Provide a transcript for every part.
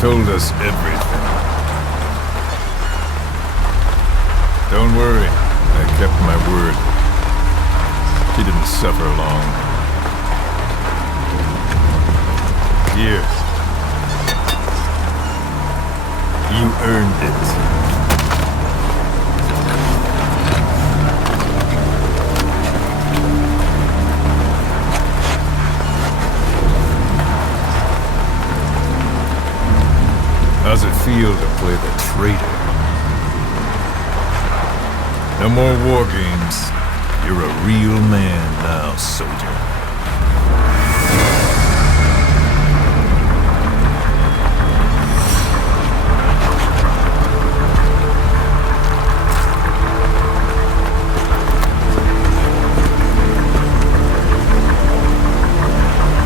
told us everything. Don't worry, I kept my word. She didn't suffer long. Here. You earned it. How's it feel to play the traitor? No more war games. You're a real man now, soldier.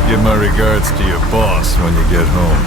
Give my regards to your boss when you get home.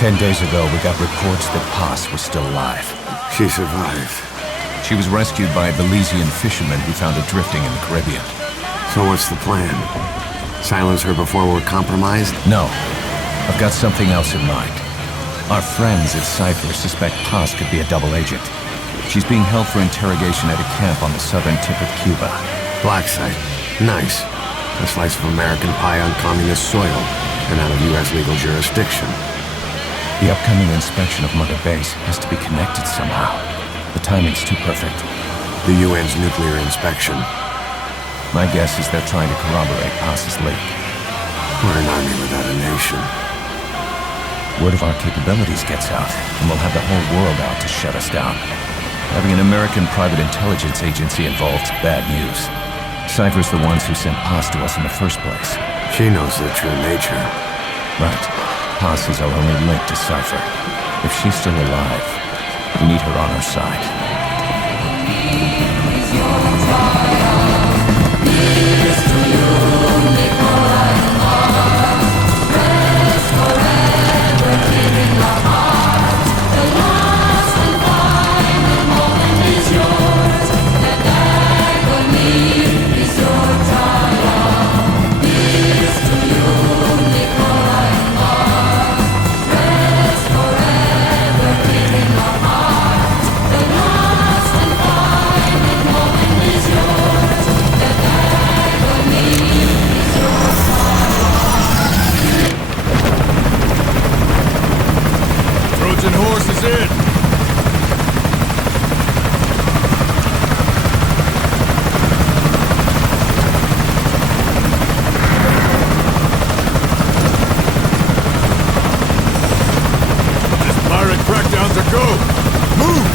"10 days ago, we got reports that Paz was still alive. She survived. She was rescued by a Belizean fisherman who found her drifting in the Caribbean. So what's the plan? Silence her before we're compromised? No. I've got something else in mind. Our friends at Cypher suspect Paz could be a double agent. She's being held for interrogation at a camp on the southern tip of Cuba. Black site. Nice. A slice of American pie on communist soil, and out of U.S. legal jurisdiction. The upcoming inspection of Mother Base has to be connected somehow. The timing's too perfect. The UN's nuclear inspection. My guess is they're trying to corroborate Paz's leak. We're an army without a nation. Word of our capabilities gets out, and we'll have the whole world out to shut us down. Having an American private intelligence agency involved, bad news. Cypher's the ones who sent Paz to us in the first place. She knows the true nature. Right. Paz is our only link to Cypher. If she's still alive, we need her on our side. Trojan horse is in! Crackdowns are go! Move!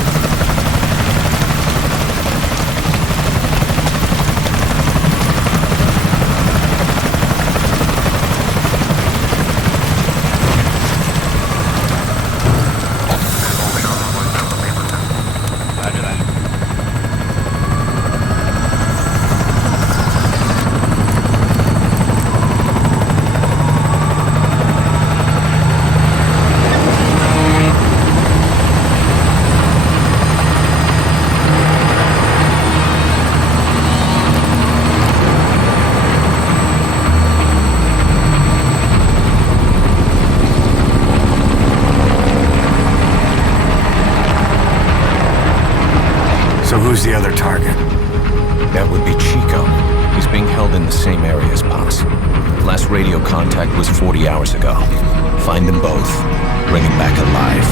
Who's the other target? That would be Chico. He's being held in the same area as Paz. Last radio contact was 40 hours ago. Find them both. Bring them back alive.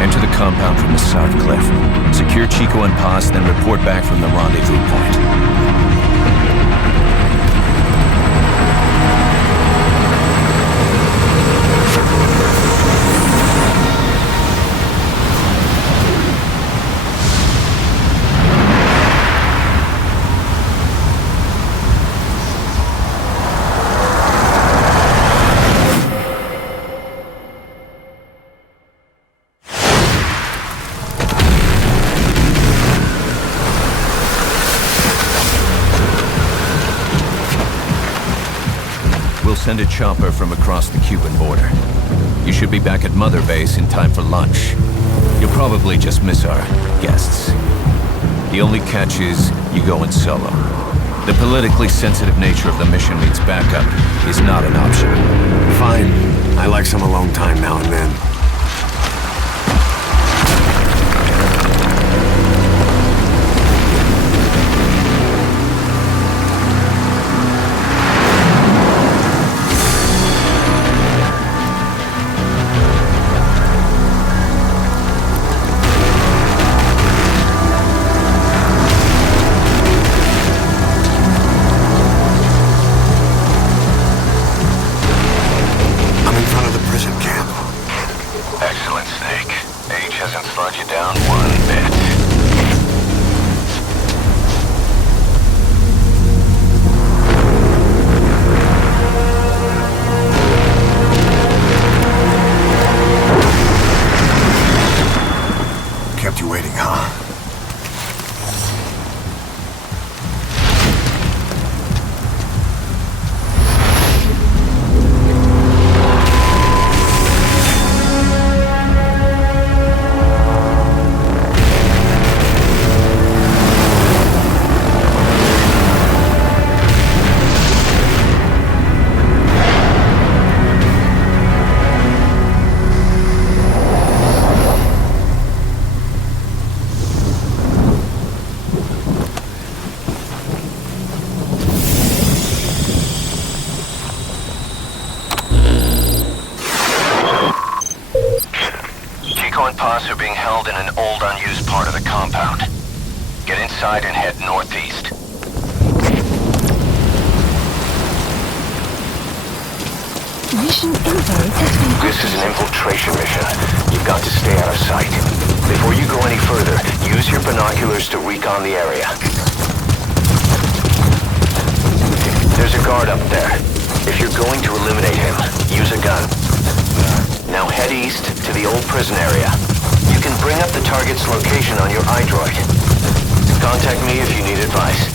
Enter the compound from the south cliff. Secure Chico and Paz, then report back from the rendezvous point. Send a chopper from across the Cuban border. You should be back at Mother Base in time for lunch. You'll probably just miss our guests. The only catch is you go in solo. The politically sensitive nature of the mission means backup is not an option. Fine. I like some alone time now and then. Are being held in an old, unused part of the compound. Get inside and head northeast. Mission info testing. This is an infiltration mission. You've got to stay out of sight. Before you go any further, use your binoculars to recon the area. There's a guard up there. If you're going to eliminate him, use a gun. Now head east to the old prison area. You can bring up the target's location on your iDroid. Contact me if you need advice.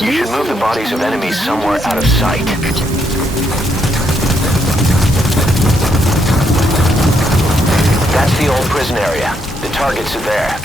You should move the bodies of enemies somewhere out of sight. That's the old prison area. The targets are there.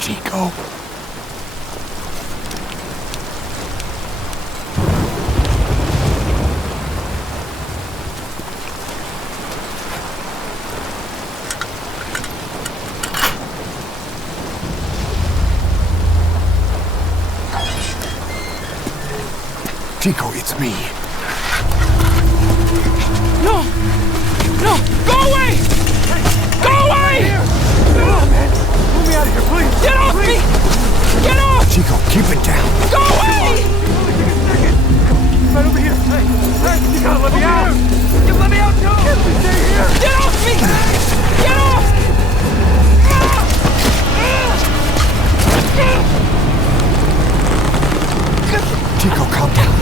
Chico. Chico, it's me. No! No! Go away! Go away! Oh, man. Move me out of here, please. Get off me! Get off! Chico, keep it down. Go away! Right over here. Hey, you gotta let me out. You let me out, too! Stay here. Get off me! Get off! Chico, calm down.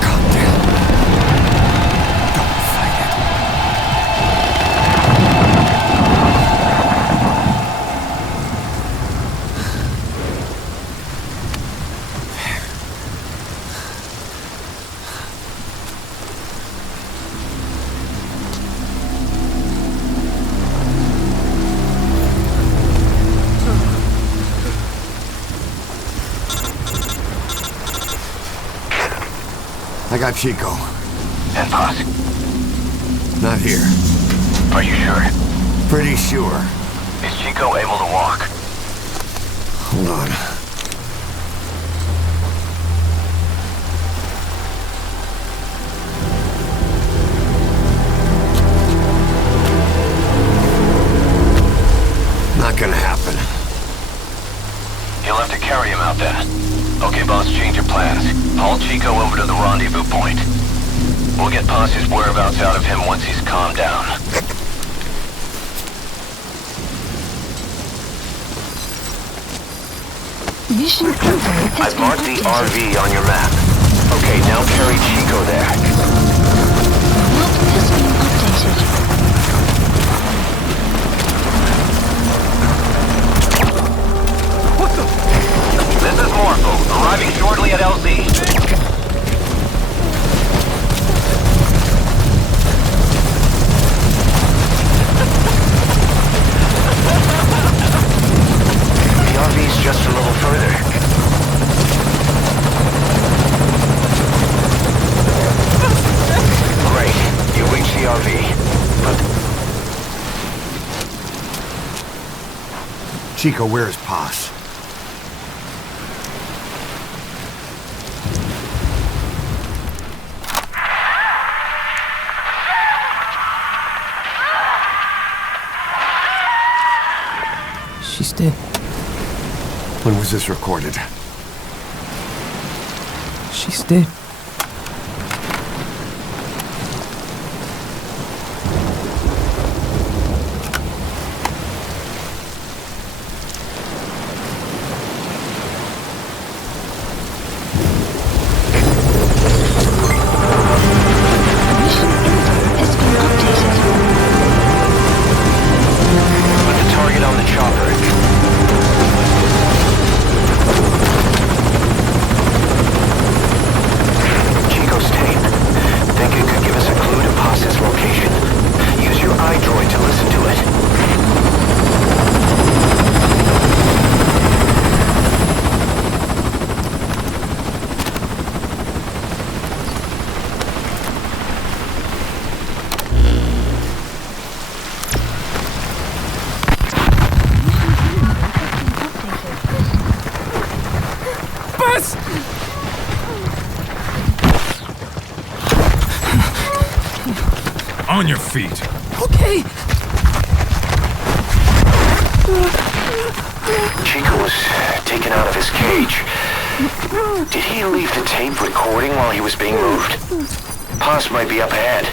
Calm down. I got Chico. And Paz? Not here. Are you sure? Pretty sure. Is Chico able to walk? Hold on. Not gonna happen. You'll have to carry him out then. Okay, boss, change your plans. Haul Chico over to the rendezvous point. We'll get Paz's whereabouts out of him once he's calmed down. Mission info has I've marked been the updated. RV on your map. Okay, now carry Chico there. Map has been updated. This is Morpho, arriving shortly at LZ. The RV's just a little further. Great, you reached the RV. Chico, where's Paz? She's dead. When was this recorded? She's dead. Mission info has been updated. Put the target on the chopper. Chico's tape. Think it could give us a clue to Paz's location? Use your iDroid to listen to it. Paz! On your feet. Okay. Chico was taken out of his cage. Did he leave the tape recording while he was being moved? Paz might be up ahead.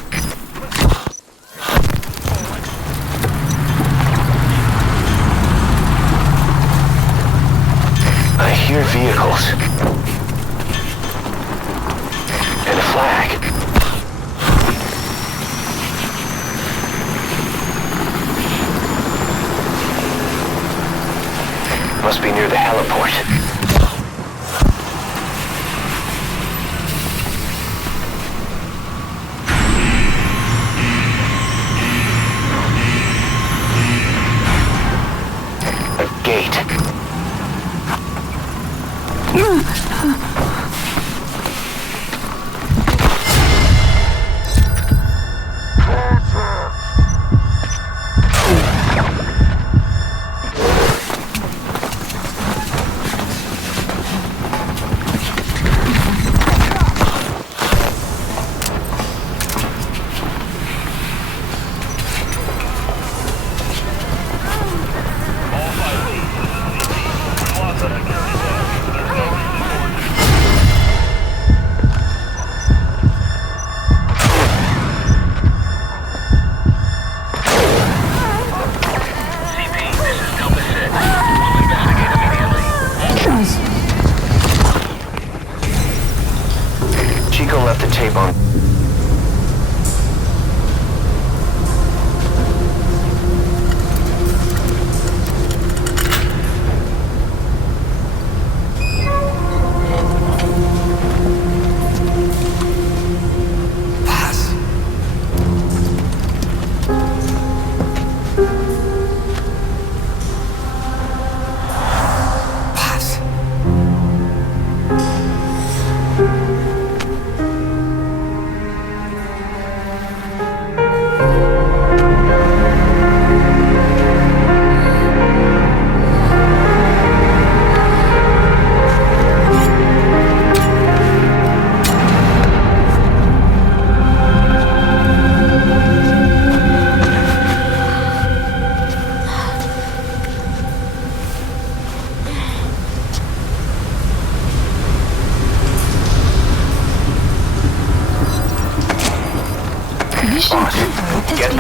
I hear vehicles. And a flag. Must be near the heliport. A gate.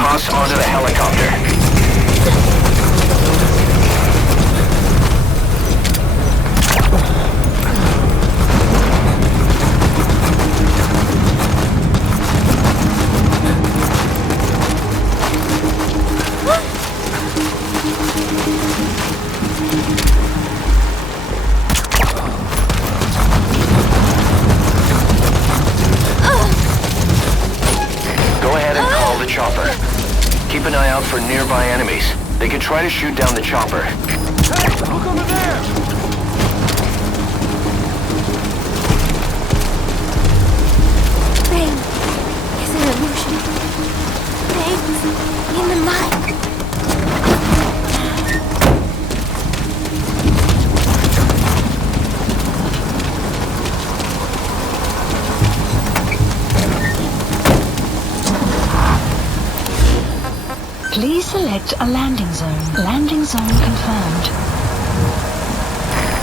Paz onto the helicopter. Chopper. Keep an eye out for nearby enemies. They could try to shoot down the chopper. Hey, look over there! Rain is an illusion. Rain's in the mind. Please select a landing zone. Landing zone confirmed.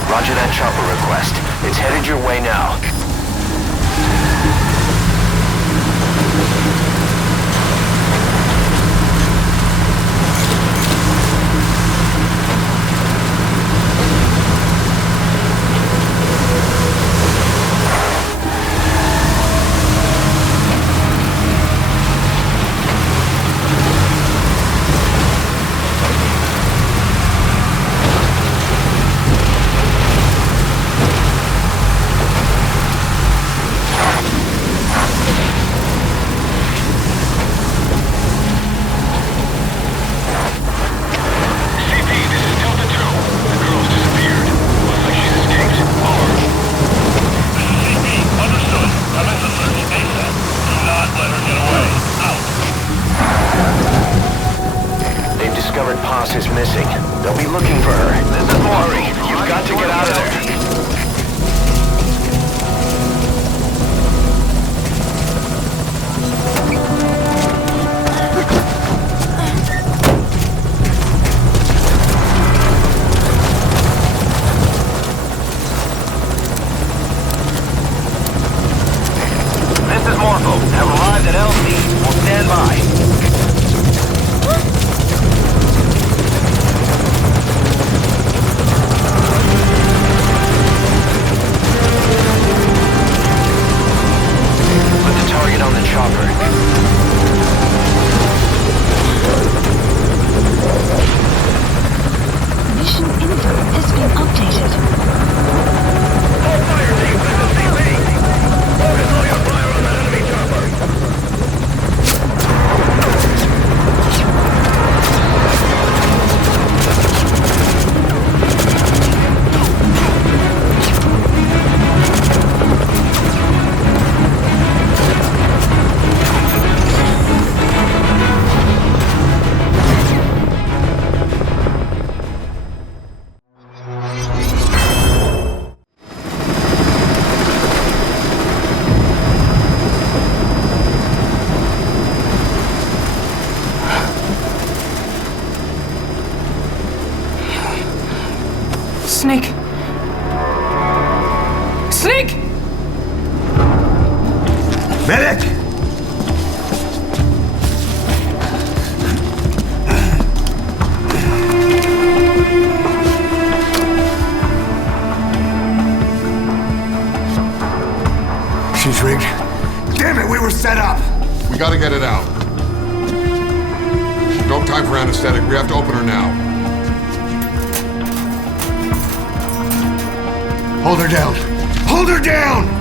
Roger that chopper request. It's headed your way now. Paz is missing. They'll be looking for her. This is Maury. You've got to get out of there. This is Morpho. Have arrived at LC. We'll stand by. Target on the chopper. Mission info has been updated. All fire teams, this is CP! I saw your fire on that enemy chopper! Snake! Snake! Medic! She's rigged. Damn it, we were set up! We gotta get it out. No time for anesthetic. We have to open her now. Hold her down! Hold her down!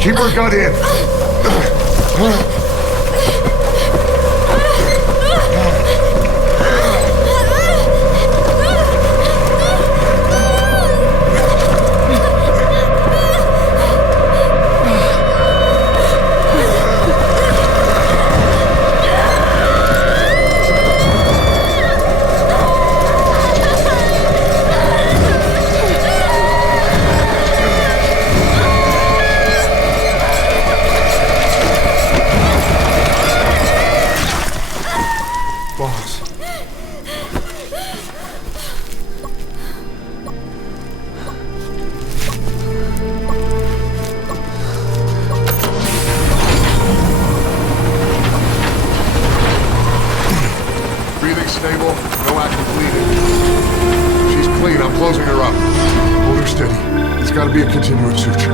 Keep her gun in. gotta be a continuous search.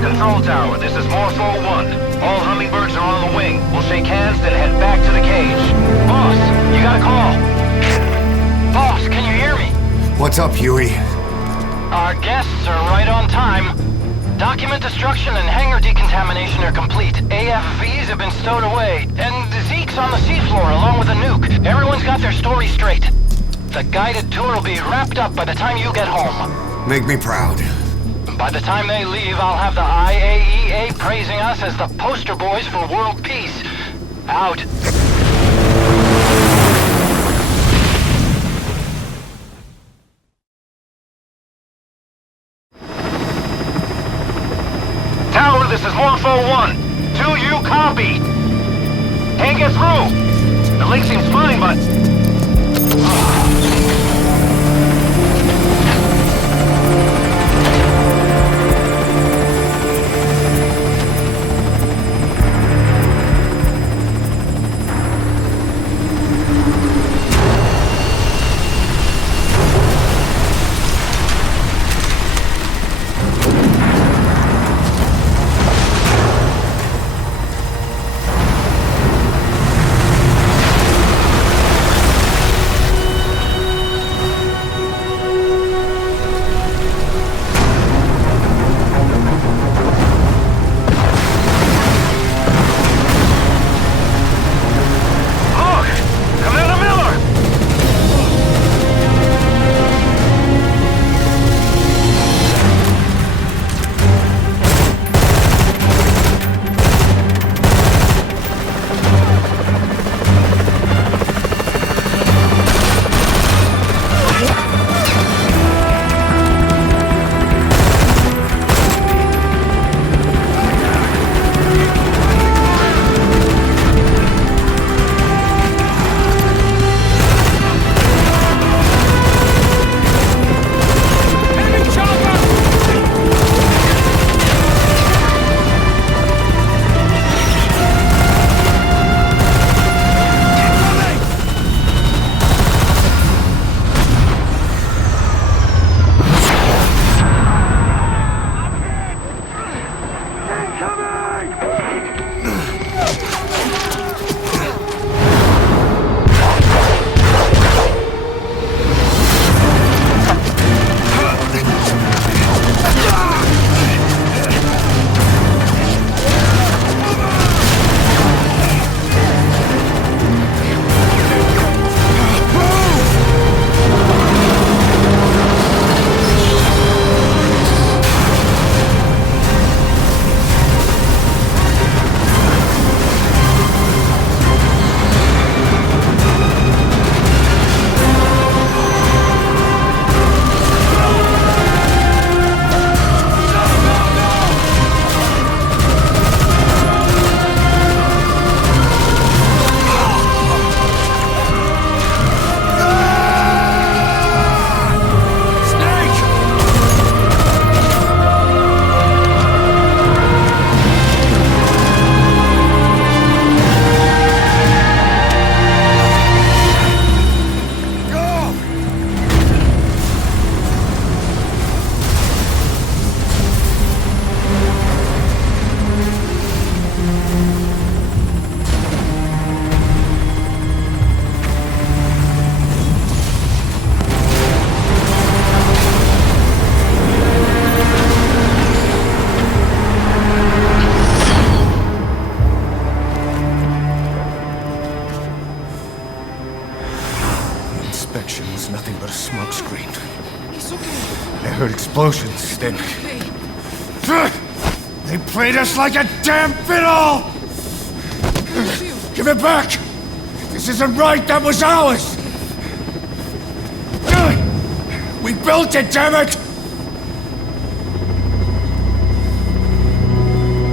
Control tower, this is Morpho 1. All hummingbirds are on the wing. We'll shake hands, then head back to the cage. Boss, you got a call. Boss, can you hear me? What's up, Huey? Our guests are right on time. Document destruction and hangar decontamination are complete. AFVs have been stowed away. And Zeke's on the seafloor along with a nuke. Everyone's got their story straight. The guided tour will be wrapped up by the time you get home. Make me proud. By the time they leave, I'll have the IAEA praising us as the poster boys for world peace. Out. Tower, this is Morpho 1. Do you copy? Can't get through. The link seems fine, but... heard explosions, then... They played us like a damn fiddle! Give it back! This isn't right, that was ours! We built it, damn it!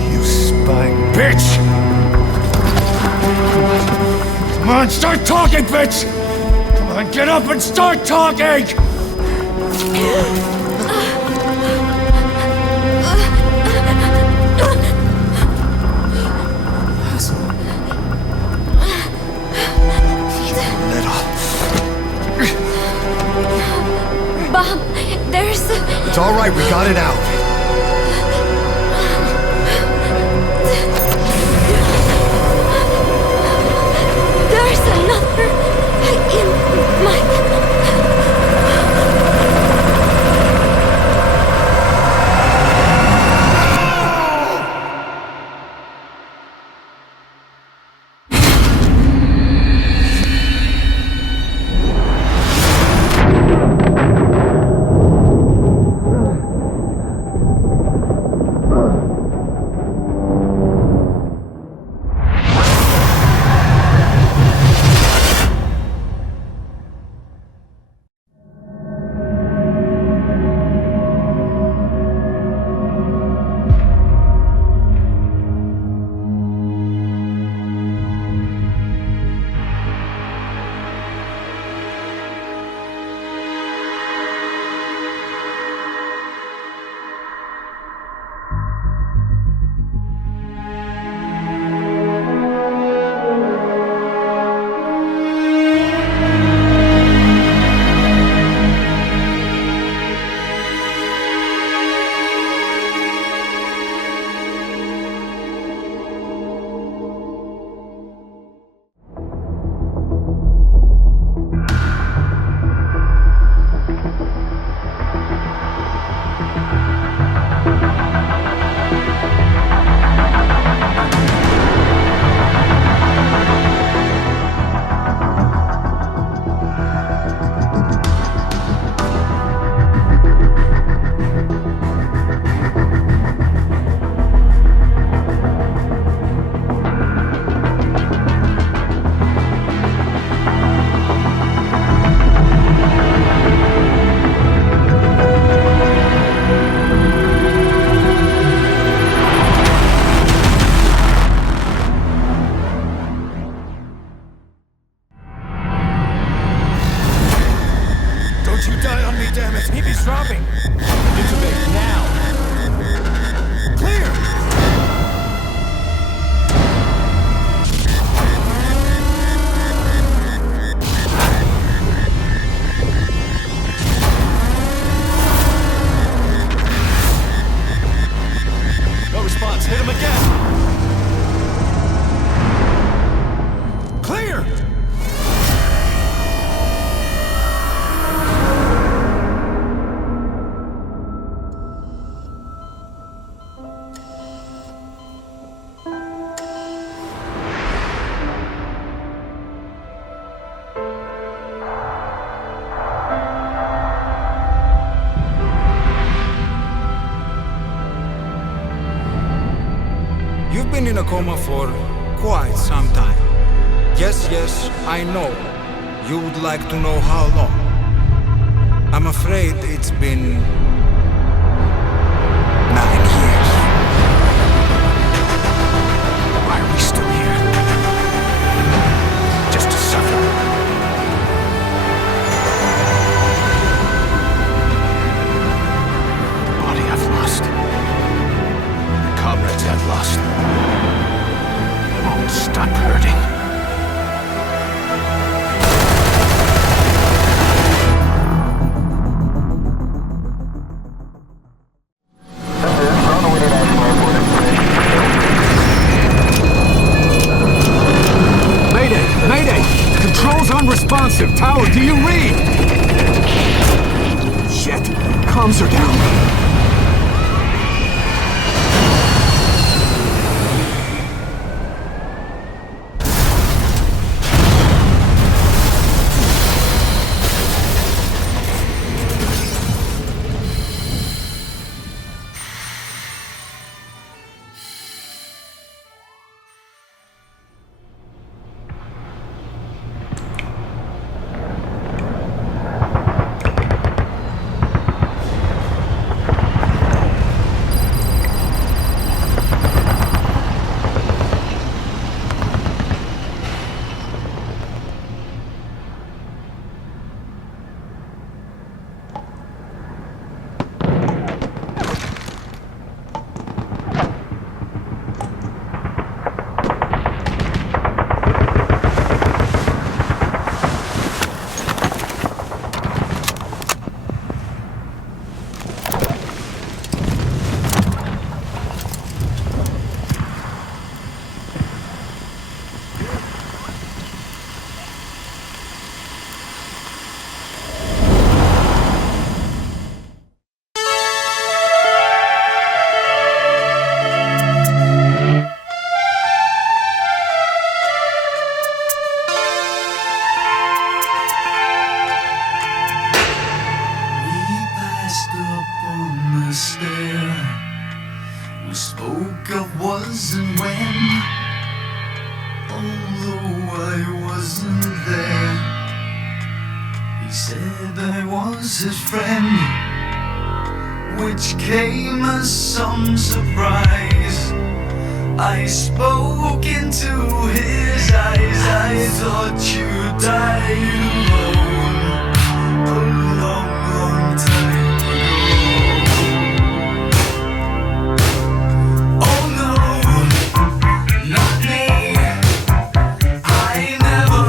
You spying bitch! Come on, start talking, bitch! Come on, get up and start talking! Bob, there's... It's all right, we got it out. There's another in my... You've been in a coma for quite some time. Yes, I know. You would like to know how long. I'm afraid it's been 9 years. Why are we still here? Just to suffer. The body I've lost. The comrades I've lost. Won't stop hurting. Unresponsive. Tower, do you read? Shit. Comms are down. said I was his friend, which came as some surprise. I spoke into his eyes. I thought you died alone a long, long time ago. Oh no, not me. I never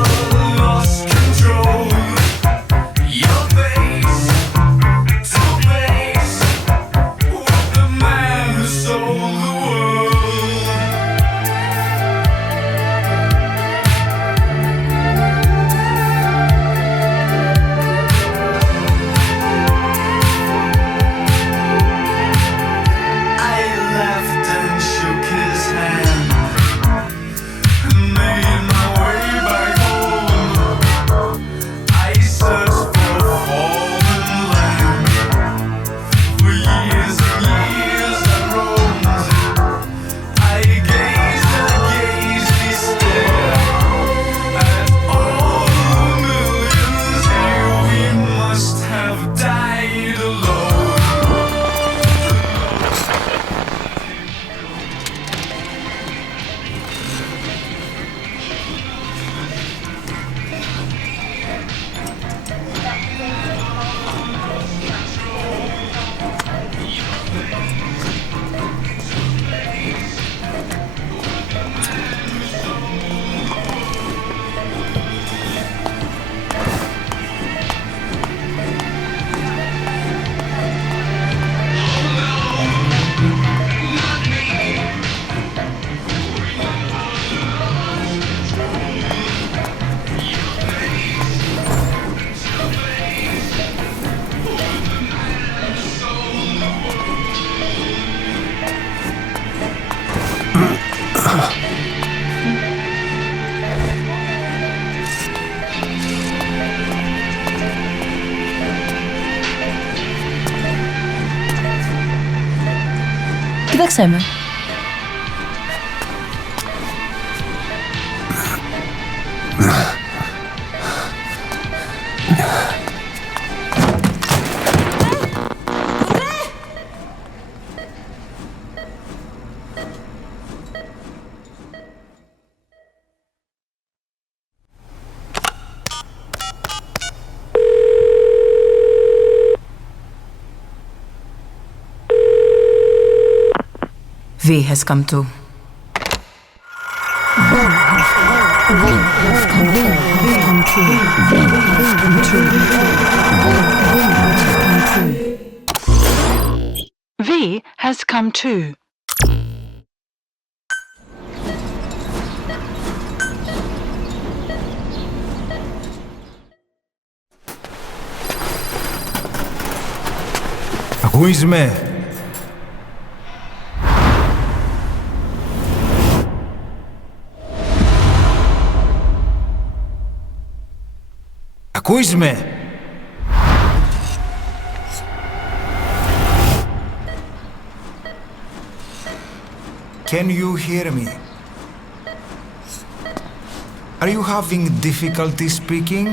lost control. Your face to face with the man who sold the world. Κοίταξέ με. V has come to. V has come too. Ακούεις με? Ακούεις με? Can you hear me? Are you having difficulty speaking?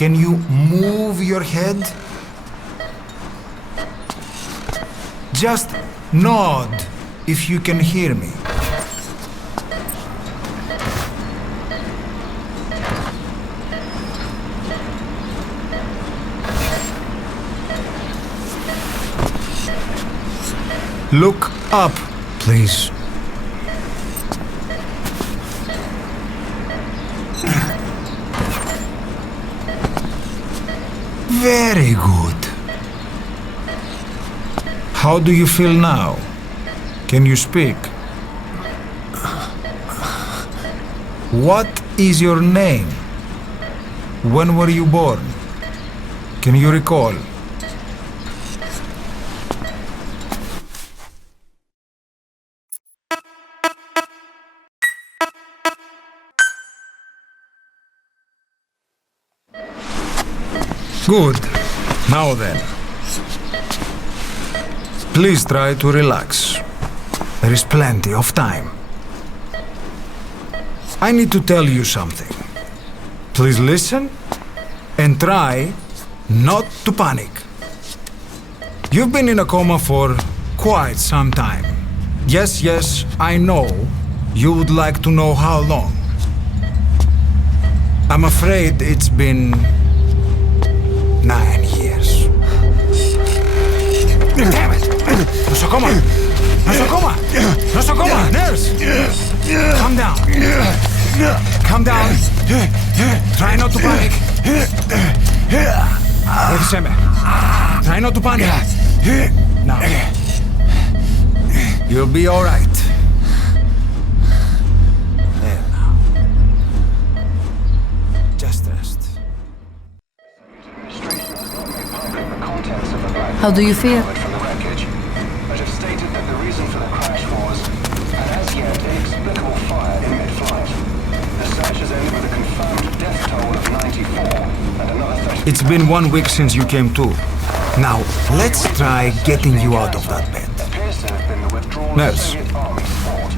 Can you move your head? Just nod if you can hear me. Look up, please. Very good. How do you feel now? Can you speak? What is your name? When were you born? Can you recall? Good. Now then. Please try to relax. There is plenty of time. I need to tell you something. Please listen and try not to panic. You've been in a coma for quite some time. Yes, I know. You would like to know how long. I'm afraid it's been 9 years. Damn it! Nosocoma! Nosocoma! Nosocoma! Nurse! Calm down. Calm down. Try not to panic. Try not to panic. Now. You'll be all right. There now. Just rest. How do you feel? But have stated that the reason for the crash was an as yet inexplicable fire in mid-flight. The search has ended with a confirmed death toll of 94 and another 30. It's been 1 week since you came to. Now, let's try getting you out of that bed. Appears to have been the withdrawal Nurse. of Soviet army support,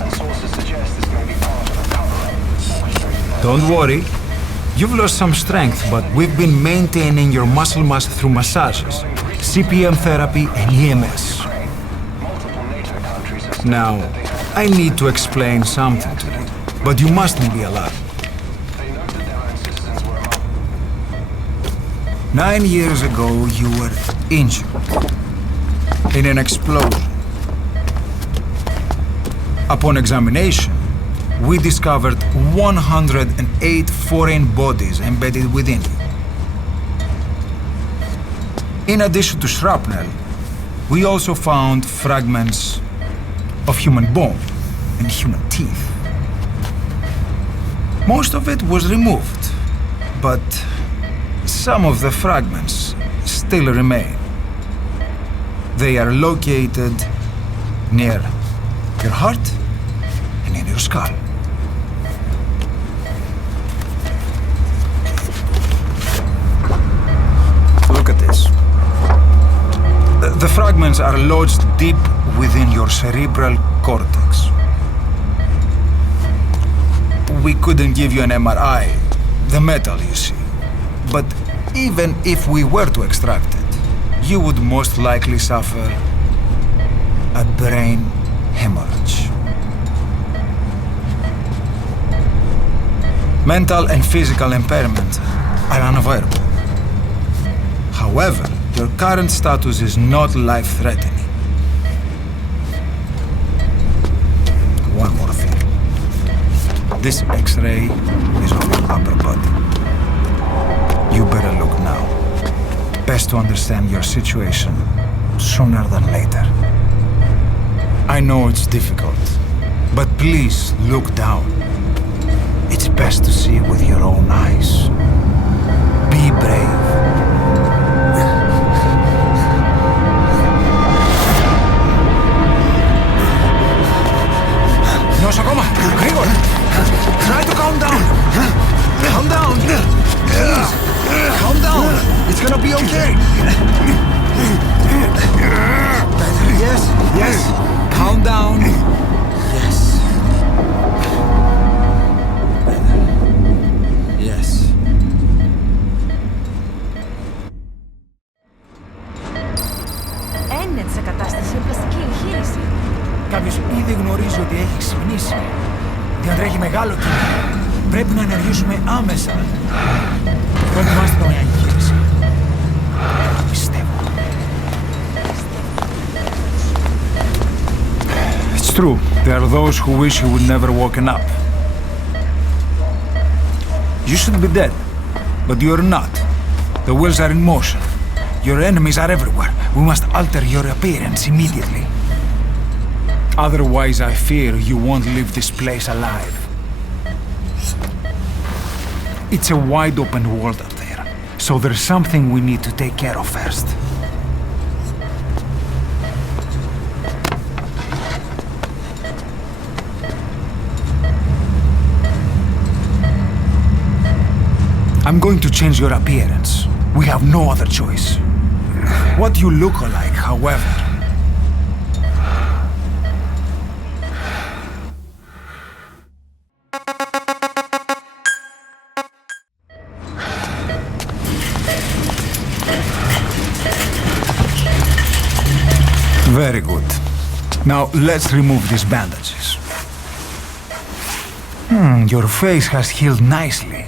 and sources suggest this may be part of a cover-up. Don't worry. You've lost some strength, but we've been maintaining your muscle mass through massages, CPM therapy, and EMS. Now, I need to explain something to you, but you mustn't be alarmed. 9 years ago, you were injured in an explosion. Upon examination, we discovered 108 foreign bodies embedded within you. In addition to shrapnel, we also found fragments of human bone and human teeth. Most of it was removed, but some of the fragments still remain. They are located near your heart and in your skull. Look at this. The fragments are lodged deep within your cerebral cortex. We couldn't give you an MRI, the metal, you see. But even if we were to extract it, you would most likely suffer a brain hemorrhage. Mental and physical impairment are unavoidable. However, your current status is not life-threatening. One more thing. This X-ray is of your upper body. You better look now. Best to understand your situation sooner than later. I know it's difficult, but please look down. It's best to see with your own eyes. Be brave. Nosocoma! Grigor! Try to calm down! Calm down! Please! Calm down! It's gonna be okay! Yes, yes! Calm down! Yes. Yes. Έννεν σε κατάσταση πλαστική εγχείρηση. Κάποιος ήδη γνωρίζει ότι έχει ξυπνήσει. Διατρέχει μεγάλο κίνδυνο. Πρέπει να ενεργήσουμε άμεσα. Προετοιμάστε το μια εγχείρηση. Πιστεύω. It's true. There are those who wish you would never woken up. You should be dead, but you're not. The wheels are in motion. Your enemies are everywhere. We must alter your appearance immediately. Otherwise, I fear you won't leave this place alive. It's a wide open world up there, so there's something we need to take care of first. I'm going to change your appearance. We have no other choice. What you look like, however, Very good. Now let's remove these bandages. Your face has healed nicely.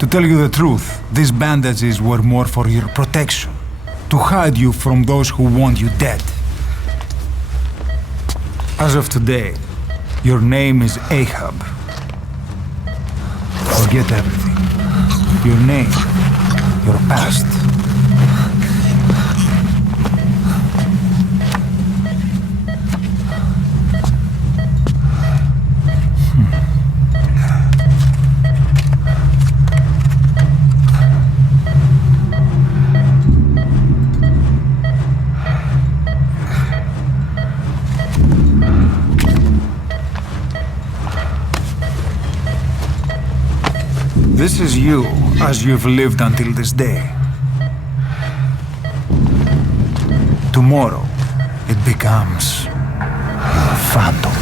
To tell you the truth, these bandages were more for your protection, to hide you from those who want you dead. As of today, your name is Ahab. Forget everything. Your name, your past. This is you, as you've lived until this day. Tomorrow, it becomes a phantom.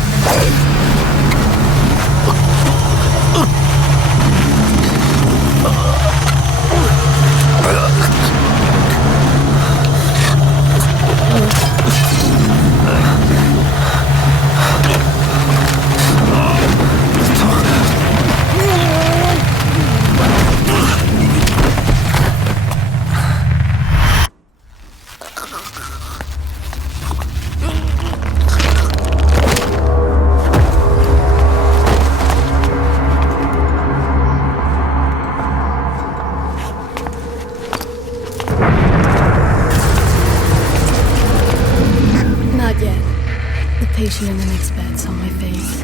In the next bed's on my face.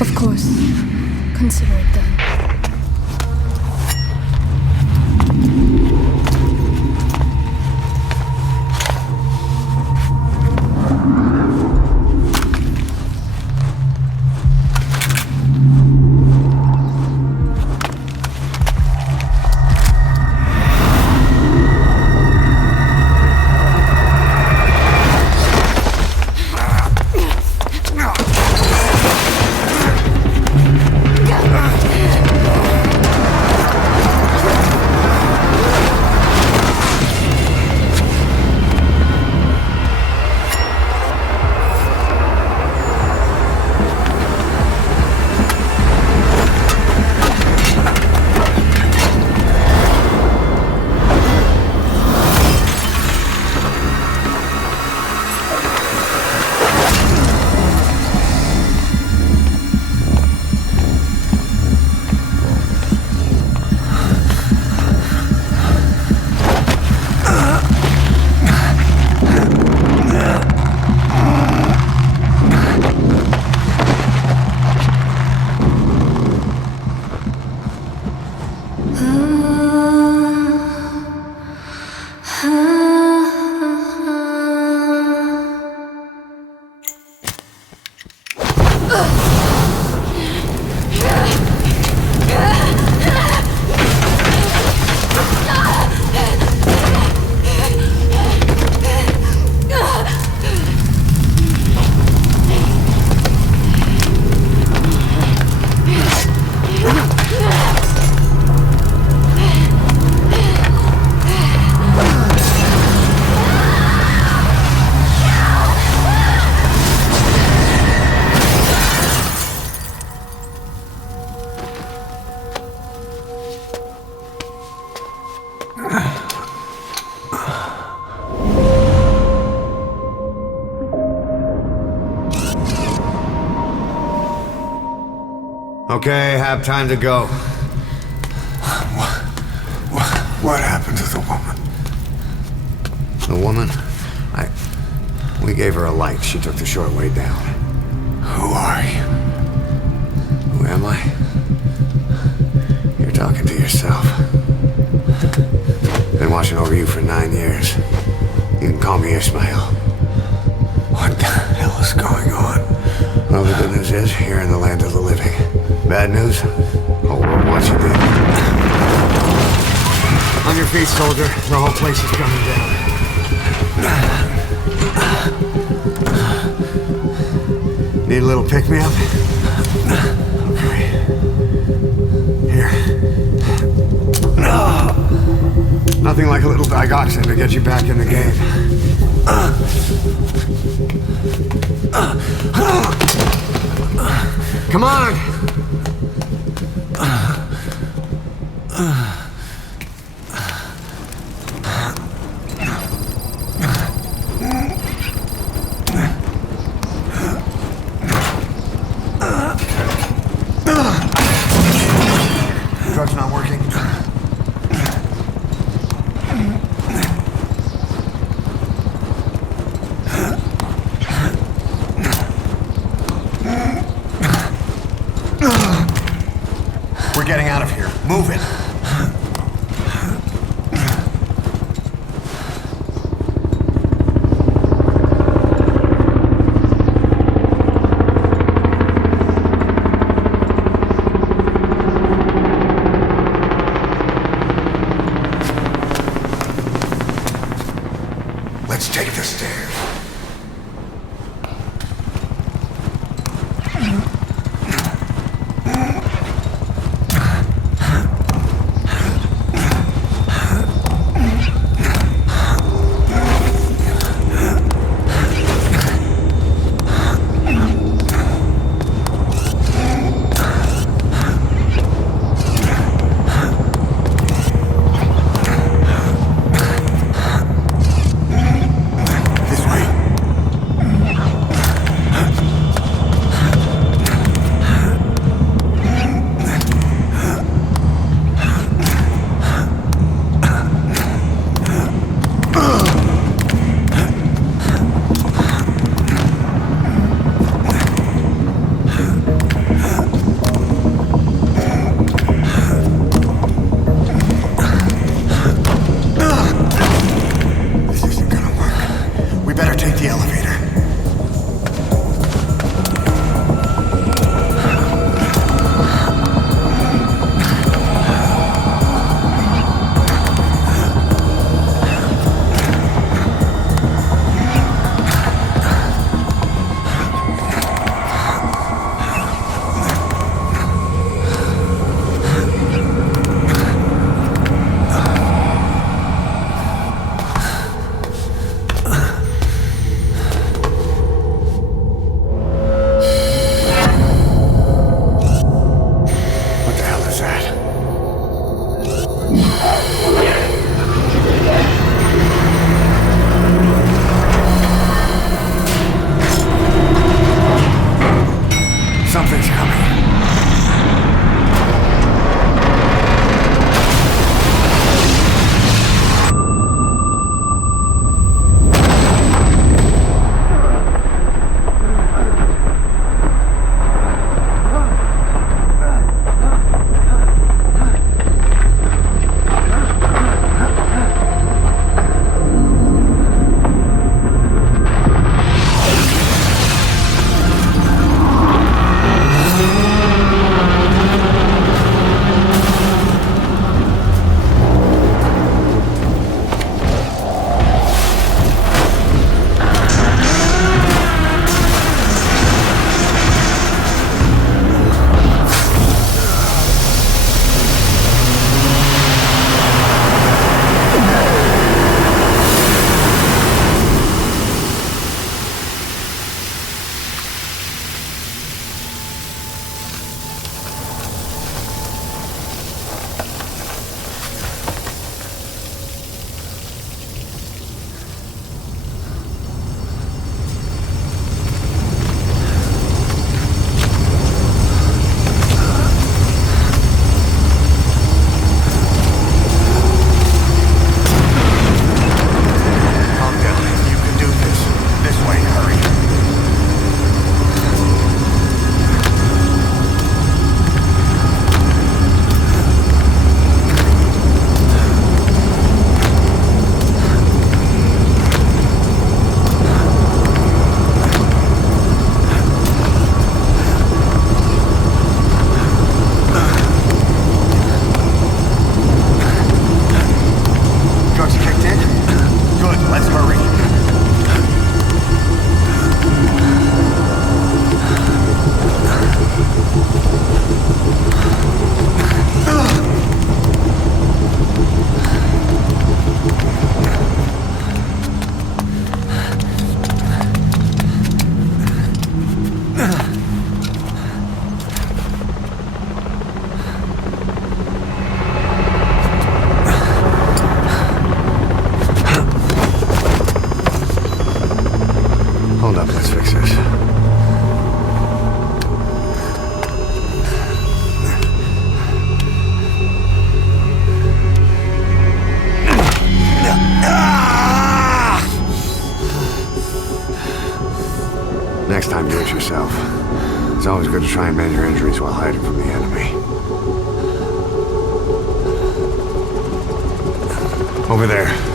Of course, consider it done. Okay, have time to go. What happened to the woman? The woman? We gave her a light. She took the short way down. Who are you? Who am I? You're talking to yourself. Been watching over you for 9 years. You can call me Ishmael. What the hell is going on? Well, the good news is, you're in the land of the living. Bad news? Whole world wants you dead. On your feet, soldier. The whole place is coming down. Need a little pick-me-up? Okay. Here. Nothing like a little digoxin to get you back in the game. Come on! Drug's not working. We're getting out of here. Move it. Let's take the stairs. good to try and mend your injuries while hiding from the enemy. Over there.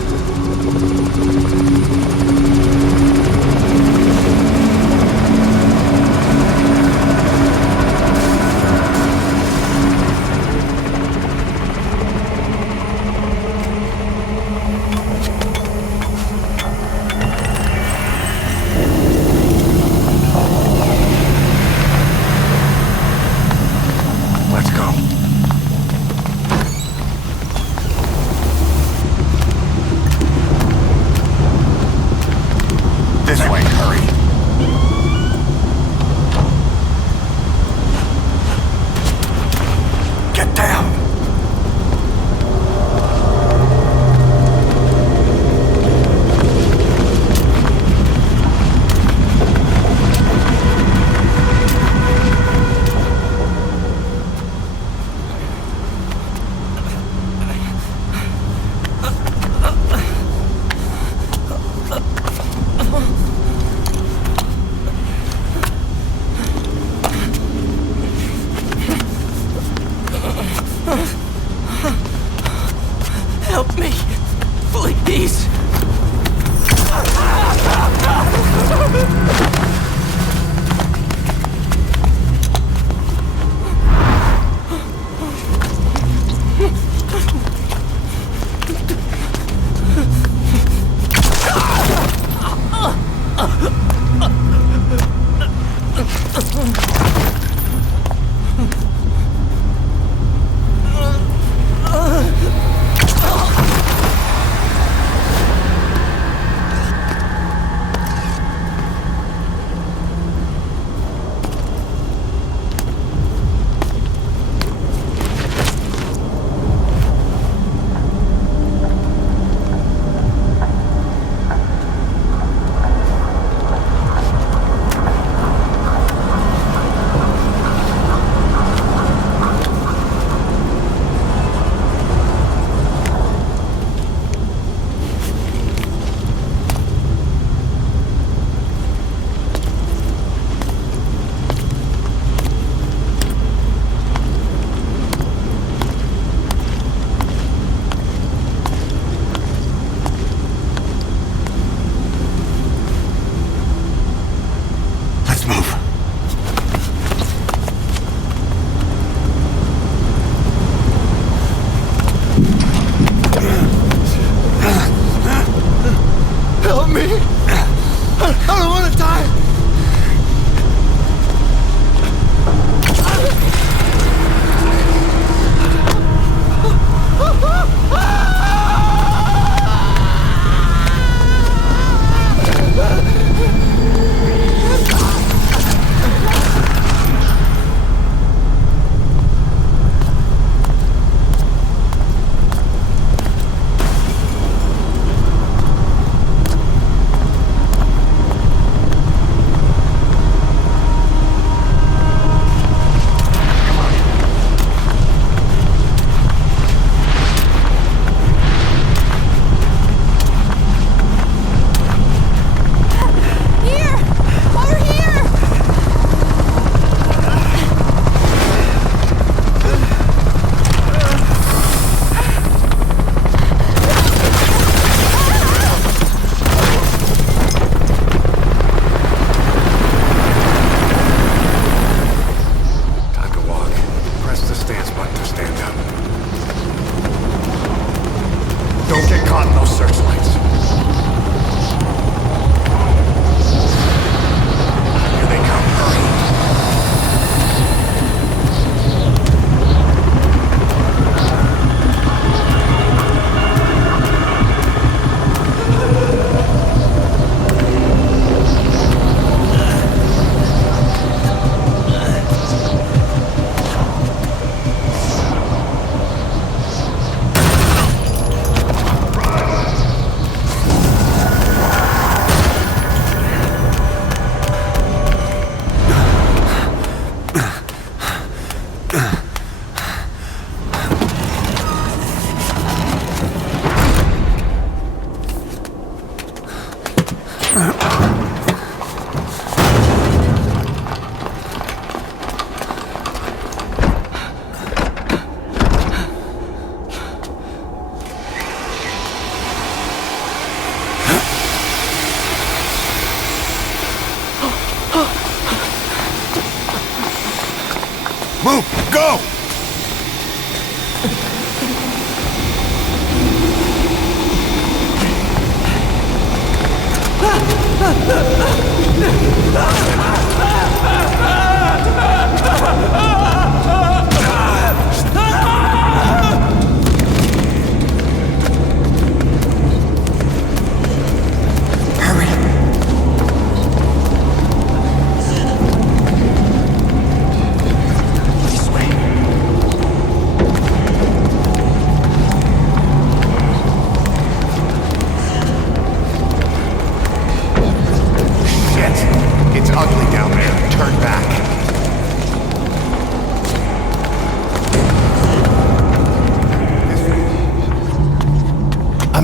Move! Go!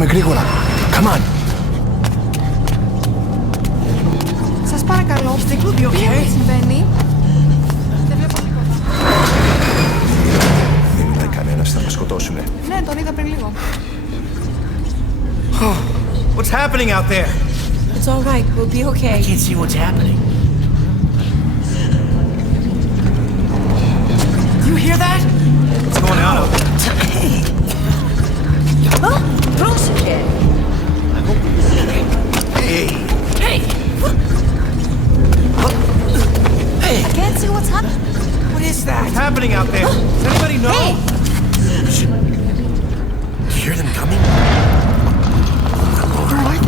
Γρήγορα. Come on. Σας παρακαλώ. Τι συμβαίνει? Δεν βλέπω τίποτα. Μην μιλάει κανένας, θα μας σκοτώσουνε. Ναι, τον είδα πριν λίγο. What's happening out there? It's all right. We'll be okay. I can't see what's happening. You hear that? What's going on out there? Oh, Proxy. Hey! Hey! Hey! I can't see what's happening. What is that? What's happening out there? Does anybody know? Hey! You hear them coming? Where are they?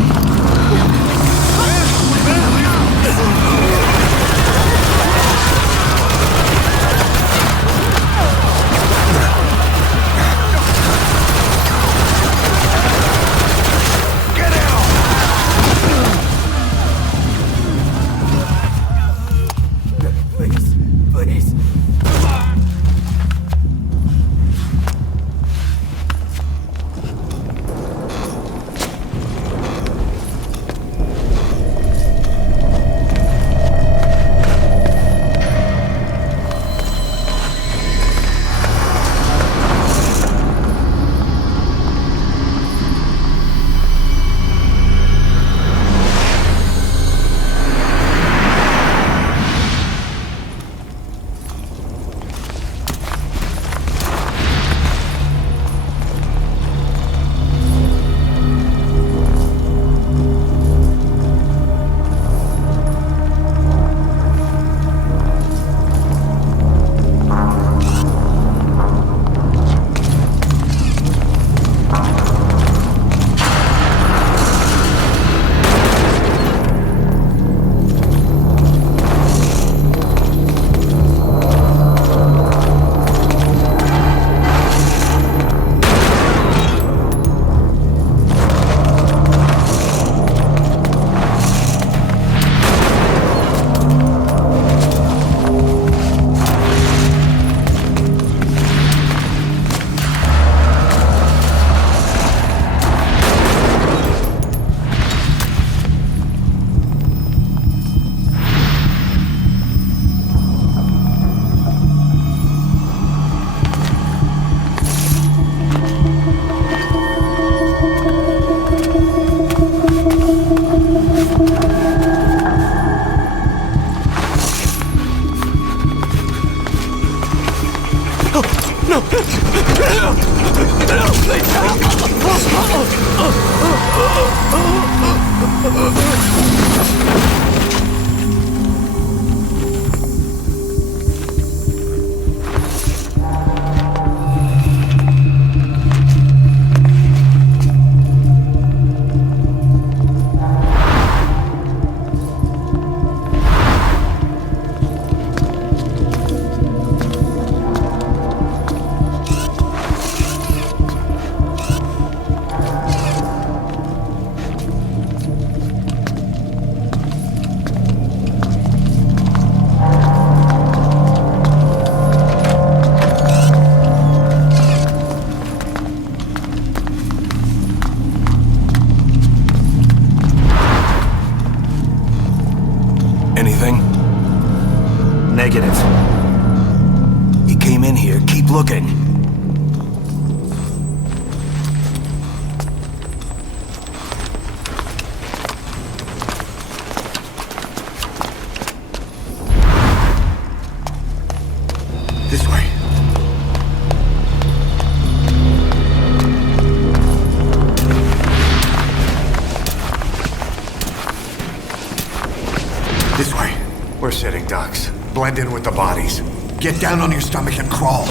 We're sitting ducks. Blend in with the bodies. Get down on your stomach and crawl.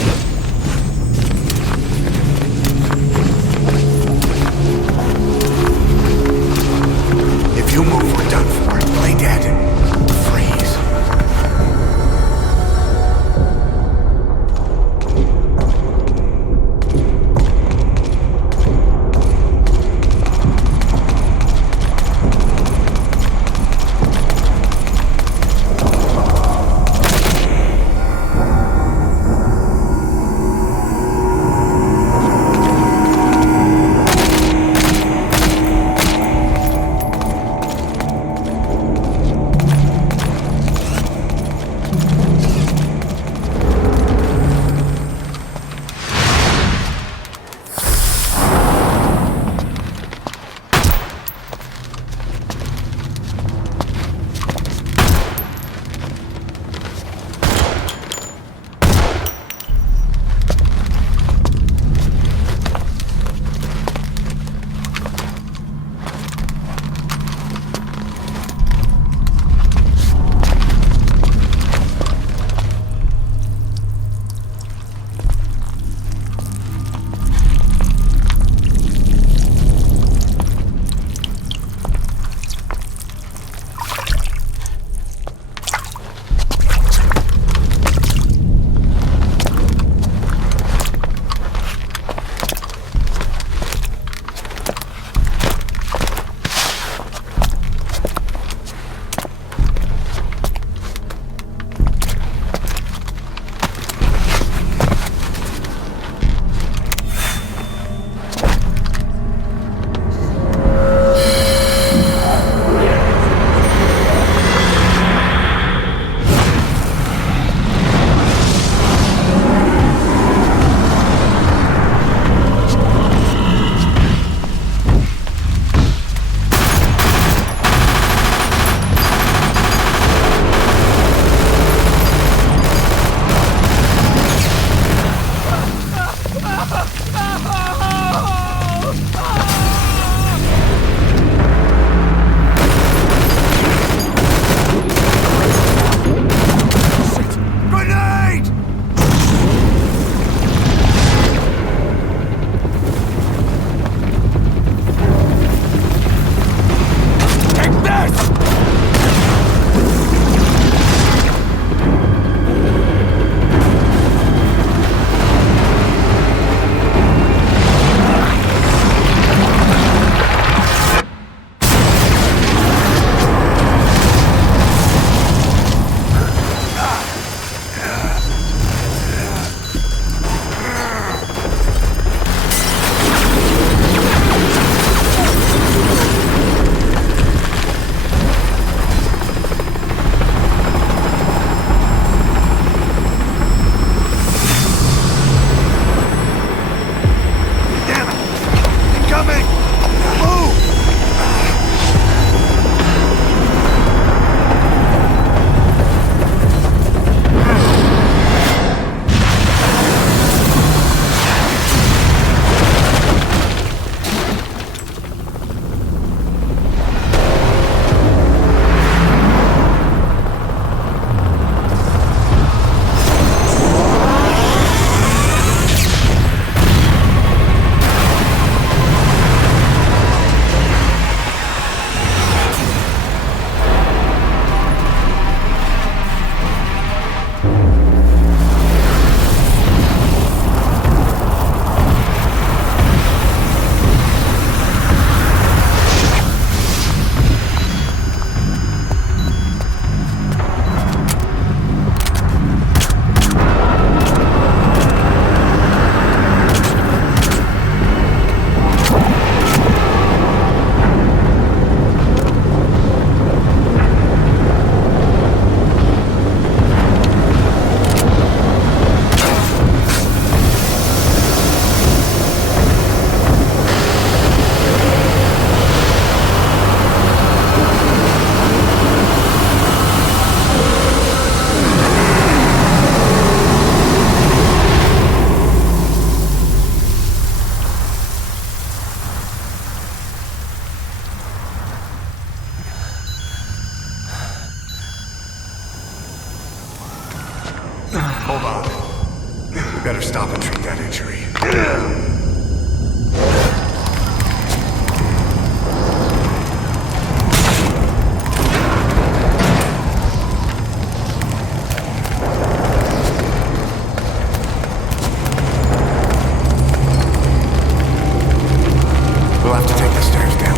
If you move, we're done for. Play dead. Freeze. Hold on. We better stop and treat that injury. We'll have to take the stairs down.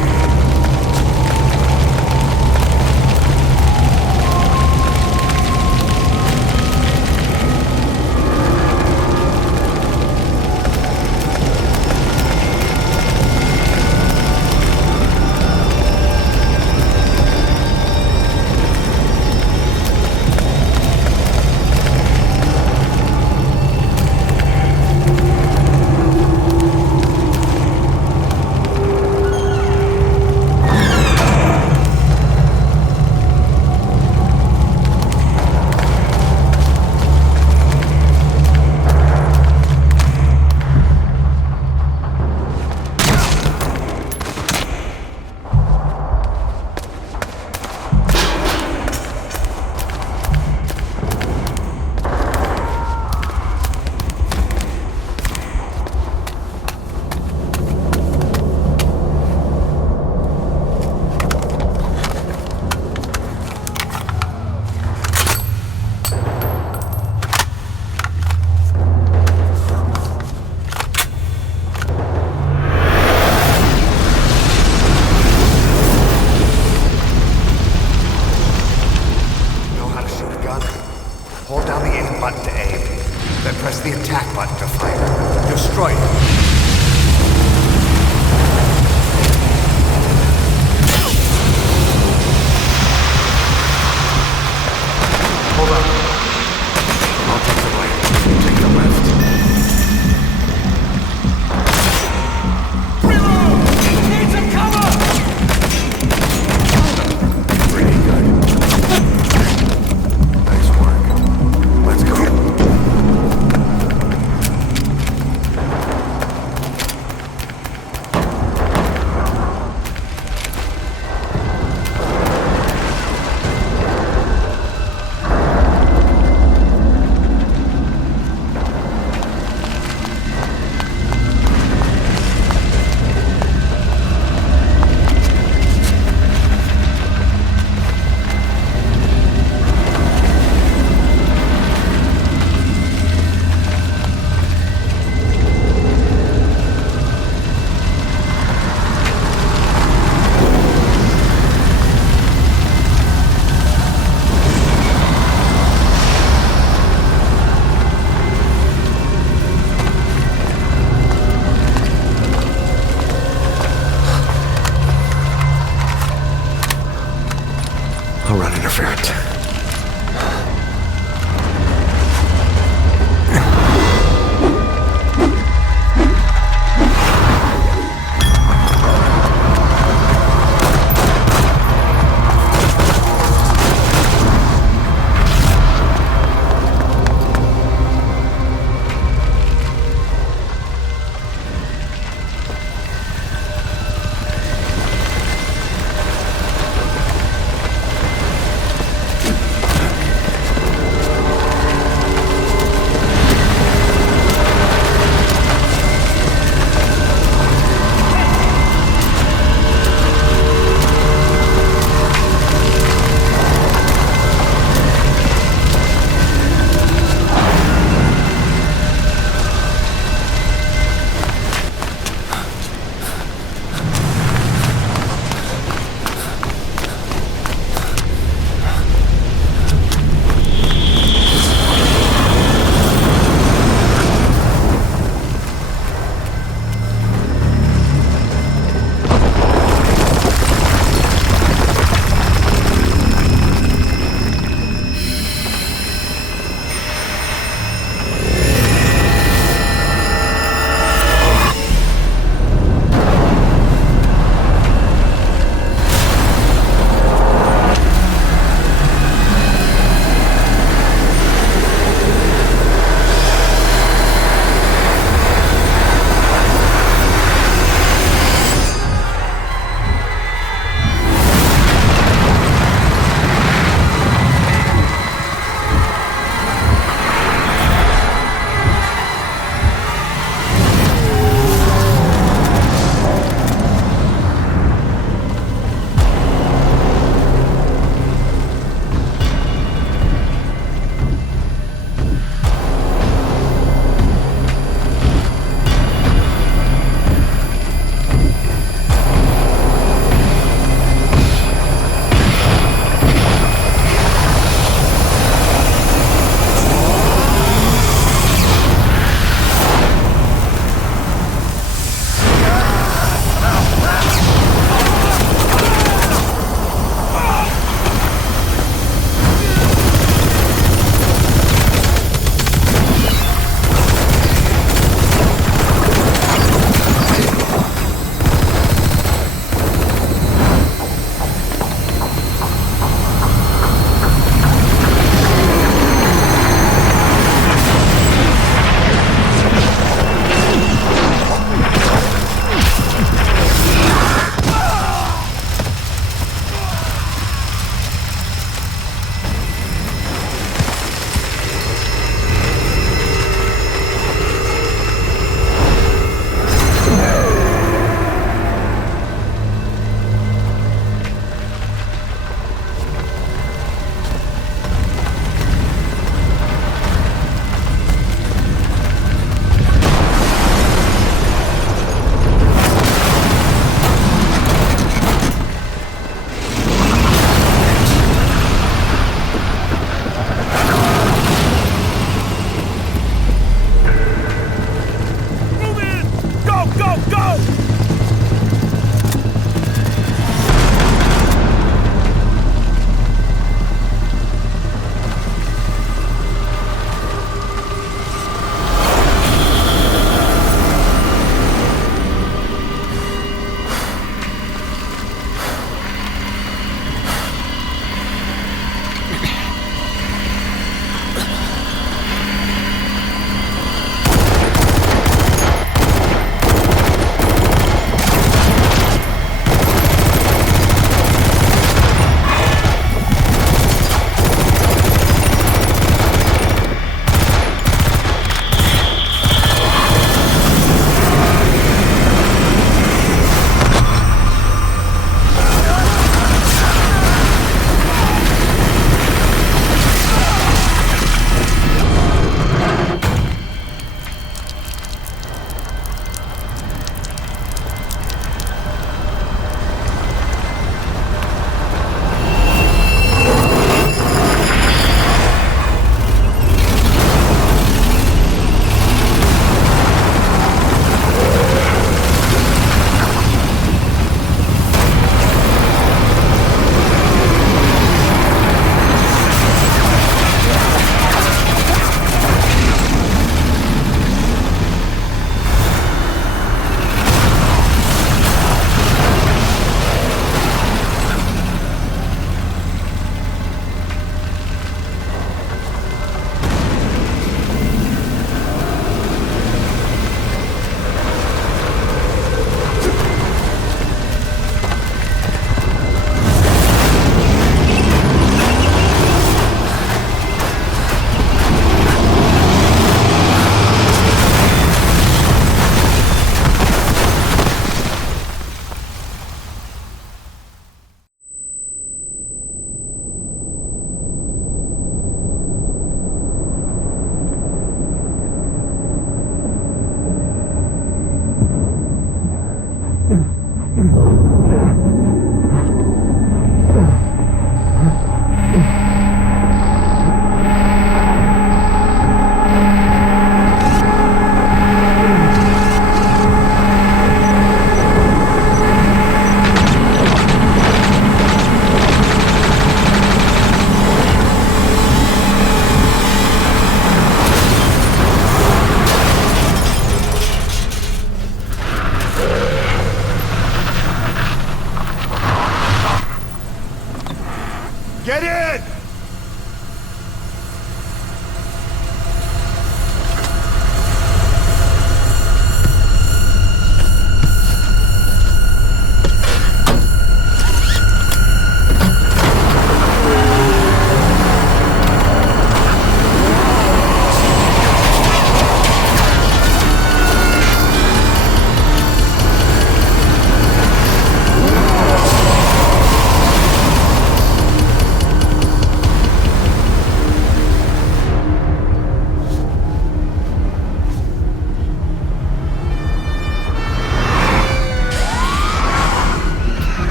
Get in!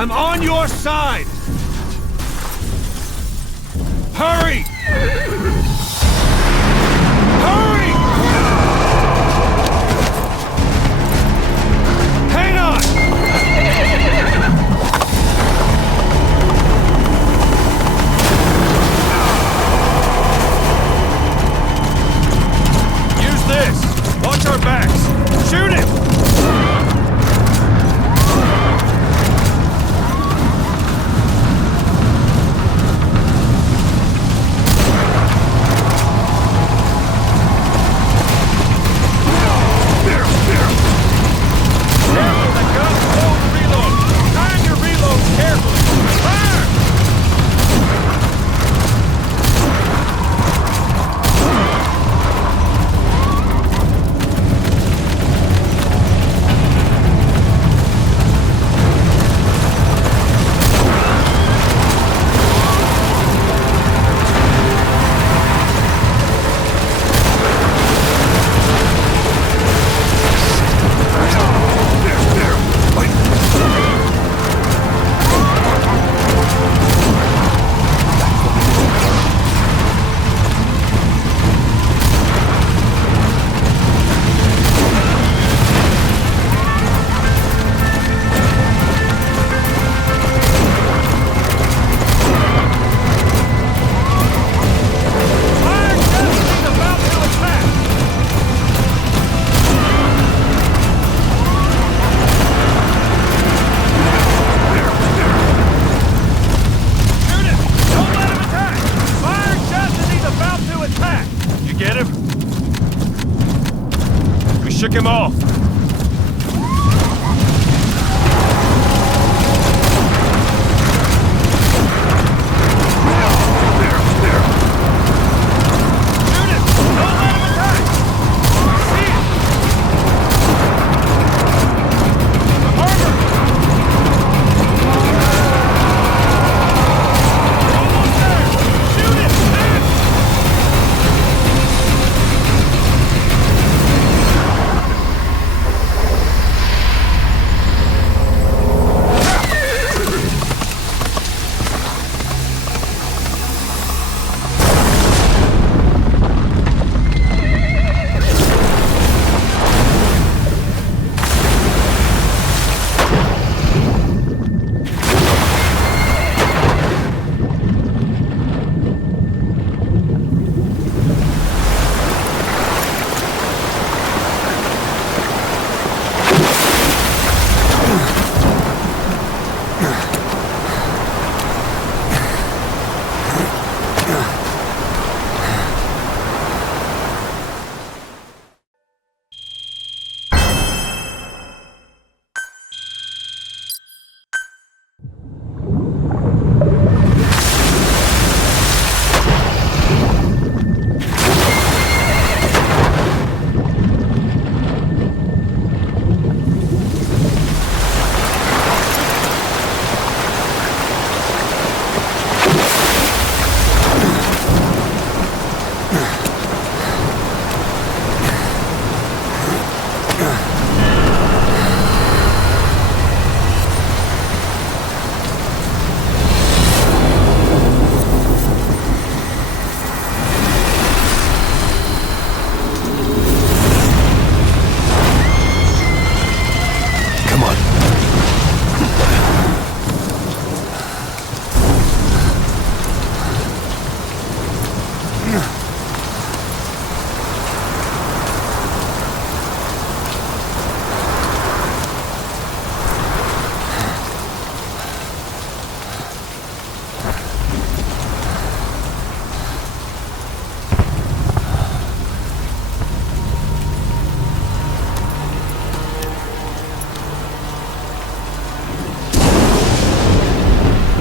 I'm on your side! Hurry! Hurry! Hang on! Use this! Watch our backs! Shoot him!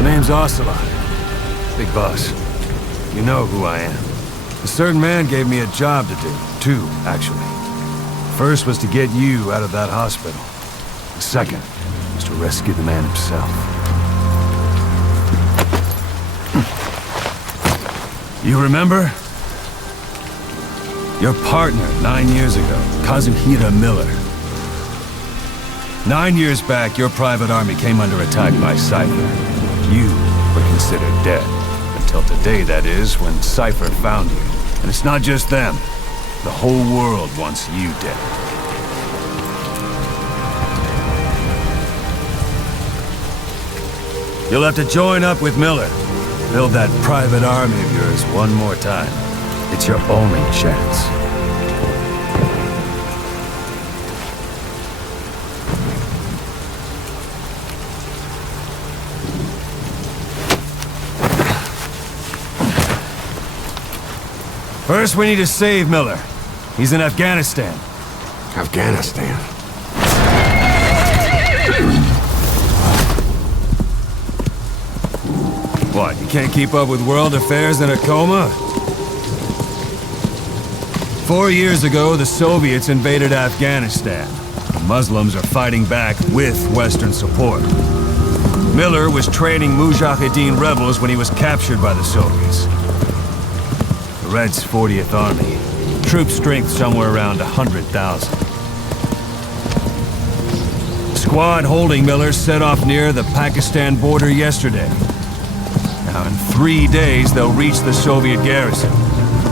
name's Ocelot. Big boss. You know who I am. A certain man gave me a job to do. Two, actually. First was to get you out of that hospital. The second was to rescue the man himself. You remember? Your partner 9 years ago, Kazuhira Miller. 9 years back, your private army came under attack by Cypher. You were considered dead. Until today, that is, when Cypher found you. And it's not just them. The whole world wants you dead. You'll have to join up with Miller. Build that private army of yours one more time. It's your only chance. First, we need to save Miller. He's in Afghanistan. Afghanistan? What, you can't keep up with world affairs in a coma? 4 years ago, the Soviets invaded Afghanistan. The Muslims are fighting back with Western support. Miller was training Mujahideen rebels when he was captured by the Soviets. The Red's 40th Army. Troop strength somewhere around 100,000. The squad holding Miller set off near the Pakistan border yesterday. Now, in 3 days, they'll reach the Soviet garrison.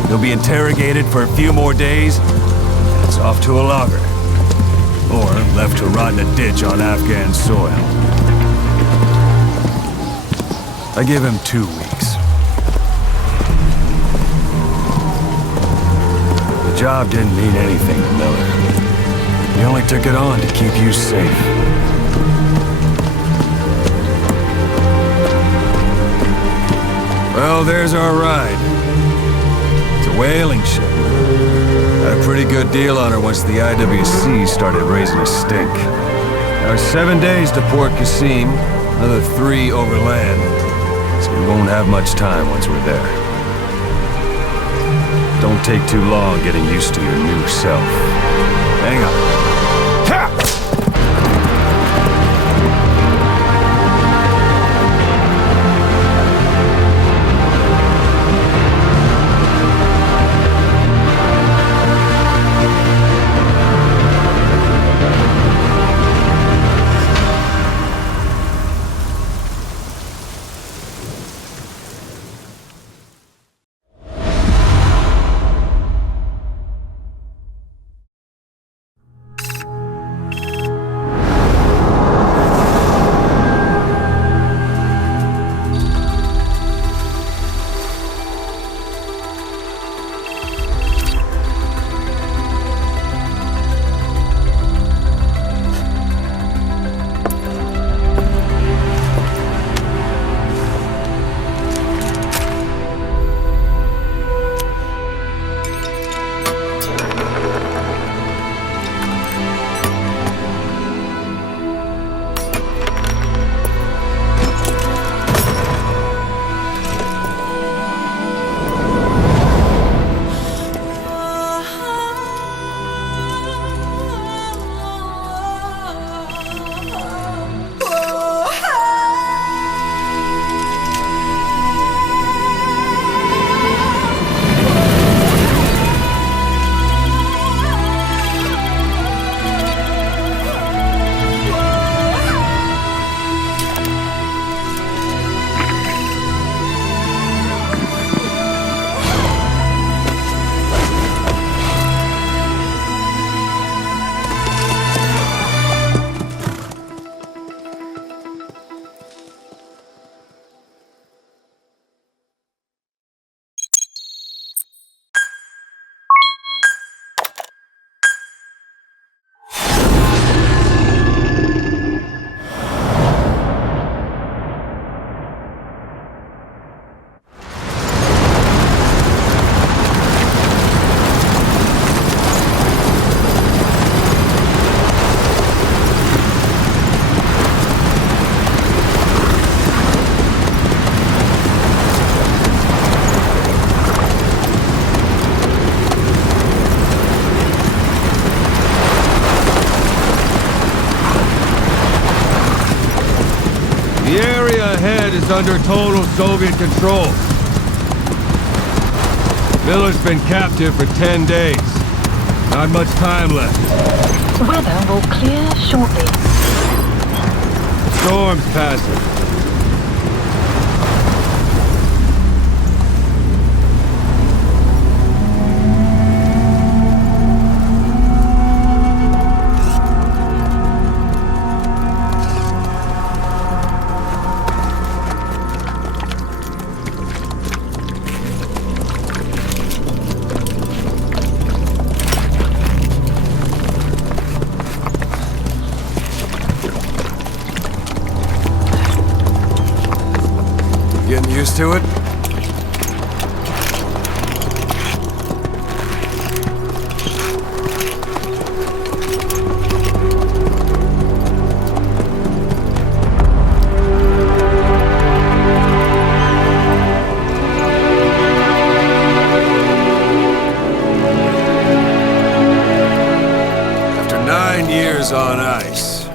They'll be interrogated for a few more days, and it's off to a lager. Or left to rot in a ditch on Afghan soil. I give him 2 weeks. The job didn't mean anything to Miller. He only took it on to keep you safe. Well, there's our ride. It's a whaling ship. Had a pretty good deal on her once the IWC started raising a stink. Now, 7 days to Port Qasim, another 3 overland. So we won't have much time once we're there. Don't take too long getting used to your new self. Hang on. Ha! The area ahead is under total Soviet control. Miller's been captive for 10 days. Not much time left. Weather will clear shortly. The storm's passing. To it? After 9 years on ice,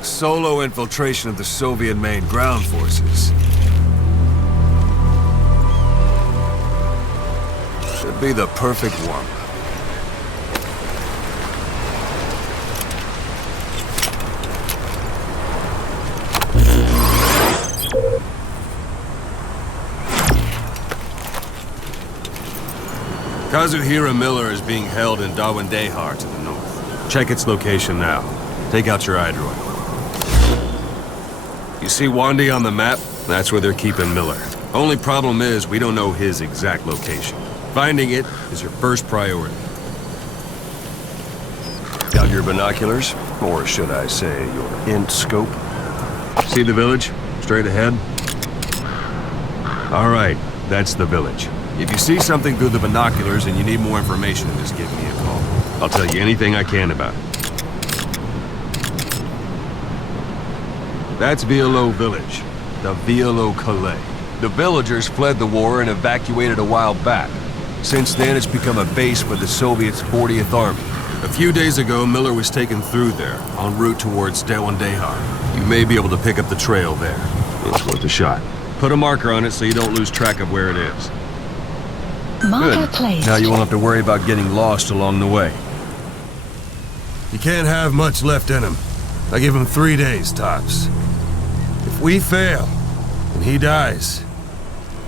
solo infiltration of the Soviet main ground forces. Be the perfect one. Kazuhira Miller is being held in Dawandehar to the north. Check its location now. Take out your iDroid. You see Wandi on the map? That's where they're keeping Miller. Only problem is we don't know his exact location. Finding it is your first priority. Got your binoculars? Or should I say, your int scope? See the village? Straight ahead? All right, that's the village. If you see something through the binoculars and you need more information, just give me a call. I'll tell you anything I can about it. That's Violo Village. The Violo Calais. The villagers fled the war and evacuated a while back. Since then, it's become a base for the Soviets' 40th Army. A few days ago, Miller was taken through there, en route towards Dawandehar. You may be able to pick up the trail there. It's worth a shot. Put a marker on it so you don't lose track of where it is. Marker placed. Now you won't have to worry about getting lost along the way. You can't have much left in him. I give him 3 days, tops. If we fail, and he dies,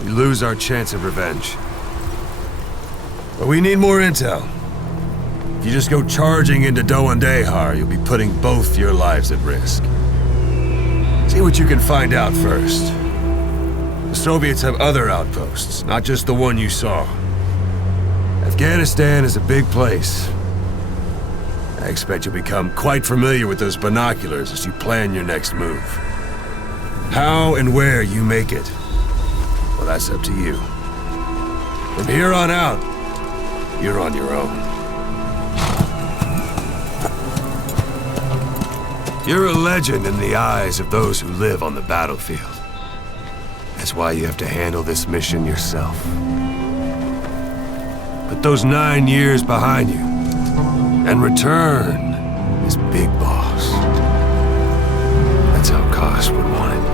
we lose our chance of revenge. But we need more intel. If you just go charging into Dawandehar, you'll be putting both your lives at risk. See what you can find out first. The Soviets have other outposts, not just the one you saw. Afghanistan is a big place. I expect you'll become quite familiar with those binoculars as you plan your next move. How and where you make it, well, that's up to you. From here on out, you're on your own. You're a legend in the eyes of those who live on the battlefield. That's why you have to handle this mission yourself. Put those 9 years behind you, and return as Big Boss. That's how Koss would want it.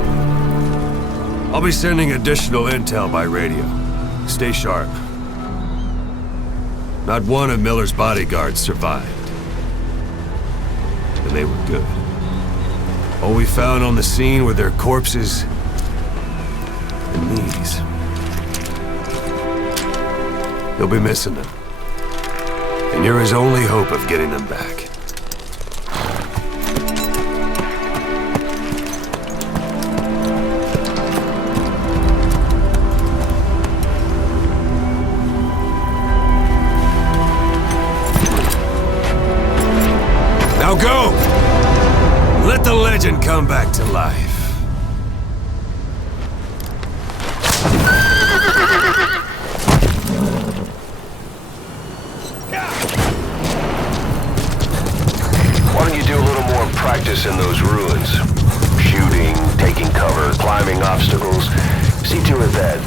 I'll be sending additional intel by radio. Stay sharp. Not one of Miller's bodyguards survived. And they were good. All we found on the scene were their corpses and knees. You'll be missing them. And you're his only hope of getting them back. Now go! Let the legend come back to life. Why don't you do a little more practice in those ruins? Shooting, taking cover, climbing obstacles. See to it that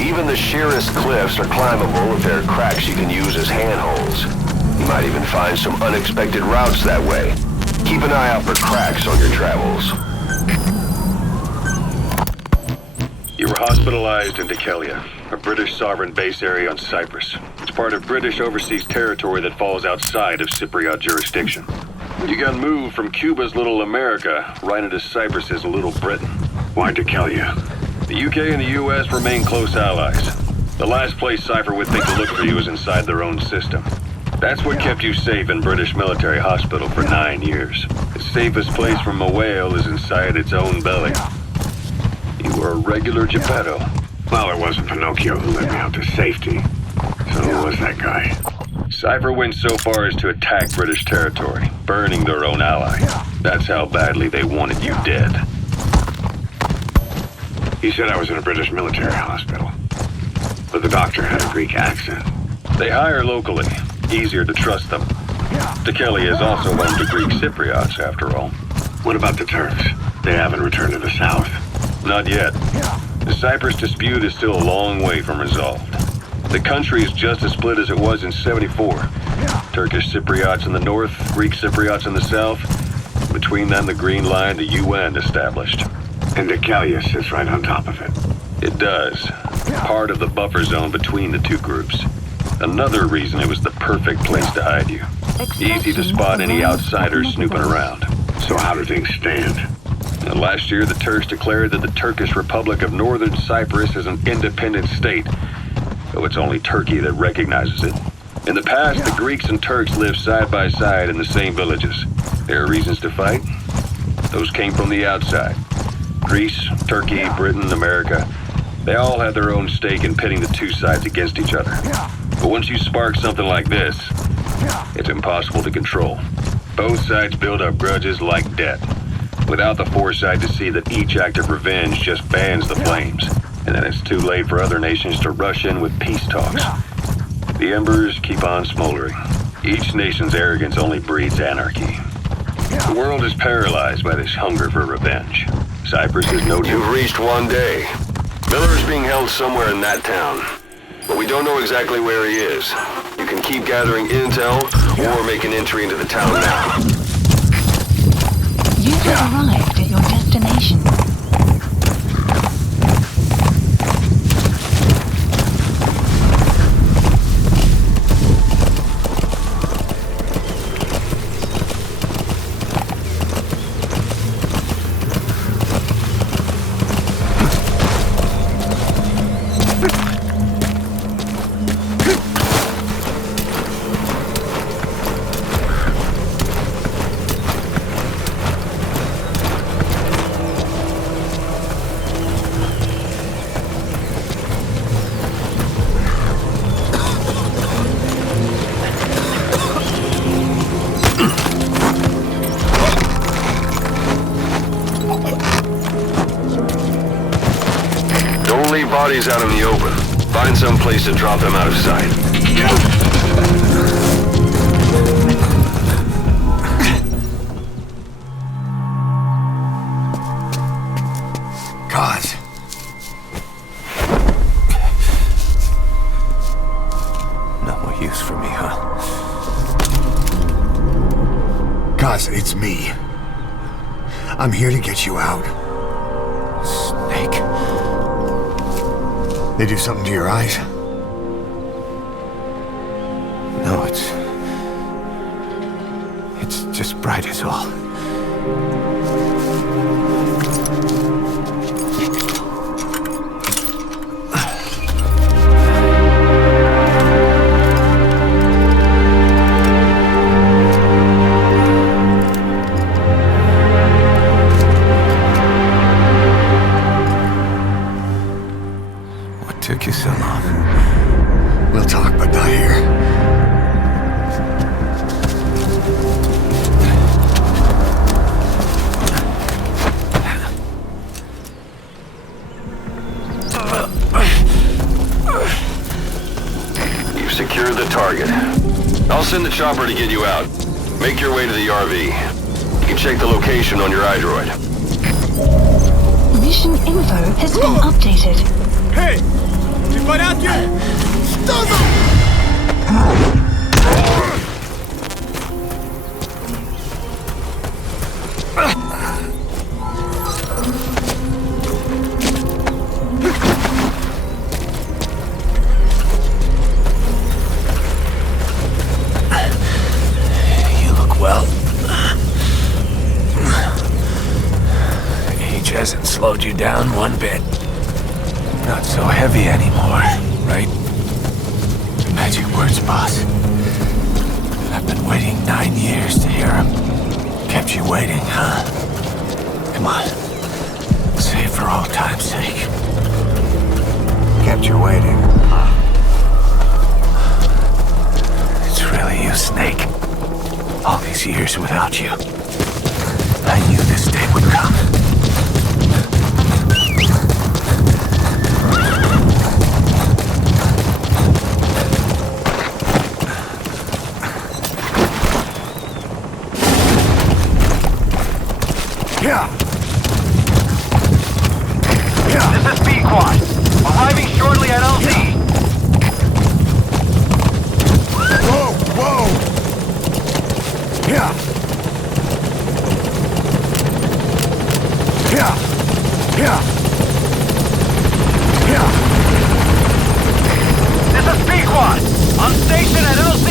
even the sheerest cliffs are climbable if there are cracks you can use as handholds. You might even find some unexpected routes that way. Keep an eye out for cracks on your travels. hospitalized in Dekelia, a British sovereign base area on Cyprus. It's part of British overseas territory that falls outside of Cypriot jurisdiction. You got moved from Cuba's Little America right into Cyprus's Little Britain. Why Dekelia? The UK and the US remain close allies. The last place Cypher would think to look for you is inside their own system. That's what kept you safe in British military hospital for 9 years. The safest place from a whale is inside its own belly. You were a regular Geppetto. Well, it wasn't Pinocchio who led me out to safety. So who was that guy? Cypher went so far as to attack British territory, burning their own ally. That's how badly they wanted you dead. He said I was in a British military hospital. But the doctor had a Greek accent. They hire locally. Easier to trust them. Dekelia is also home to Greek Cypriots, after all. What about the Turks? They haven't returned to the south. Not yet. The Cyprus dispute is still a long way from resolved. The country is just as split as it was in '74. Turkish Cypriots in the north, Greek Cypriots in the south. Between them, the Green Line, the UN established. And Dekelia sits right on top of it. It does. Part of the buffer zone between the two groups. Another reason it was the perfect place to hide you. Easy to spot any outsiders snooping around. So how do things stand? Last year, the Turks declared that the Turkish Republic of Northern Cyprus is an independent state, though it's only Turkey that recognizes it. In the past, the Greeks and Turks lived side by side in the same villages. There are reasons to fight. Those came from the outside. Greece, Turkey, Britain, America, they all had their own stake in pitting the two sides against each other. But once you spark something like this, it's impossible to control. Both sides build up grudges like debt, without the foresight to see that each act of revenge just fans the flames, and then it's too late for other nations to rush in with peace talks. The embers keep on smoldering. Each nation's arrogance only breeds anarchy. The world is paralyzed by this hunger for revenge. Cyprus is no different. You've reached one day. Miller is being held somewhere in that town, but we don't know exactly where he is. You can keep gathering intel or make an entry into the town now. You have arrived at your destination. Bodies out in the open. Find some place to drop them out of sight. Kaz. No more use for me, huh? Kaz, it's me. I'm here to get you out. Snake. They do something to your eyes? No, it's just bright as all. Took you so long. We'll talk, but not here. You've secured the target. I'll send the chopper to get you out. Make your way to the RV. You can check the location on your iDroid. Mission info has been updated. Hey! Припорядке! Что за... montage hasn't slowed you down one bit. Not so heavy anymore, right? Magic words, boss. I've been waiting 9 years to hear them. Kept you waiting, huh? Come on. Say it for old time's sake. Kept you waiting, huh? It's really you, Snake. All these years without you. I knew this day would come. This is B-Quad. Arriving shortly at LZ. Whoa, whoa! Yeah! Yeah! Yeah! Yeah! This is B-Quad. On station at LZ.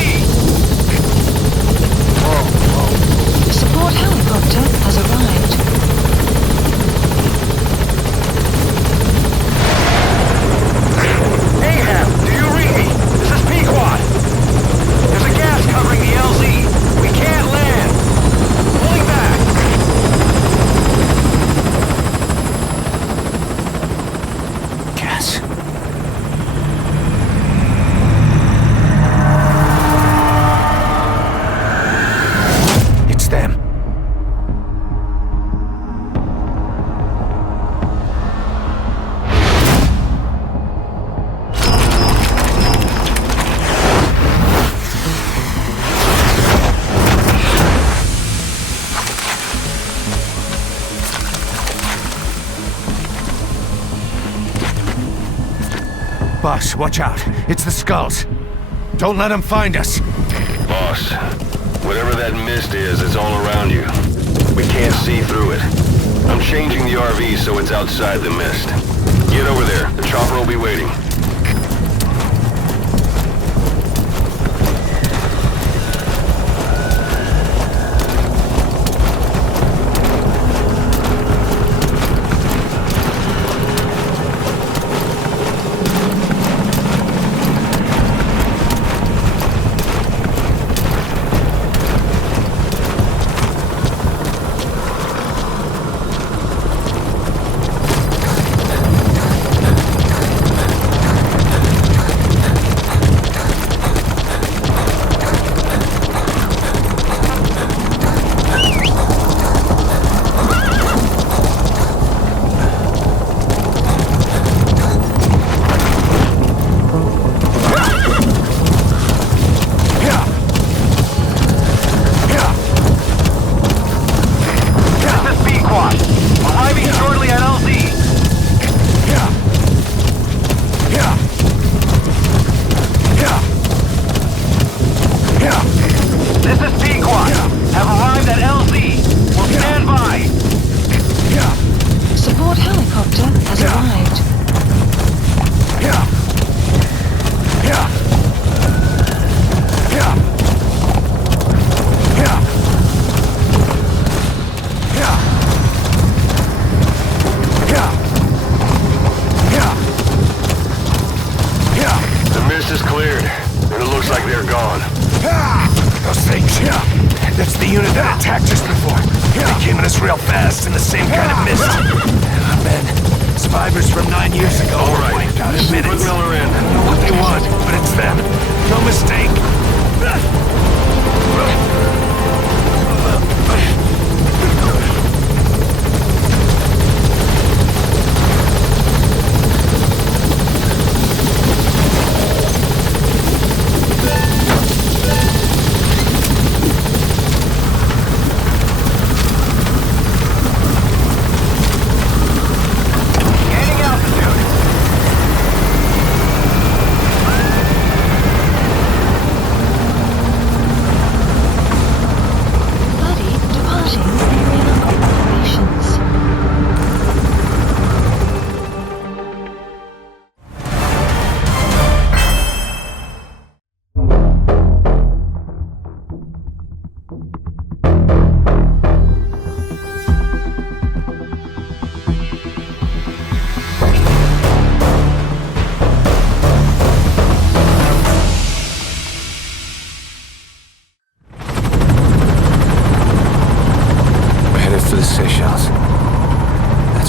Support helicopter has arrived. Ahab, do you read me? This is P-Quad. There's a gas covering the LZ. We can't land. Pulling back. Gas. It's them. Boss, watch out. It's the skulls. Don't let them find us. Boss, whatever that mist is, it's all around you. We can't see through it. I'm changing the RV so it's outside the mist. Get over there. The chopper will be waiting.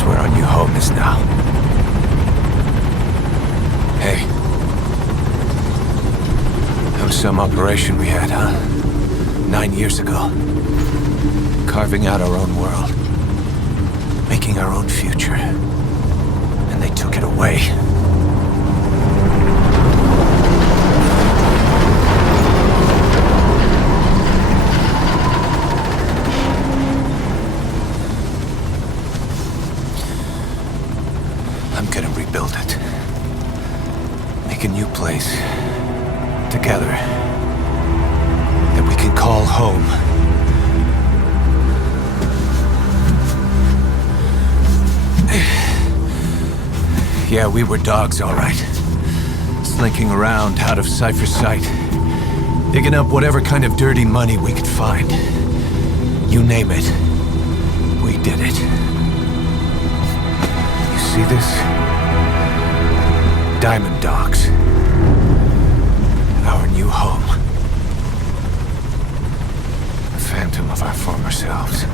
That's where our new home is now. Hey. That was some operation we had, huh? 9 years ago. Carving out our own world. Making our own future. And they took it away. I'm gonna rebuild it. Make a new place. Together. That we can call home. Yeah, we were dogs, all right. Slinking around out of Cypher's sight. Digging up whatever kind of dirty money we could find. You name it. We did it. You see this? Diamond Dogs. Our new home. A phantom of our former selves.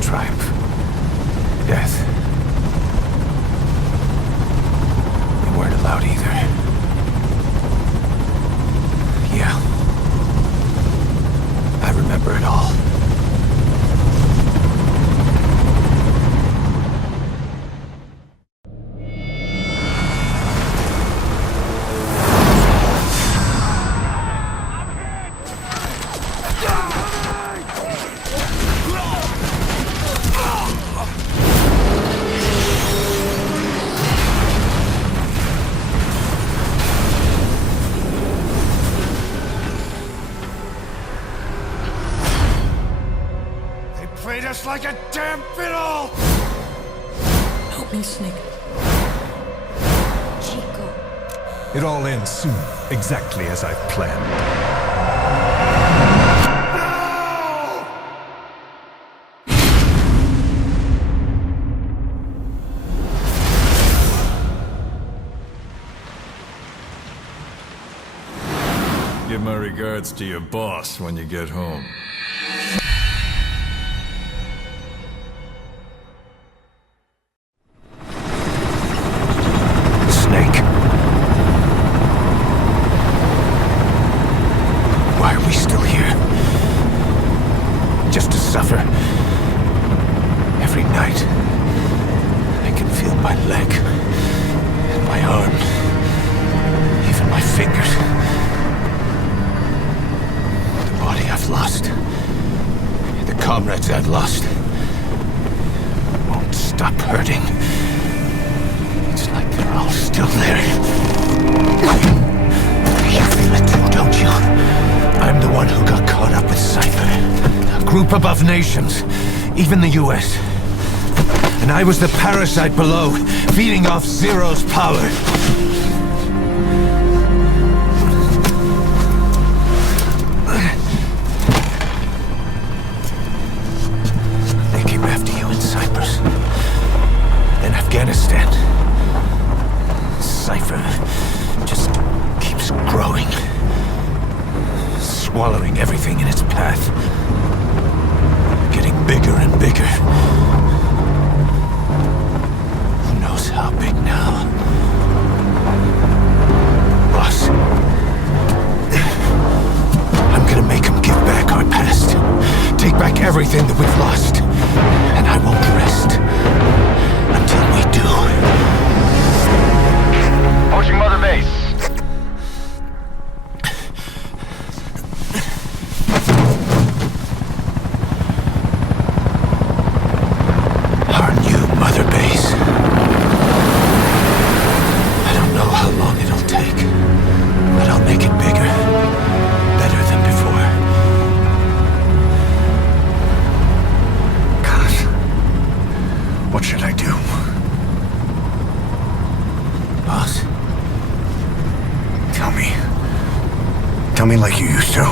Triumph. Death. We weren't allowed either. Yeah. I remember it all. Like a damn fiddle! Help me, Snake. Chico. It all ends soon, exactly as I've planned. Give my regards to your boss when you get home. Above nations, even the US. And I was the parasite below, feeding off Zero's power. They came after you in Cyprus, then Afghanistan. Cypher just keeps growing, swallowing everything in its path. Bigger and bigger. Who knows how big now? Boss. I'm gonna make him give back our past. Take back everything that we've lost. And I won't rest until we do. Approaching Mother Base. Tell me like you used to.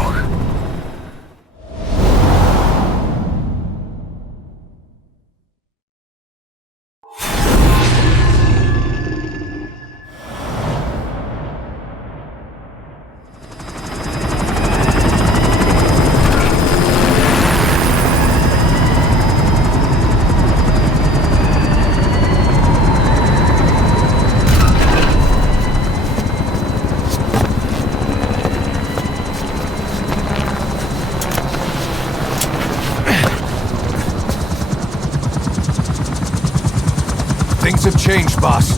Things have changed, boss.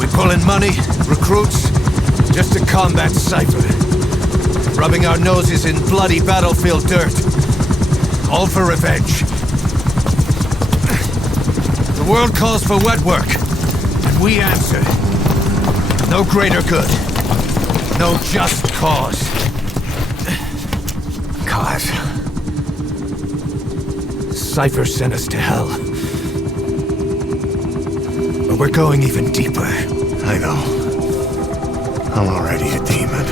We pull in money, recruits, just to combat Cypher. Rubbing our noses in bloody battlefield dirt. All for revenge. The world calls for wet work, and we answer. No greater good. No just cause. Cause. Cypher sent us to hell. But we're going even deeper. I know. I'm already a demon.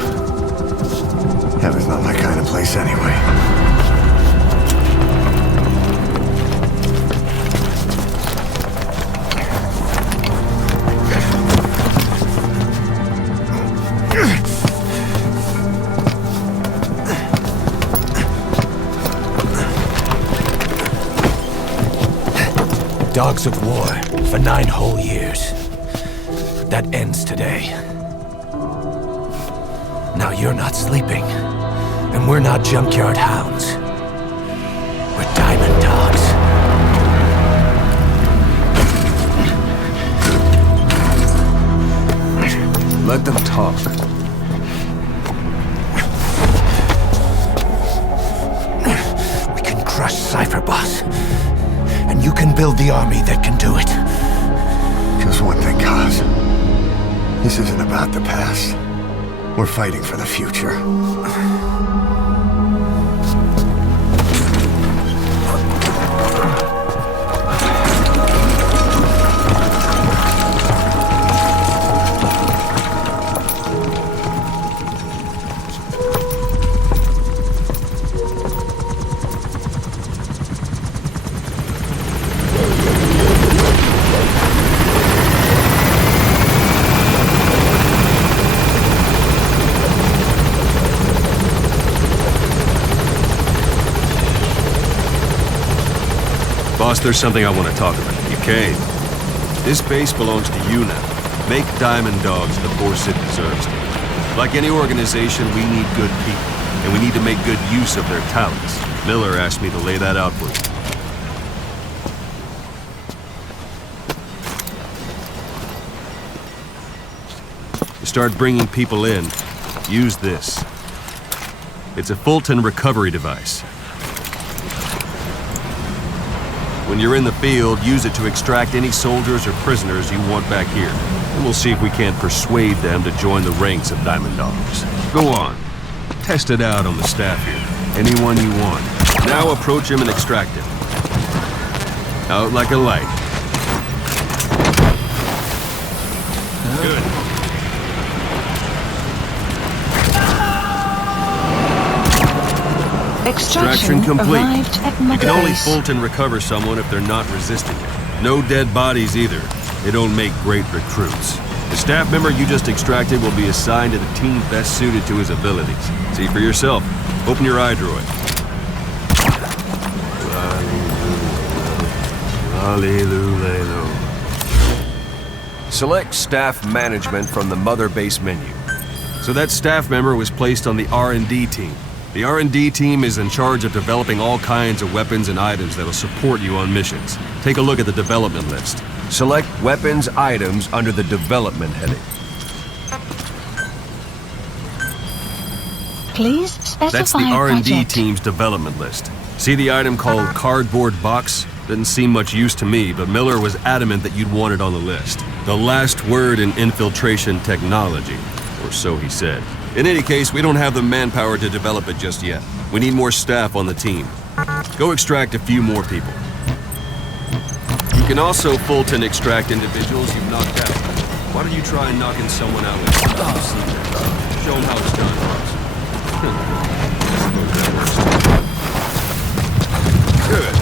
Heaven's not my kind of place anyway. Dogs of war for 9 whole years. That ends today. Now you're not sleeping, and we're not junkyard hounds. We're diamond dogs. Let them talk. We can crush Cypher, boss. And you can build the army that can do it. Just one thing, Kaz. This isn't about the past. We're fighting for the future. Boss, there's something I want to talk about. You came. This base belongs to you now. Make Diamond Dogs the force it deserves. Like any organization, we need good people, and we need to make good use of their talents. Miller asked me to lay that out for you. You start bringing people in, use this. It's a Fulton recovery device. When you're in the field, use it to extract any soldiers or prisoners you want back here. And we'll see if we can't persuade them to join the ranks of Diamond Dogs. Go on. Test it out on the staff here. Anyone you want. Now approach him and extract him. Out like a light. Good. Extraction complete. You can only Fulton recover someone if they're not resisting it. No dead bodies either. They don't make great recruits. The staff member you just extracted will be assigned to the team best suited to his abilities. See for yourself. Open your eye droid. Select staff management from the mother base menu. So that staff member was placed on the R&D team. The R&D team is in charge of developing all kinds of weapons and items that'll support you on missions. Take a look at the development list. Select weapons items under the development heading. Please specify That's the R&D team's development list. See the item called cardboard box? Didn't seem much use to me, but Miller was adamant that you'd want it on the list. The last word in infiltration technology, or so he said. In any case, we don't have the manpower to develop it just yet. We need more staff on the team. Go extract a few more people. You can also Fulton extract individuals you've knocked out. Why don't you try knocking someone out with Show them how it's done, Proxy. Good.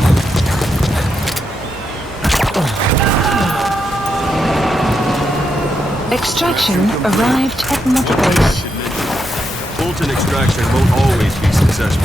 Extraction arrived at mother base. Fulton extraction won't always be successful.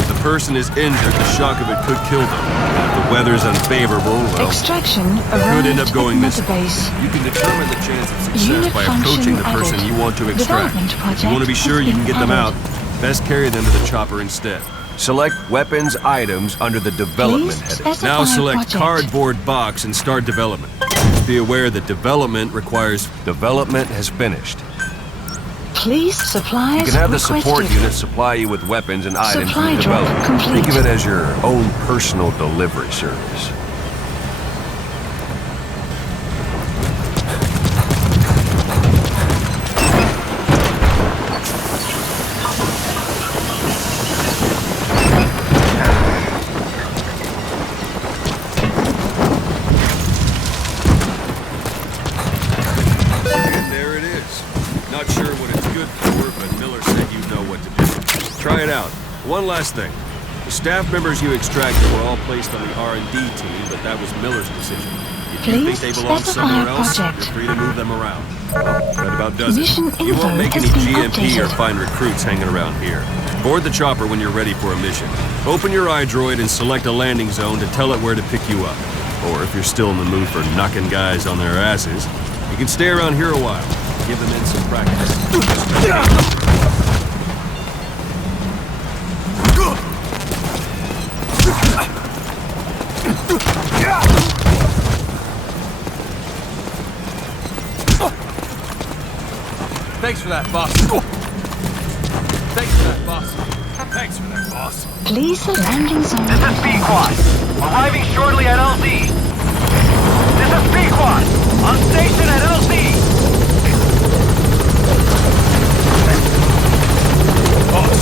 If the person is injured, the shock of it could kill them. And if the weather's unfavorable, well, Extraction it could end up going missing. Base. You can determine the chance of success Unit by approaching the person added. you want to extract. If you want to be sure you can get them out, best carry them to the chopper instead. Select Weapons Items under the Development heading. Now select Cardboard Box and start development. Just be aware that development requires... Development has finished. Please supplies You can have the support requested. unit supply you with weapons and items Supply you develop. drop complete. Think of it as your own personal delivery service. And there it is. Not sure what it's good for, but Miller said you know what to do. Try it out. One last thing. The staff members you extracted were all placed on the R&D team, but that was Miller's decision. If you think they belong somewhere else, you're free to move them around. That about does it. You won't make any GMP or find recruits hanging around here. Board the chopper when you're ready for a mission. Open your iDroid and select a landing zone to tell it where to pick you up. Or if you're still in the mood for knocking guys on their asses, you can stay around here a while. Give the men some practice. Thanks for that, boss. Thanks for that, boss. Thanks for that, boss. Please the landing zone. This is B-Quad. Arriving shortly at LZ. This is B-Quad. On station at LZ. Boss.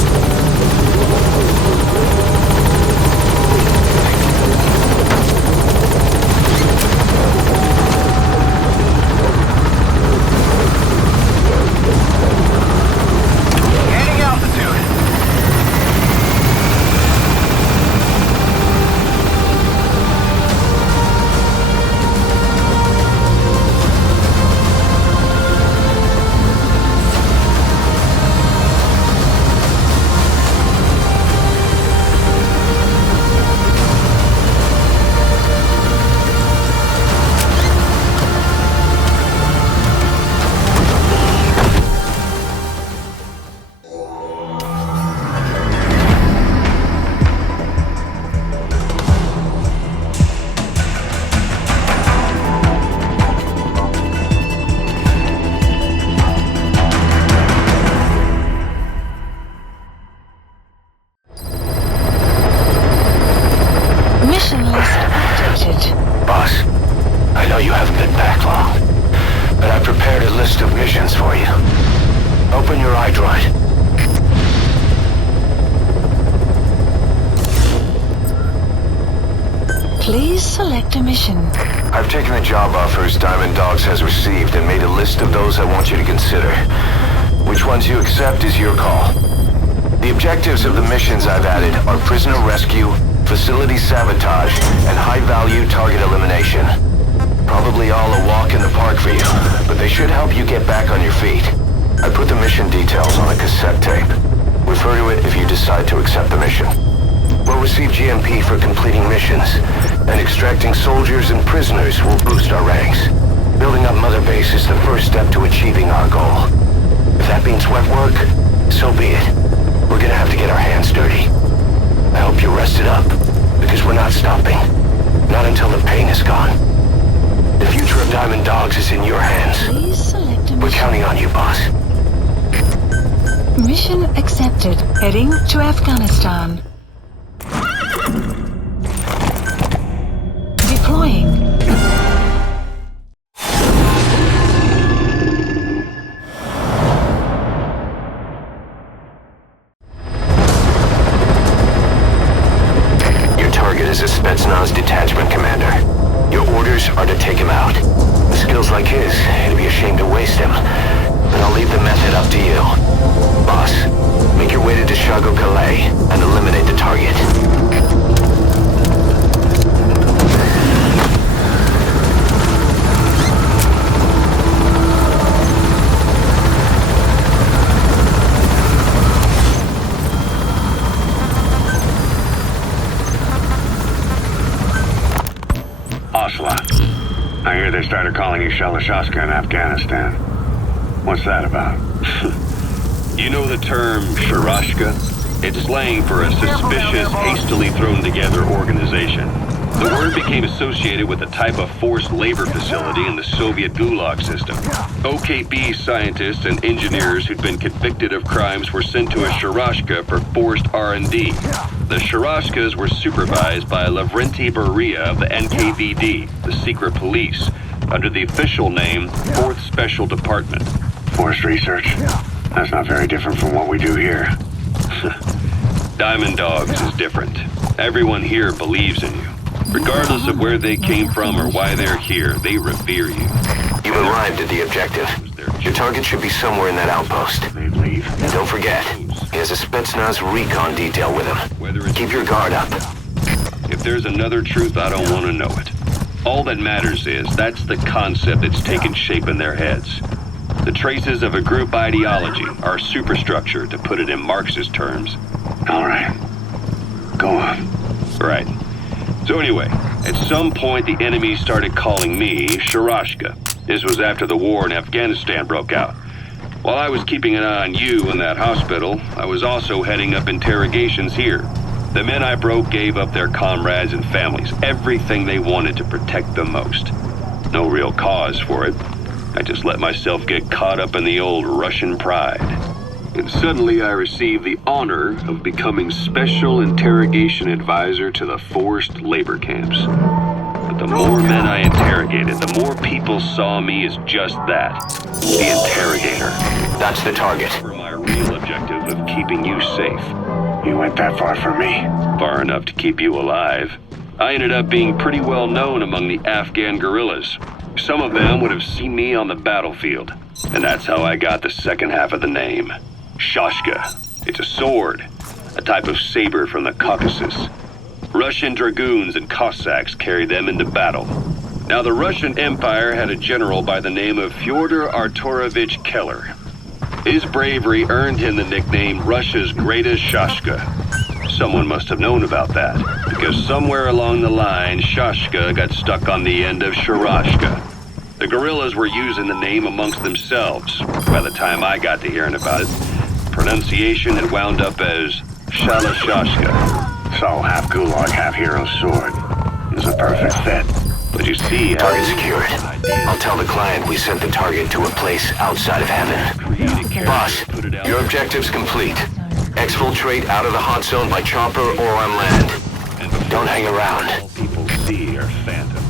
Gaining altitude. Mission list updated. Boss, I know you haven't been back long, but I prepared a list of missions for you. Open your iDroid. Please select a mission. I've taken the job offers Diamond Dogs has received and made a list of those I want you to consider. Which ones you accept is your call. The objectives of the missions I've added are prisoner rescue, facility sabotage, and high-value target elimination. Probably all a walk in the park for you, but they should help you get back on your feet. I put the mission details on a cassette tape. Refer to it if you decide to accept the mission. We'll receive GMP for completing missions, and extracting soldiers and prisoners will boost our ranks. Building up Mother Base is the first step to achieving our goal. If that means wet work, so be it. We're gonna have to get our hands dirty. I hope you're rested up, because we're not stopping. Not until the pain is gone. The future of Diamond Dogs is in your hands. Please select a mission. We're counting on you, boss. Mission accepted. Heading to Afghanistan. Deploying. Your target is a Spetsnaz detachment commander. Your orders are to take him out. With skills like his, it'd be a shame to waste him. But I'll leave the method up to you. Boss, make your way to Dishago Calais and eliminate the target. Ocelot. I hear they started calling you Shalashaska in Afghanistan. What's that about? You know the term Sharashka? It's slang for a suspicious, hastily thrown together organization. The word became associated with a type of forced labor facility in the Soviet Gulag system. OKB scientists and engineers who'd been convicted of crimes were sent to a Sharashka for forced R&D. The Sharashkas were supervised by Lavrenti Beria of the NKVD, the secret police, under the official name 4th Special Department. Forced research? That's not very different from what we do here. Diamond Dogs is different. Everyone here believes in you. Regardless of where they came from or why they're here, they revere you. You've arrived at the objective. Your target should be somewhere in that outpost. They leave. And don't forget, he has a Spetsnaz recon detail with him. Keep your guard up. If there's another truth, I don't want to know it. All that matters is that's the concept that's taken shape in their heads. The traces of a group ideology, our superstructure, to put it in Marxist terms. All right. Go on. Right. So anyway, at some point the enemy started calling me Sharashka. This was after the war in Afghanistan broke out. While I was keeping an eye on you in that hospital, I was also heading up interrogations here. The men I broke gave up their comrades and families, everything they wanted to protect them most. No real cause for it. I just let myself get caught up in the old Russian pride. And suddenly I received the honor of becoming Special Interrogation Advisor to the forced labor camps. But the more men I interrogated, the more people saw me as just that, the interrogator. That's the target. For my real objective of keeping you safe. You went that far for me? Far enough to keep you alive. I ended up being pretty well known among the Afghan guerrillas. Some of them would have seen me on the battlefield. And that's how I got the second half of the name. Shashka. It's a sword, a type of saber from the Caucasus. Russian dragoons and Cossacks carried them into battle. Now, the Russian Empire had a general by the name of Fyodor Arturovich Keller. His bravery earned him the nickname Russia's Greatest Shashka. Someone must have known about that, because somewhere along the line, Shashka got stuck on the end of Sharashka. The guerrillas were using the name amongst themselves. By the time I got to hearing about it, pronunciation had wound up as Shalashashka. So, half Gulag, half hero sword. It's a perfect fit. But you see how... Target secured. I'll tell the client we sent the target to a place outside of heaven. Boss, your objective's complete. Exfiltrate out of the hot zone by chopper or on land. Don't hang around. All people see are phantom.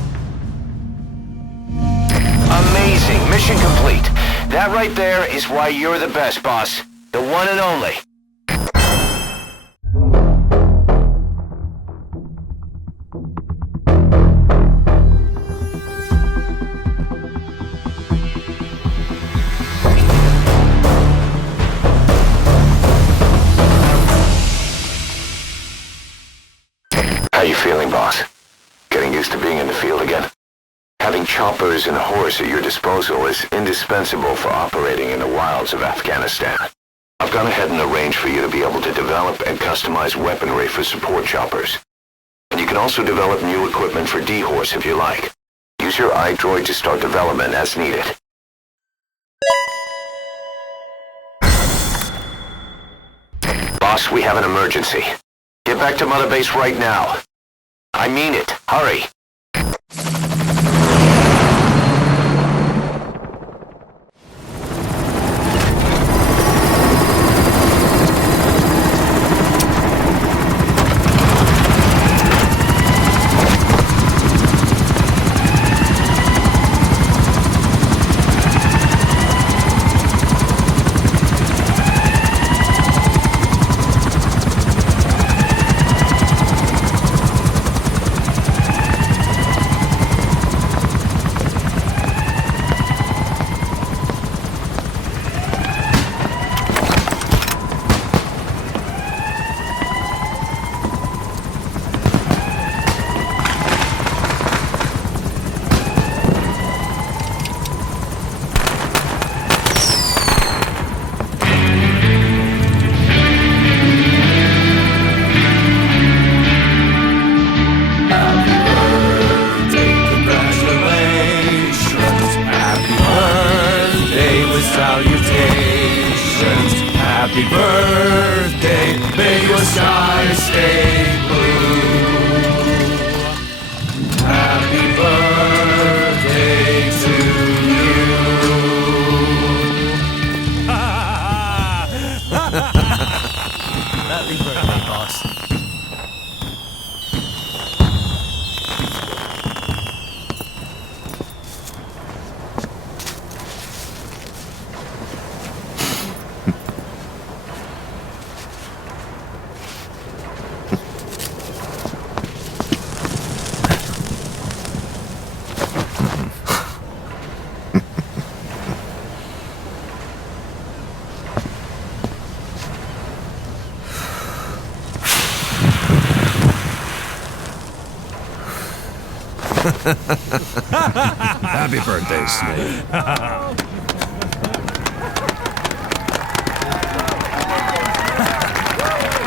Amazing. Mission complete. That right there is why you're the best, boss. The one and only. How you feeling, boss? Getting used to being in the field again? Having choppers and a horse at your disposal is indispensable for operating in the wilds of Afghanistan. I've gone ahead and arranged for you to be able to develop and customize weaponry for support choppers. And you can also develop new equipment for D-Horse if you like. Use your iDroid to start development as needed. Boss, we have an emergency. Get back to Mother Base right now. I mean it. Hurry. skies stay blue. Happy birthday to you. Happy birthday, boss. Happy birthday, Snake.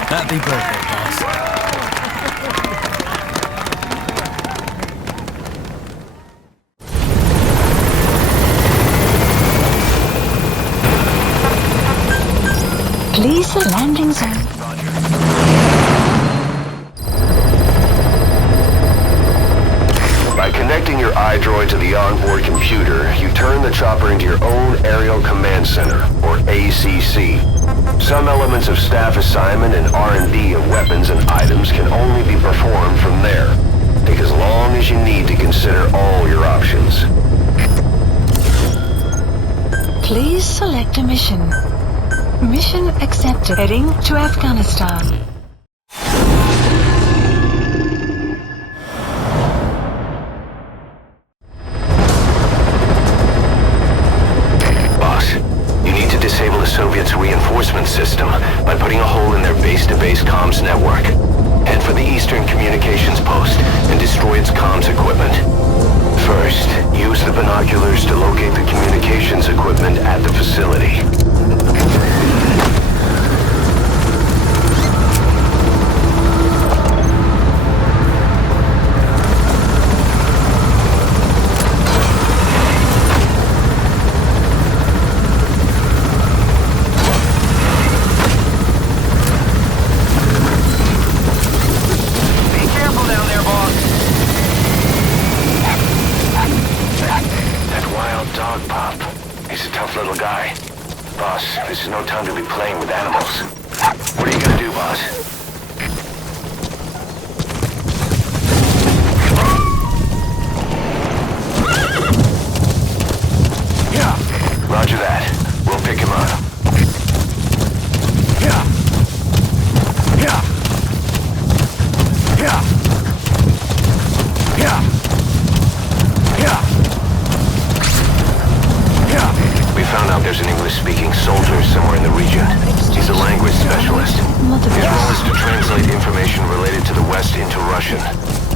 Happy birthday, boss. Please the landing zone. By connecting your iDroid to the onboard computer, you turn the chopper into your own Aerial Command Center, or ACC. Some elements of staff assignment and R&D of weapons and items can only be performed from there. Take as long as you need to consider all your options. Please select a mission. Mission accepted. Heading to Afghanistan. Disable the Soviets' reinforcement system by putting a hole in their base-to-base comms network. Head for the Eastern Communications Post and destroy its comms equipment. First, use the binoculars to locate the communications equipment at the facility. This is no time to be playing with animals. What are you gonna do, boss? Yeah. Roger that. We'll pick him up. Yeah. Yeah. Yeah. Yeah. Yeah. Yeah. We found out there's an English-speaking soldier somewhere in the region. He's a language specialist. His role is to translate information related to the West into Russian.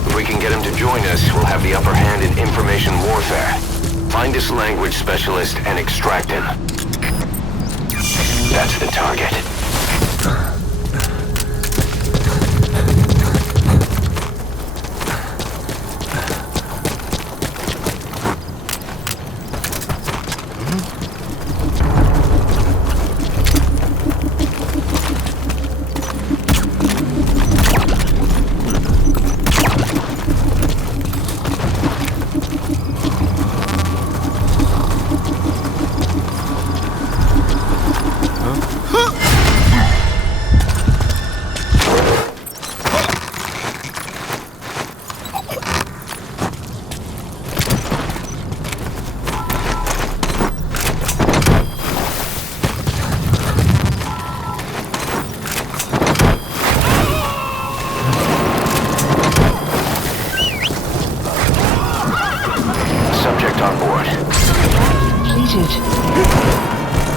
If we can get him to join us, we'll have the upper hand in information warfare. Find this language specialist and extract him. That's the target.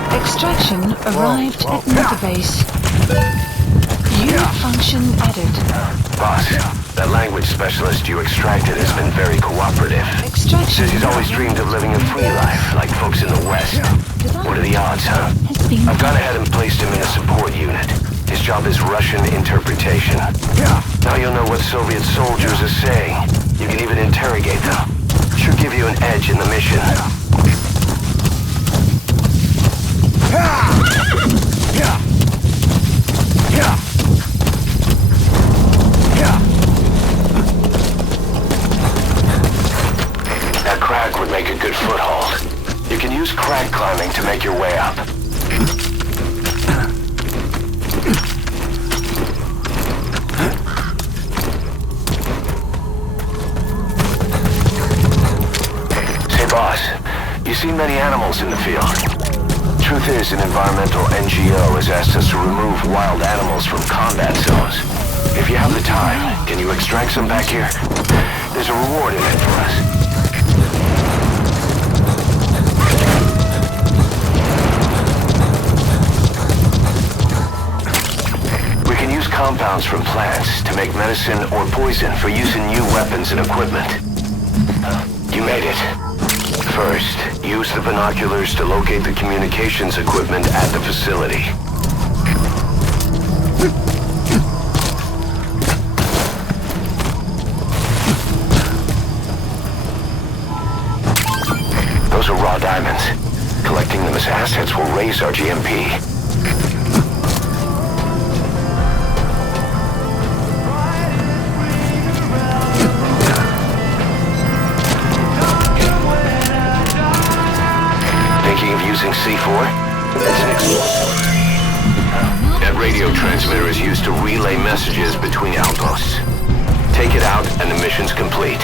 Extraction arrived at Metabase. Unit function added. Boss, that language specialist you extracted has been very cooperative. Extraction. Says he's always dreamed of living a free life, like folks in the West. What are the odds, huh? I've gone ahead and placed him in a support unit. His job is Russian interpretation. Now you'll know what Soviet soldiers are saying. You can even interrogate them. Should give you an edge in the mission. crack would make a good foothold. You can use crack climbing to make your way up. Say, boss, you see many animals in the field. Truth is, an environmental NGO has asked us to remove wild animals from combat zones. If you have the time, can you extract some back here? There's a reward in it for us. We can use compounds from plants to make medicine or poison for use in new weapons and equipment. You made it. First, use the binoculars to locate the communications equipment at the facility. Those are raw diamonds. Collecting them as assets will raise our GMP. Using C4? It's an explosive. That radio transmitter is used to relay messages between outposts. Take it out and the mission's complete.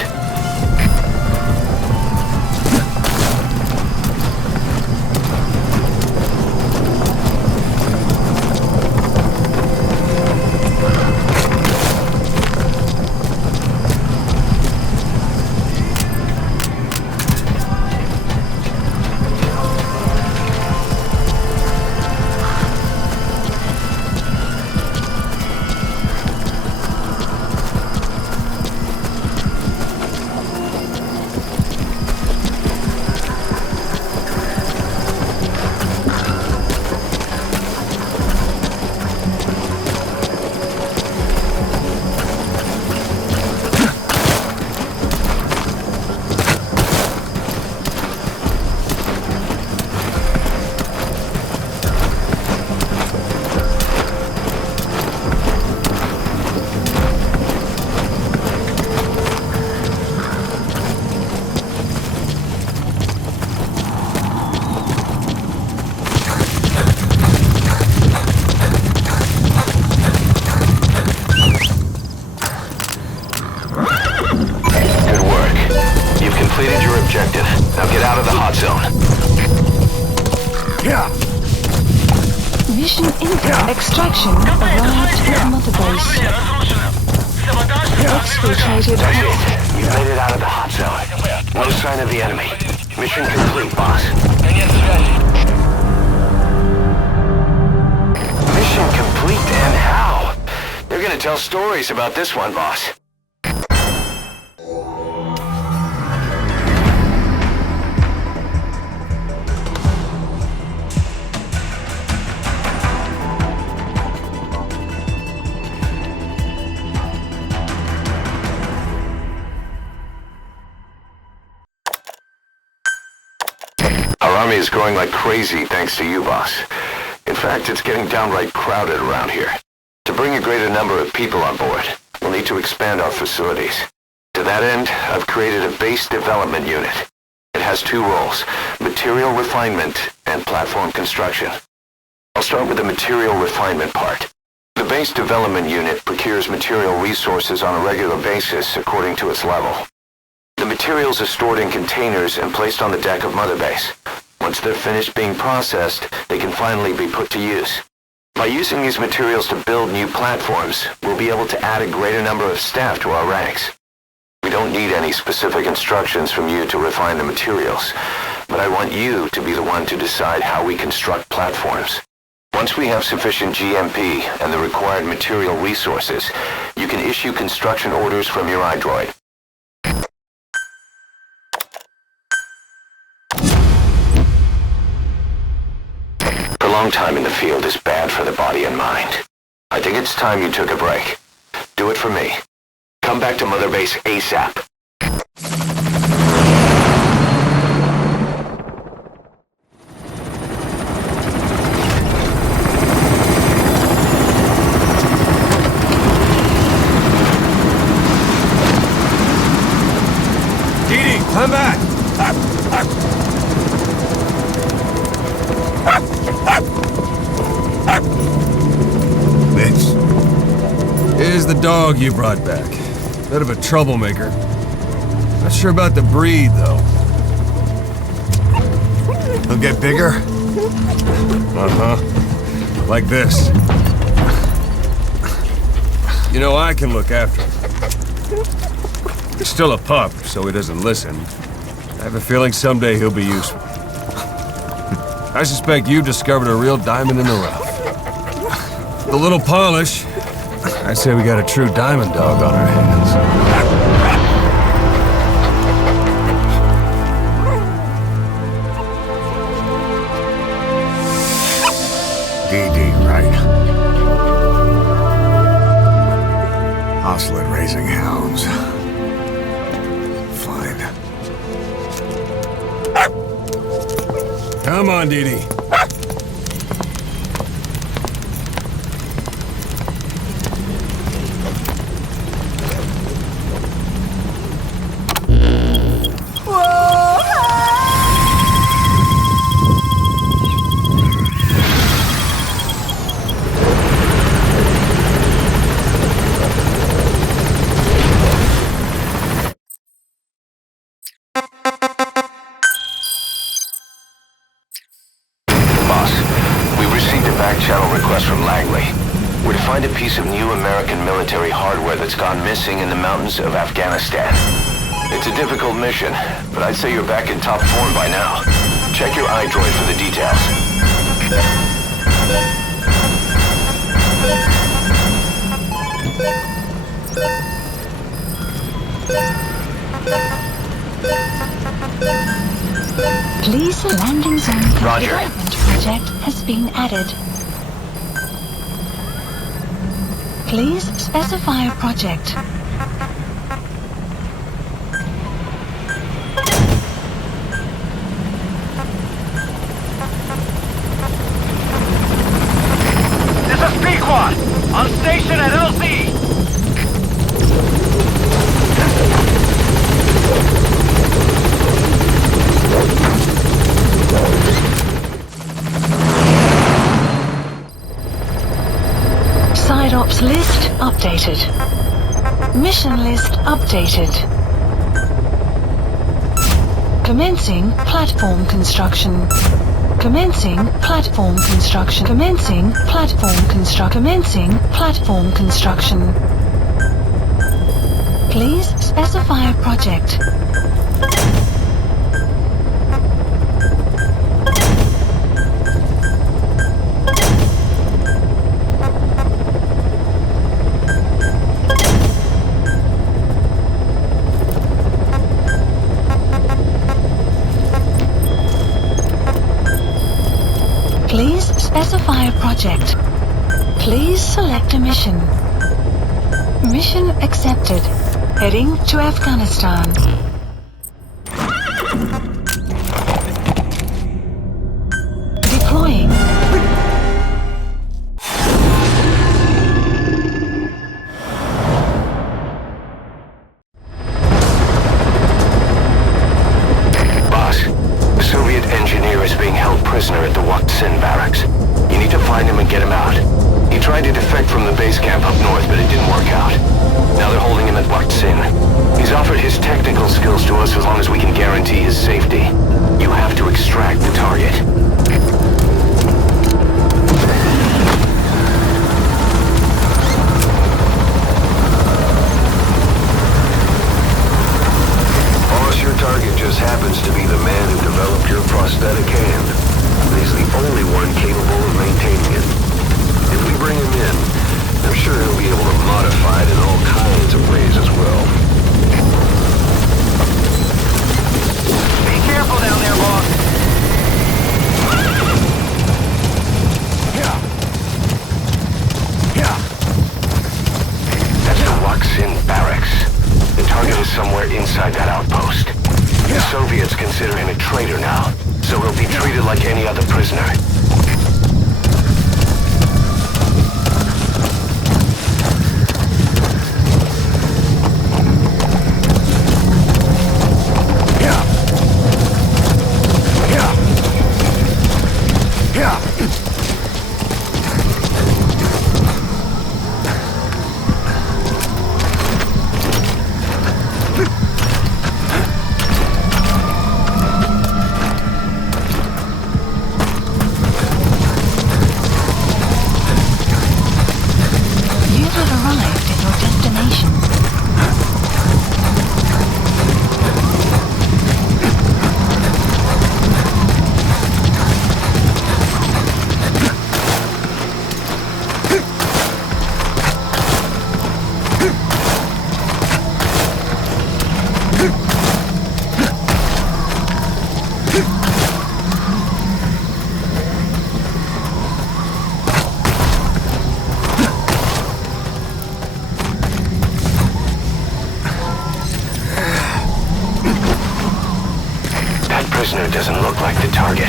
Extraction arrived at Mother Base. Exfiltrated. You made it out of the hot zone. No sign of the enemy. Mission complete, boss. Mission complete, and how? They're gonna tell stories about this one, boss. Army is growing like crazy thanks to you, boss. In fact, it's getting downright crowded around here. To bring a greater number of people on board, we'll need to expand our facilities. To that end, I've created a base development unit. It has two roles, material refinement and platform construction. I'll start with the material refinement part. The base development unit procures material resources on a regular basis according to its level. The materials are stored in containers and placed on the deck of Mother Base. Once they're finished being processed, they can finally be put to use. By using these materials to build new platforms, we'll be able to add a greater number of staff to our ranks. We don't need any specific instructions from you to refine the materials, but I want you to be the one to decide how we construct platforms. Once we have sufficient GMP and the required material resources, you can issue construction orders from your iDroid. Prolonged time in the field is bad for the body and mind. I think it's time you took a break. Do it for me. Come back to Mother Base ASAP. Come back! This is the dog you brought back. Bit of a troublemaker. Not sure about the breed, though. He'll get bigger? Uh-huh. Like this. You know, I can look after him. He's still a pup, so he doesn't listen. I have a feeling someday he'll be useful. I suspect you've discovered a real diamond in the rough. With a little polish, I'd say we got a true diamond dog on our hands. DD, right? Ocelot raising hounds. Fine. Come on, Dee. In the mountains of Afghanistan. It's a difficult mission, but I'd say you're back in top form by now. Check your iDroid for the details. Please, the landing zone Roger. development project has been added. Please specify a project. This is Pequod, on station at LZ. Side ops list updated. Mission list updated. Commencing platform construction. Commencing platform construction. Commencing platform construction. Commencing platform construction. Please specify a project. Please specify a project. Please select a mission. Mission accepted. Heading to Afghanistan. Deploying. Boss, a Soviet engineer is being held prisoner at the Cutscene barracks. You need to find him and get him out. He tried to defect from the base camp up north, but it didn't work out. Now they're holding him at Cutscene. He's offered his technical skills to us as long as we can guarantee his safety. You have to extract the target. Boss, your target just happens to be the man who developed your prosthetic hand. He's the only one capable of maintaining it. If we bring him in, I'm sure he'll be able to modify it in all kinds of ways as well. Be careful down there, boss. That's the Cutscene barracks. The target is somewhere inside that outpost. The Soviets consider him a traitor now, so he'll be treated like any other prisoner. prisoner doesn't look like the target.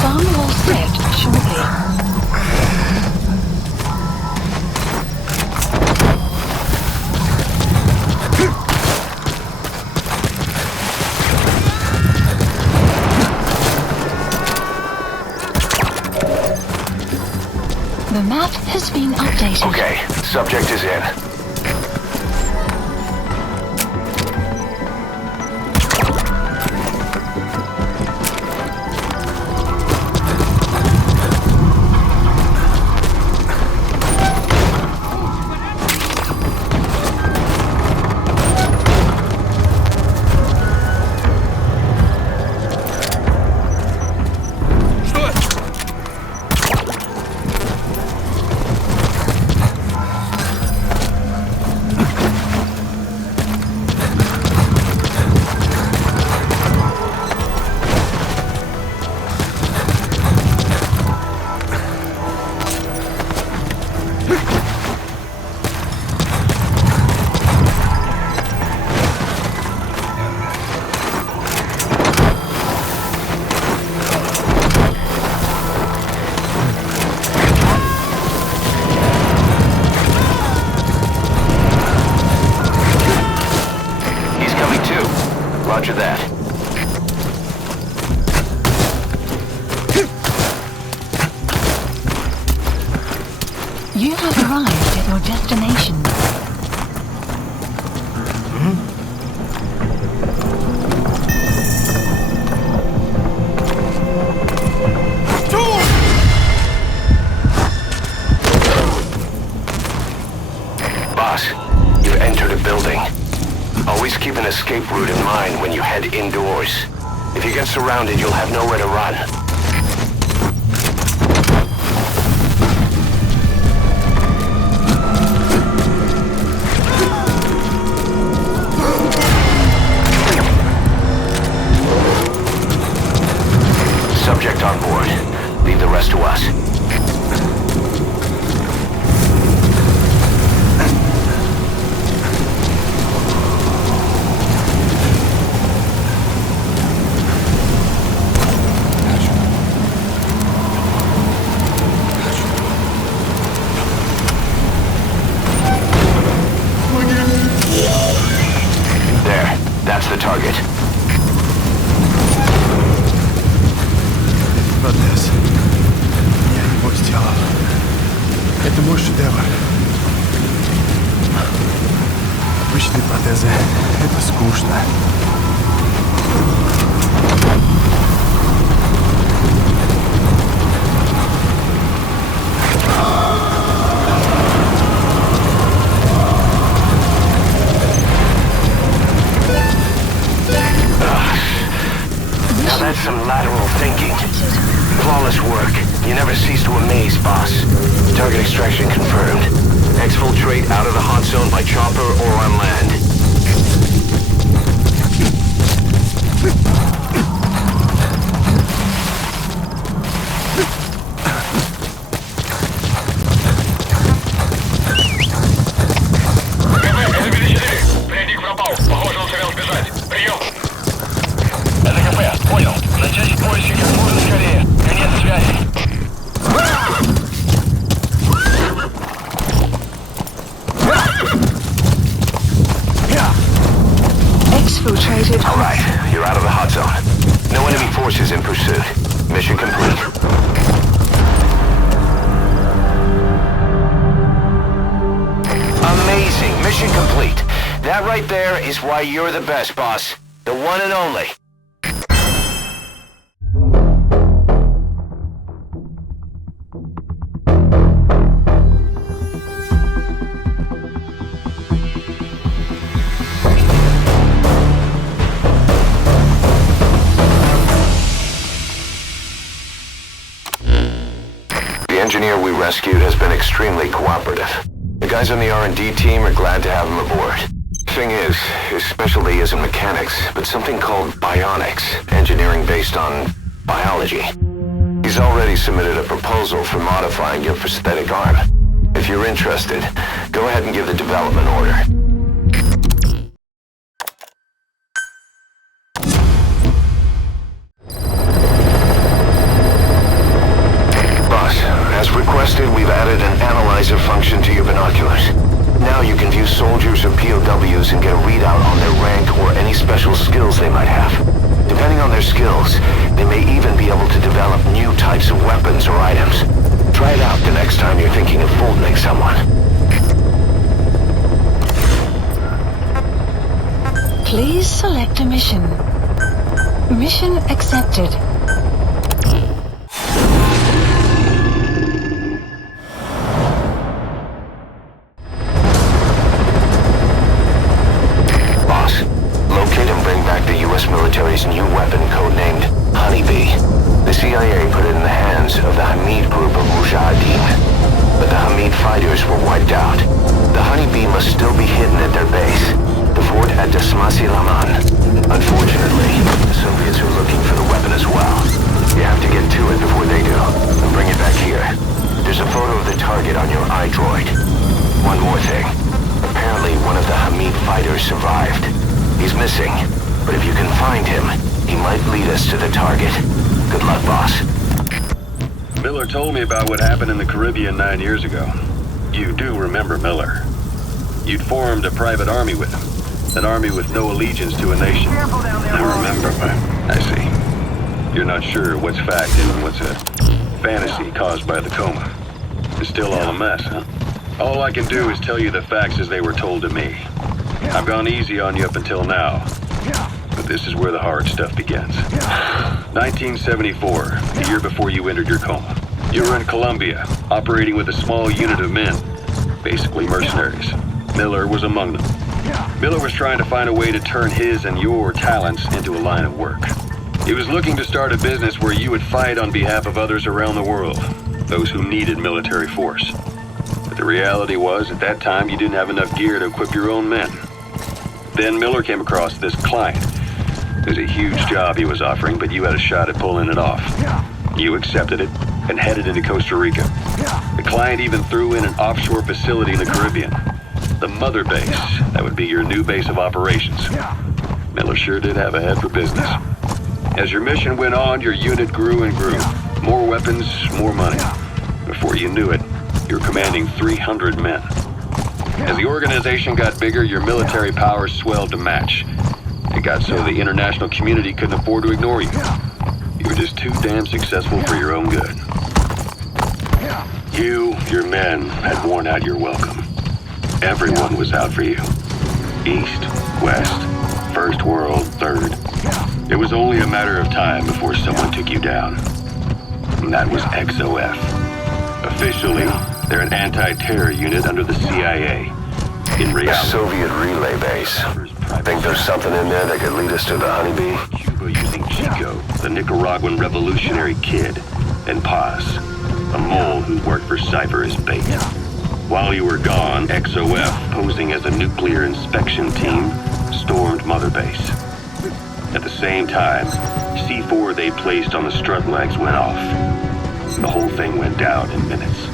Some will set shortly. The map has been updated. Okay, subject is in. Roger that. You have arrived at your destination. Boss, you've entered a building. Always keep an escape route in mind when you head indoors. If you get surrounded, you'll have nowhere to run. Subject on board. Leave the rest to us. That's the target. Протез. Я его сделал. Это мой шедевр. Обычные протезы — это скучно. Now that's some lateral thinking. Flawless work. You never cease to amaze, boss. Target extraction confirmed. Exfiltrate out of the hot zone by chopper or on land. All right, you're out of the hot zone. No enemy forces in pursuit. Mission complete. Amazing. Mission complete. That right there is why you're the best, boss. The one and only. The engineer we rescued has been extremely cooperative. The guys on the R&D team are glad to have him aboard. Thing is, his specialty isn't mechanics, but something called bionics, engineering based on biology. He's already submitted a proposal for modifying your prosthetic arm. If you're interested, go ahead and give the development order. Boss, as requested, we've added an analyzer function to your binoculars. Now you can view soldiers or POWs and get a readout on their rank or any special skills they might have. Depending on their skills, they may even be able to develop new types of weapons or items. Try it out the next time you're thinking of folding someone. Please select a mission. Mission accepted. Military's new weapon codenamed Honeybee. The CIA put it in the hands of the Hamid group of Mujahideen, but the Hamid fighters were wiped out. The Honeybee must still be hidden at their base, the fort at Desmasi Laman. Unfortunately, the Soviets are looking for the weapon as well. You have to get to it before they do, and bring it back here. There's a photo of the target on your iDroid. One more thing. Apparently one of the Hamid fighters survived. He's missing. But if you can find him, he might lead us to the target. Good luck, boss. Miller told me about what happened in the Caribbean 9 years ago. You do remember Miller. You'd formed a private army with him. An army with no allegiance to a nation. I remember, but I see. You're not sure what's fact and what's a fantasy caused by the coma. It's still all a mess, huh? All I can do is tell you the facts as they were told to me. I've gone easy on you up until now. But this is where the hard stuff begins. 1974, the year before you entered your coma. You were in Colombia, operating with a small unit of men, basically mercenaries. Miller was among them. Miller was trying to find a way to turn his and your talents into a line of work. He was looking to start a business where you would fight on behalf of others around the world, those who needed military force. But the reality was, at that time, you didn't have enough gear to equip your own men. Then Miller came across this client. It was a huge job he was offering, but you had a shot at pulling it off. You accepted it and headed into Costa Rica. The client even threw in an offshore facility in the Caribbean. The mother base, that would be your new base of operations. Miller sure did have a head for business. As your mission went on, your unit grew and grew. More weapons, more money. Before you knew it, you were commanding 300 men. As the organization got bigger, your military powers swelled to match. It got so the international community couldn't afford to ignore you. You were just too damn successful for your own good. You, your men, had worn out your welcome. Everyone was out for you. East, West, First World, Third. It was only a matter of time before someone took you down. And that was XOF. Officially, they're an anti-terror unit under the CIA. In reality, a Soviet relay base. Think there's something in there that could lead us to the Honeybee? Cuba using Chico, the Nicaraguan revolutionary kid, and Paz, a mole who worked for Cypher as bait. While you were gone, XOF, posing as a nuclear inspection team, stormed Mother Base. At the same time, C4 they placed on the strut legs went off. The whole thing went down in minutes.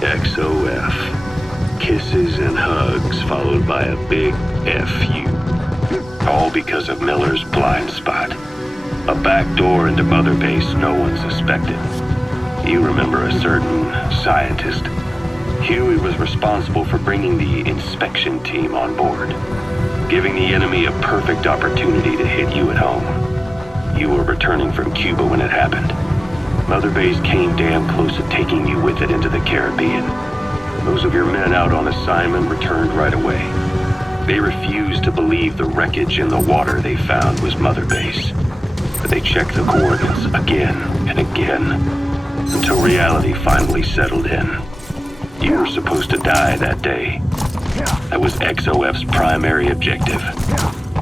XOF. Kisses and hugs followed by a big F you. All because of Miller's blind spot. A back door into Mother Base no one suspected. You remember a certain scientist. Huey was responsible for bringing the inspection team on board, giving the enemy a perfect opportunity to hit you at home. You were returning from Cuba when it happened. Mother Base came damn close to taking you with it into the Caribbean. Those of your men out on assignment returned right away. They refused to believe the wreckage in the water they found was Mother Base. But they checked the coordinates again and again, until reality finally settled in. You were supposed to die that day. That was XOF's primary objective.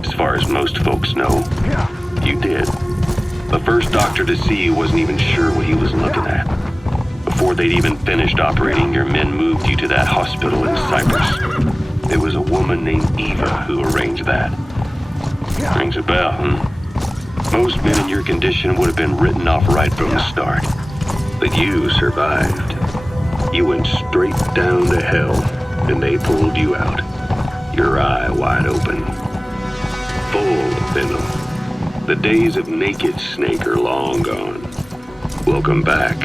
As far as most folks know, you did. The first doctor to see you wasn't even sure what he was looking at. Before they'd even finished operating, your men moved you to that hospital in Cyprus. There was a woman named Eva who arranged that. Rings a bell, huh? Most men in your condition would have been written off right from the start. But you survived. You went straight down to hell, and they pulled you out. Your eye wide open. Full of venom. The days of naked snake are long gone. Welcome back,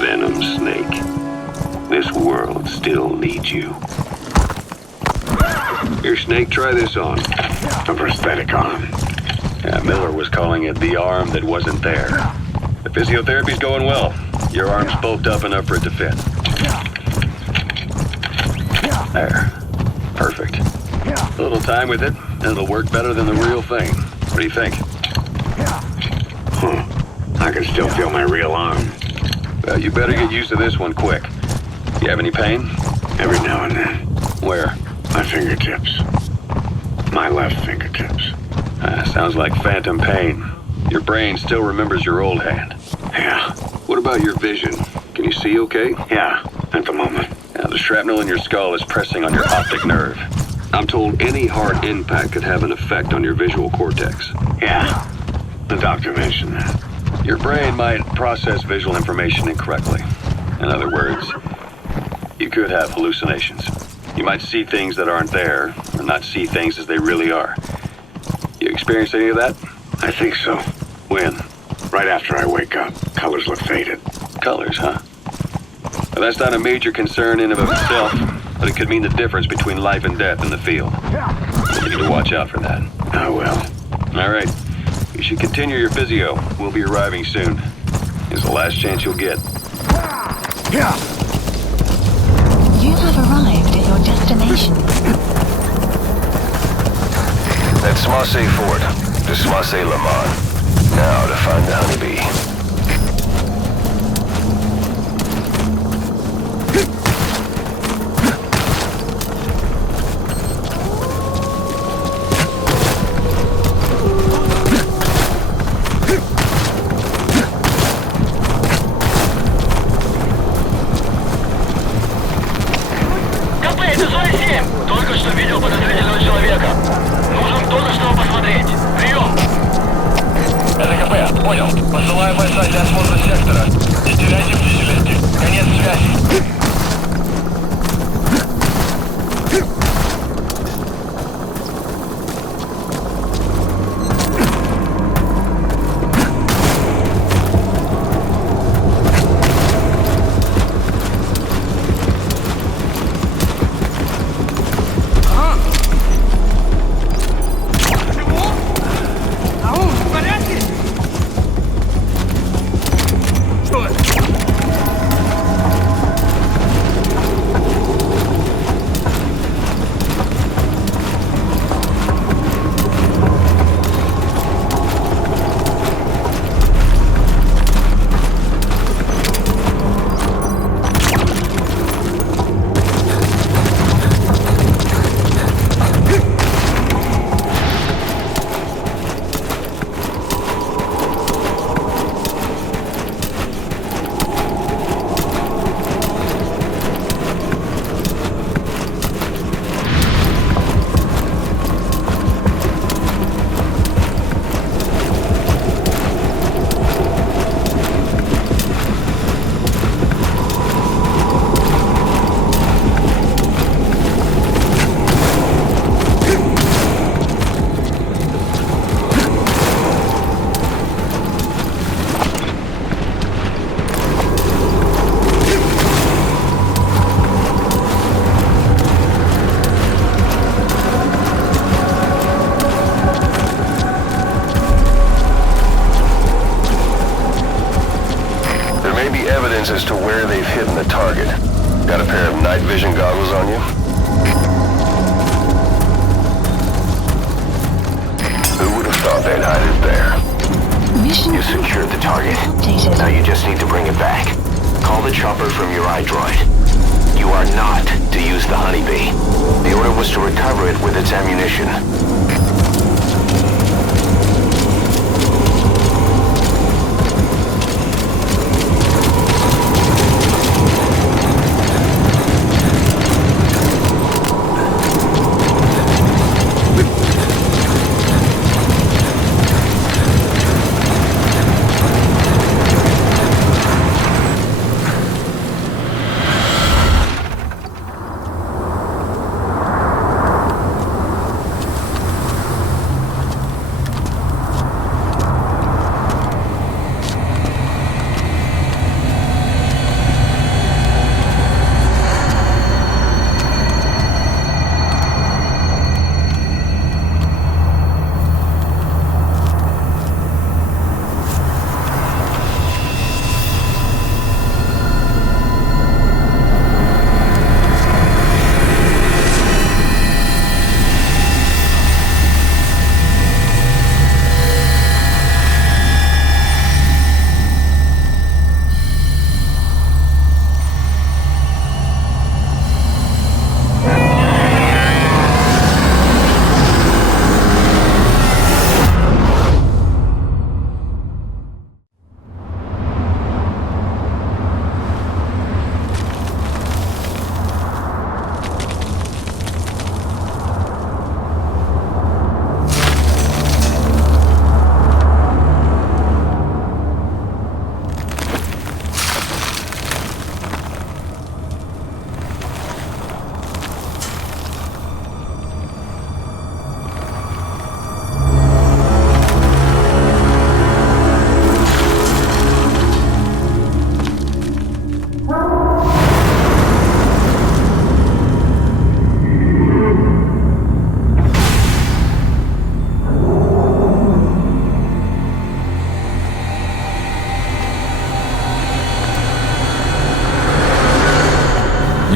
Venom Snake. This world still needs you. Here, Snake, try this on. A prosthetic arm. Yeah, Miller was calling it the arm that wasn't there. The physiotherapy's going well. Your arm's bulked up enough for it to fit. There. Perfect. A little time with it, and it'll work better than the real thing. What do you think? I can still feel my real arm. Well, you better get used to this one quick. You have any pain? Every now and then. Where? My fingertips. My left fingertips. Sounds like phantom pain. Your brain still remembers your old hand. Yeah. What about your vision? Can you see okay? Yeah, at the moment. Now, the shrapnel in your skull is pressing on your optic nerve. I'm told any hard impact could have an effect on your visual cortex. Yeah, the doctor mentioned that. Your brain might process visual information incorrectly. In other words, you could have hallucinations. You might see things that aren't there, or not see things as they really are. You experienced any of that? I think so. When? Right after I wake up. Colors look faded. Colors, huh? Well, that's not a major concern in and of itself, but it could mean the difference between life and death in the field. You need to watch out for that. I will. All right. You should continue your physio. We'll be arriving soon. It's the last chance you'll get. You have arrived at your destination. That's Smasse Fort, to Smasse Lamont. Now to find the honeybee. As to where they've hidden the target. Got a pair of night vision goggles on you? Who would have thought they'd hide it there? You secured the target. Now you just need to bring it back. Call the chopper from your iDroid. You are not to use the honeybee. The order was to recover it with its ammunition.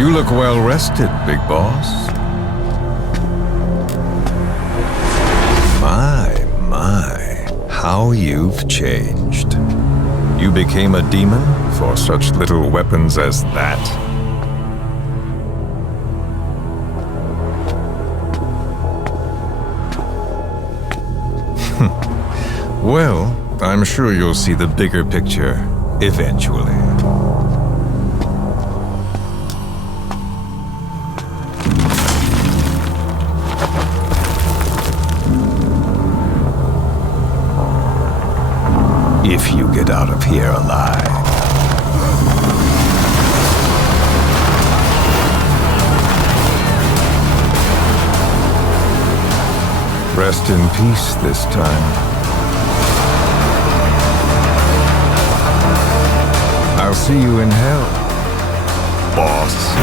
You look well rested, big boss. My, how you've changed. You became a demon for such little weapons as that? Well, I'm sure you'll see the bigger picture eventually. If you get out of here alive. Rest in peace this time. I'll see you in hell, boss.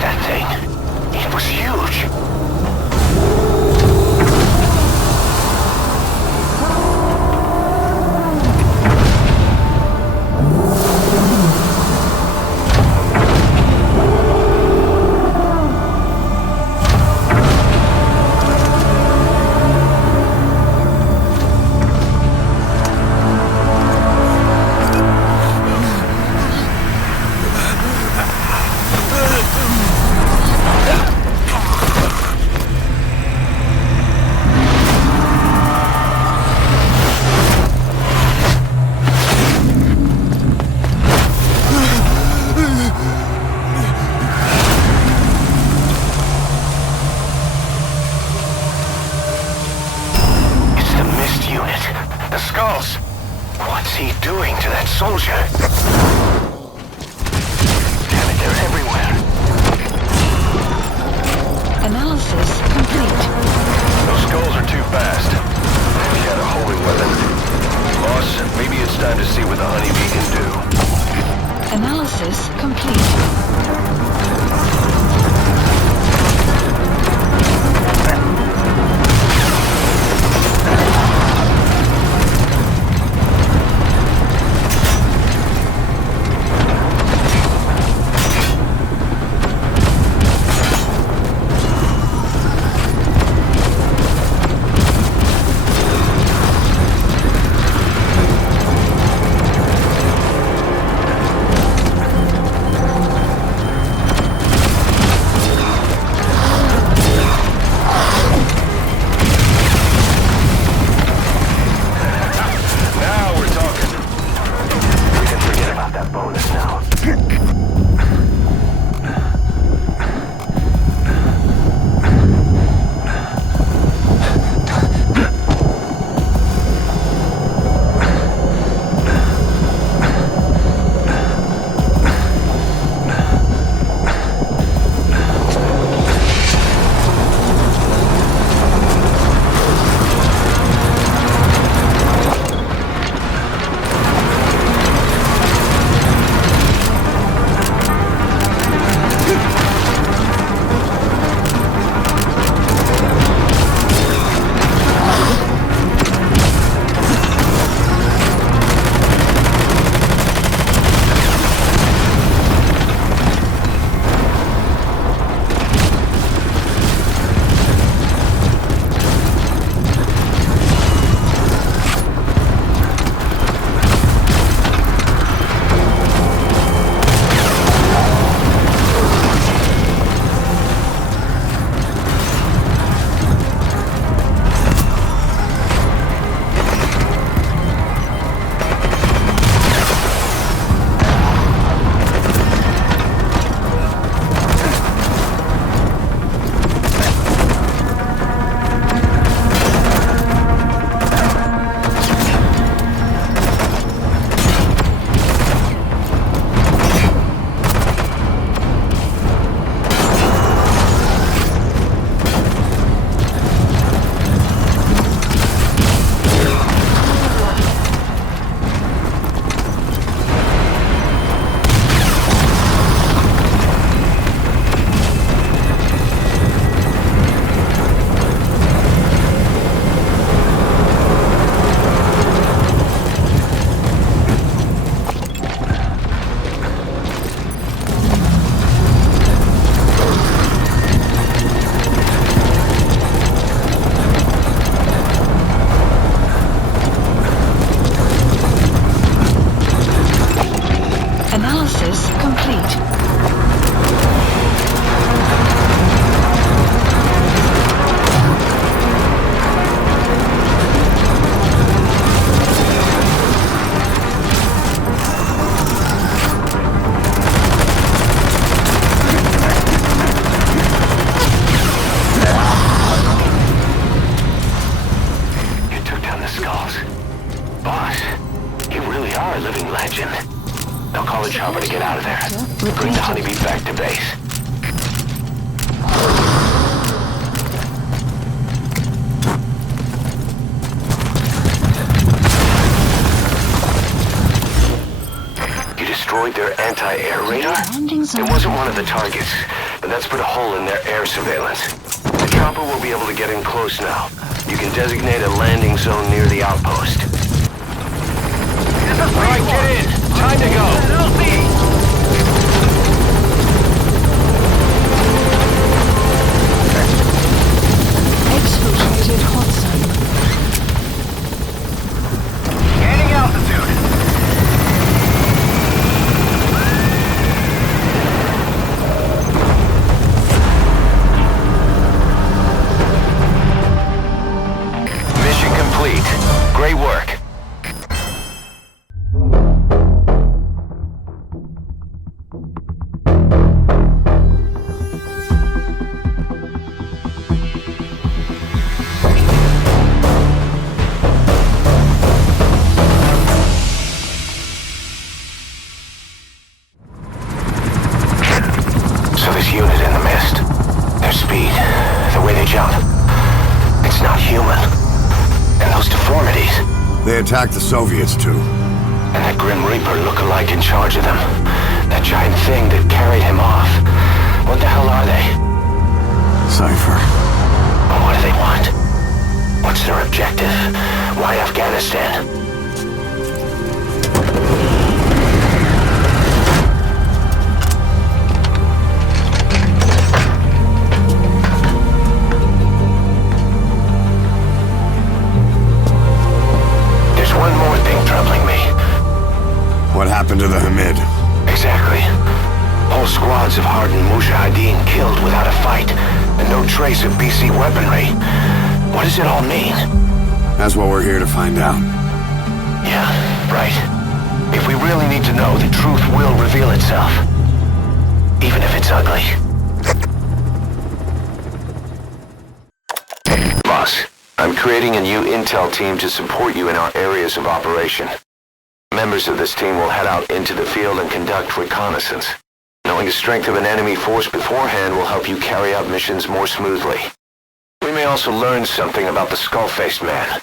That thing. It was huge. complete. Chopper to get out of there. Bring the honeybee back to base. You destroyed their anti-air radar? It wasn't one of the targets, but that's put a hole in their air surveillance. The chopper will be able to get in close now. You can designate a landing zone near the outpost. Alright, get in! Time to go! Exfiltrated hot zone. Gaining altitude. Mission complete. Great work. They attacked the Soviets, too. And that Grim Reaper look-alike in charge of them. That giant thing that carried him off. What the hell are they? Cypher. Well, what do they want? What's their objective? Why Afghanistan? What happened to the Hamid? Exactly. Whole squads of hardened mujahideen killed without a fight, and no trace of BC weaponry. What does it all mean? That's what we're here to find out. Yeah, right. If we really need to know, the truth will reveal itself. Even if it's ugly. Boss, I'm creating a new intel team to support you in our areas of operation. Members of this team will head out into the field and conduct reconnaissance. Knowing the strength of an enemy force beforehand will help you carry out missions more smoothly. We may also learn something about the skull-faced man.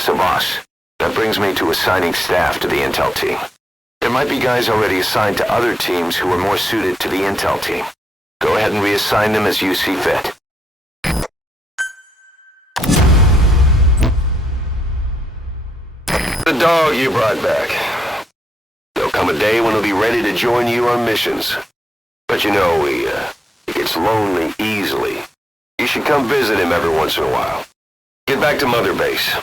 So boss, that brings me to assigning staff to the intel team. There might be guys already assigned to other teams who are more suited to the intel team. Go ahead and reassign them as you see fit. The dog you brought back. There'll come a day when he'll be ready to join you on missions. But you know, he gets lonely easily. You should come visit him every once in a while. Get back to Mother Base.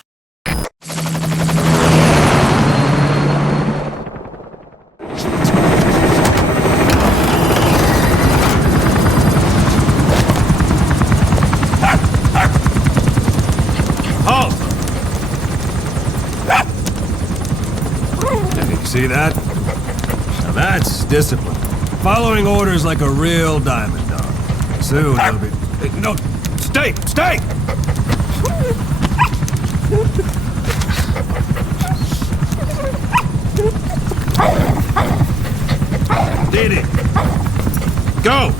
See that? Now that's discipline. Following orders like a real diamond dog. Soon he'll be... No! Stay! Stay! Did it! Go!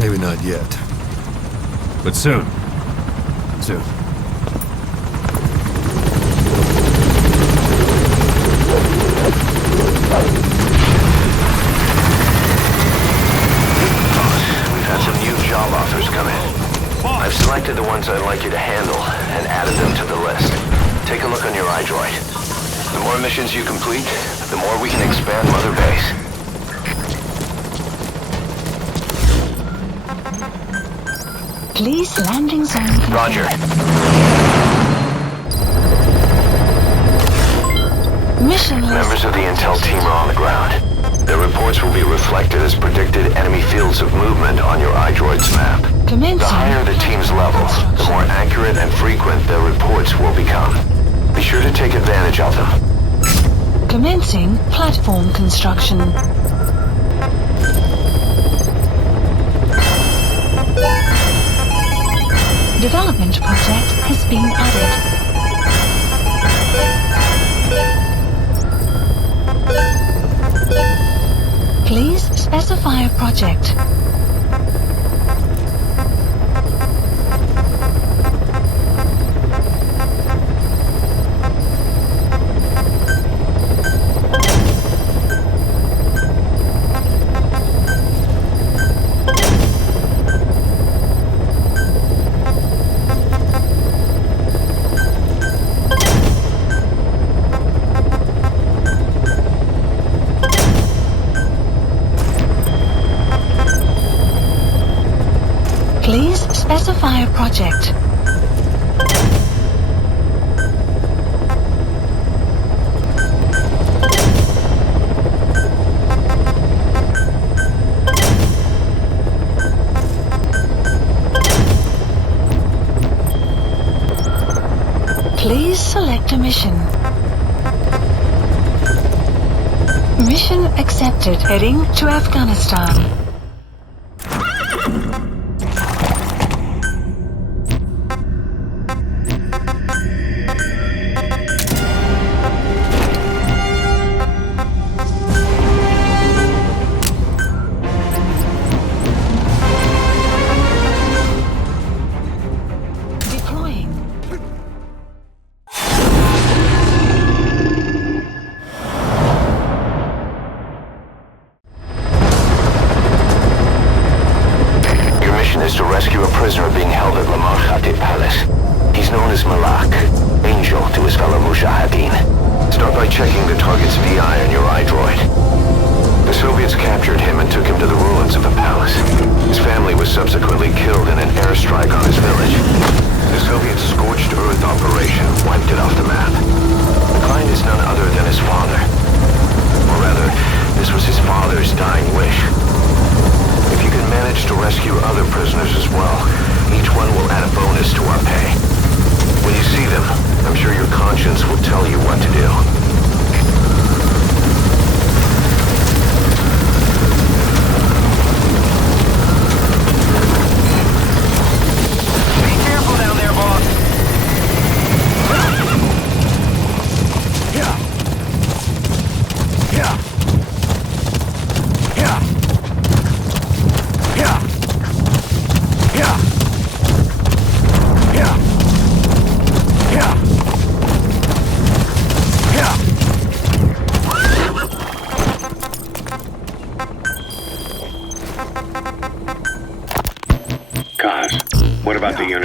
Maybe not yet. But soon. Soon. We've had some new job offers come in. I've selected the ones I'd like you to handle and added them to the list. Take a look on your iDroid. The more missions you complete, the more we can expand Mother Base. Please landing zone confirmed. Roger. Mission list. Members of the intel team are on the ground. Their reports will be reflected as predicted enemy fields of movement on your iDroid's map. Commencing. The higher the team's level, the more accurate and frequent their reports will become. Be sure to take advantage of them. Commencing platform construction. Development project has been added. Please specify a project. Please specify a project. Please select a mission. Mission accepted. Heading to Afghanistan.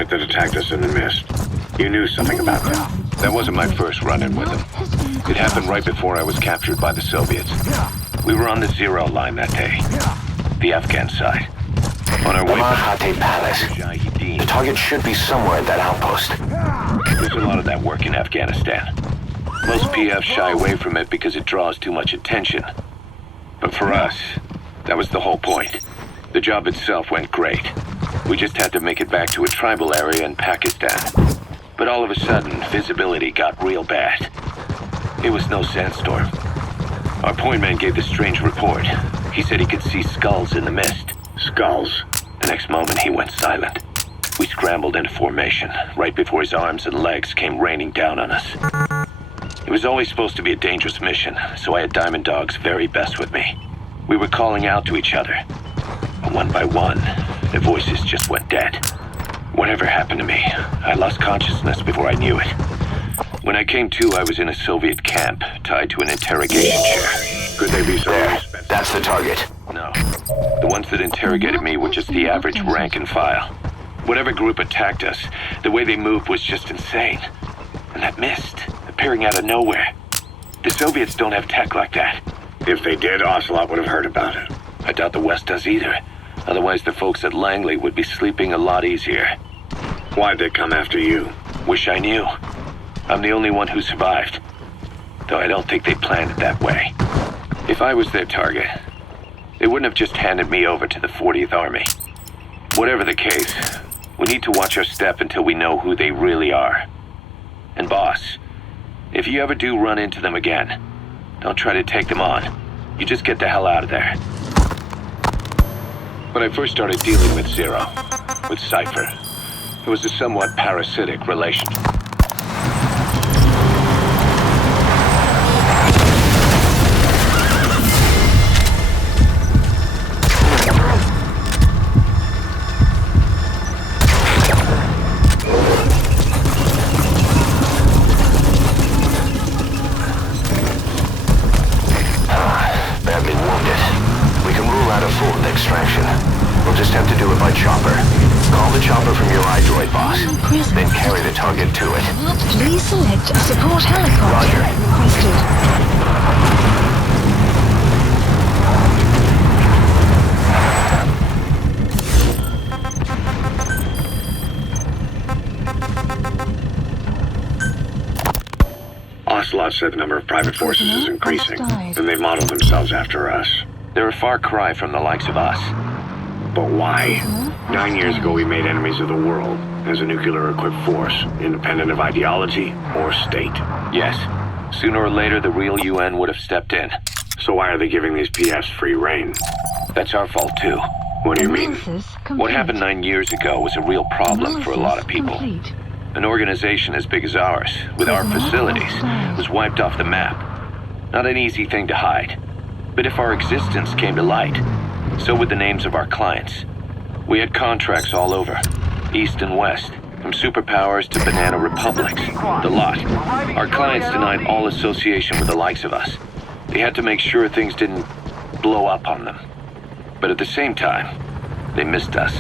That attacked us in the mist. You knew something about them. That wasn't my first run-in with them. It happened right before I was captured by the Soviets. We were on the zero line that day. The Afghan side. On our way back to Palace. The target should be somewhere at that outpost. There's a lot of that work in Afghanistan. Most PFs shy away from it because it draws too much attention. But for us, that was the whole point. The job itself went great. We just had to make it back to a tribal area in Pakistan. But all of a sudden, visibility got real bad. It was no sandstorm. Our point man gave this strange report. He said he could see skulls in the mist. Skulls. The next moment, he went silent. We scrambled into formation, right before his arms and legs came raining down on us. It was always supposed to be a dangerous mission, so I had Diamond Dog's very best with me. We were calling out to each other. But one by one, their voices just went dead. Whatever happened to me, I lost consciousness before I knew it. When I came to, I was in a Soviet camp, tied to an interrogation chair. Could they be so there? That's the target. No. The ones that interrogated me were just the average rank and file. Whatever group attacked us, the way they moved was just insane. And that mist, appearing out of nowhere. The Soviets don't have tech like that. If they did, Ocelot would have heard about it. I doubt the West does either. Otherwise, the folks at Langley would be sleeping a lot easier. Why'd they come after you? Wish I knew. I'm the only one who survived. Though I don't think they planned it that way. If I was their target, they wouldn't have just handed me over to the 40th Army. Whatever the case, we need to watch our step until we know who they really are. And boss, if you ever do run into them again, don't try to take them on. You just get the hell out of there. When I first started dealing with Zero, with Cypher, it was a somewhat parasitic relation. Please select a support helicopter. Requested. Ocelot said the number of private forces is increasing, and they modeled themselves after us. They're a far cry from the likes of us. But why? 9 years ago we made enemies of the world as a nuclear-equipped force, independent of ideology or state. Yes. Sooner or later the real UN would have stepped in. So why are they giving these PFs free reign? That's our fault too. What do you mean? What happened 9 years ago was a real problem for a lot of people. An organization as big as ours, with our facilities, was wiped off the map. Not an easy thing to hide. But if our existence came to light, so would the names of our clients. We had contracts all over, east and west, from superpowers to banana republics, the lot. Our clients denied all association with the likes of us. They had to make sure things didn't blow up on them. But at the same time, they missed us.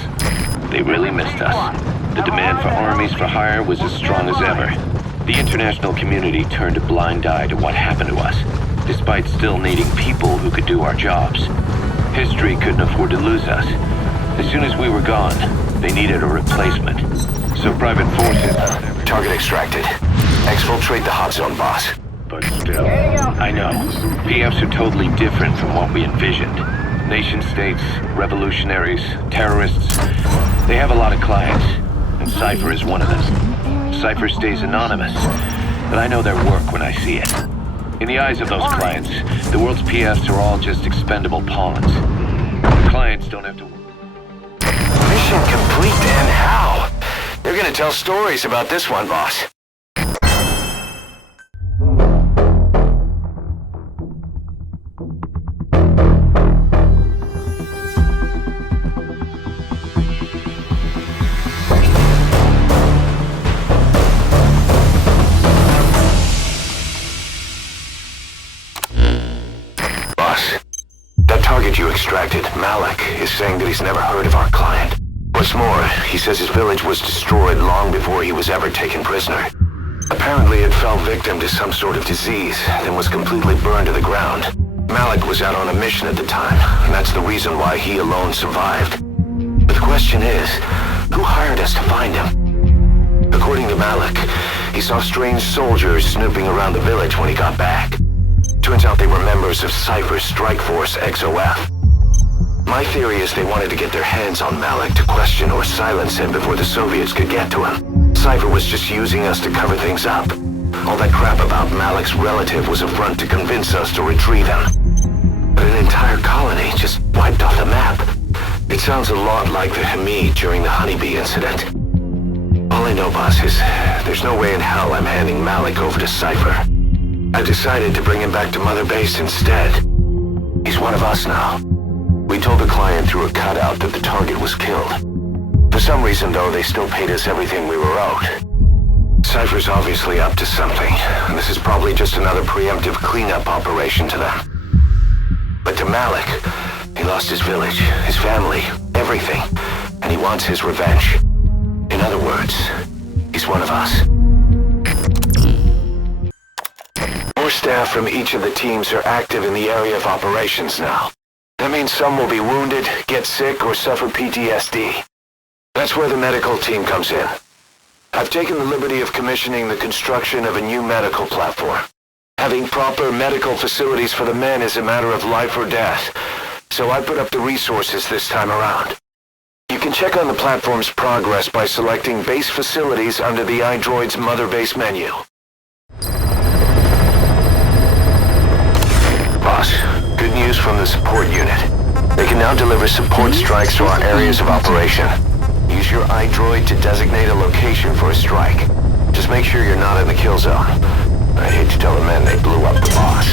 They really missed us. The demand for armies for hire was as strong as ever. The international community turned a blind eye to what happened to us, despite still needing people who could do our jobs. History couldn't afford to lose us. As soon as we were gone, they needed a replacement. So private forces... Target extracted. Exfiltrate the hot zone, boss. But still, I know. PFs are totally different from what we envisioned. Nation-states, revolutionaries, terrorists. They have a lot of clients, and Cypher is one of them. Cypher stays anonymous, but I know their work when I see it. In the eyes of those clients, the world's PFs are all just expendable pawns. The clients don't have to... Mission complete, and how? They're gonna tell stories about this one, boss. You extracted, Malik, is saying that he's never heard of our client. What's more, he says his village was destroyed long before he was ever taken prisoner. Apparently it fell victim to some sort of disease, then was completely burned to the ground. Malik was out on a mission at the time, and that's the reason why he alone survived. But the question is, who hired us to find him? According to Malik, he saw strange soldiers snooping around the village when he got back. Turns out they were members of Cypher's strike force, XOF. My theory is they wanted to get their hands on Malik to question or silence him before the Soviets could get to him. Cypher was just using us to cover things up. All that crap about Malik's relative was a front to convince us to retrieve him. But an entire colony just wiped off the map. It sounds a lot like the Hamid during the Honeybee incident. All I know, boss, is there's no way in hell I'm handing Malik over to Cypher. I decided to bring him back to Mother Base instead. He's one of us now. We told the client through a cutout that the target was killed. For some reason, though, they still paid us everything we were owed. Cypher's obviously up to something, and this is probably just another preemptive cleanup operation to them. But to Malik, he lost his village, his family, everything, and he wants his revenge. In other words, he's one of us. More staff from each of the teams are active in the area of operations now. That means some will be wounded, get sick, or suffer PTSD. That's where the medical team comes in. I've taken the liberty of commissioning the construction of a new medical platform. Having proper medical facilities for the men is a matter of life or death, so I put up the resources this time around. You can check on the platform's progress by selecting base facilities under the iDroid's mother base menu. Boss, good news from the support unit. They can now deliver support strikes to our areas of operation. Use your iDroid to designate a location for a strike. Just make sure you're not in the kill zone. I'd hate to tell the men they blew up the boss.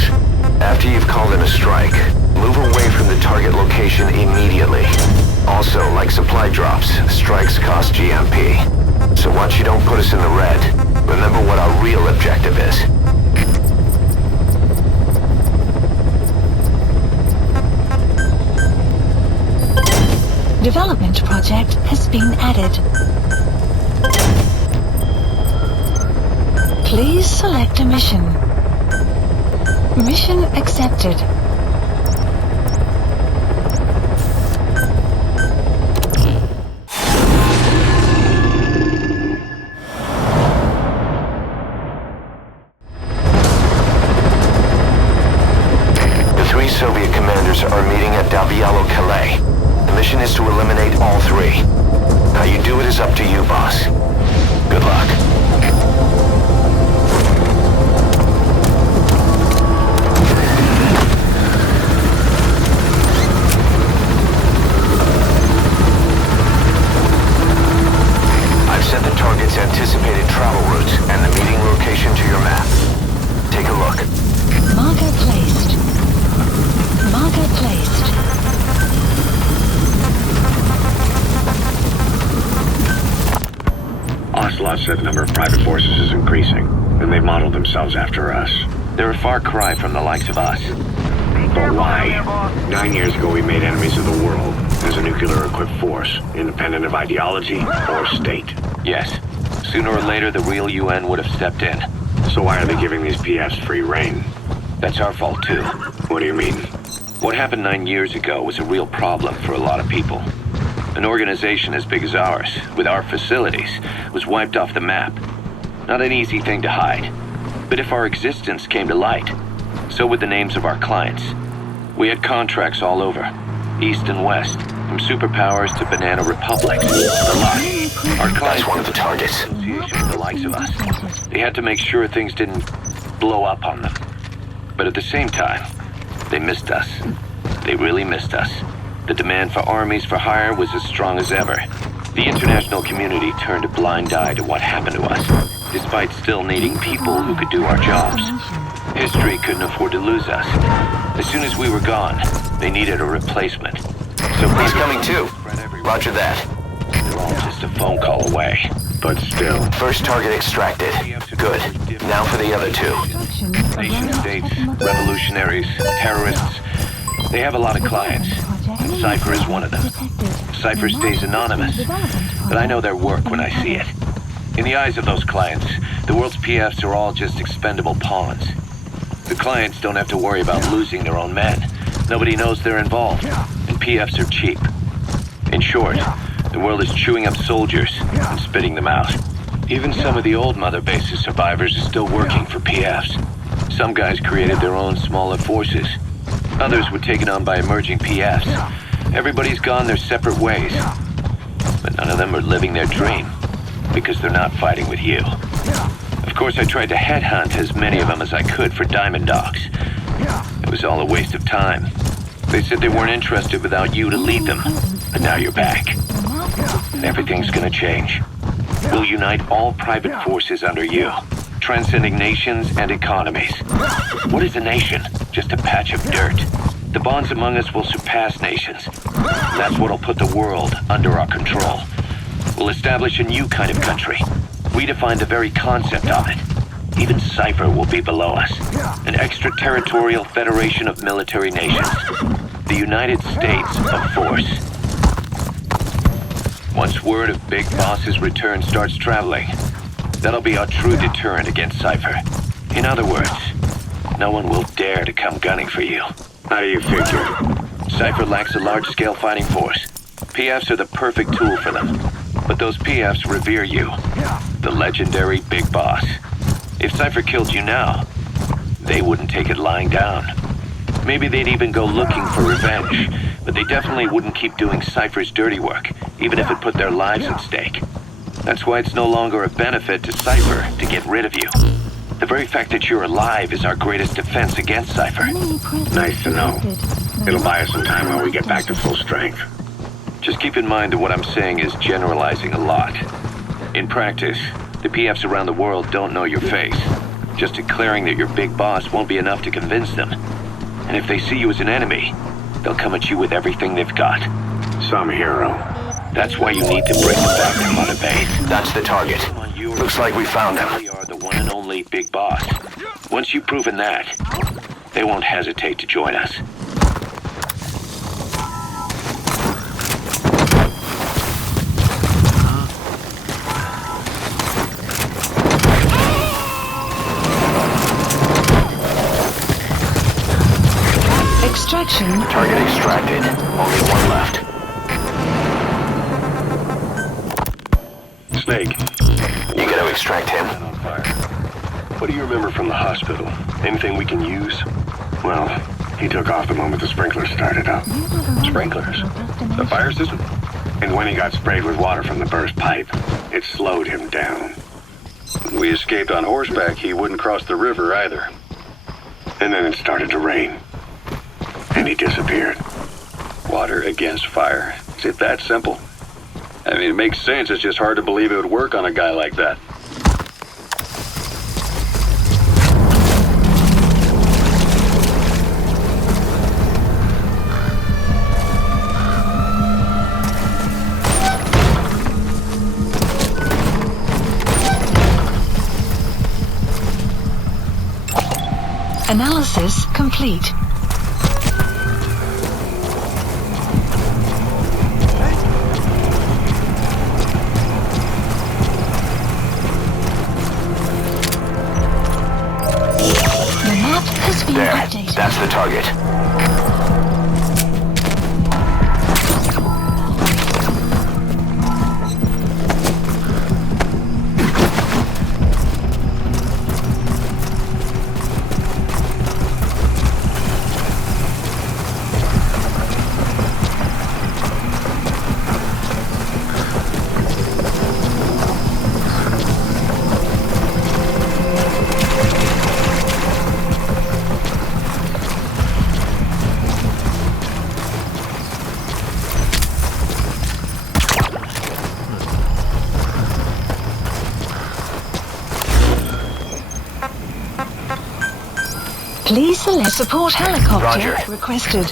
After you've called in a strike, move away from the target location immediately. Also, like supply drops, strikes cost GMP. So watch you don't put us in the red. Remember what our real objective is. Development project has been added. Please select a mission. Mission accepted. The 3 Soviet commanders are meeting at Calais. The mission is to eliminate all 3. How you do it is up to you, boss. Good luck. I've set the target's anticipated travel routes and the meeting location to your map. Take a look. Marker placed. Marker placed. Ocelot said the number of private forces is increasing, and they've modeled themselves after us. They're a far cry from the likes of us. But why? 9 years ago we made enemies of the world as a nuclear-equipped force, independent of ideology or state. Yes. Sooner or later the real UN would have stepped in. So why are they giving these PFs free reign? That's our fault too. What do you mean? What happened 9 years ago was a real problem for a lot of people. An organization as big as ours, with our facilities, was wiped off the map. Not an easy thing to hide. But if our existence came to light, so would the names of our clients. We had contracts all over, east and west, from superpowers to banana republics. A lot. Our clients one of the targets. Association with the likes of us. They had to make sure things didn't blow up on them. But at the same time, they missed us. They really missed us. The demand for armies for hire was as strong as ever. The international community turned a blind eye to what happened to us, despite still needing people who could do our jobs. History couldn't afford to lose us. As soon as we were gone, they needed a replacement. So he's coming too. Roger that. They're all just a phone call away. But still. First target extracted. Good. Now for the other 2. Nation states, revolutionaries, terrorists. They have a lot of clients. And Cypher is one of them. Cypher stays anonymous, but I know their work when I see it. In the eyes of those clients, the world's PFs are all just expendable pawns. The clients don't have to worry about losing their own men. Nobody knows they're involved, and PFs are cheap. In short, the world is chewing up soldiers and spitting them out. Even some of the old Mother Base's survivors are still working for PFs. Some guys created their own smaller forces. Others were taken on by emerging PFs. Everybody's gone their separate ways. But none of them are living their dream, because they're not fighting with you. Of course, I tried to headhunt as many of them as I could for Diamond Dogs. It was all a waste of time. They said they weren't interested without you to lead them, but now you're back. And everything's gonna change. We'll unite all private forces under you, transcending nations and economies. What is a nation? Just a patch of dirt. The bonds among us will surpass nations. That's what'll put the world under our control. We'll establish a new kind of country, redefine the very concept of it. Even Cypher will be below us. An extraterritorial federation of military nations. The United States of Force. Once word of Big Boss's return starts traveling, that'll be our true deterrent against Cypher. In other words, no one will dare to come gunning for you. How do you figure? Cypher lacks a large-scale fighting force. PFs are the perfect tool for them. But those PFs revere you. The legendary Big Boss. If Cypher killed you now, they wouldn't take it lying down. Maybe they'd even go looking for revenge, but they definitely wouldn't keep doing Cypher's dirty work, even if it put their lives at stake. That's why it's no longer a benefit to Cypher to get rid of you. The very fact that you're alive is our greatest defense against Cypher. Nice to know. It'll buy us some time while we get back to full strength. Just keep in mind that what I'm saying is generalizing a lot. In practice, the PFs around the world don't know your face. Just declaring that you're Big Boss won't be enough to convince them. And if they see you as an enemy, they'll come at you with everything they've got. Some hero. That's why you need to bring them back to Mother Base. That's the target. Looks like we found him. We are the one and only Big Boss. Once you've proven that, they won't hesitate to join us. Extraction. Target extracted. Only one left. Snake. You gotta extract him. What do you remember from the hospital? Anything we can use? Well, he took off the moment the sprinklers started up. Sprinklers? The fire system? And when he got sprayed with water from the burst pipe, it slowed him down. When we escaped on horseback, he wouldn't cross the river either. And then it started to rain. And he disappeared. Water against fire. Is it that simple? I mean, it makes sense. It's just hard to believe it would work on a guy like that. Analysis complete. There, that's the target. Please select support helicopter Roger. requested.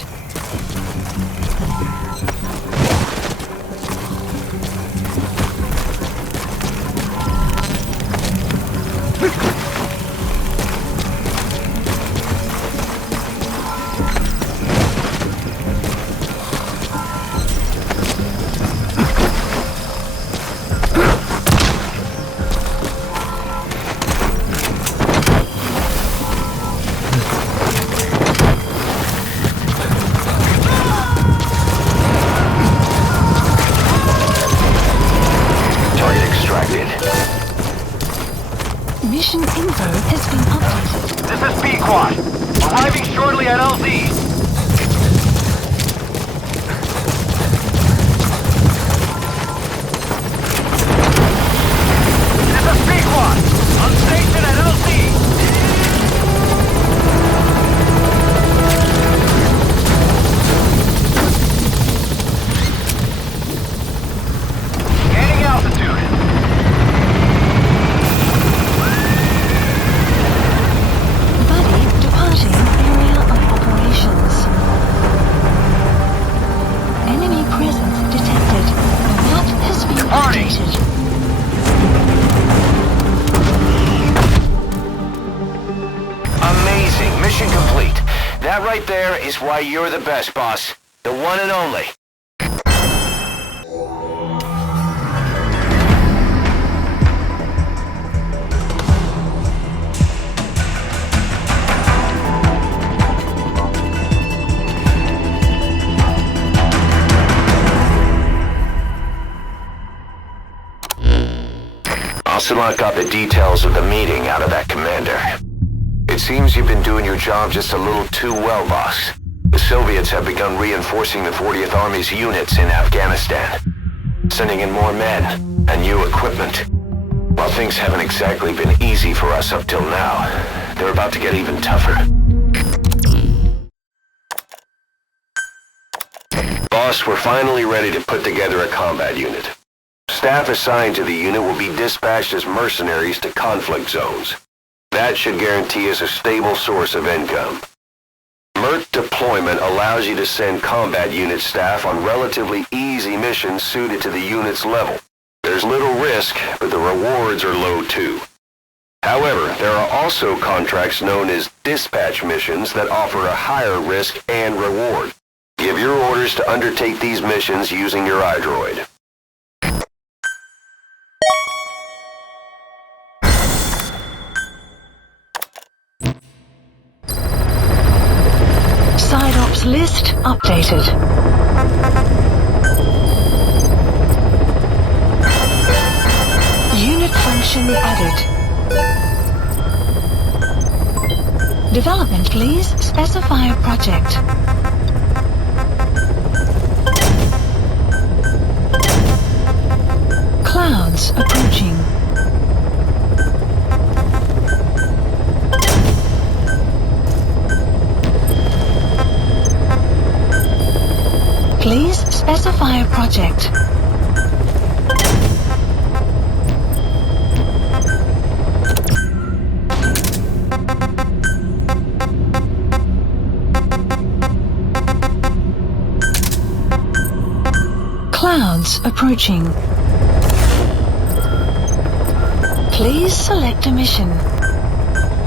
Mission info has been updated. This is B-Quad. Arriving shortly at LZ. This is B-Quad. On station at LZ. Gaining altitude. Amazing. Mission complete. That right there is why you're the best, boss. The one and only. Ocelot got the details of the meeting out of that commander. It seems you've been doing your job just a little too well, boss. The Soviets have begun reinforcing the 40th Army's units in Afghanistan, sending in more men and new equipment. While things haven't exactly been easy for us up till now, they're about to get even tougher. Boss, we're finally ready to put together a combat unit. Staff assigned to the unit will be dispatched as mercenaries to conflict zones. That should guarantee us a stable source of income. MERT deployment allows you to send combat unit staff on relatively easy missions suited to the unit's level. There's little risk, but the rewards are low too. However, there are also contracts known as dispatch missions that offer a higher risk and reward. Give your orders to undertake these missions using your iDroid. Side ops list updated. Unit function added. Development, please specify a project. Clouds approaching. Please specify a project. Clouds approaching. Please select a mission.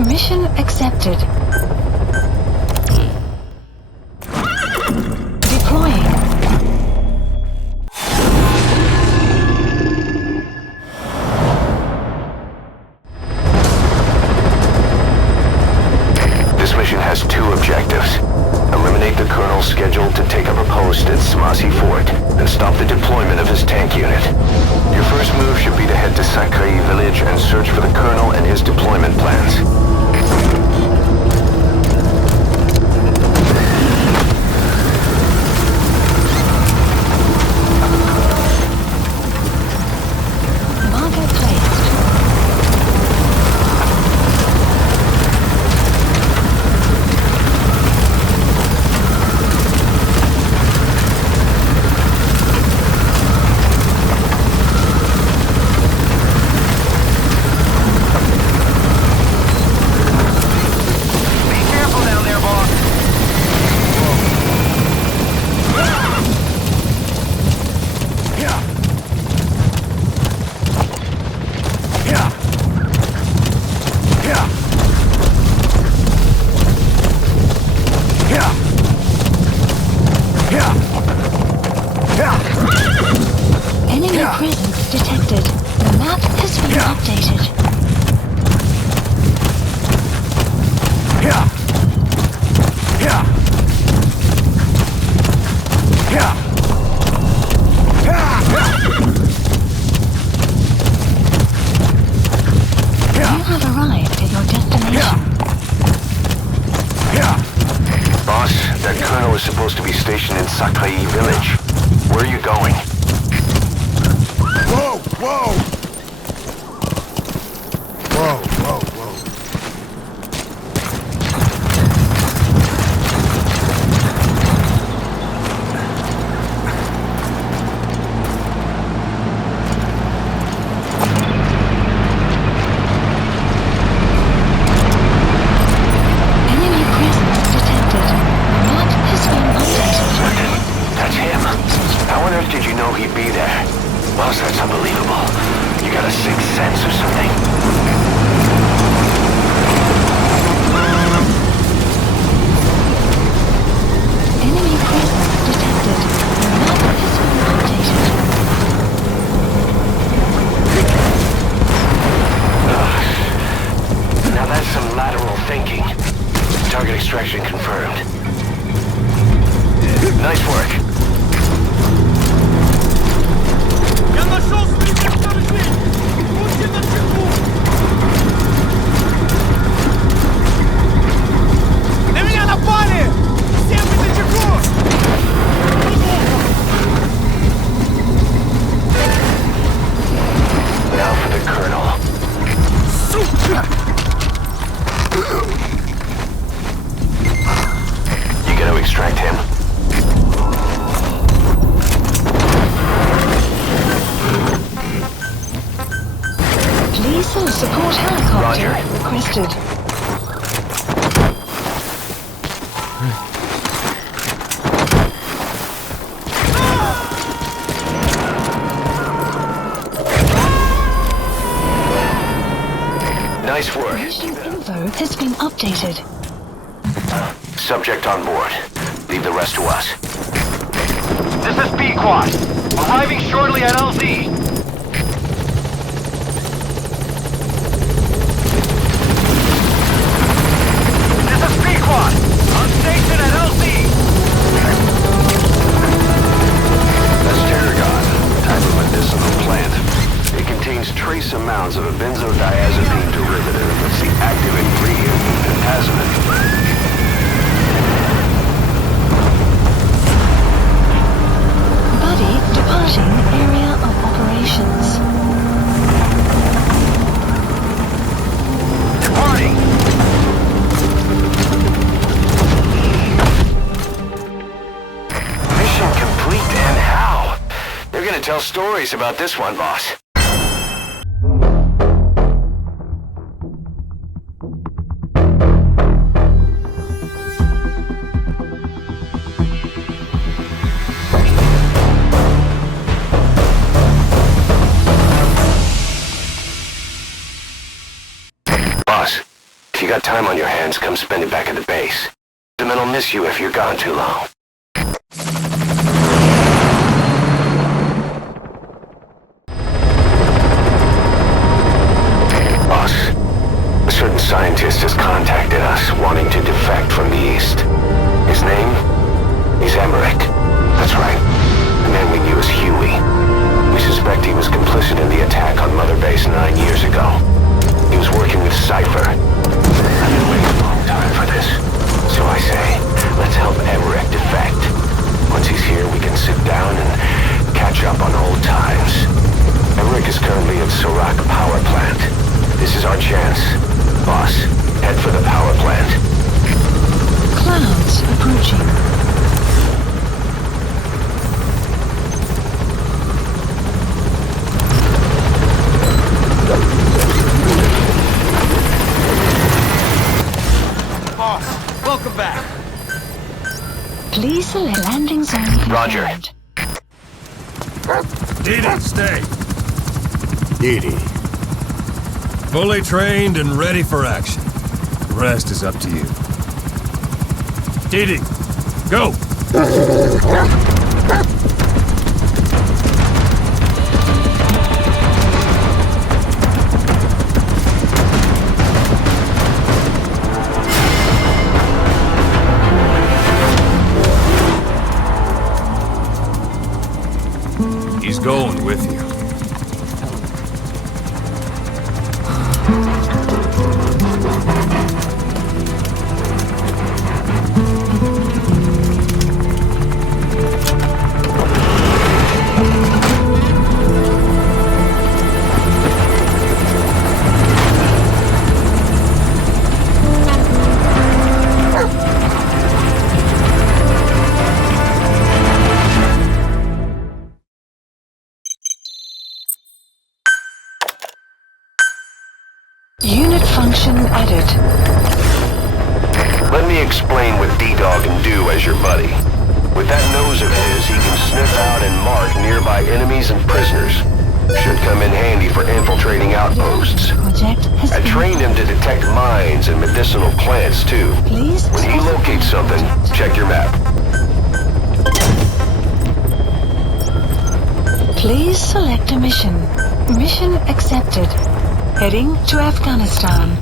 Mission accepted. Deploying. This mission has two objectives. Eliminate the colonel scheduled to take up a post at Smasi Fort and stop the deployment of his tank unit. Your first move should be to head to Sakrei village and search for the colonel and his deployment plans. Я нашел своих представителей! Будьте начеку! Support helicopter requested. Nice work. Mission info has been updated. Subject on board. Leave the rest to us. This is B-Quad. Arriving shortly at LZ. This is B-Quad. On station at LZ. That's Tarragon, type of medicinal plant. It contains trace amounts of a benzodiazepine derivative that's the active ingredient in pentazimine. Buddy departing area of operations. Departing. Mission complete, and how? They're gonna tell stories about this one, boss. If you got time on your hands, come spend it back at the base. The men will miss you if you're gone too long. Boss, a certain scientist has contacted us, wanting to defect from the east. His name? He's Emmerich. That's right. The man we knew as Huey. We suspect he was complicit in the attack on Mother Base 9 years ago. He was working with Cypher. I've been waiting a long time for this. So I say, let's help Emmerich defect. Once he's here, we can sit down and catch up on old times. Emmerich is currently at Serac Power Plant. This is our chance. Boss, head for the power plant. Clouds approaching. Welcome back. Please select landing zone confirmed. Roger. Didi, stay. Didi. Fully trained and ready for action. The rest is up to you. Didi, go! He's going with you. Unit function added. Let me explain what D-Dog can do as your buddy. With that nose of his, he can sniff out and mark nearby enemies and prisoners. Should come in handy for infiltrating outposts. I trained him to detect mines and medicinal plants, too. When he locates something, check your map. Please select a mission. Mission accepted. Heading to Afghanistan.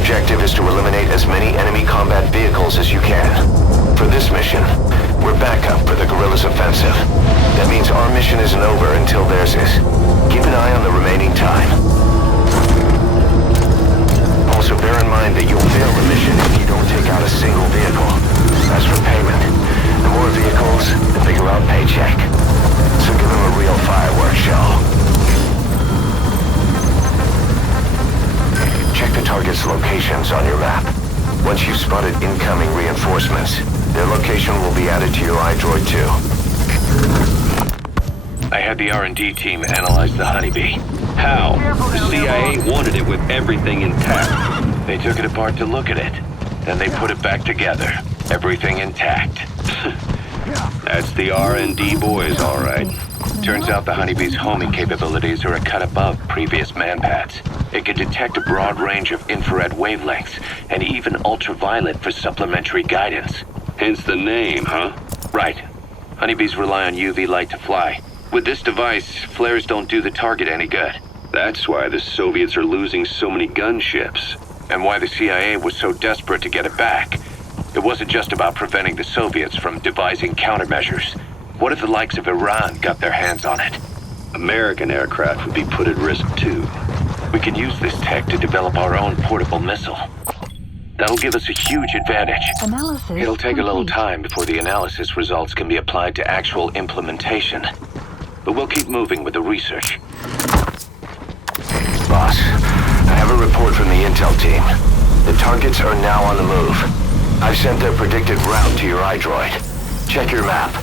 Objective is to eliminate as many enemy combat vehicles as you can. For this mission, we're backup for the guerrillas' offensive. That means our mission isn't over until theirs is. Keep an eye on the remaining time. Bear in mind that you'll fail the mission if you don't take out a single vehicle. As for payment, the more vehicles, the bigger our paycheck. So give them a real fireworks show. Check the target's locations on your map. Once you've spotted incoming reinforcements, their location will be added to your iDroid too. I had the R&D team analyze the honeybee. How? The CIA wanted it with everything intact. They took it apart to look at it. Then they put it back together. Everything intact. That's the R&D boys, all right. Turns out the honeybee's homing capabilities are a cut above previous manpads. It can detect a broad range of infrared wavelengths, and even ultraviolet for supplementary guidance. Hence the name, huh? Right. Honeybees rely on UV light to fly. With this device, flares don't do the target any good. That's why the Soviets are losing so many gunships, and why the CIA was so desperate to get it back. It wasn't just about preventing the Soviets from devising countermeasures. What if the likes of Iran got their hands on it? American aircraft would be put at risk too. We can use this tech to develop our own portable missile. That'll give us a huge advantage. It'll take a little time before the analysis results can be applied to actual implementation. But we'll keep moving with the research. Boss, I have a report from the intel team. The targets are now on the move. I've sent their predicted route to your iDroid. Check your map.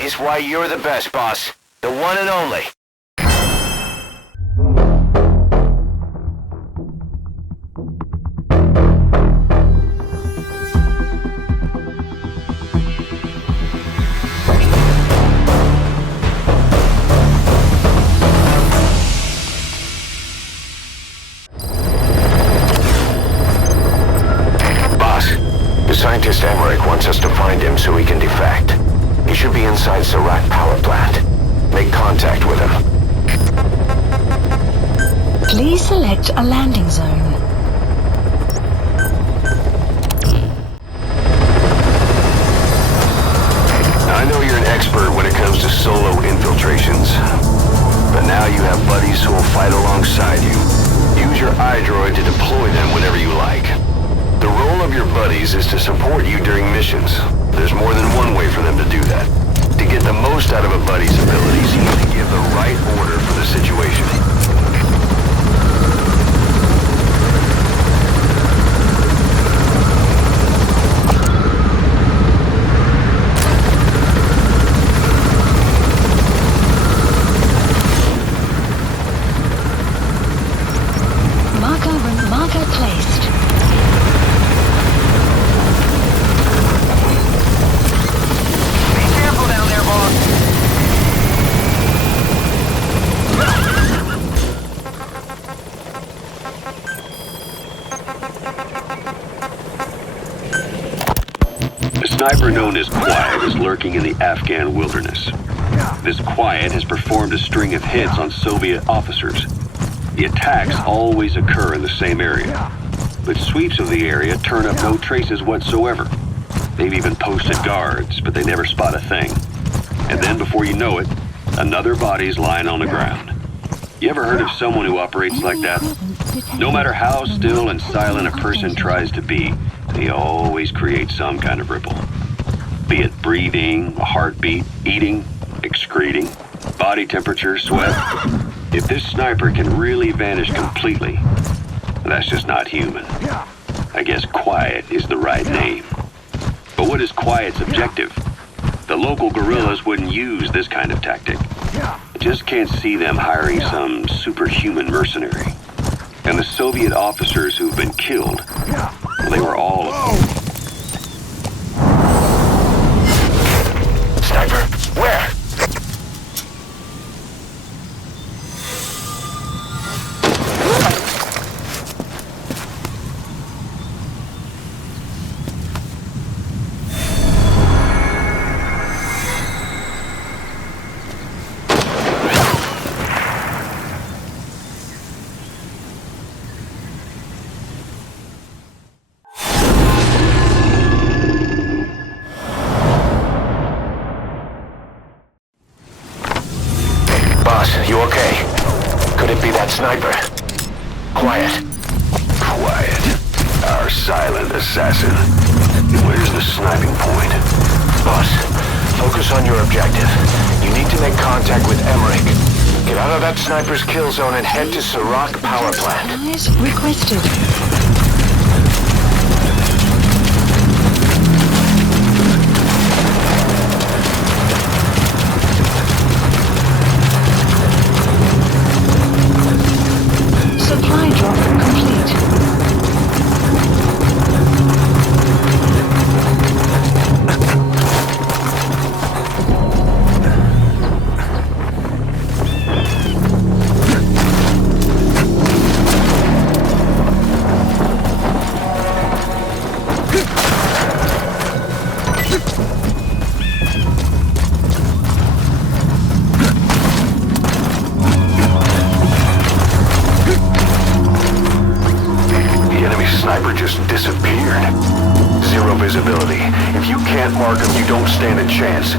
Is why you're the best, boss. The one and only. Boss, the scientist Emmerich wants us to find him so he can defect. He should be inside Sarat power plant. Make contact with him. Please select a landing zone. I know you're an expert when it comes to solo infiltrations. But now you have buddies who will fight alongside you. Use your iDroid to deploy them whenever you like. The role of your buddies is to support you during missions. There's more than one way for them to do that. To get the most out of a buddy's abilities, you need to give the right order for the situation. Marker placed. A sniper known as Quiet is lurking in the Afghan wilderness. This Quiet has performed a string of hits on Soviet officers. The attacks always occur in the same area, but sweeps of the area turn up no traces whatsoever. They've even posted guards, but they never spot a thing. And then before you know it, another body's lying on the ground. You ever heard of someone who operates like that? No matter how still and silent a person tries to be, they always create some kind of ripple. Be it breathing, a heartbeat, eating, excreting, body temperature, sweat. If this sniper can really vanish completely, that's just not human. I guess quiet is the right name. But what is quiet's objective? The local guerrillas wouldn't use this kind of tactic. I just can't see them hiring some superhuman mercenary. And the Soviet officers who've been killed, well, they were all... Sniper, where? You okay? Could it be that sniper? Quiet. Quiet. Our silent assassin. Where's the sniping point? Boss, focus on your objective. You need to make contact with Emmerich. Get out of that sniper's kill zone and head to Serac power plant. Supplies requested. Supply drop complete. If you can't mark him, you don't stand a chance.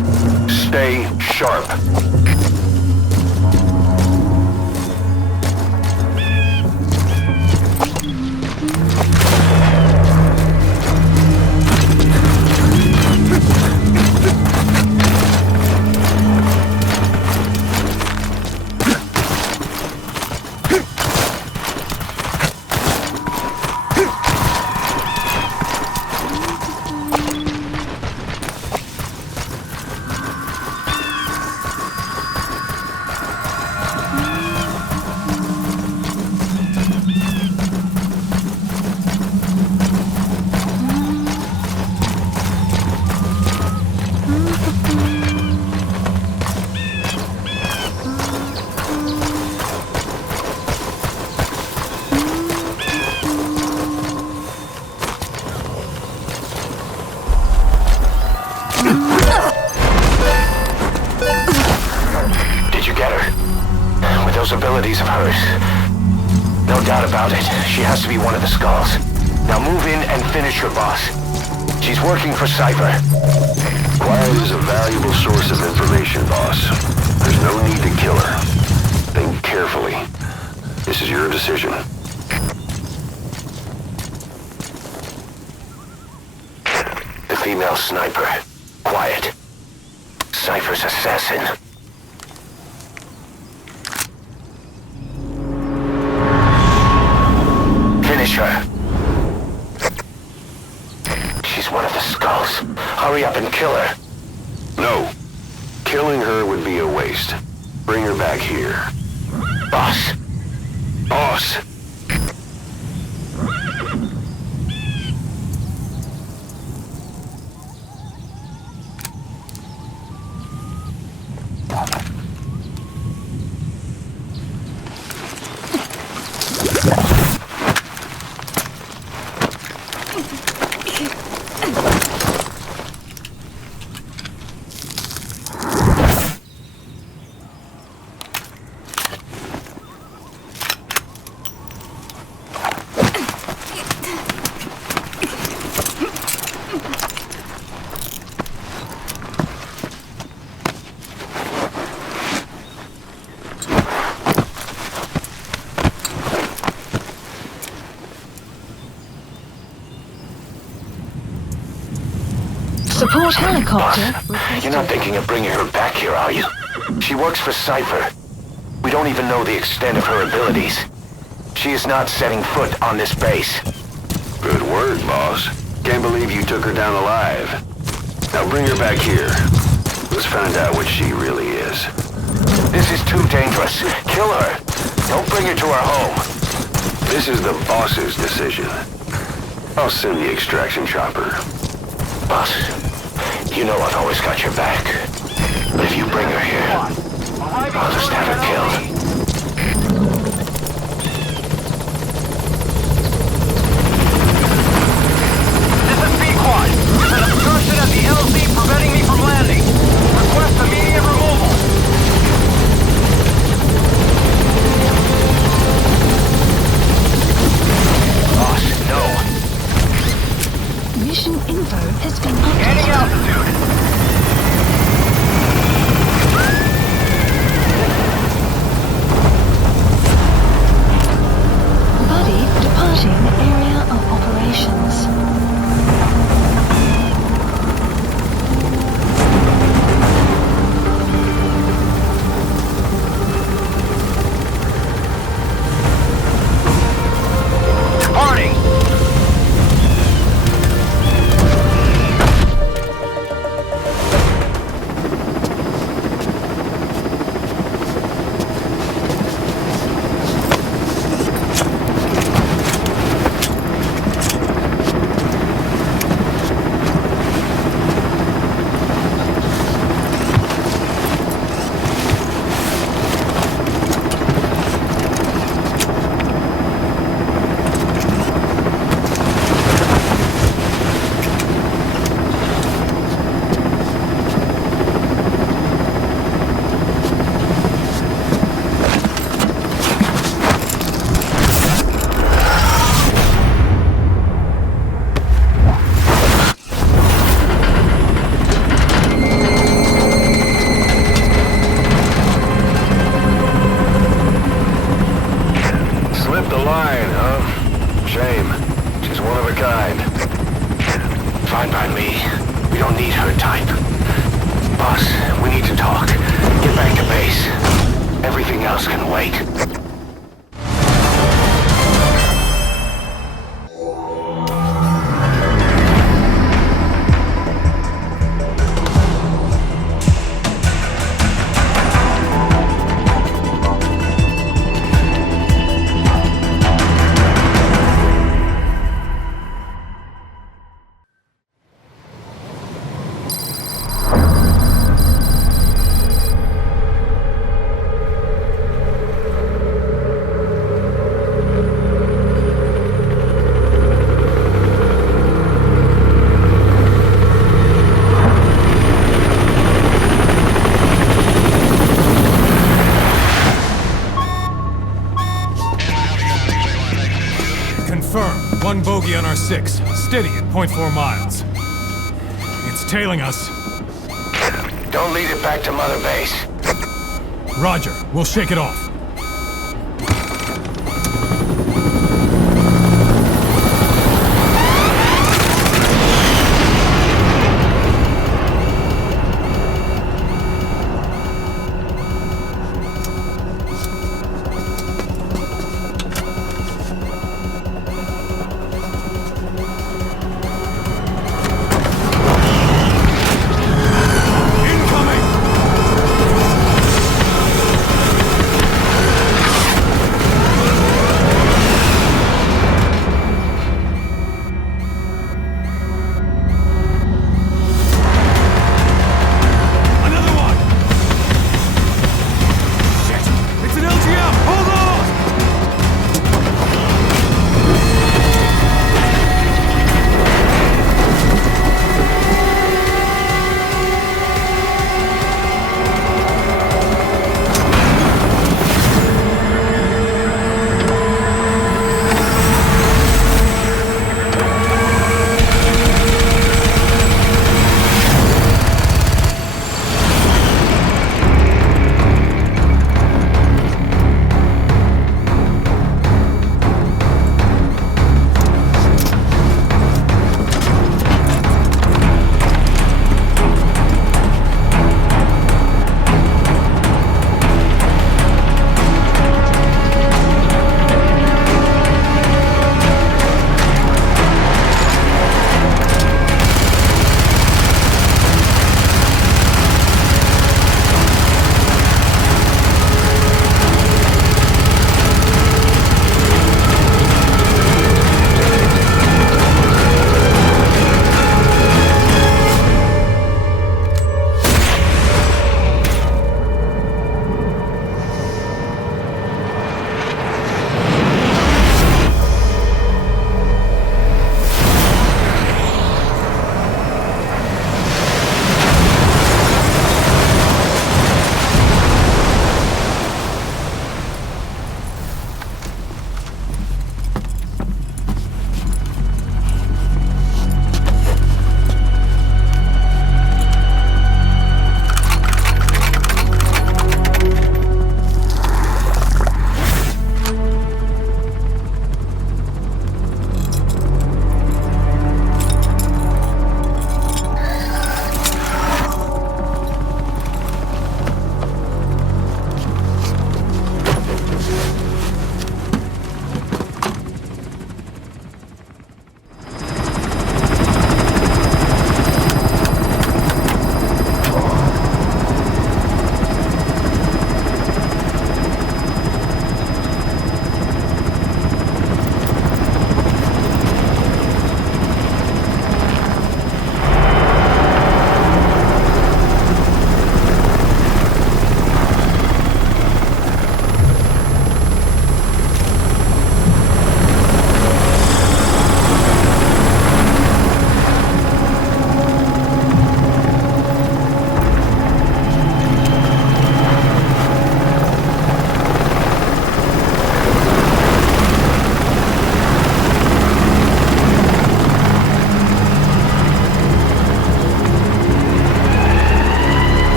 Stay sharp. Abilities of hers. No doubt about it. She has to be one of the skulls. Now move in and finish your boss. She's working for Cypher. Quiet is a valuable source of information, boss. There's no need to kill her. Think carefully. This is your decision. The female sniper. Quiet. Cypher's assassin. Her. She's one of the skulls. Hurry up and kill her. No. Killing her would be a waste. Bring her back here. Boss. Boss. Support helicopter. Boss, you're not thinking of bringing her back here, are you? She works for Cypher. We don't even know the extent of her abilities. She is not setting foot on this base. Good word, boss. Can't believe you took her down alive. Now bring her back here. Let's find out what she really is. This is too dangerous. Kill her. Don't bring her to our home. This is the boss's decision. I'll send the extraction chopper. Boss, you know I've always got your back. But if you bring her here, I'll just have her killed. This is B-Quad. There's an obstruction at the LZ preventing me from landing. Request immediate removal. Boss, no. Mission info has been updated. Gaining altitude. Buddy departing area of operations. Departing. Fine by me. We don't need her type. Boss, we need to talk. Get back to base. Everything else can wait. One bogey on our 6, steady at 0.4 miles. It's tailing us. Don't lead it back to Mother Base. Roger, we'll shake it off.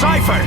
Cypher!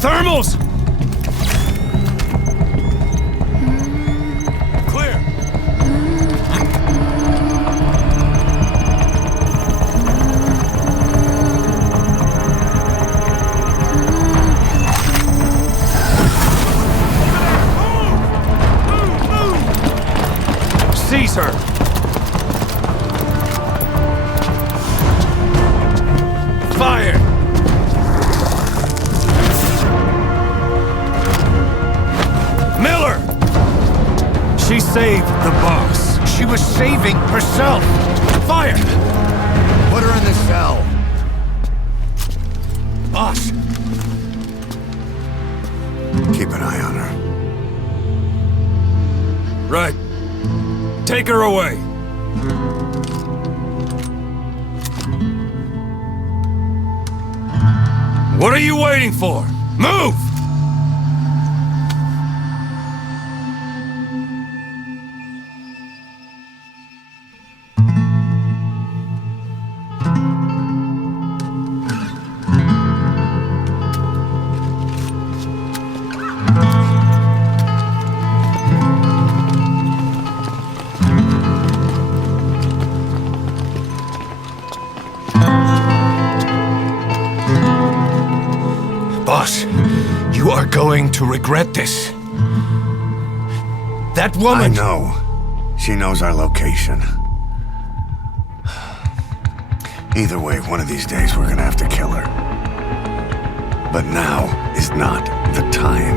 Thermals! Clear. Seize her! Fire! Miller! She saved the boss. She was saving herself! Fire! Put her in the cell. Boss! Keep an eye on her. Right. Take her away. What are you waiting for? Move! Boss, you are going to regret this. That woman... I know. She knows our location. Either way, one of these days we're gonna have to kill her. But now is not the time.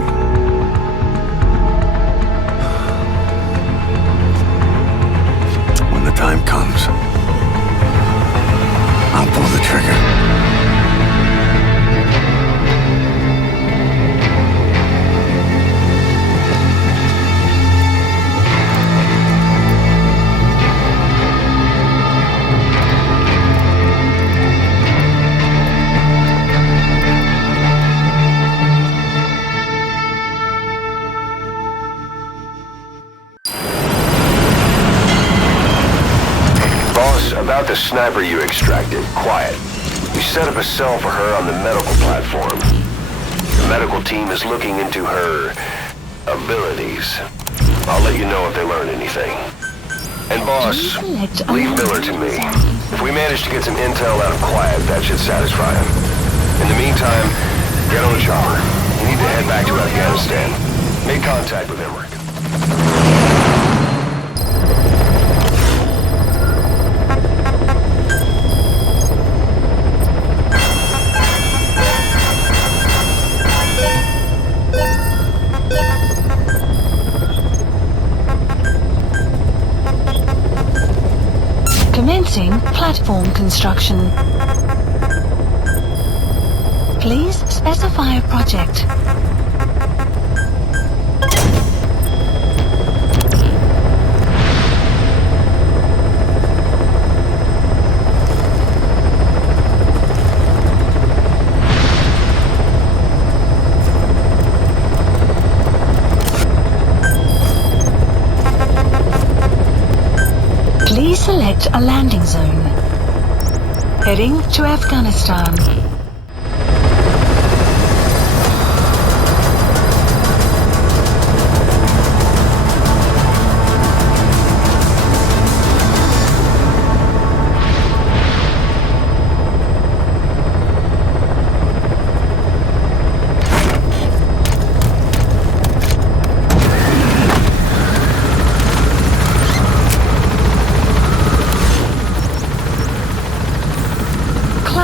When the time comes, I'll pull the trigger. About the sniper you extracted, quiet. We set up a cell for her on the medical platform. The medical team is looking into her abilities. I'll let you know if they learn anything. And boss, leave Miller to me. If we manage to get some intel out of Quiet, that should satisfy him. In the meantime, get on the chopper. You need to head back to Afghanistan. Make contact with Emmerich. Commencing platform construction. Please specify a project. Please select a landing zone. Heading to Afghanistan.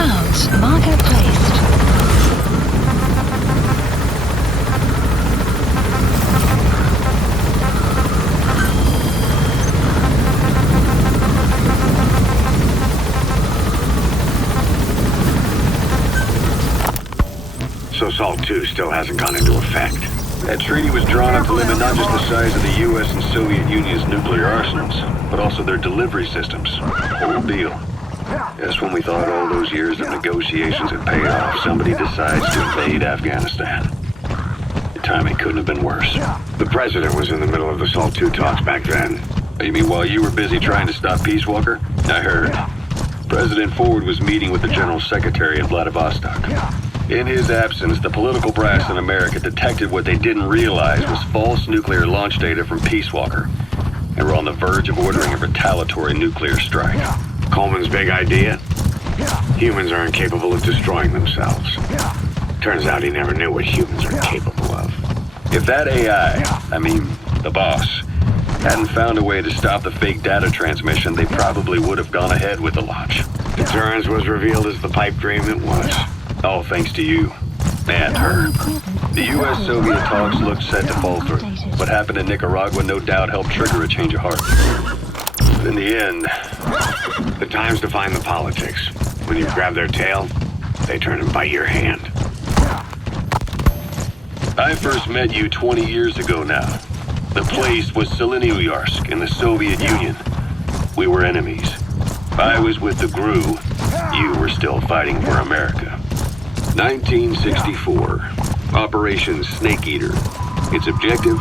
Rounds. Marker placed. So SALT 2 still hasn't gone into effect. That treaty was drawn up to limit not just the size of the U.S. and Soviet Union's nuclear arsenals, but also their delivery systems. Whole deal. Just when we thought all those years of negotiations had paid off, somebody decides to invade Afghanistan. The timing couldn't have been worse. The president was in the middle of the SALT 2 talks back then. You mean while you were busy trying to stop Peace Walker? I heard. President Ford was meeting with the General Secretary in Vladivostok. In his absence, the political brass in America detected what they didn't realize was false nuclear launch data from Peace Walker, and were on the verge of ordering a retaliatory nuclear strike. Coleman's big idea? Humans are incapable of destroying themselves. Turns out he never knew what humans are capable of. If that AI, the boss, hadn't found a way to stop the fake data transmission, they probably would have gone ahead with the launch. Deterrence was revealed as the pipe dream it was. All thanks to you. And her. The U.S.-Soviet talks looked set to fall through. What happened in Nicaragua no doubt helped trigger a change of heart. But in the end... The times define the politics. When you grab their tail, they turn and bite your hand. I first met you 20 years ago now. The place was Sahelanthropus in the Soviet Union. We were enemies. I was with the GRU. You were still fighting for America. 1964. Operation Snake Eater. Its objective?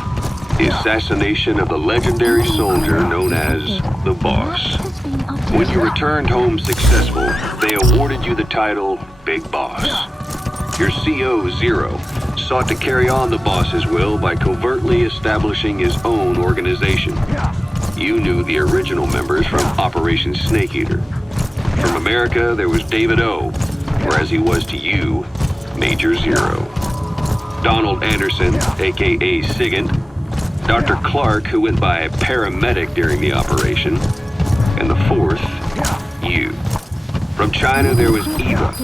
The assassination of the legendary soldier known as the Boss. When you returned home successful, they awarded you the title Big Boss. Your CO, Zero, sought to carry on the Boss's will by covertly establishing his own organization. You knew the original members from Operation Snake Eater. From America, there was David O., or as he was to you, Major Zero. Donald Anderson, a.k.a. Sigint. Dr. Clark, who went by paramedic during the operation. And the fourth, you. From China, there was Eva.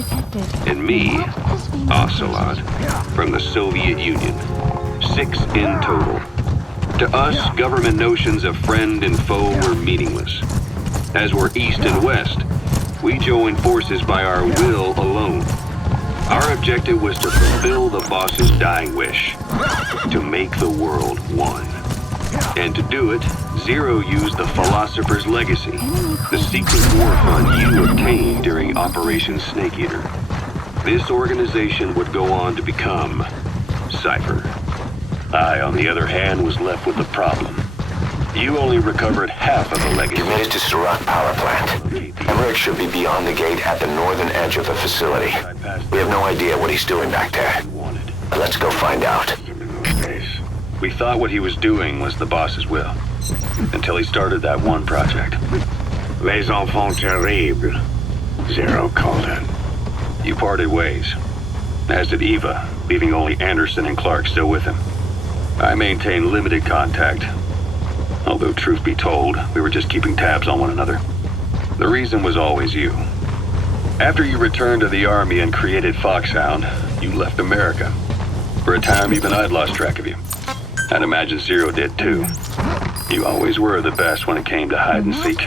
And me, Ocelot, from the Soviet Union. 6 in total. To us, government notions of friend and foe were meaningless. As were East and West, we joined forces by our will alone. Our objective was to fulfill the Boss's dying wish, to make the world one. And to do it, Zero used the Philosopher's Legacy, the secret war fund you obtained during Operation Snake Eater. This organization would go on to become Cypher. I, on the other hand, was left with the problem. You only recovered half of the legacy. You made it to Surat Power Plant. Emmerich should be beyond the gate at the northern edge of the facility. We have no idea what he's doing back there. Let's go find out. We thought what he was doing was the Boss's will. Until he started that one project. Les enfants terribles, Zero called it. You parted ways. As did Eva, leaving only Anderson and Clark still with him. I maintained limited contact. Although, truth be told, we were just keeping tabs on one another. The reason was always you. After you returned to the Army and created Foxhound, you left America. For a time, even I'd lost track of you. I'd imagine Zero did too. You always were the best when it came to hide and seek.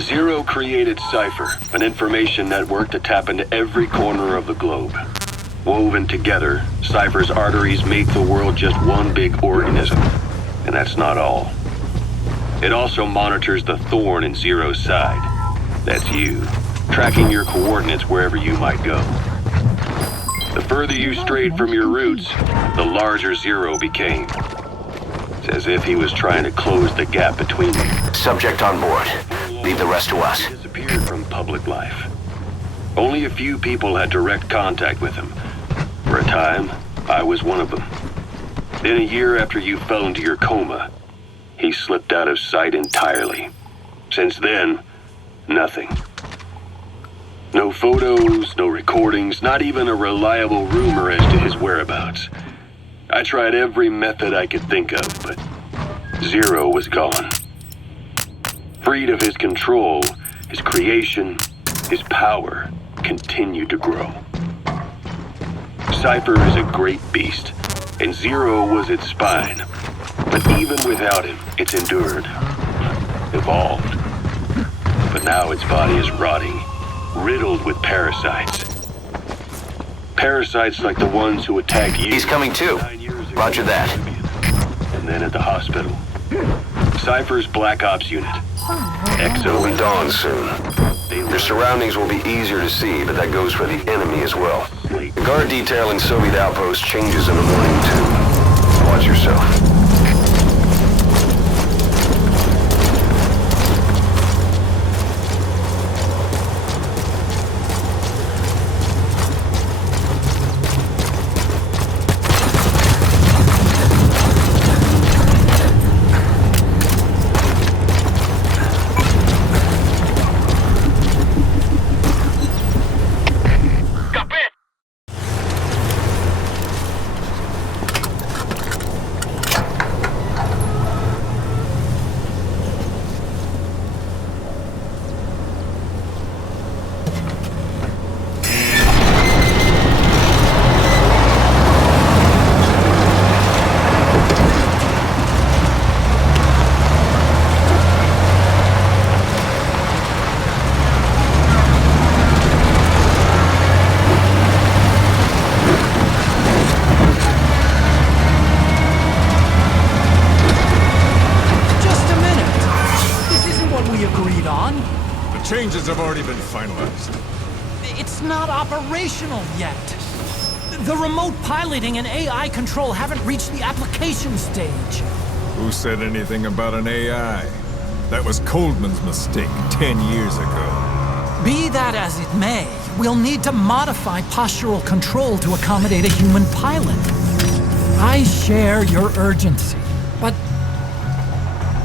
Zero created Cypher, an information network to tap into every corner of the globe. Woven together, Cypher's arteries make the world just one big organism. And that's not all. It also monitors the thorn in Zero's side. That's you, tracking your coordinates wherever you might go. The further you strayed from your roots, the larger Zero became. It's as if he was trying to close the gap between you. Subject on board. Leave the rest to us. Disappeared from public life. Only a few people had direct contact with him. For a time, I was one of them. Then a year after you fell into your coma, he slipped out of sight entirely. Since then, nothing. No photos, no recordings, not even a reliable rumor as to his whereabouts. I tried every method I could think of, but Zero was gone. Freed of his control, his creation, his power continued to grow. Cypher is a great beast, and Zero was its spine. But even without him, it's endured, evolved. But now its body is rotting, riddled with parasites. Parasites like the ones who attacked you. He's coming too. Roger that. And then at the hospital. Cypher's Black Ops unit. Exile will be dawn soon. Their surroundings will be easier to see, but that goes for the enemy as well. The guard detail in Soviet outpost changes in the morning too. Watch yourself. Changes have already been finalized. It's not operational yet. The remote piloting and AI control haven't reached the application stage. Who said anything about an AI? That was Coldman's mistake 10 years ago. Be that as it may, we'll need to modify postural control to accommodate a human pilot. I share your urgency, but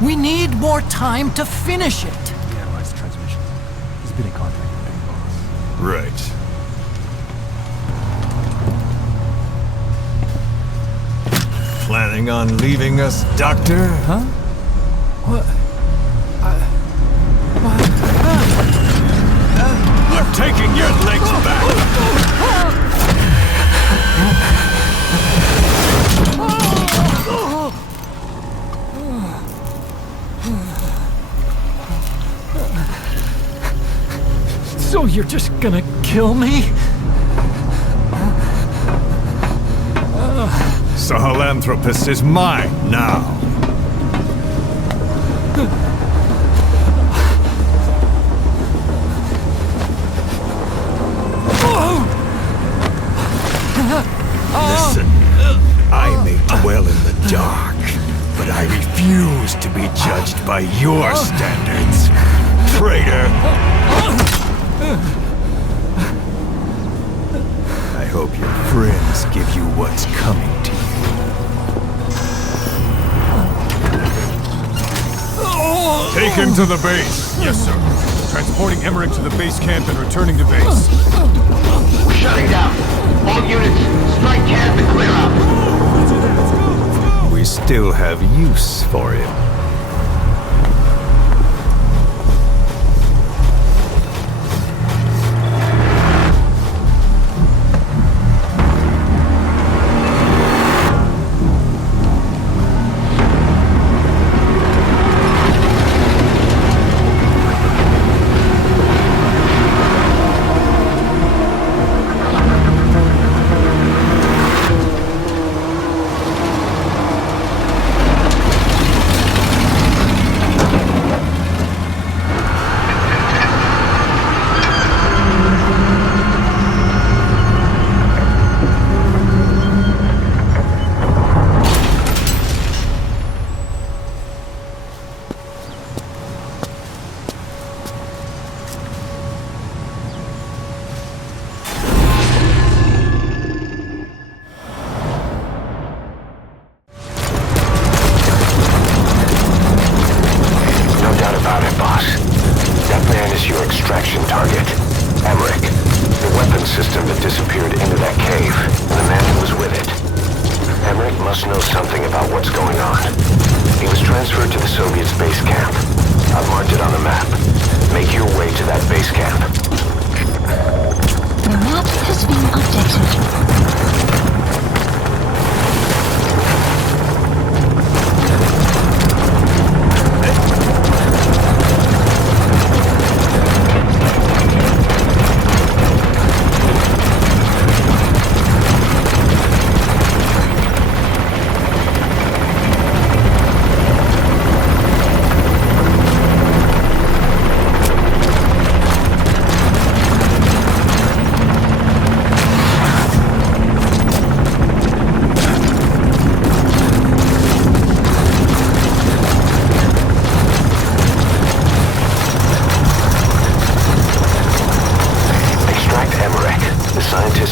we need more time to finish it. In contact with Big Boss. Right. Planning on leaving us, Doctor? Huh? What? I'm taking your legs back! So you're just gonna kill me? Sahelanthropus is mine now. Listen, I may dwell in the dark, but I refuse to be judged by your standards, traitor. I hope your friends give you what's coming to you. Take him to the base. Yes, sir. Transporting Emmerich to the base camp and returning to base. We're shutting down. All units, strike camp and clear out. We still have use for him. extraction target. Emmerich. The weapon system that disappeared into that cave, and the man who was with it. Emmerich must know something about what's going on. He was transferred to the Soviet base camp. I've marked it on the map. Make your way to that base camp.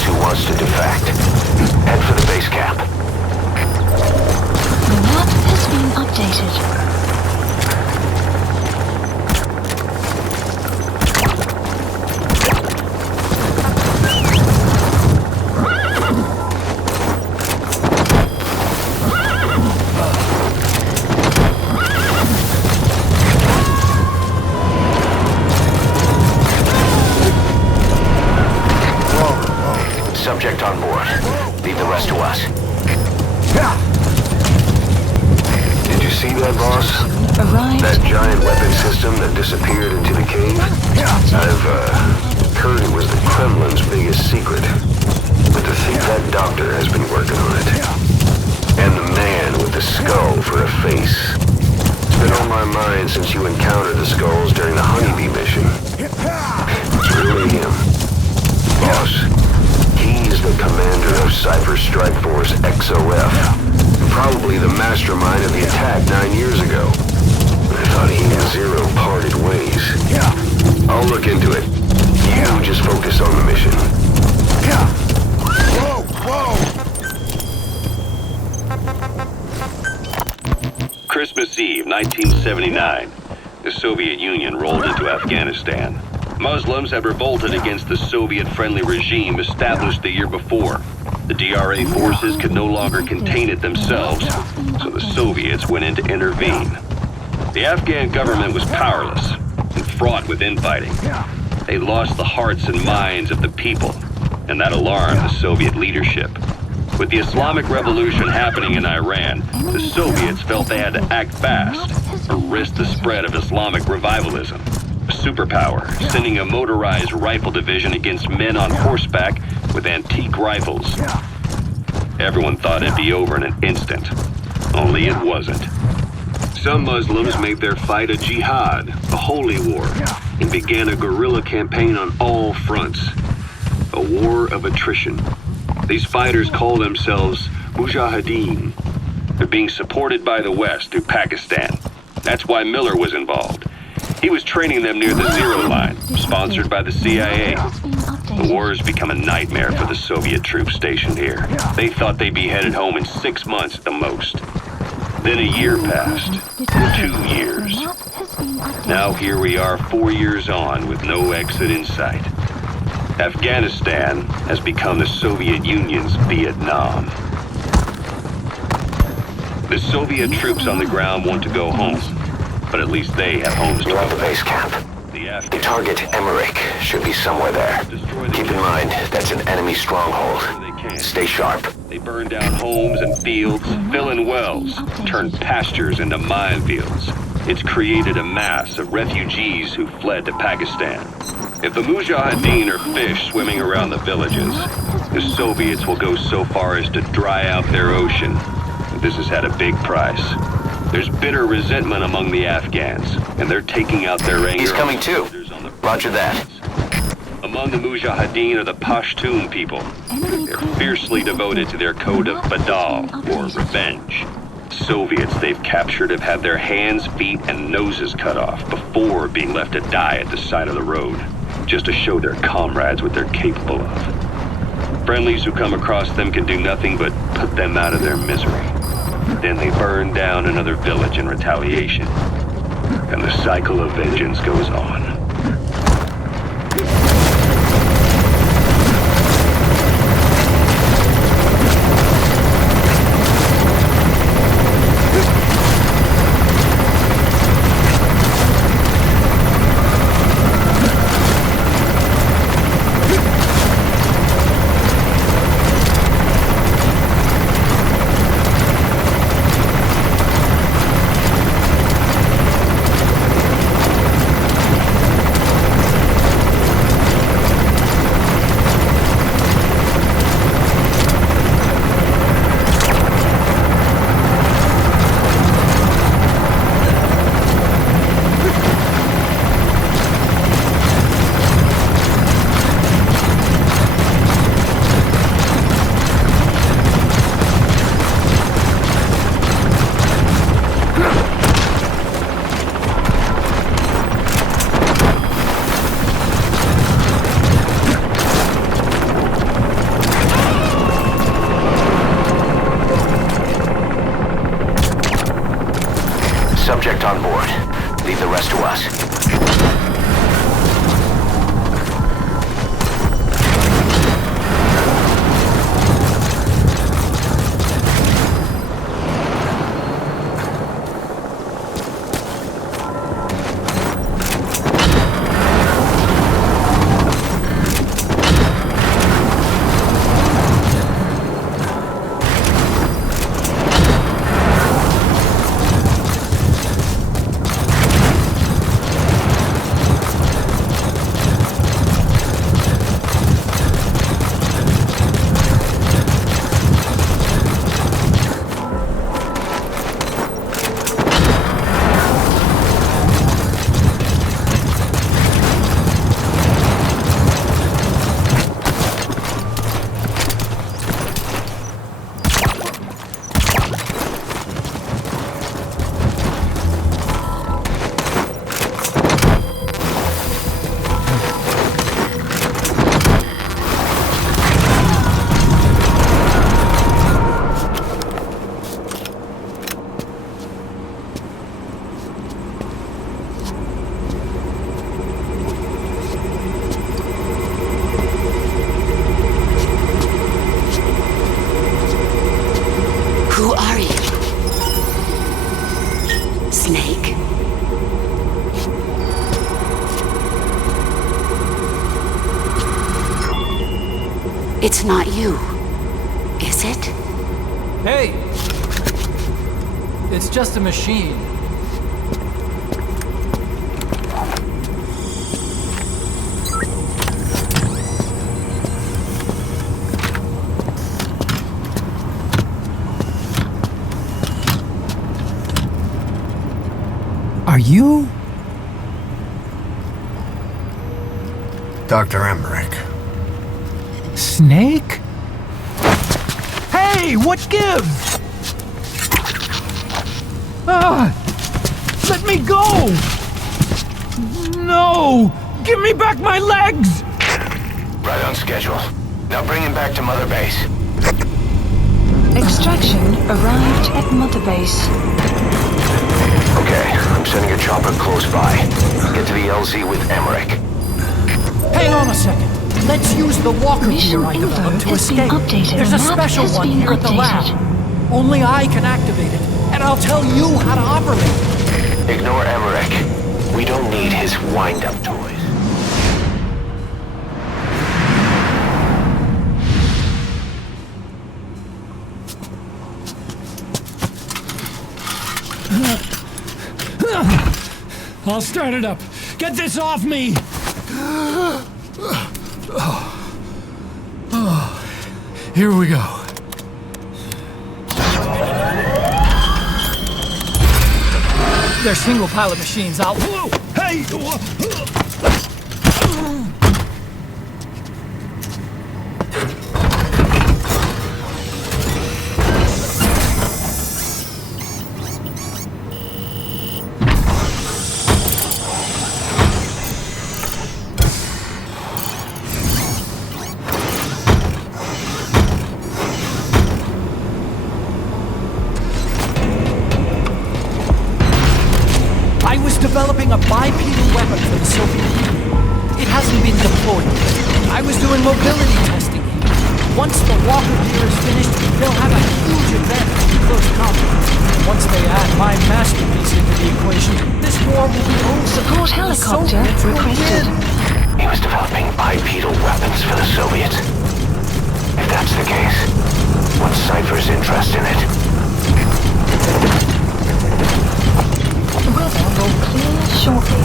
who wants to defect. Head for the base camp. The map has been updated. Subject on board. Leave the rest to us. Did you see that, boss? That giant weapon system that disappeared into the cave? I've heard it was the Kremlin's biggest secret. But to think that doctor has been working on it. And the man with the skull for a face. It's been on my mind since you encountered the skulls during the Honeybee mission. It's really him. Boss, he's the commander of Cypher Strike Force XOF. Probably the mastermind of the attack 9 years ago. I thought he and Zero parted ways. I'll look into it. You just focus on the mission. Whoa, whoa! Christmas Eve, 1979. The Soviet Union rolled into Afghanistan. Muslims had revolted against the Soviet-friendly regime established the year before. The DRA forces could no longer contain it themselves, so the Soviets went in to intervene. The Afghan government was powerless and fraught with infighting. They lost the hearts and minds of the people, and that alarmed the Soviet leadership. With the Islamic Revolution happening in Iran, the Soviets felt they had to act fast or risk the spread of Islamic revivalism. A superpower, sending a motorized rifle division against men on horseback with antique rifles. Everyone thought it'd be over in an instant, only it wasn't. Some Muslims made their fight a jihad, a holy war, and began a guerrilla campaign on all fronts. A war of attrition. These fighters call themselves Mujahideen. They're being supported by the West through Pakistan. That's why Miller was involved. He was training them near the Zero Line, sponsored by the CIA. The war has become a nightmare for the Soviet troops stationed here. They thought they'd be headed home in 6 months at the most. Then a year passed, 2 years. Now here we are 4 years on with no exit in sight. Afghanistan has become the Soviet Union's Vietnam. The Soviet troops on the ground want to go home. But at least they have homes to You're go at the base camp. The target, Emmerich, should be somewhere there. Keep in mind, that's an enemy stronghold. Stay sharp. They burn down homes and fields, fill in wells, turn pastures into minefields. It's created a mass of refugees who fled to Pakistan. If the Mujahideen are fish swimming around the villages, the Soviets will go so far as to dry out their ocean. This has had a big price. There's bitter resentment among the Afghans, and they're taking out their anger. He's coming too. Roger that. Among the Mujahideen are the Pashtun people. They're fiercely devoted to their code of Badal, or revenge. Soviets they've captured have had their hands, feet, and noses cut off before being left to die at the side of the road, just to show their comrades what they're capable of. Friendlies who come across them can do nothing but put them out of their misery. Then they burn down another village in retaliation. And the cycle of vengeance goes on. Leave the rest to us. It's not you, is it? Hey! It's just a machine. Are you? Dr. Emmerich. Snake? Hey, what gives? Let me go! No! Give me back my legs! Right on schedule. Now bring him back to Mother Base. Extraction arrived at Mother Base. Okay, I'm sending a chopper close by. Get to the LZ with Emmerich. Hang on a second. Let's use the walker gear I developed to escape. There's a special one here at the lab. Only I can activate it, and I'll tell you how to operate it. Ignore Emmerich. We don't need his wind-up toys. I'll start it up. Get this off me! Here we go. They're single pilot machines. I'll... Hey! Developing a bipedal weapon for the Soviet Union. It hasn't been deployed yet. I was doing mobility testing here. Once the walker gear is finished, they'll have a huge advantage in close combat. Once they add my masterpiece into the equation, this war will be over. Support helicopter requested. He was developing bipedal weapons for the Soviets. If that's the case, what's Cypher's interest in it? Will clear shortly.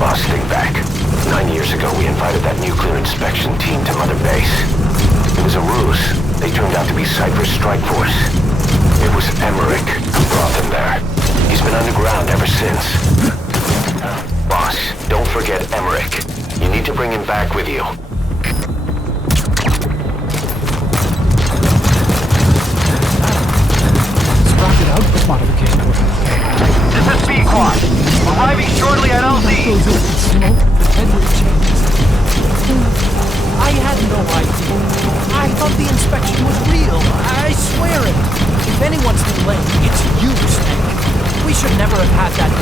Boss, think back. 9 years ago, we invited that nuclear inspection team to Mother Base. It was a ruse. They turned out to be Cypher's strike force. It was Emmerich who brought them there. He's been underground ever since. Boss, don't forget Emmerich. You need to bring him back with you. Sprocket output modification. This is B-Quad. Arriving shortly at LZ. I had no idea. I thought the inspection was real. I swear it. If anyone's been late, it's you, Snake. We should never have had that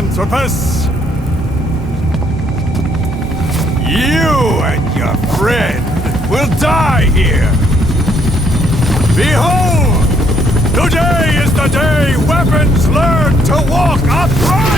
Sahelanthropus! You and your friend will die here! Behold! Today is the day weapons learn to walk upright!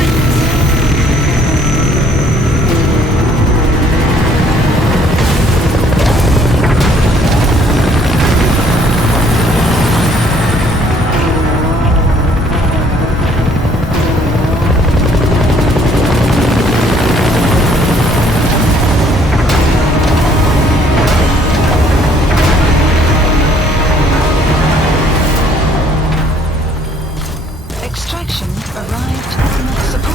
Extraction arrived on support.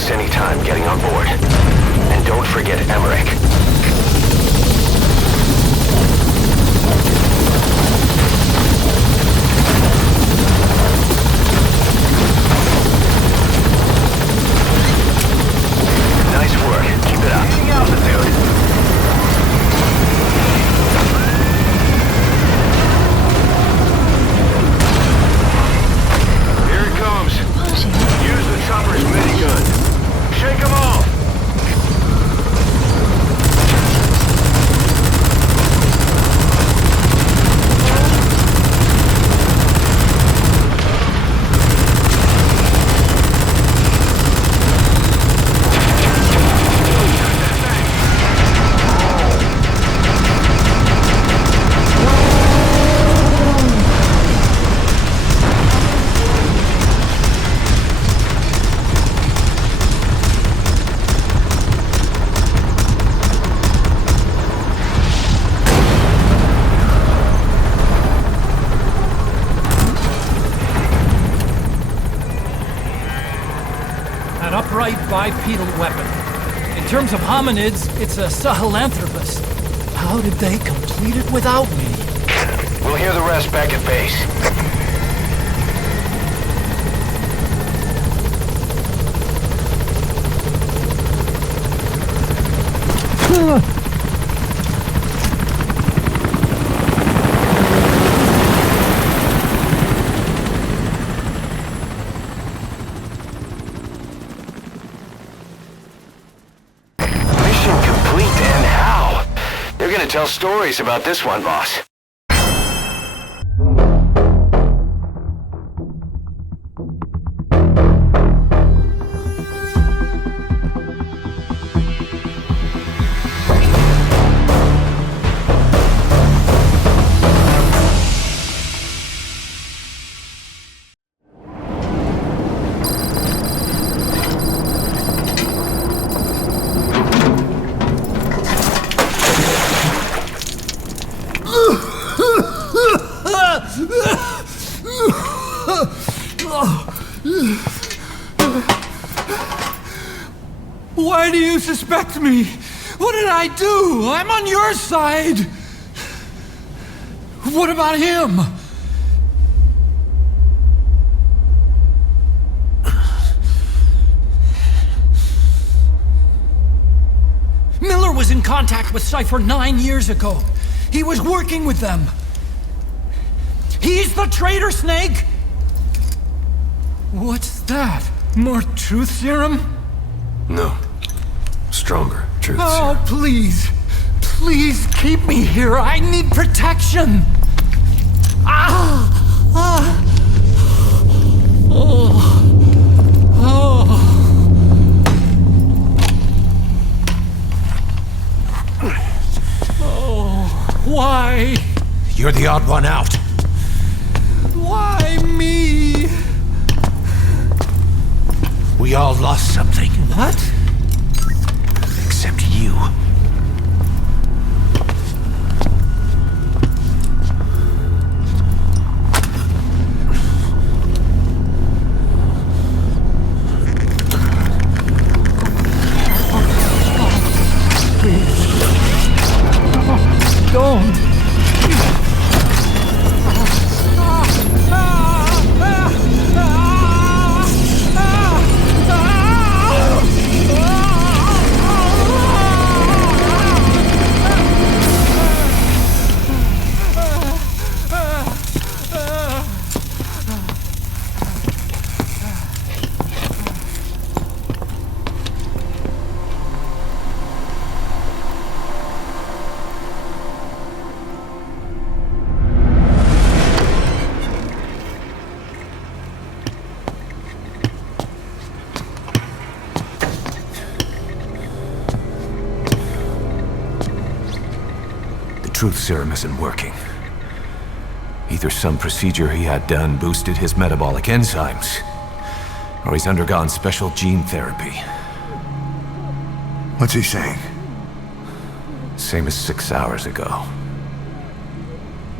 waste any time getting on board. And don't forget Emmerich. Nice work. Keep it up. Gaining altitude. Here it comes. Use the chopper's minigun. Shake them off. Bipedal weapon. In terms of hominids, it's a Sahelanthropus. How did they complete it without me? We'll hear the rest back at base. Tell stories about this one, boss. Why do you suspect me? What did I do? I'm on your side. What about him? Miller was in contact with Cypher 9 years ago. He was working with them. He's the traitor snake? What's that? More truth serum? No. Stronger truth serum. Oh, please. Please keep me here. I need protection. Why? You're the odd one out. Why me? We all lost something. What? Except you. Don't! Truth serum isn't working. Either some procedure he had done boosted his metabolic enzymes, or he's undergone special gene therapy. What's he saying? Same as 6 hours ago.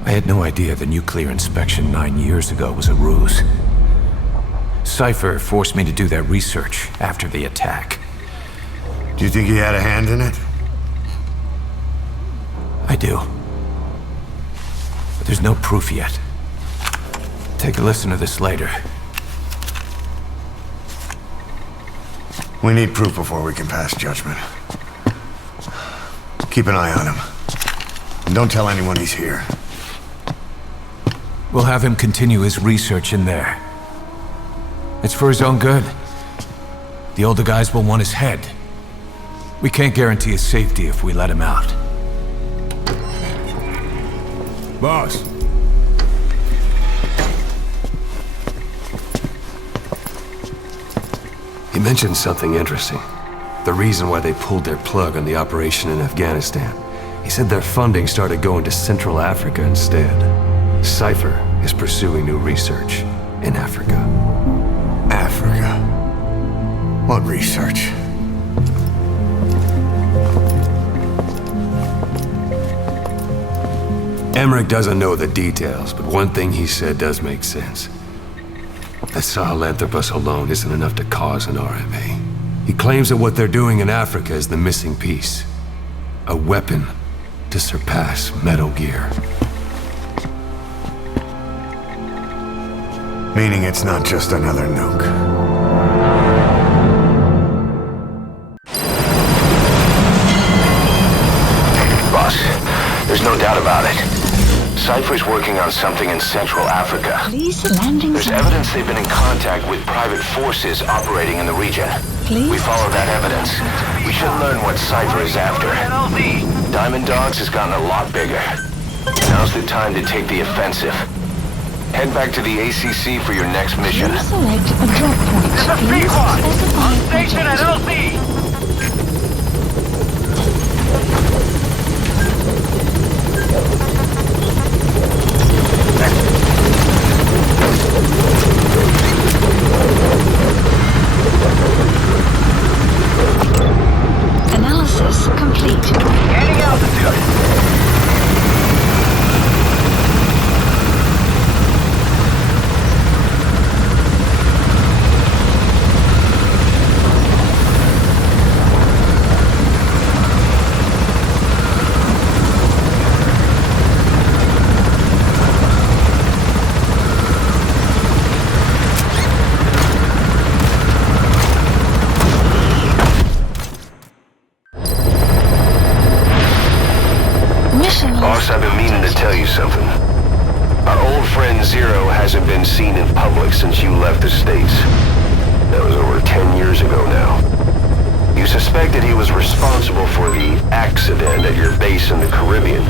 I had no idea the nuclear inspection 9 years ago was a ruse. Cypher forced me to do that research after the attack. Do you think he had a hand in it? I do. But there's no proof yet. Take a listen to this later. We need proof before we can pass judgment. Keep an eye on him. And don't tell anyone he's here. We'll have him continue his research in there. It's for his own good. The older guys will want his head. We can't guarantee his safety if we let him out. Boss. He mentioned something interesting. The reason why they pulled their plug on the operation in Afghanistan. He said their funding started going to Central Africa instead. Cypher is pursuing new research in Africa. Africa? What research? Emmerich doesn't know the details, but one thing he said does make sense. That Sahelanthropus alone isn't enough to cause an RMA. He claims that what they're doing in Africa is the missing piece. A weapon to surpass Metal Gear. Meaning it's not just another nuke. Boss, there's no doubt about it. Cypher's working on something in Central Africa. There's evidence they've been in contact with private forces operating in the region. We follow that evidence. We should learn what Cypher is after. Diamond Dogs has gotten a lot bigger. Now's the time to take the offensive. Head back to the ACC for your next mission. Select a drop point. There's a Pequod! On station at LC! Analysis complete. Gaining altitude. Boss, I've been meaning to tell you something. Our old friend Zero hasn't been seen in public since you left the States. That was over 10 years ago now. You suspected he was responsible for the accident at your base in the Caribbean.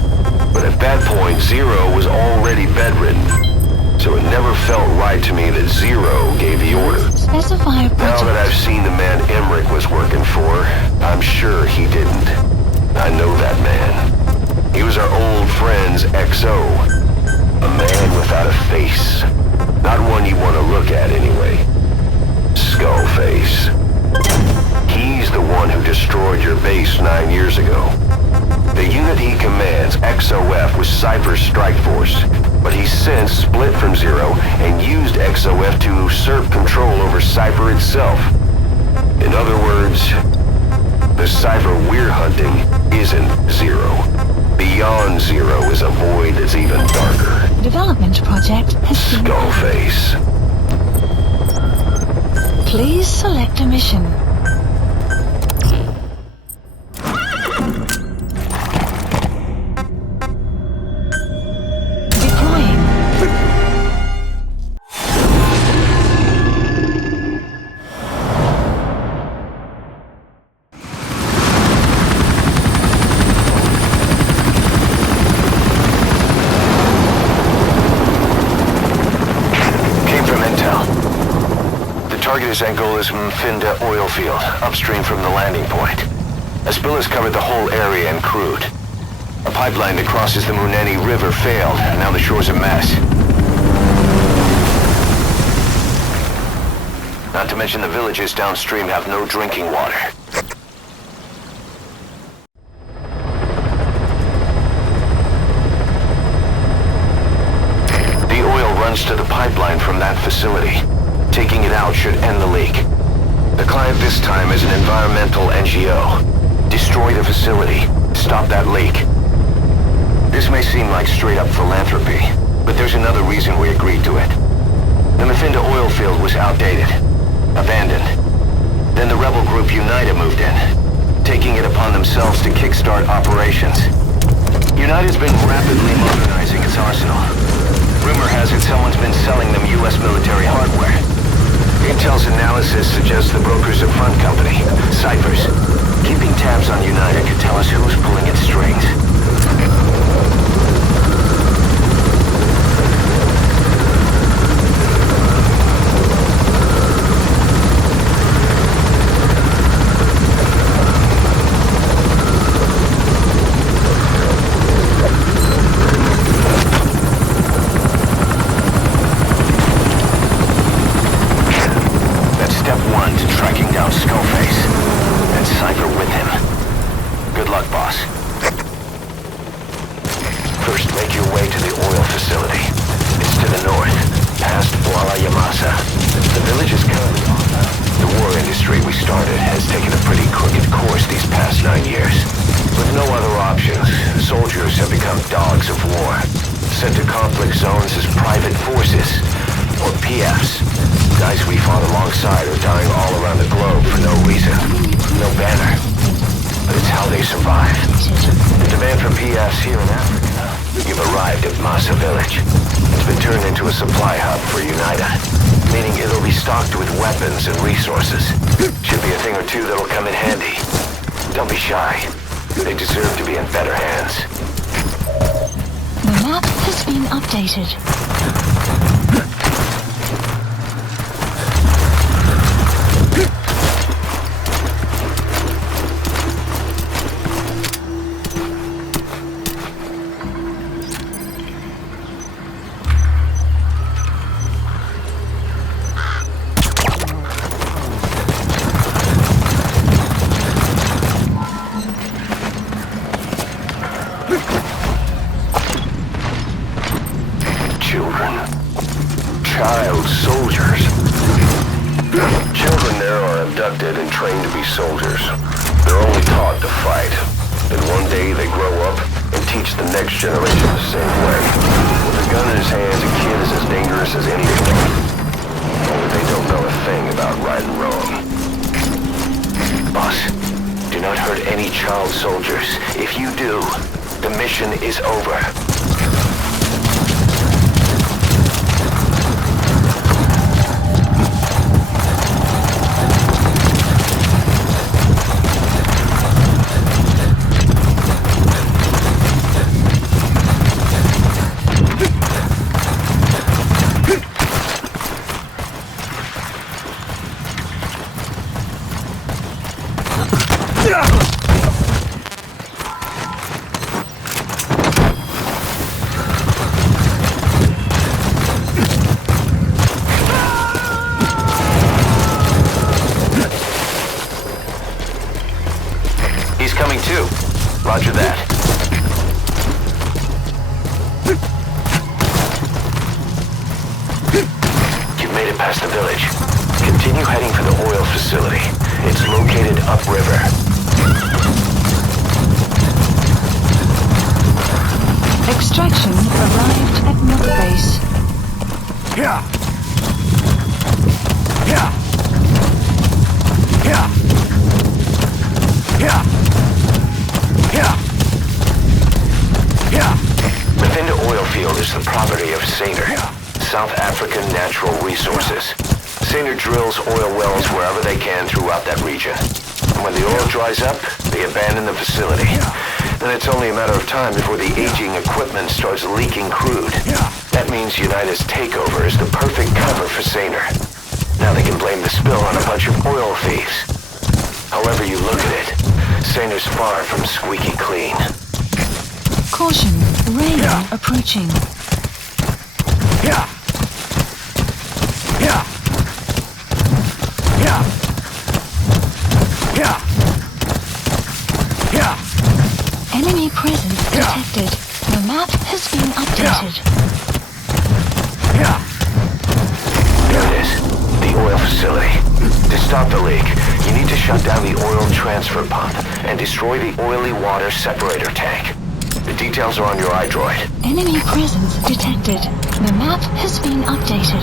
But at that point, Zero was already bedridden. So it never felt right to me that Zero gave the order. Specify a project. Now that I've seen the man Emmerich was working for, I'm sure he didn't. I know that man. He was our old friend's XO. A man without a face. Not one you want to look at anyway. Skull face. He's the one who destroyed your base 9 years ago. The unit he commands, XOF, was Cypher's strike force, but he's since split from Zero and used XOF to usurp control over Cypher itself. In other words, the Cypher we're hunting isn't Zero. Beyond Zero is a void that's even darker. Development project has been... Skullface. Please select a mission. Angola's Mfinda oil field, upstream from the landing point. A spill has covered the whole area and crude. A pipeline that crosses the Muneni River failed, and now the shore's a mess. Not to mention the villages downstream have no drinking water. The oil runs to the pipeline from that facility. Taking it out should end the leak. The client this time is an environmental NGO. Destroy the facility. Stop that leak. This may seem like straight-up philanthropy, but there's another reason we agreed to it. The Mafinda oil field was outdated. Abandoned. Then the rebel group Unida moved in, taking it upon themselves to kickstart operations. Unita's been rapidly modernizing its arsenal. Rumor has it someone's been selling them U.S. military hardware. Intel's analysis suggests the broker's a front company, Ciphers. Keeping tabs on Unida could tell us who's pulling its strings. Roger that. You've made it past the village. Continue heading for the oil facility. It's located upriver. Extraction arrived at Mother Base. Yeah. Yeah. Yeah. Yeah. Yeah. Yeah. Mafinda oil field is the property of Saner, South African Natural Resources. Saner drills oil wells wherever they can throughout that region. And when the oil dries up, they abandon the facility. Then it's only a matter of time before the aging equipment starts leaking crude. That means Unida's takeover is the perfect cover for Saner. Now they can blame the spill on a bunch of oil thieves. However you look at it, Saner's far from squeaky clean. Caution, rain approaching. Yeah. Yeah. Yeah. Yeah. Yeah. Enemy presence detected. The map has been updated. Yeah. There it is. The stop the leak, you need to shut down the oil transfer pump and destroy the oily water separator tank. The details are on your iDroid. Enemy presence detected. The map has been updated.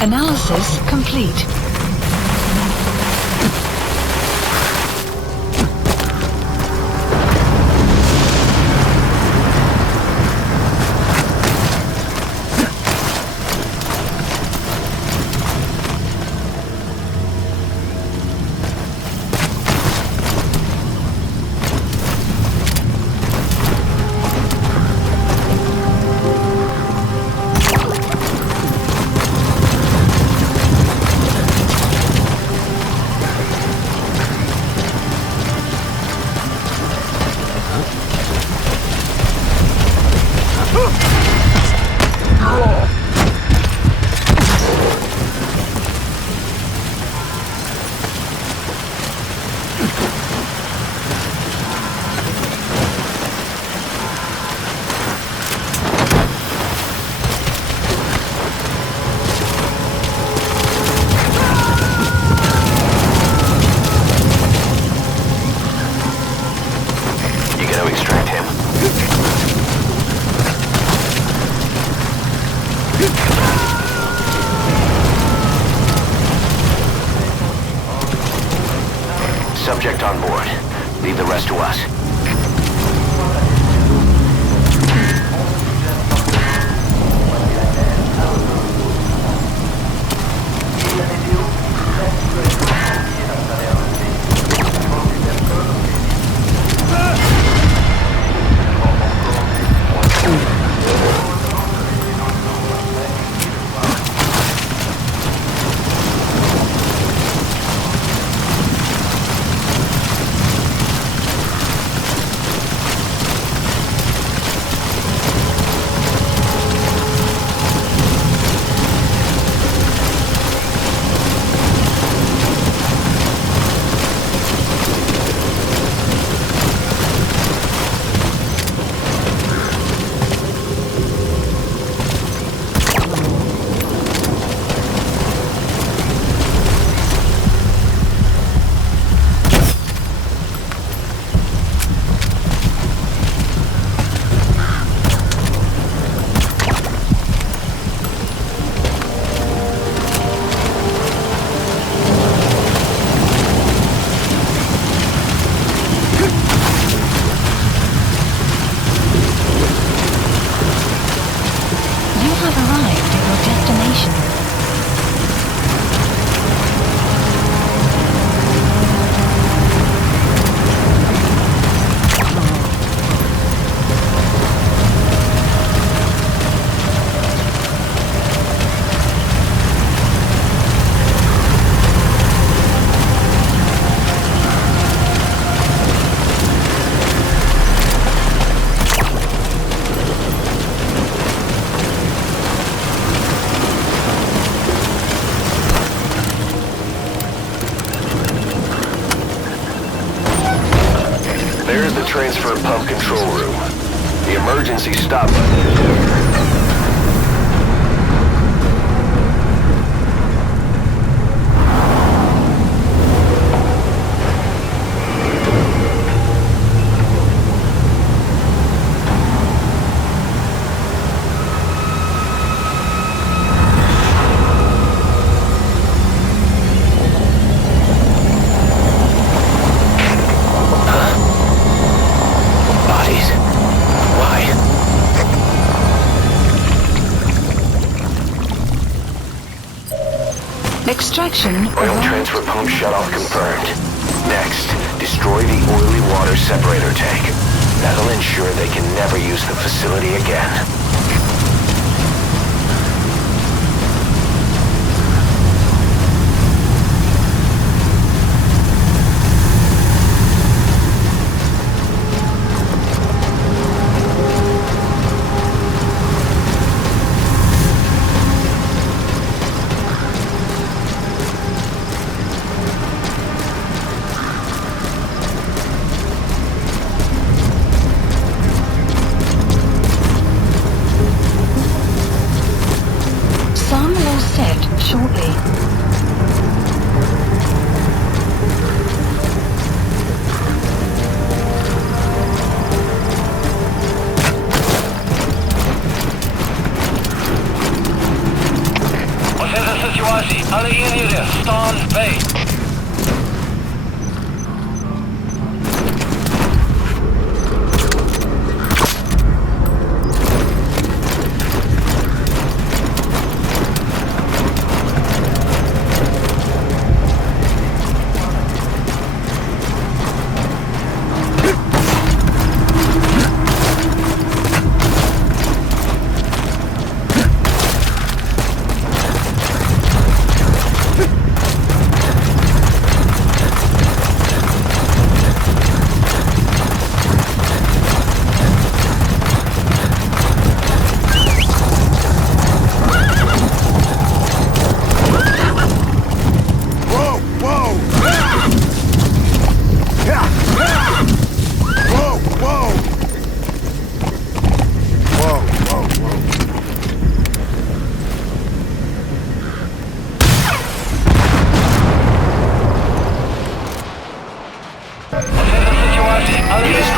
Analysis complete. Subject on board. Leave the rest to us. There's the transfer pump control room. The emergency stop button is here. Extraction. Oil transfer pump shutoff confirmed. Next, destroy the oily water separator tank. That'll ensure they can never use the facility again.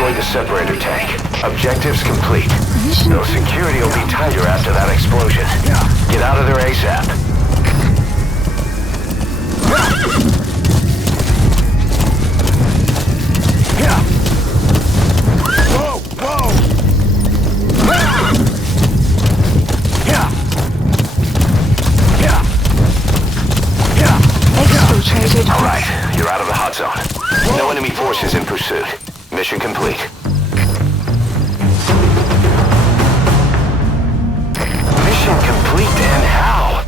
destroyed the separator tank. Objectives complete. No security will be tighter after that explosion. Get out of there ASAP. Whoa! Whoa! Exfiltrated. All right, you're out of the hot zone. No enemy forces in pursuit. Mission complete. Mission complete, and how?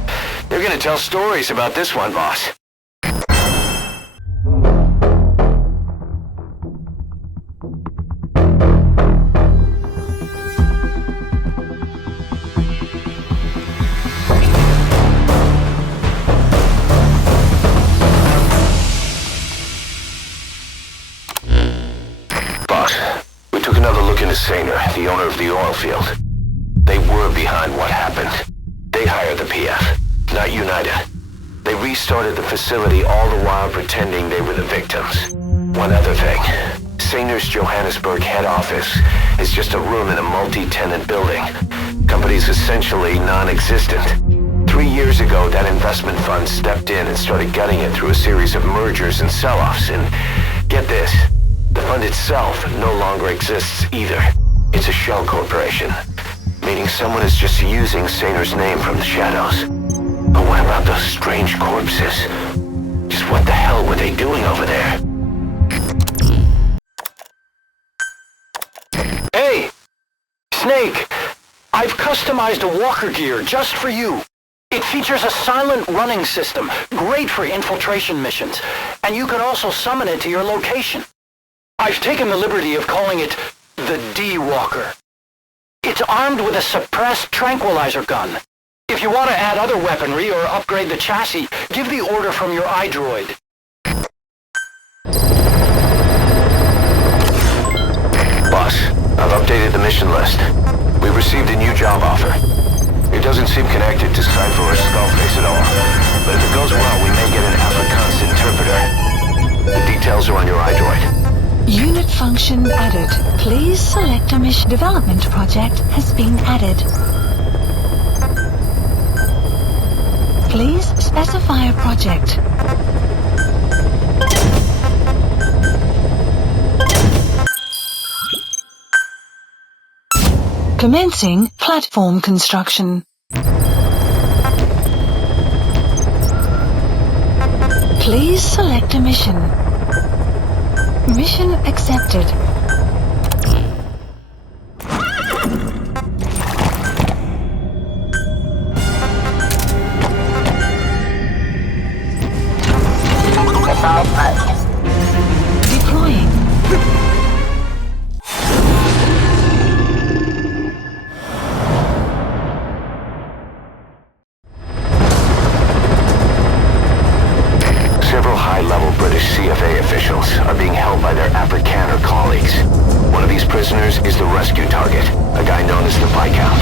They're gonna tell stories about this one, boss. Saner, the owner of the oil field. They were behind what happened. They hired the PF, not United. They restarted the facility all the while pretending they were the victims. One other thing. Saner's Johannesburg head office is just a room in a multi-tenant building. Company's essentially non-existent. 3 years ago, that investment fund stepped in and started gutting it through a series of mergers and sell-offs. And get this, the fund itself no longer exists either. It's a shell corporation, meaning someone is just using Saner's name from the shadows. But what about those strange corpses? Just what the hell were they doing over there? Hey! Snake! I've customized a walker gear just for you. It features a silent running system, great for infiltration missions, and you can also summon it to your location. I've taken the liberty of calling it the D-Walker. It's armed with a suppressed tranquilizer gun. If you want to add other weaponry or upgrade the chassis, give the order from your iDroid. Boss, I've updated the mission list. We received a new job offer. It doesn't seem connected to Cypher or Skullface at all. But if it goes well, we may get an Afrikaans interpreter. The details are on your iDroid. Unit function added. Please select a mission. Development project has been added. Please specify a project. Commencing platform construction. Please select a mission. Mission accepted. Deploying. Several high-level British CFA officials are being held by their Afrikaner colleagues. One of these prisoners is the rescue target, a guy known as the Viscount.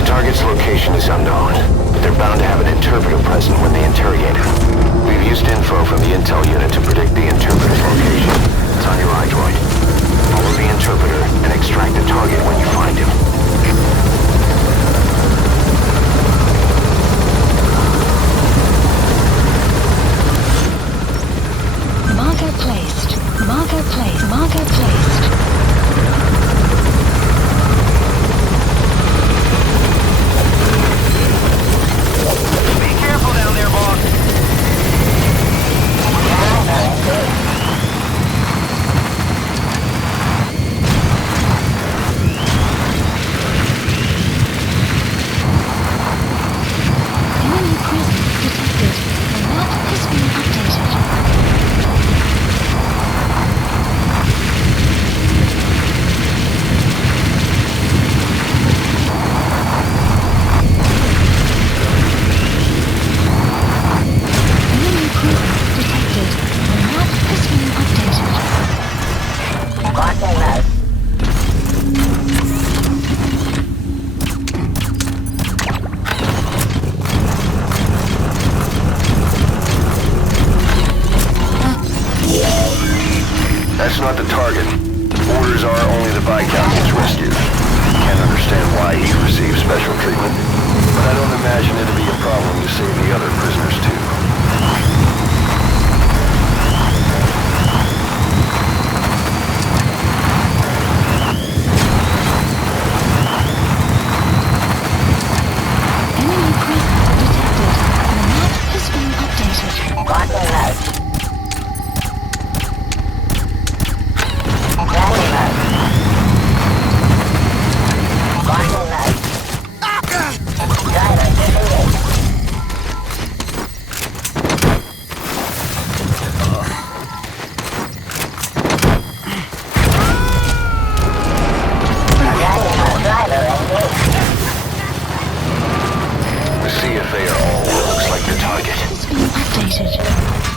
The target's location is unknown, but they're bound to have an interpreter present when they interrogate him. We've used info from the intel unit to predict the interpreter's location. It's on your iDroid. Follow the interpreter and extract the target when you find him. Marker placed. Marker placed. Marker placed. Be careful down there, boss. Enemy presence detected. Alert has been updated. That's not the target. Orders are only the Viscount gets rescued. Can't understand why he received special treatment, but I don't imagine it'll be a problem to save the other prisoners too. Enemy presence detected. The map has been updated. Blocking mode.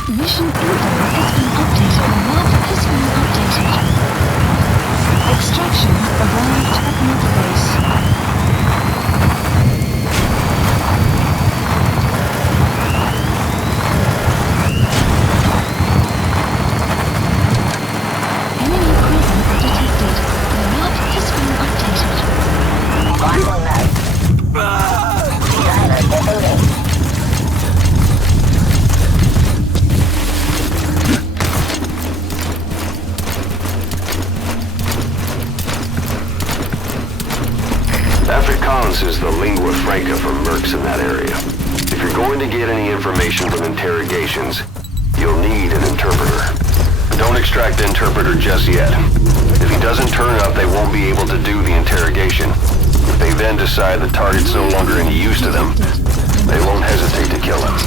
Mission info has been updated. The map has been updated. Extraction arrived at Mother Base. Enemy presence detected. The map has been updated. Blocking mode. Driver defeated. Afrikaans is the lingua franca for mercs in that area. If you're going to get any information from interrogations, you'll need an interpreter. Don't extract the interpreter just yet. If he doesn't turn up, they won't be able to do the interrogation. If they then decide the target's no longer any use to them, they won't hesitate to kill him.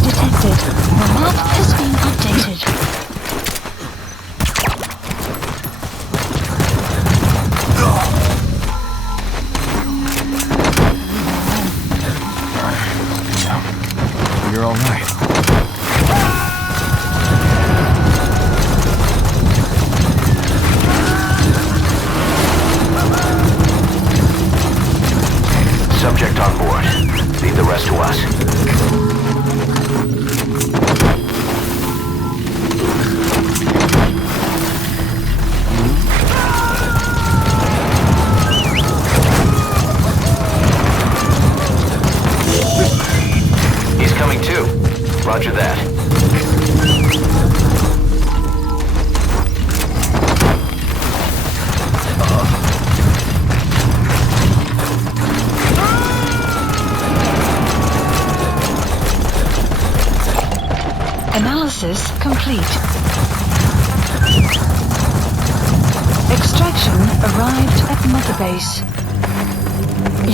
Detected. The map has been updated. You're all right. Subject on board. Leave the rest to us. Coming too. Roger that. Analysis complete. Extraction arrived at Mother Base.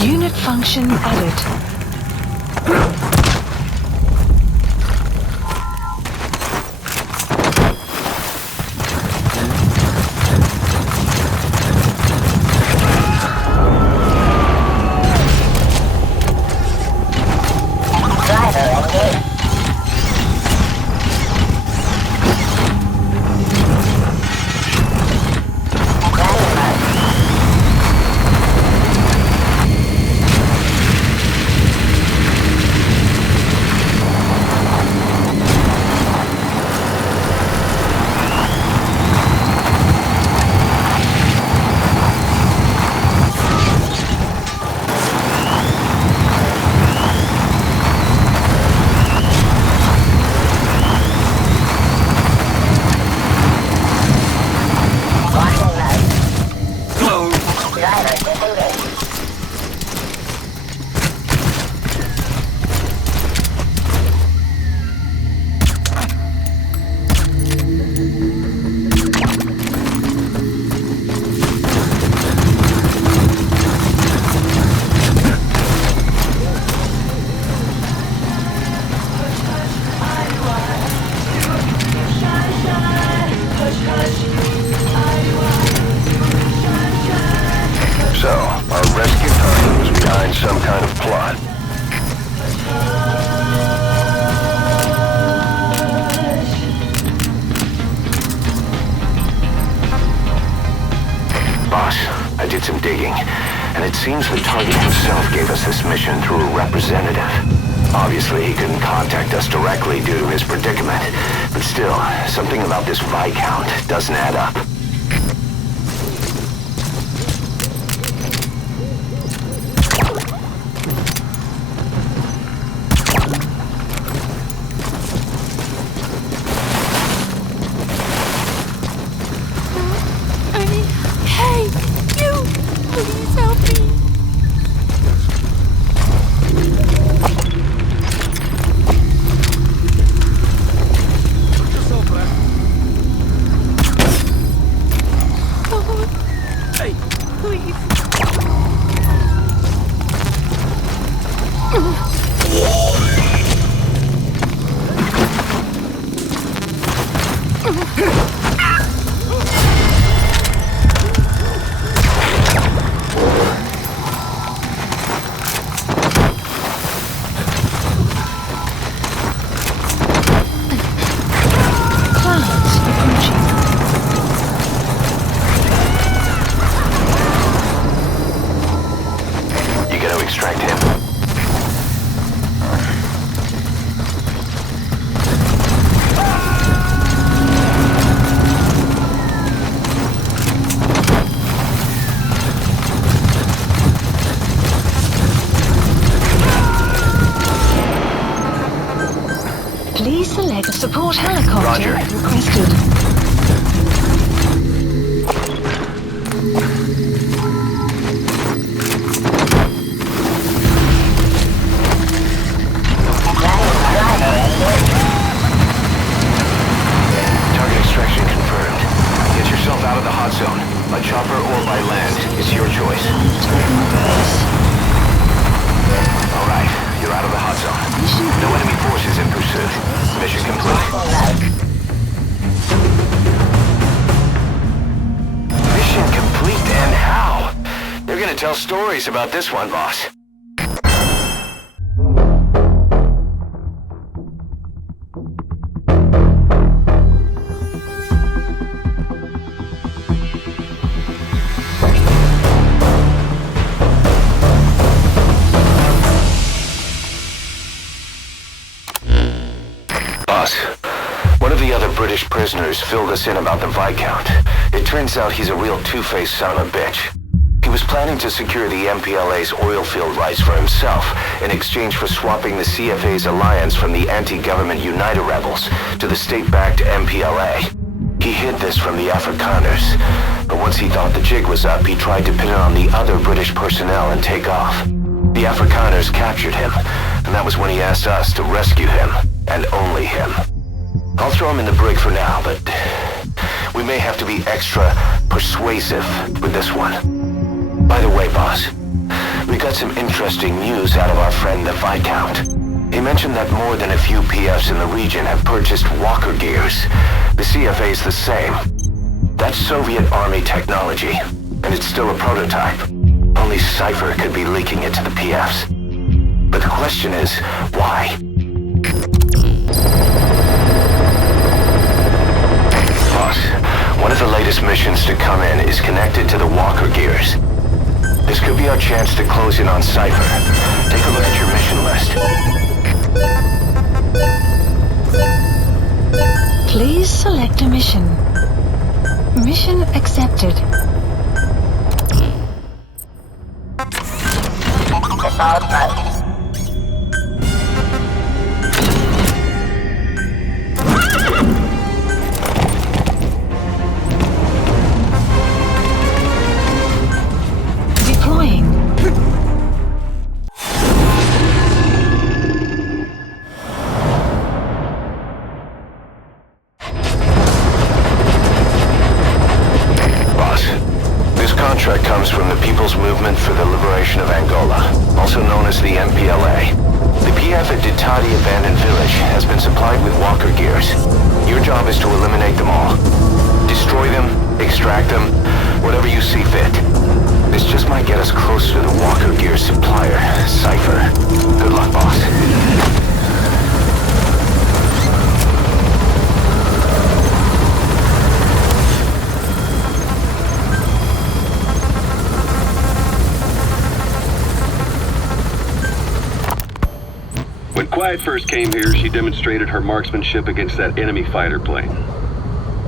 Unit function added. some digging, and it seems the target himself gave us this mission through a representative. Obviously, he couldn't contact us directly due to his predicament, but still, something about this Viscount doesn't add up. Support helicopter Roger. requested. Target extraction confirmed. Get yourself out of the hot zone. By chopper or by land. It's your choice. Alright, you're out of the hot zone. No enemy forces in pursuit. Mission complete. Mission complete, and how? They're gonna tell stories about this one, boss. One of the other British prisoners filled us in about the Viscount. It turns out he's a real two-faced son of a bitch. He was planning to secure the MPLA's oil field rights for himself in exchange for swapping the CFA's alliance from the anti-government United rebels to the state-backed MPLA. He hid this from the Afrikaners, but once he thought the jig was up, he tried to pin it on the other British personnel and take off. The Afrikaners captured him, and that was when he asked us to rescue him, and only him. I'll throw him in the brig for now, but we may have to be extra persuasive with this one. By the way, boss, we got some interesting news out of our friend the Viscount. He mentioned that more than a few PFs in the region have purchased walker gears. The CFA's the same. That's Soviet Army technology, and it's still a prototype. Only Cypher could be leaking it to the PFs. But the question is, why? Boss, one of the latest missions to come in is connected to the walker gears. This could be our chance to close in on Cypher. Take a look at your mission list. Please select a mission. Mission accepted. Deploying. Contract comes from the People's Movement for the Liberation of Angola, also known as the MPLA. The PF at Ditati Abandoned Village has been supplied with walker gears. Your job is to eliminate them all. Destroy them, extract them, whatever you see fit. This just might get us closer to the walker gear supplier, Cypher. Good luck, boss. Quiet first came here, she demonstrated her marksmanship against that enemy fighter plane.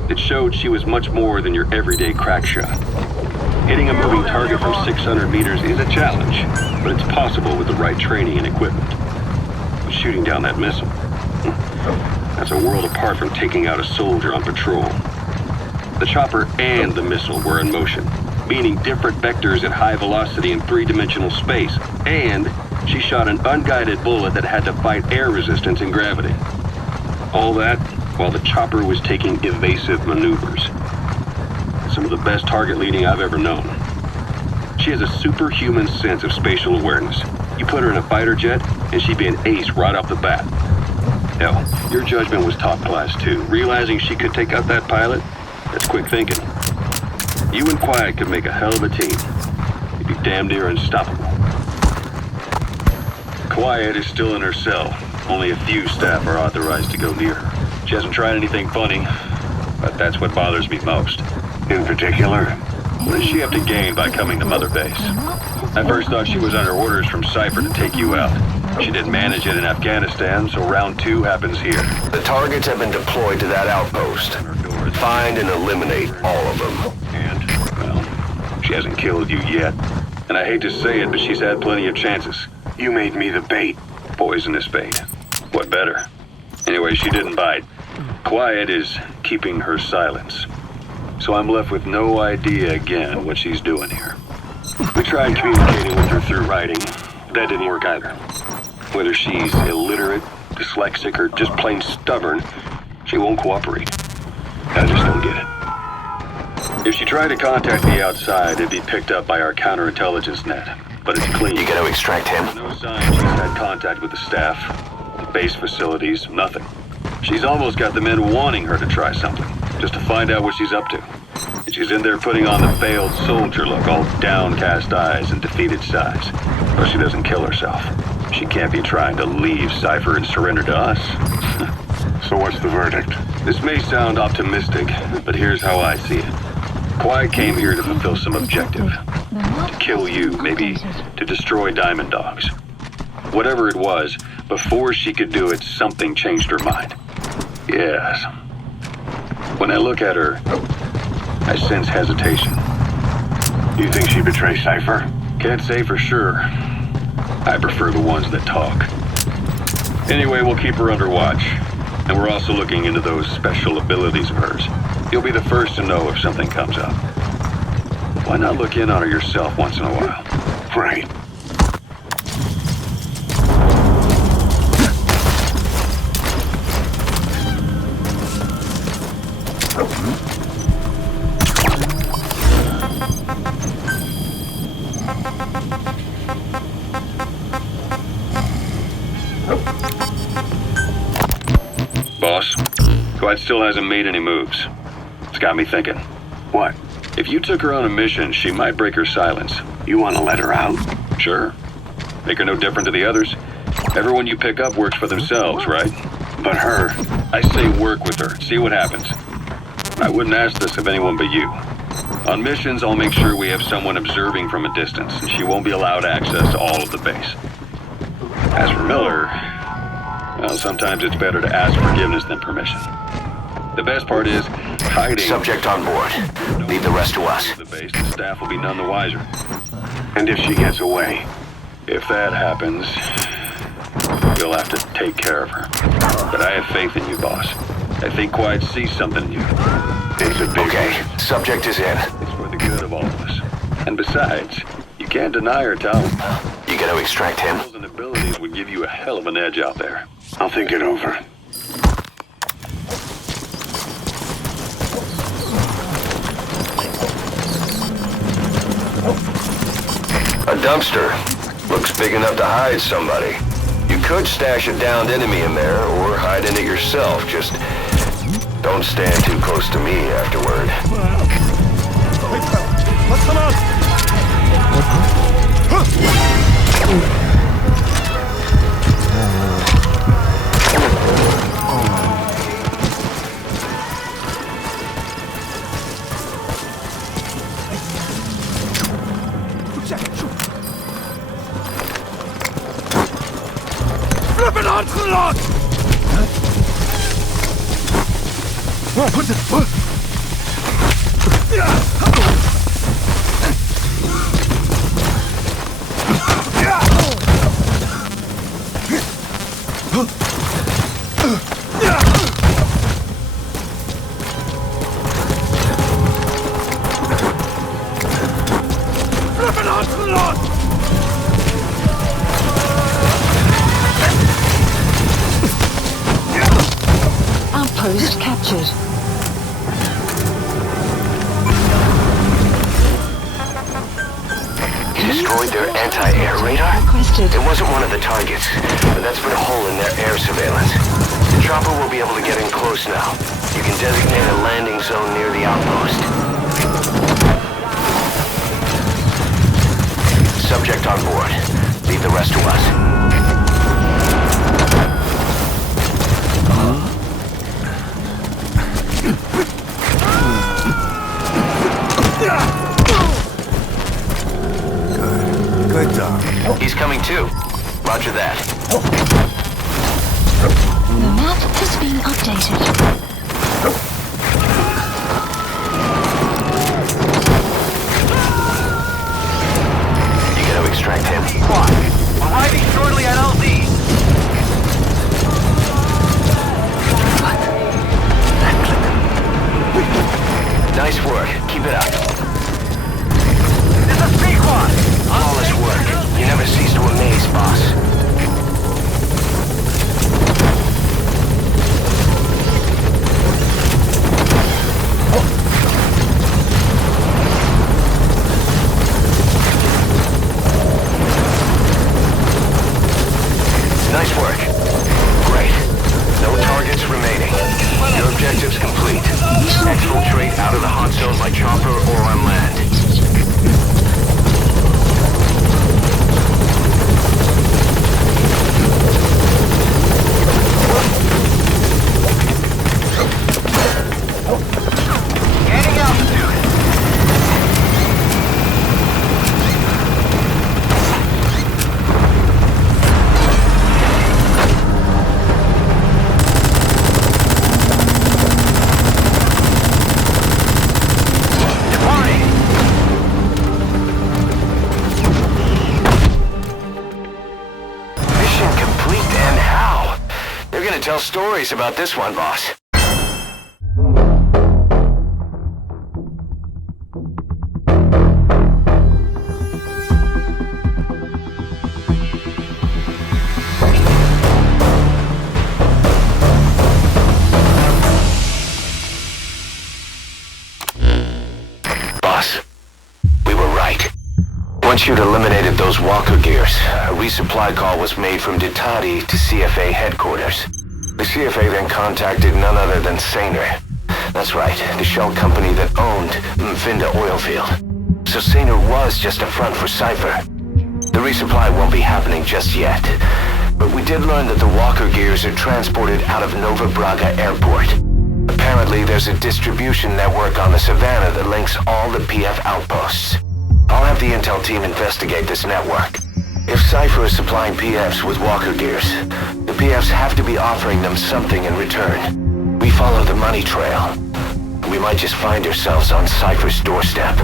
It showed she was much more than your everyday crack shot. Hitting a moving target from 600 meters is a challenge, but it's possible with the right training and equipment. But shooting down that missile, that's a world apart from taking out a soldier on patrol. The chopper and the missile were in motion, meaning different vectors at high velocity in three-dimensional space, and she shot an unguided bullet that had to fight air resistance and gravity. All that while the chopper was taking evasive maneuvers. Some of the best target leading I've ever known. She has a superhuman sense of spatial awareness. You put her in a fighter jet, and she'd be an ace right off the bat. Hell, your judgment was top class too. Realizing she could take out that pilot, that's quick thinking. You and Quiet could make a hell of a team. You'd be damn near unstoppable. Quiet is still in her cell. Only a few staff are authorized to go near her. She hasn't tried anything funny, but that's what bothers me most. In particular, what does she have to gain by coming to Mother Base? I first thought she was under orders from Cypher to take you out. She didn't manage it in Afghanistan, so round 2 happens here. The targets have been deployed to that outpost. Find and eliminate all of them. And, well, she hasn't killed you yet. And I hate to say it, but she's had plenty of chances. You made me the bait. Poisonous bait. What better? Anyway, she didn't bite. Quiet is keeping her silence. So I'm left with no idea again what she's doing here. We tried communicating with her through writing. That didn't work either. Whether she's illiterate, dyslexic, or just plain stubborn, she won't cooperate. I just don't get it. If she tried to contact the outside, it'd be picked up by our counterintelligence net. But it's clean. You gotta extract him. No sign she's had contact with the staff, the base facilities, nothing. She's almost got the men wanting her to try something, just to find out what she's up to. And she's in there putting on the failed soldier look, all downcast eyes and defeated sighs. Or she doesn't kill herself. She can't be trying to leave Cypher and surrender to us. So what's the verdict? This may sound optimistic, but here's how I see it. Quiet came here to fulfill some objective. To kill you, maybe to destroy Diamond Dogs. Whatever it was, before she could do it, something changed her mind. Yes. When I look at her, I sense hesitation. You think she betrayed Cypher? Can't say for sure. I prefer the ones that talk. Anyway, we'll keep her under watch. And we're also looking into those special abilities of hers. You'll be the first to know if something comes up. Why not look in on her yourself once in a while? Right. Boss, Quiet still hasn't made any moves. It's got me thinking. What? If you took her on a mission, she might break her silence. You want to let her out? Sure. Make her no different to the others. Everyone you pick up works for themselves, right? But her... I say work with her. See what happens. I wouldn't ask this of anyone but you. On missions, I'll make sure we have someone observing from a distance, and she won't be allowed access to all of the base. As for Miller, well, sometimes it's better to ask forgiveness than permission. The best part is hiding. Subject on board. Leave the rest to us. The base, the staff will be none the wiser. And if she gets away? If that happens, you'll have to take care of her. But I have faith in you, boss. I think Quiet sees something in you. It's a big... Okay, subject is in. It's for the good of all of us. And besides, you can't deny her talent. You gotta extract him. Skills and abilities would give you a hell of an edge out there. I'll think it over. A dumpster. Looks big enough to hide somebody. You could stash a downed enemy in there, or hide in it yourself. Just don't stand too close to me afterward. Flippin' Ocelot! Outpost captured. Destroyed their anti-air radar? Requested. It wasn't one of the targets, but that's put a hole in their air surveillance. The chopper will be able to get in close now. You can designate a landing zone near the outpost. Subject on board. Leave the rest to us. Good dog. He's coming too. Roger that. The map has been updated. You gotta extract him. Squad, arriving shortly at LZ. Nice work. Keep it up. This is Squad. Flawless work. You never cease to amaze, boss. Nice work. Great. No targets remaining. Your objective's complete. Exfiltrate out of the hot zone by chopper or on land. Gaining altitude. Tell stories about this one, boss. Boss, we were right. Once you'd eliminated those walker gears, a resupply call was made from Ditati to CFA headquarters. The CFA then contacted none other than Saner. That's right, the shell company that owned Mvinda Oilfield. So Saner was just a front for Cypher. The resupply won't be happening just yet. But we did learn that the walker gears are transported out of Nova Braga Airport. Apparently there's a distribution network on the Savannah that links all the PF outposts. I'll have the intel team investigate this network. If Cypher is supplying PFs with walker gears, the PFs have to be offering them something in return. We follow the money trail. We might just find ourselves on Cypher's doorstep.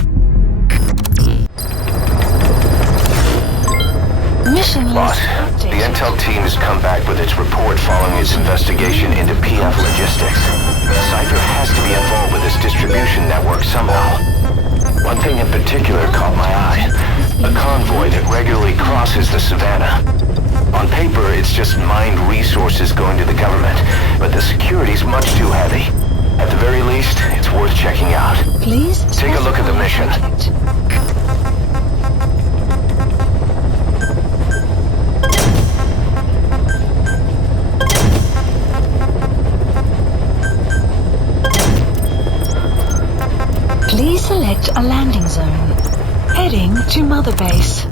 Mission Boss, the intel team has come back with its report following its investigation into PF logistics. Cypher has to be involved with this distribution network somehow. One thing in particular caught my eye. A convoy that regularly crosses the Savannah. On paper, it's just mined resources going to the government, but the security's much too heavy. At the very least, it's worth checking out. Please take a look at the mission. Please select a landing zone. Heading to Mother Base.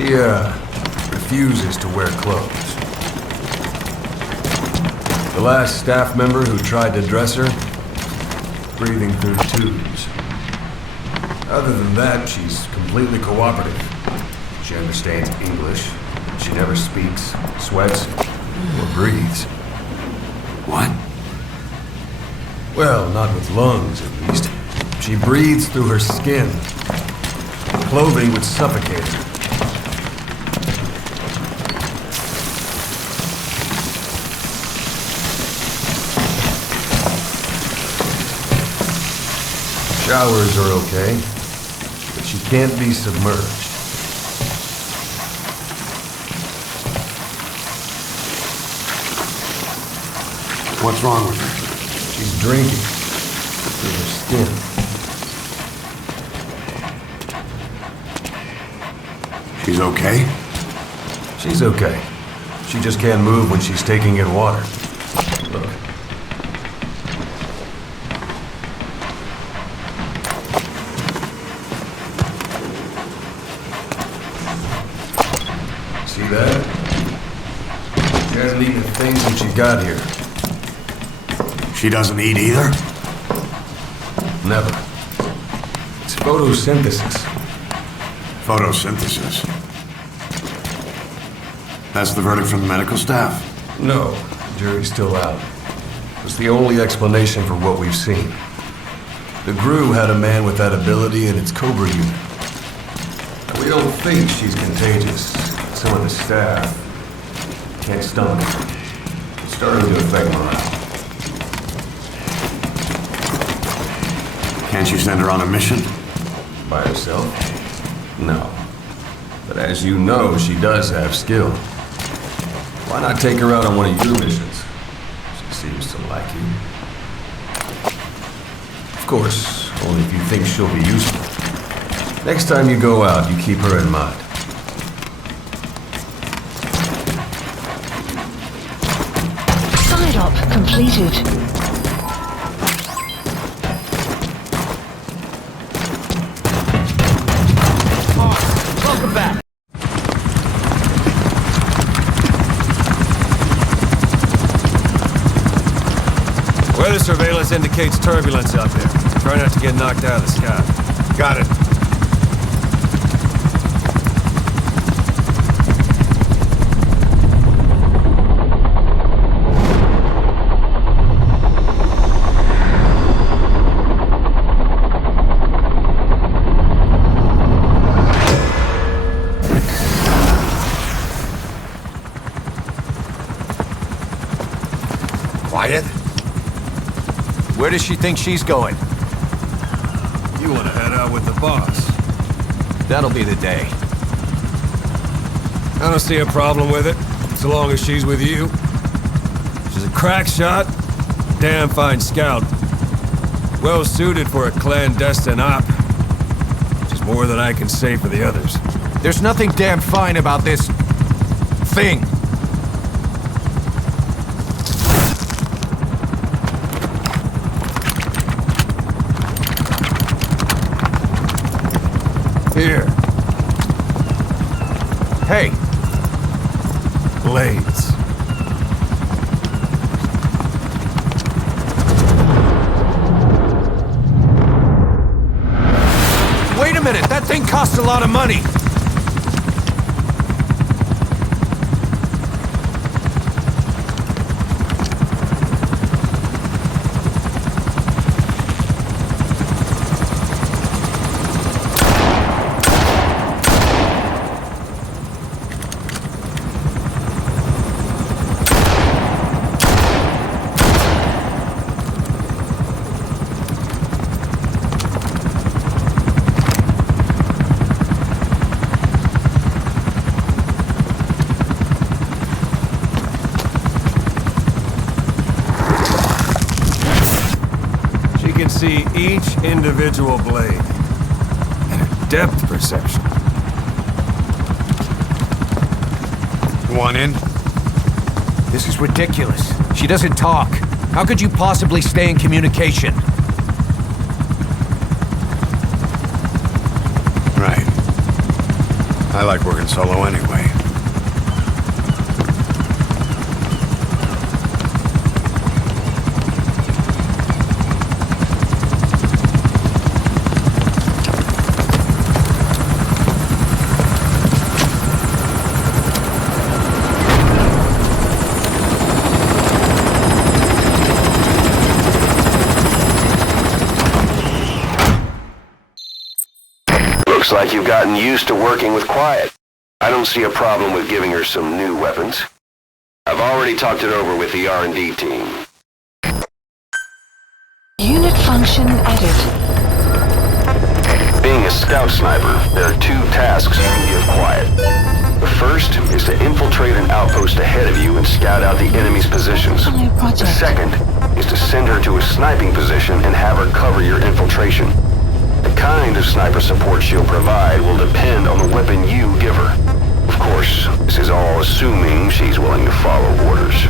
She, refuses to wear clothes. The last staff member who tried to dress her, breathing through tubes. Other than that, she's completely cooperative. She understands English. She never speaks, sweats, or breathes. What? Well, not with lungs, at least. She breathes through her skin. Clothing would suffocate her. Showers are okay, but she can't be submerged. What's wrong with her? She's drinking through her skin. She's okay? She's okay. She just can't move when she's taking in water. Look. See that? She hasn't eaten a thing since she got here. She doesn't eat either? Never. It's photosynthesis. Photosynthesis? That's the verdict from the medical staff? No, the jury's still out. It's the only explanation for what we've seen. The GRU had a man with that ability in its Cobra unit. We don't think she's contagious. Some of the staff can't stomach it. It's starting to affect morale. Can't you send her on a mission? By herself? No. But as you know, she does have skill. Why not take her out on one of your missions? She seems to like you. Of course, only if you think she'll be useful. Next time you go out, you keep her in mind. Side op completed. Welcome back. Weather surveillance indicates turbulence out there. Try not to get knocked out of the sky. Got it. Quiet? Where does she think she's going? You want to head out with the boss? That'll be the day. I don't see a problem with it, so long as she's with you. She's a crack shot, damn fine scout. Well suited for a clandestine op. Which is more than I can say for the others. There's nothing damn fine about this thing. Here. Hey. Blades. Wait a minute, that thing costs a lot of money. See each individual blade and a depth perception. Want in? This is ridiculous. She doesn't talk. How could you possibly stay in communication? Right. I like working solo anyway. Looks like you've gotten used to working with Quiet. I don't see a problem with giving her some new weapons. I've already talked it over with the R&D team. Unit function added. Being a scout sniper, there are two tasks you can give Quiet. The first is to infiltrate an outpost ahead of you and scout out the enemy's positions. The second is to send her to a sniping position and have her cover your infiltration. The kind of sniper support she'll provide will depend on the weapon you give her. Of course, this is all assuming she's willing to follow orders.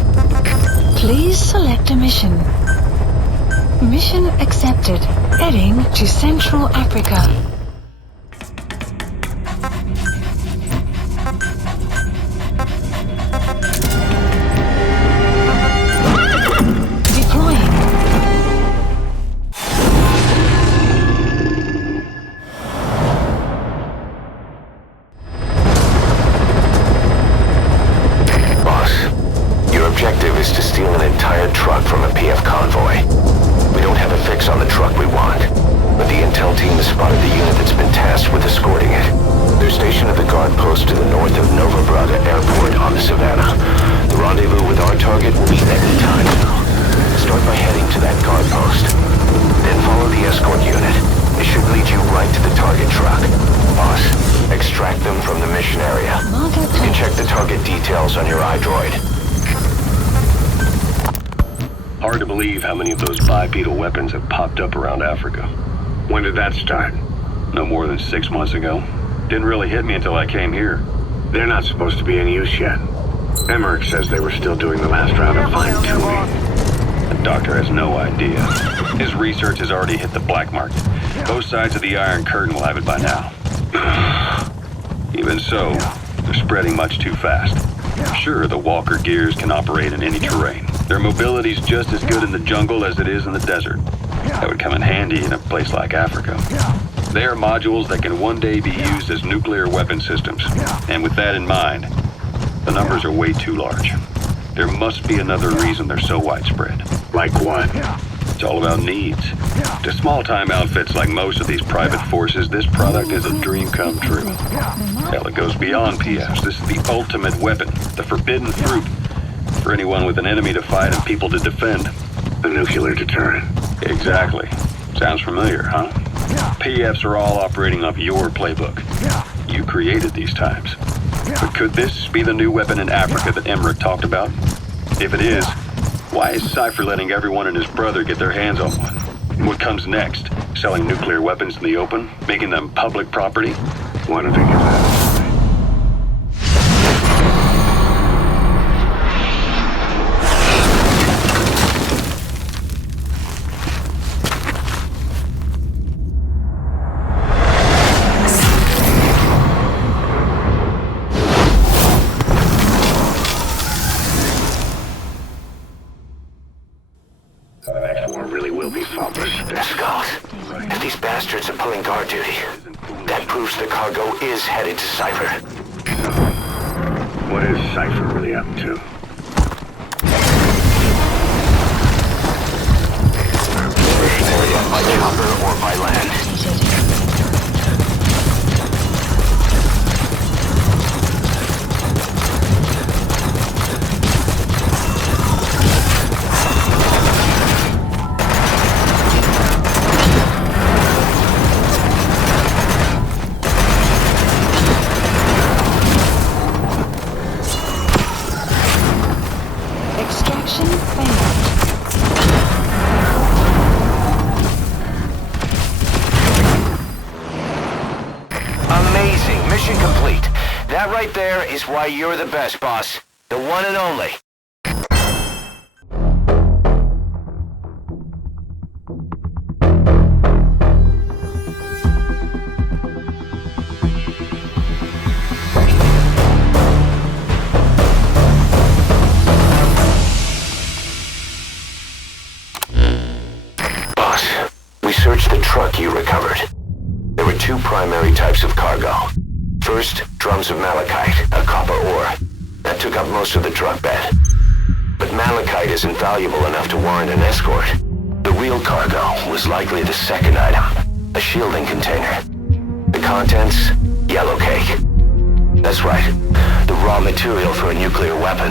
Please select a mission. Mission accepted. Heading to Central Africa. Hard to believe how many of those bipedal weapons have popped up around Africa. When did that start? No more than 6 months ago. Didn't really hit me until I came here. They're not supposed to be in use yet. Emmerich says they were still doing the last round of fine-tuning. The doctor has no idea. His research has already hit the black market. Both sides of the Iron Curtain will have it by now. Even so, they're spreading much too fast. Sure, the Walker gears can operate in any terrain. Their mobility's just as good in the jungle as it is in the desert. That would come in handy in a place like Africa. They are modules that can one day be used as nuclear weapon systems. And with that in mind, the numbers are way too large. There must be another reason they're so widespread. Like what? It's all about needs. To small-time outfits like most of these private forces, this product is a dream come true. Hell, it goes beyond PFs. This is the ultimate weapon, the forbidden fruit, for anyone with an enemy to fight and people to defend. The nuclear deterrent. Exactly. Sounds familiar, huh? PFs are all operating off your playbook. You created these types. But could this be the new weapon in Africa that Emmerich talked about? If it is, why is Cypher letting everyone and his brother get their hands on one? What comes next? Selling nuclear weapons in the open? Making them public property? Why don't they give that? Headed to Cypher. What is Cypher really up to? By chopper or by land. Right there is why you're the best, boss. The one and only. three types of cargo. First, drums of malachite, a copper ore. That took up most of the truck bed. But malachite isn't valuable enough to warrant an escort. The real cargo was likely the second item, a shielding container. The contents, yellow cake. That's right, the raw material for a nuclear weapon.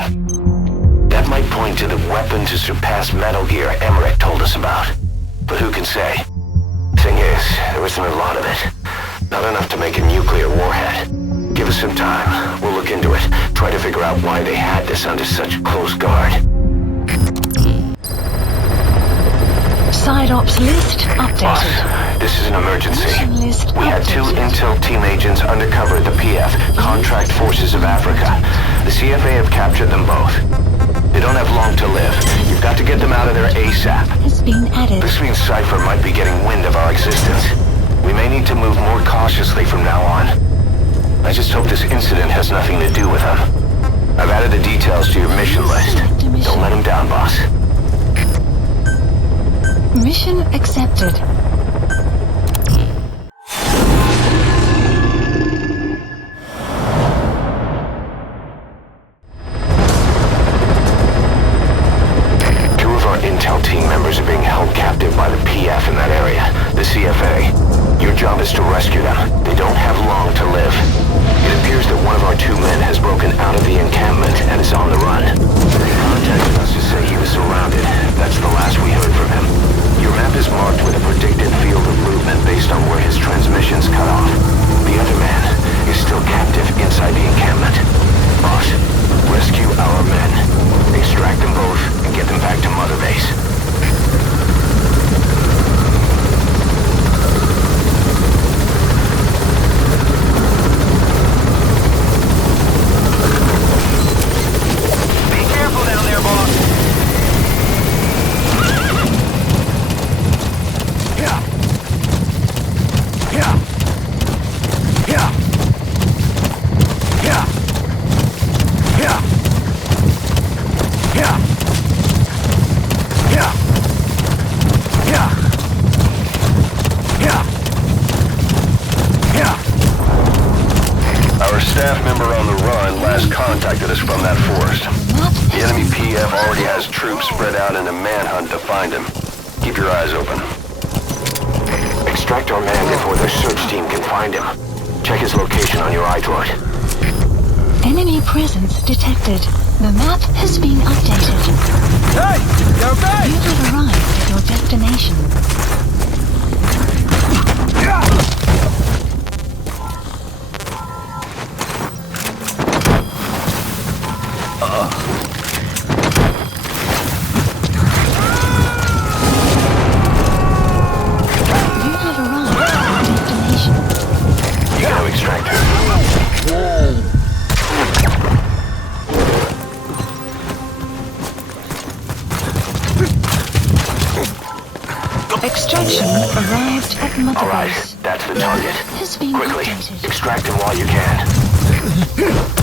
That might point to the weapon to surpass Metal Gear Emmerich told us about. But who can say? Thing is, there isn't a lot of it. Not enough to make a nuclear warhead. Give us some time. We'll look into it. Try to figure out why they had this under such close guard. Side ops list updated. Boss, this is an emergency. We had two intel team agents undercover at the PF, Contract Forces of Africa. The CFA have captured them both. They don't have long to live. You've got to get them out of there ASAP. Has been added. This means Cypher might be getting wind of our existence. We may need to move more cautiously from now on. I just hope this incident has nothing to do with them. I've added the details to your mission list. Don't let them down, boss. Mission accepted. Two of our intel team members are being held captive by the PF in that area, the CFA. Your job is to rescue them. They don't have long to live. It appears that one of our two men has broken out of the encampment and is on the run. They contacted us to say he was surrounded. That's the last we heard from him. Your map is marked with a predicted field of movement based on where his transmissions cut off. The other man is still captive inside the encampment. Boss, rescue our men. Extract them both and get them back to Mother Base. Contacted us from that forest. The enemy PF already has troops spread out in a manhunt to find him. Keep your eyes open. Extract our man before their search team can find him. Check his location on your iDroid. Enemy presence detected. The map has been updated. Hey! You okay? You have arrived at your destination. Extraction arrived at Mother All right, Base. that's the target. Has been Quickly, updated. extract him while you can.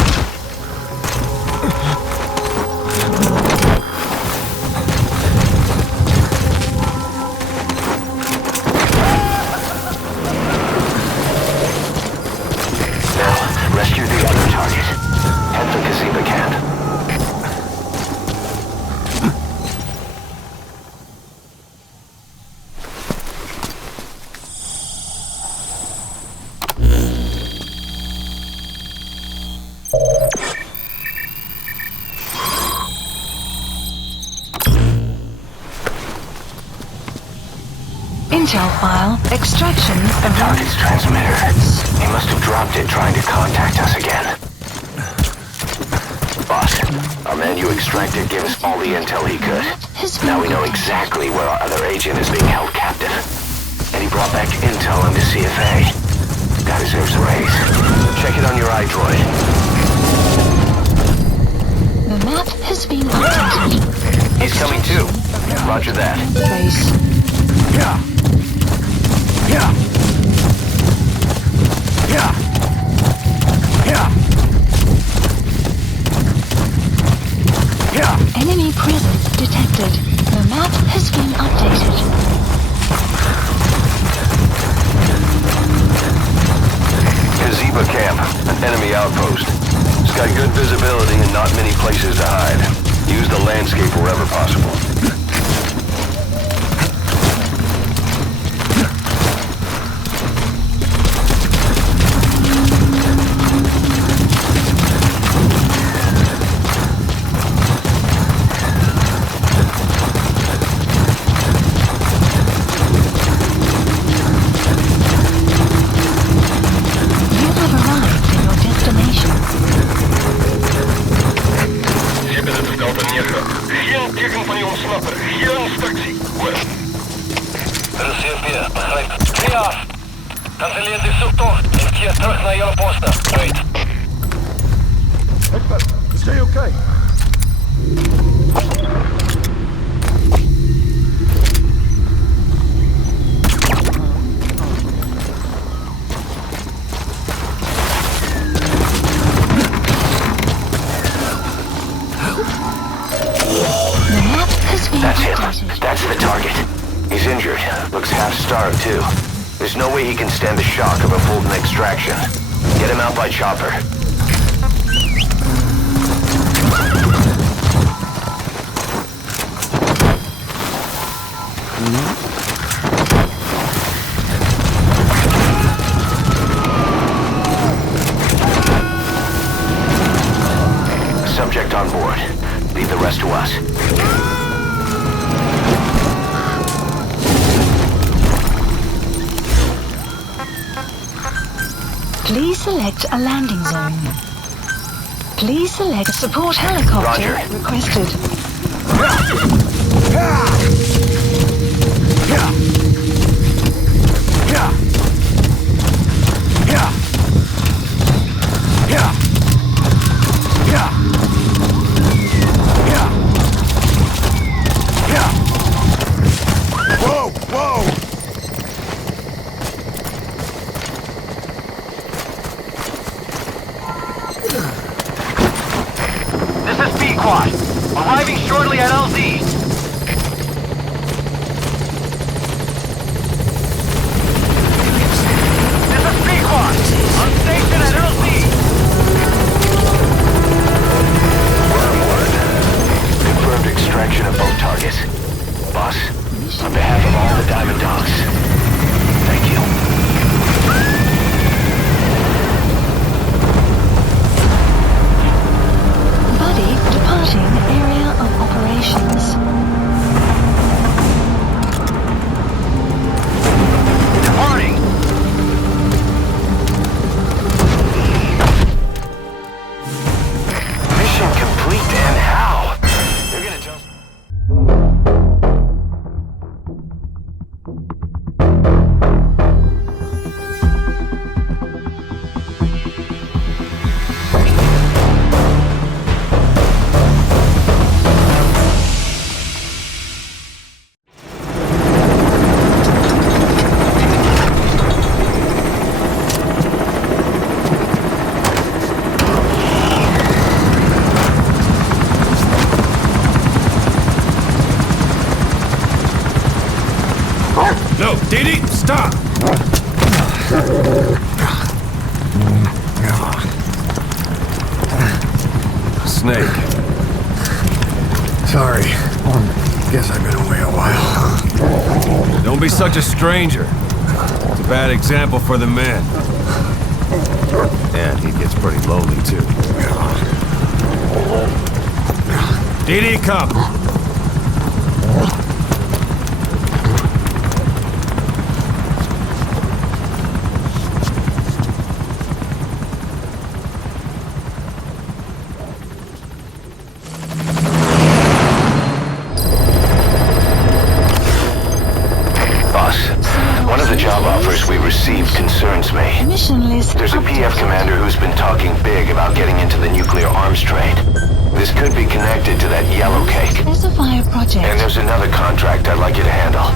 Rescue the other target. Head for Kazima Camp. Intel file. Extraction The target's transmitter. He must have dropped it trying to contact us again. Boss, our man you extracted gave us all the intel he could. Now we know exactly where our other agent is being held captive. And he brought back intel on the CFA. That deserves a raise. Check it on your iDroid. The map has been updated. He's coming too. Roger that. Base. Yeah. Yeah. Yeah. Yeah. Yeah. Enemy presence detected. The map has been updated. map. An enemy outpost. It's got good visibility and not many places to hide. Use the landscape wherever possible. Stay okay. That's him. That's the target. He's injured. Looks half-starved, too. There's no way he can stand the shock of a Fulton extraction. Get him out by chopper. Subject on board. Leave the rest to us. Please select a landing zone. Please select support helicopter requested. Whoa, whoa! This is B-Quad. Arriving shortly at LZ. This is B-Quad. On station at LZ. Wormwood. Confirmed extraction of both targets. Boss, on behalf of all the Diamond Dogs, thank you. Buddy departing area of operations. Departing. Mission complete, and how? They're gonna jump. No, Didi, stop! Snake. Sorry. Guess I've been away a while. Don't be such a stranger. It's a bad example for the men. And he gets pretty lonely, too. Didi, come! One of the job offers we received concerns me. Mission list. There's a PF commander who's been talking big about getting into the nuclear arms trade. This could be connected to that yellow cake. Specify a project. And there's another contract I'd like you to handle.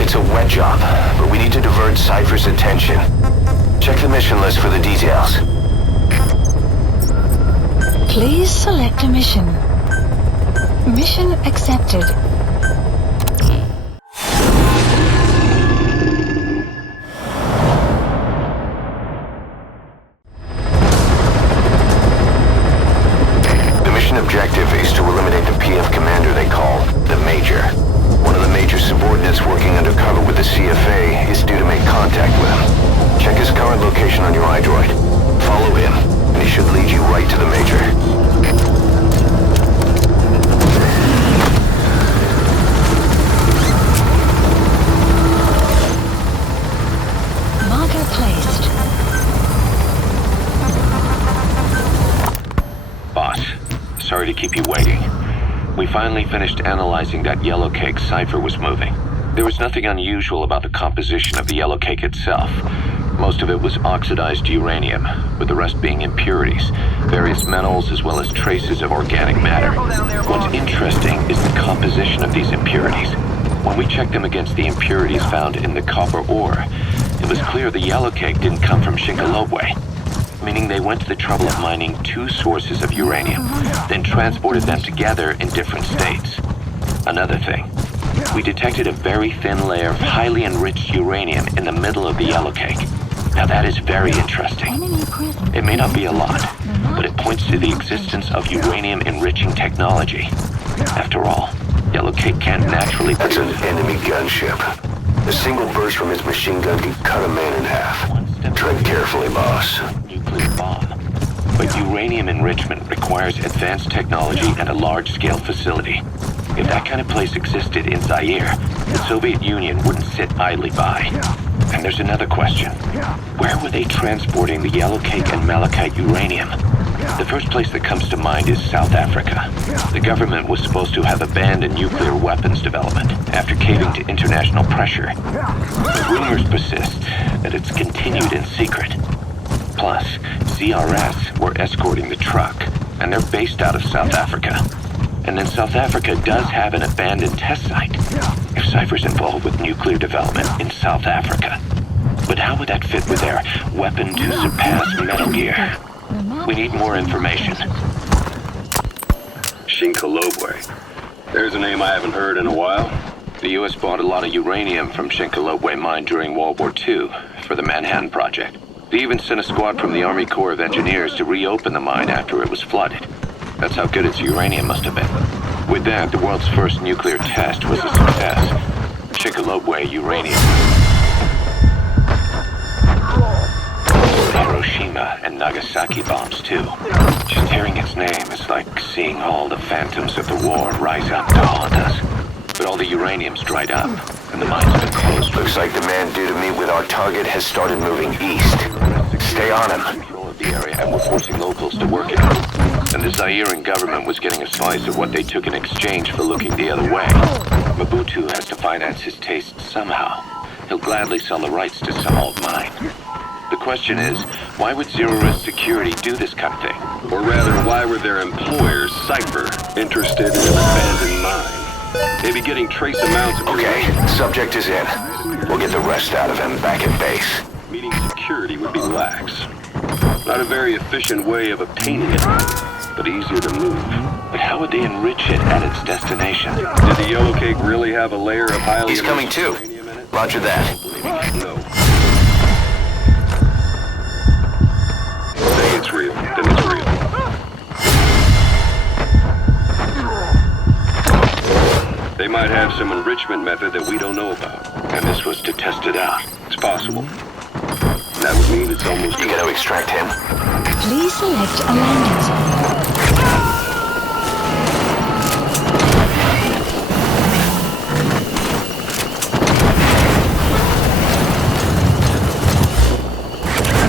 It's a wet job, but we need to divert Cypher's attention. Check the mission list for the details. Please select a mission. Mission accepted. objective is to eliminate the PF commander they call the Major. One of the Major's subordinates working undercover with the CFA is due to make contact with him. Check his current location on your iDroid. Follow him, and he should lead you right to the Major. Marker placed. Boss, sorry to keep you waiting. We finally finished analyzing that yellow cake Cypher was moving. There was nothing unusual about the composition of the yellow cake itself. Most of it was oxidized uranium, with the rest being impurities, various metals as well as traces of organic matter. What's interesting is the composition of these impurities. When we checked them against the impurities found in the copper ore, it was clear the yellow cake didn't come from Shinkalobwe, meaning they went to the trouble of mining two sources of uranium, then transported them together in different states. Another thing, we detected a very thin layer of highly enriched uranium in the middle of the yellow cake. Now that is very interesting. It may not be a lot, but it points to the existence of uranium-enriching technology. After all, yellow cake can't naturally That's an produce... enemy gunship. A single burst from his machine gun can cut a man in half. Tread carefully, boss. Nuclear bomb. But uranium enrichment requires advanced technology and a large-scale facility. If that kind of place existed in Zaire, the Soviet Union wouldn't sit idly by. And there's another question. Where were they transporting the yellow cake and malachite uranium? The first place that comes to mind is South Africa. The government was supposed to have abandoned nuclear weapons development after caving to international pressure. But rumors persist that it's continued in secret. Plus, CRS were escorting the truck, and they're based out of South Africa. And then South Africa does have an abandoned test site. If Cypher's involved with nuclear development in South Africa. But how would that fit with their weapon to surpass Metal Gear? We need more information. Shinkalobwe. There's a name I haven't heard in a while. The U.S. bought a lot of uranium from Shinkalobwe mine during World War II for the Manhattan Project. They even sent a squad from the Army Corps of Engineers to reopen the mine after it was flooded. That's how good its uranium must have been. With that, the world's first nuclear test was a success. Shinkalobwe uranium. Hiroshima and Nagasaki bombs, too. Just hearing its name is like seeing all the phantoms of the war rise up to haunt us. But all the uranium's dried up, and the mine's been closed. Looks like the man due to meet with our target has started moving east. Stay on him. Control of the area, and we're forcing locals to work it. And the Zairean government was getting a slice of what they took in exchange for looking the other way. Mobutu has to finance his taste somehow. He'll gladly sell the rights to some old mine. The question is, why would Zero-Risk Security do this kind of thing? Or rather, why were their employers, Cypher, interested in an abandoned mine? They'd be getting trace amounts of... Okay, subject is in. We'll get the rest out of him back at base. Meeting security would be lax. Not a very efficient way of obtaining it, but easier to move. But how would they enrich it at its destination? Did the yellow cake really have a layer of highly... He's coming too. Roger that. No. Say it's real, then it's real. They might have some enrichment method that we don't know about. And this was to test it out. It's possible. That would mean it's almost... You gotta extract him. Please select a landing zone.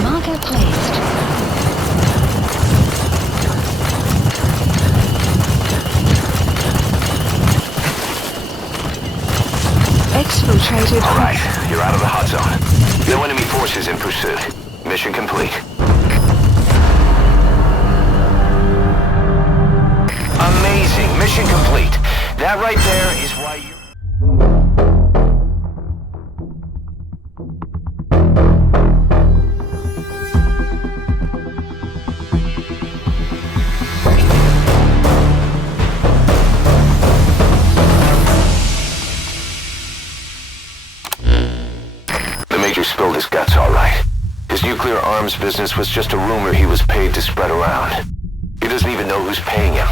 Marker placed. Exfiltrated. All right, you're out of the hot zone. No enemy forces in pursuit. Mission complete. Amazing. Mission complete. That right there is why you... spilled his guts all right. His nuclear arms business was just a rumor he was paid to spread around. He doesn't even know who's paying him.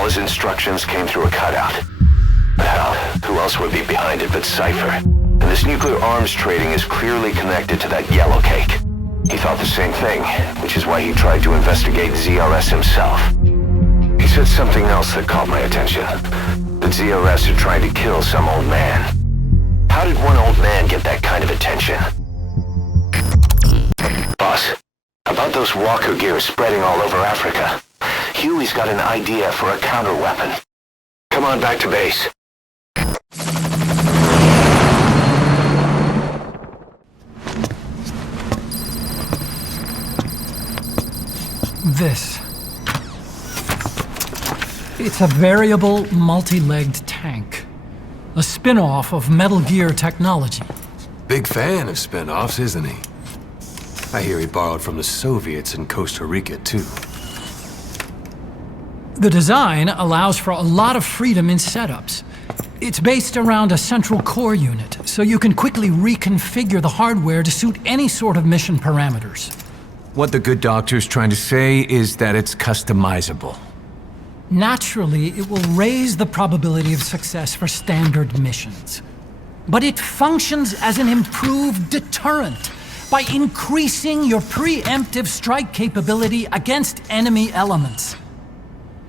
All his instructions came through a cutout. Hell, who else would be behind it but Cypher? And this nuclear arms trading is clearly connected to that yellow cake. He thought the same thing, which is why he tried to investigate ZRS himself. He said something else that caught my attention. That ZRS had tried to kill some old man. How did one old man get that kind of attention? Boss, about those walker gears spreading all over Africa, Huey's got an idea for a counter-weapon. Come on back to base. This. It's a variable, multi-legged tank. A spin-off of Metal Gear technology. Big fan of spin-offs, isn't he? I hear he borrowed from the Soviets in Costa Rica, too. The design allows for a lot of freedom in setups. It's based around a central core unit, so you can quickly reconfigure the hardware to suit any sort of mission parameters. What the good doctor's trying to say is that it's customizable. Naturally, it will raise the probability of success for standard missions. But it functions as an improved deterrent by increasing your preemptive strike capability against enemy elements.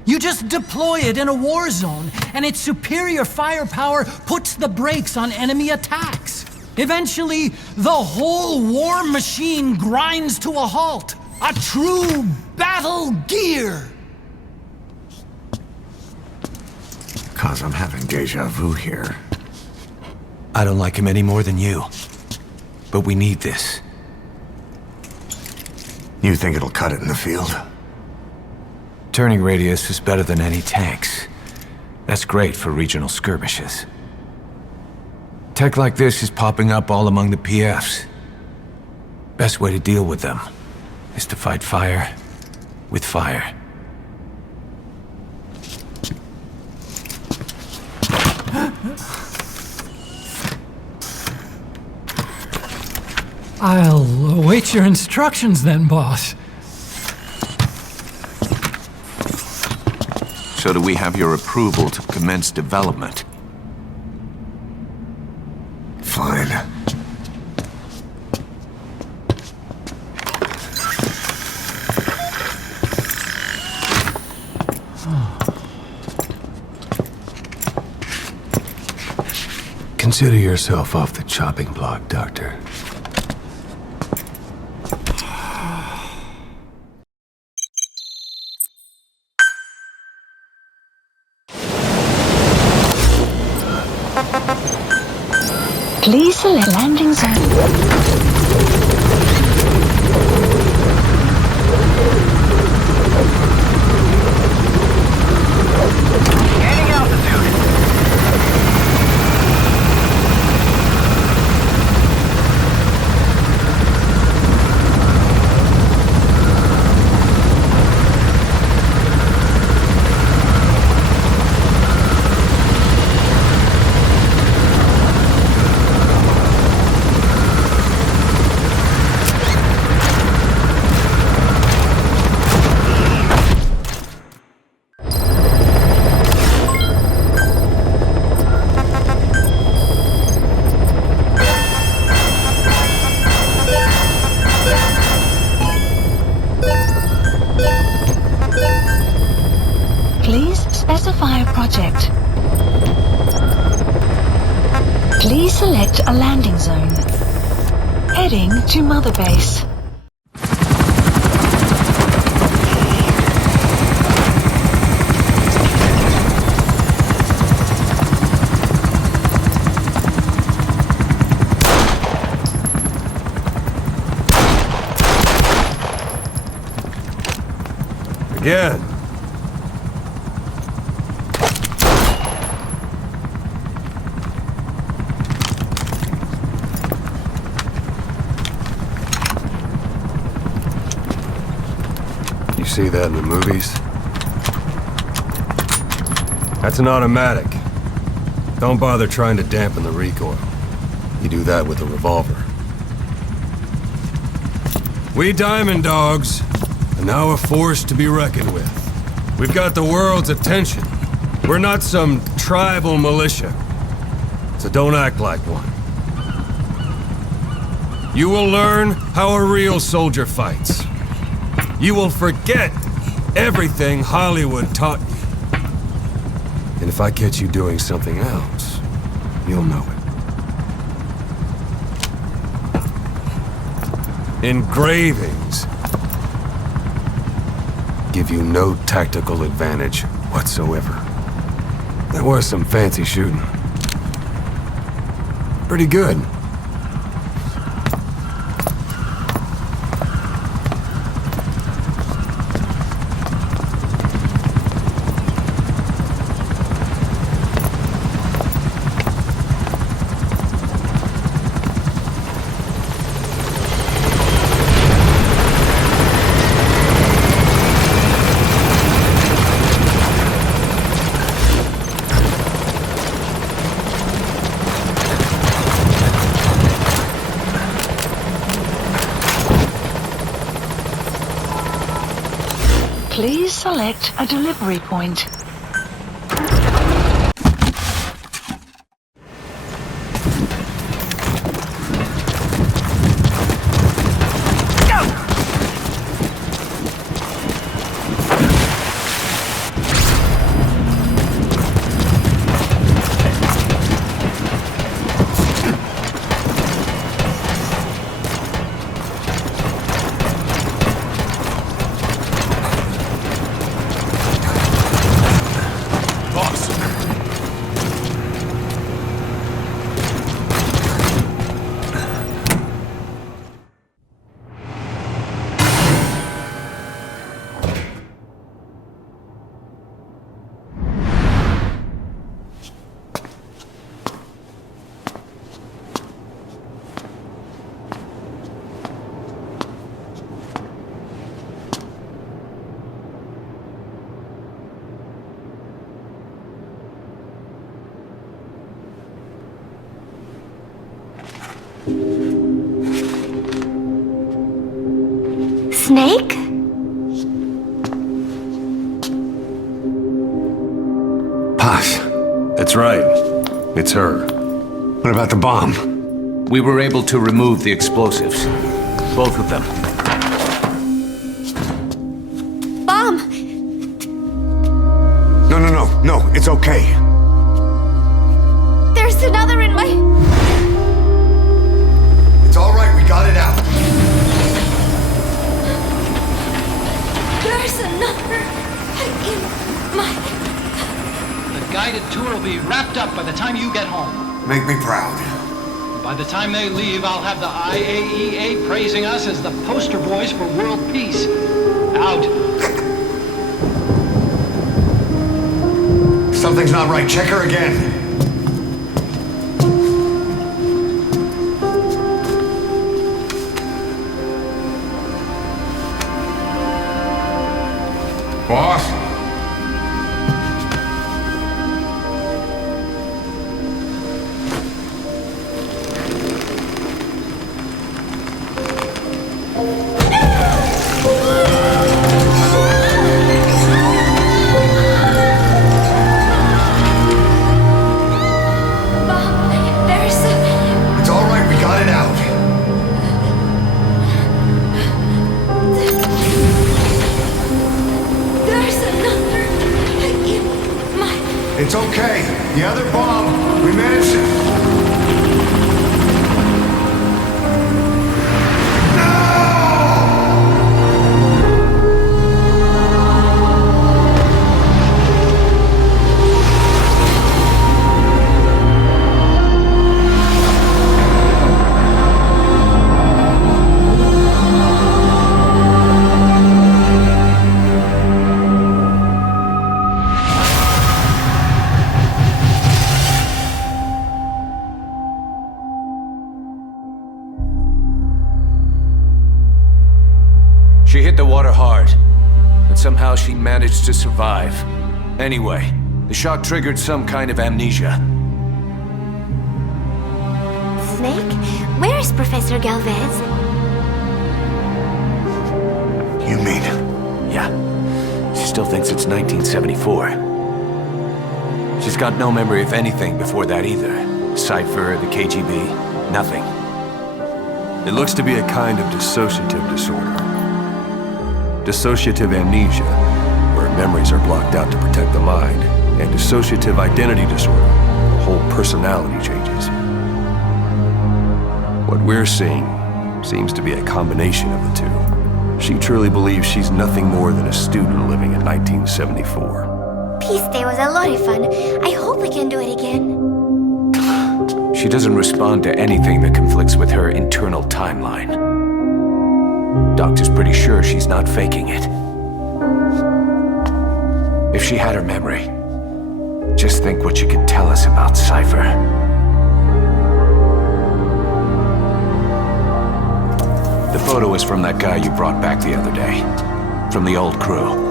You just deploy it in a war zone, and its superior firepower puts the brakes on enemy attacks. Eventually, the whole war machine grinds to a halt. A true battle gear! Cause I'm having deja vu here. I don't like him any more than you. But we need this. You think it'll cut it in the field? Turning radius is better than any tanks. That's great for regional skirmishes. Tech like this is popping up all among the PFs. Best way to deal with them is to fight fire with fire. I'll await your instructions then, boss. So do we have your approval to commence development? Fine. Consider yourself off the chopping block, Doctor. Please select landing zone. Specify a project. Please select a landing zone. Heading to Mother Base. Again. You see that in the movies? That's an automatic. Don't bother trying to dampen the recoil. You do that with a revolver. We Diamond Dogs are now a force to be reckoned with. We've got the world's attention. We're not some tribal militia. So don't act like one. You will learn how a real soldier fights. You will forget everything Hollywood taught you. And if I catch you doing something else, you'll know it. Engravings give you no tactical advantage whatsoever. That was some fancy shooting. Pretty good. Please select a delivery point. Snake? Paz. That's right. It's her. What about the bomb? We were able to remove the explosives. Both of them. Bomb! No, it's okay. There's another in my... It's all right, we got it out. There's another in my... The guided tour will be wrapped up by the time you get home. Make me proud. By the time they leave, I'll have the IAEA praising us as the poster boys for world peace. Out. Something's not right. Check her again. Boss? It's okay. The other bomb, we managed it. She hit the water hard, but somehow she managed to survive. Anyway, the shock triggered some kind of amnesia. Snake? Where is Professor Galvez? You mean? Yeah. still thinks it's 1974. She's got no memory of anything before that either. Cypher, the KGB, nothing. It looks to be a kind of dissociative disorder. Dissociative amnesia, where memories are blocked out to protect the mind, and dissociative identity disorder, the whole personality changes. What we're seeing seems to be a combination of the two. She truly believes she's nothing more than a student living in 1974. Peace Day was a lot of fun. I hope we can do it again. She doesn't respond to anything that conflicts with her internal timeline. Doctor's pretty sure she's not faking it. If she had her memory, just think what she could tell us about Cypher. The photo is from that guy you brought back the other day. From the old crew.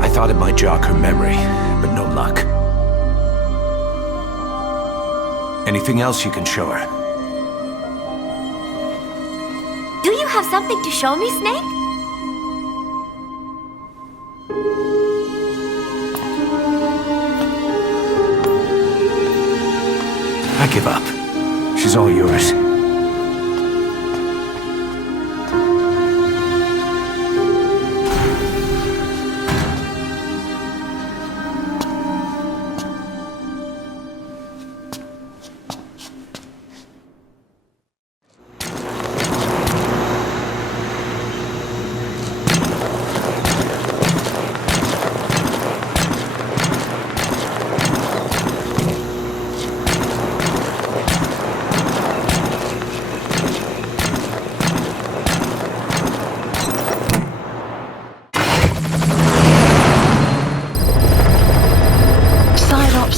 I thought it might jog her memory, but no luck. Anything else you can show her? Do you have something to show me, Snake? I give up. She's all yours.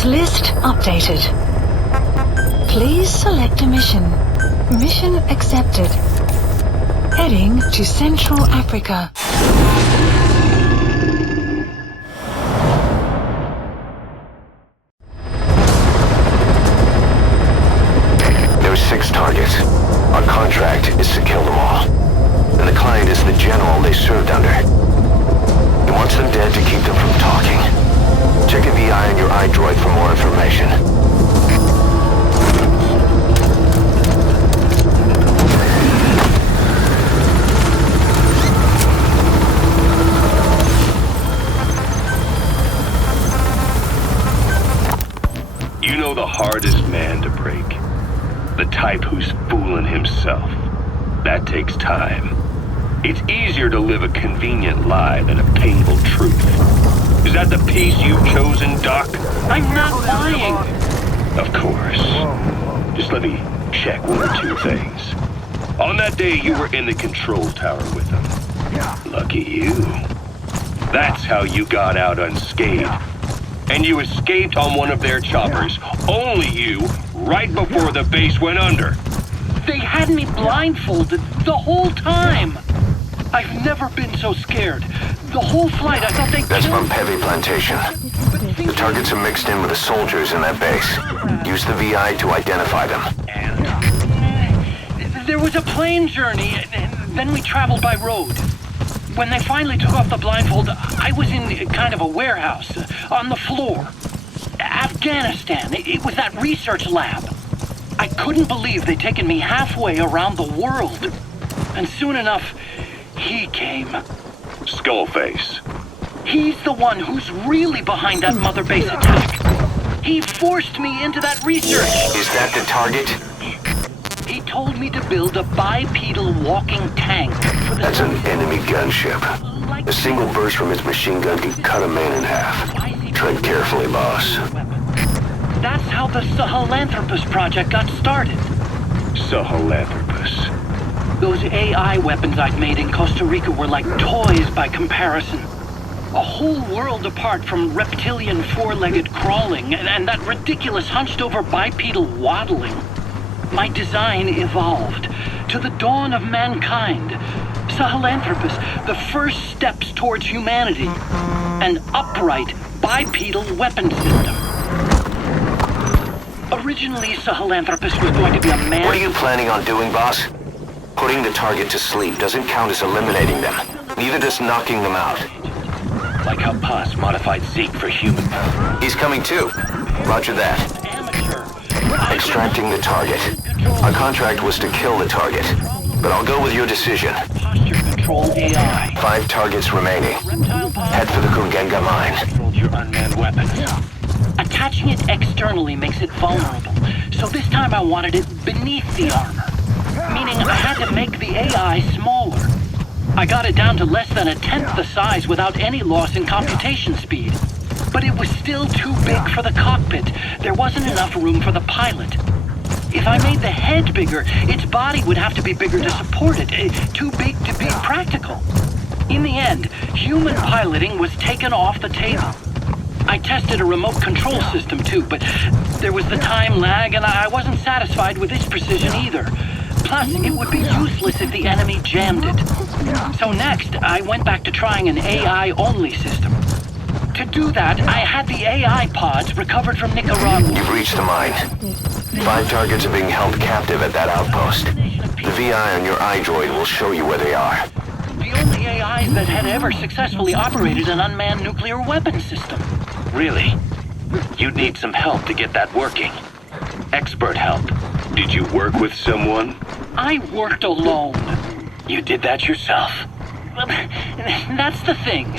List updated. Please select a mission. Mission accepted. Heading to Central Africa. There's 6 targets. Our contract is to kill them all. And the client is the general they served under. He wants them dead to keep them from talking. Check a VI on your iDroid for more information. You know the hardest man to break. The type who's fooling himself. That takes time. It's easier to live a convenient lie than a painful truth. Is that the piece you've chosen, Doc? I'm not lying! Of course. Just let me check 1 or 2 things. On that day, you were in the control tower with them. Lucky you. That's how you got out unscathed. And you escaped on one of their choppers. Only you, right before the base went under. They had me blindfolded the whole time! I've never been so scared. The whole flight, I thought they That's from Heavy Plantation. The targets are mixed in with the soldiers in that base. Use the VI to identify them. There was a plane journey, and then we traveled by road. When they finally took off the blindfold, I was in kind of a warehouse, on the floor. Afghanistan, it was that research lab. I couldn't believe they'd taken me halfway around the world. And soon enough, he came. Skullface. He's the one who's really behind that mother base attack. He forced me into that research. Is that the target? He told me to build a bipedal walking tank. That's an enemy gunship. A single burst from its machine gun can cut a man in half. Tread carefully, boss. That's how the Sahelanthropus project got started. Sahelanthropus. Those AI weapons I'd made in Costa Rica were like toys by comparison. A whole world apart from reptilian four-legged crawling and that ridiculous hunched-over bipedal waddling. My design evolved. To the dawn of mankind. Sahelanthropus, the first steps towards humanity. An upright bipedal weapon system. Originally, Sahelanthropus was going to be a man... What are you planning on doing, boss? Putting the target to sleep doesn't count as eliminating them. Neither does knocking them out. Like how Paz modified Zeke for human power. He's coming too. Roger that. Extracting the target. Our contract was to kill the target, but I'll go with your decision. Posture control AI. 5 targets remaining. Head for the Kungenga mine. Control your unmanned weapons. Attaching it externally makes it vulnerable, so this time I wanted it beneath the armor. Meaning I had to make the AI smaller. I got it down to less than 1/10 the size without any loss in computation speed. But it was still too big for the cockpit. There wasn't enough room for the pilot. If I made the head bigger, its body would have to be bigger to support it. Too big to be practical. In the end, human piloting was taken off the table. I tested a remote control system too, but there was the time lag and I wasn't satisfied with its precision either. Plus, it would be useless if the enemy jammed it. So next, I went back to trying an AI-only system. To do that, I had the AI pods recovered from Nicaragua. You've reached the mine. 5 targets are being held captive at that outpost. The VI on your iDroid will show you where they are. The only AIs that had ever successfully operated an unmanned nuclear weapon system. Really? You'd need some help to get that working. Expert help. Did you work with someone? I worked alone. You did that yourself? That's the thing.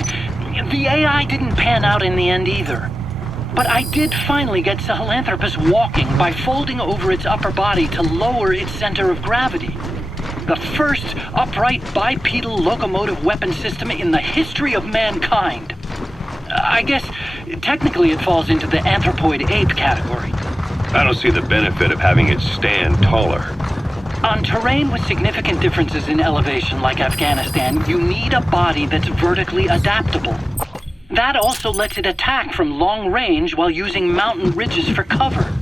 The AI didn't pan out in the end either. But I did finally get Sahelanthropus walking by folding over its upper body to lower its center of gravity. The first upright bipedal locomotive weapon system in the history of mankind. I guess, technically it falls into the anthropoid ape category. I don't see the benefit of having it stand taller. On terrain with significant differences in elevation like Afghanistan, you need a body that's vertically adaptable. That also lets it attack from long range while using mountain ridges for cover.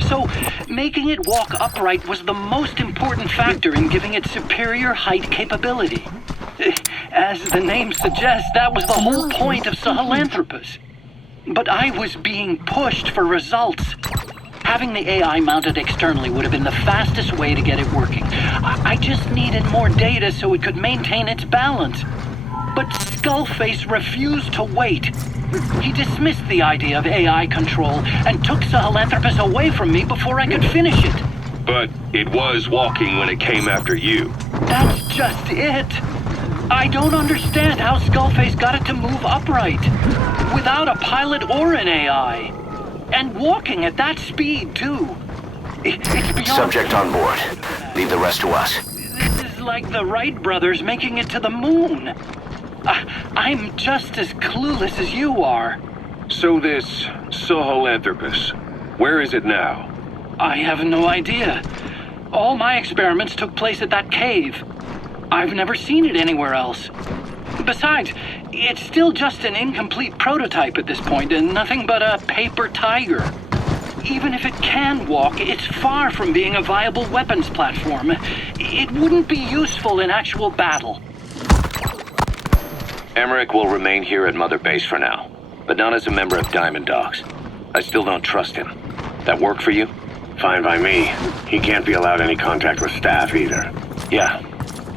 So, making it walk upright was the most important factor in giving it superior height capability. As the name suggests, that was the whole point of Sahelanthropus. But I was being pushed for results. Having the AI mounted externally would have been the fastest way to get it working. I just needed more data so it could maintain its balance. But Skullface refused to wait. He dismissed the idea of AI control and took Sahelanthropus away from me before I could finish it. But it was walking when it came after you. That's just it. I don't understand how Skullface got it to move upright, without a pilot or an AI. And walking at that speed, too. It's beyond... Subject on board. Leave the rest to us. This is like the Wright brothers making it to the moon. I'm just as clueless as you are. So this Sahelanthropus, where is it now? I have no idea. All my experiments took place at that cave. I've never seen it anywhere else. Besides, it's still just an incomplete prototype at this point, and nothing but a paper tiger. Even if it can walk, it's far from being a viable weapons platform. It wouldn't be useful in actual battle. Emmerich will remain here at Mother Base for now, but not as a member of Diamond Dogs. I still don't trust him. That work for you? Fine by me. He can't be allowed any contact with staff either. Yeah.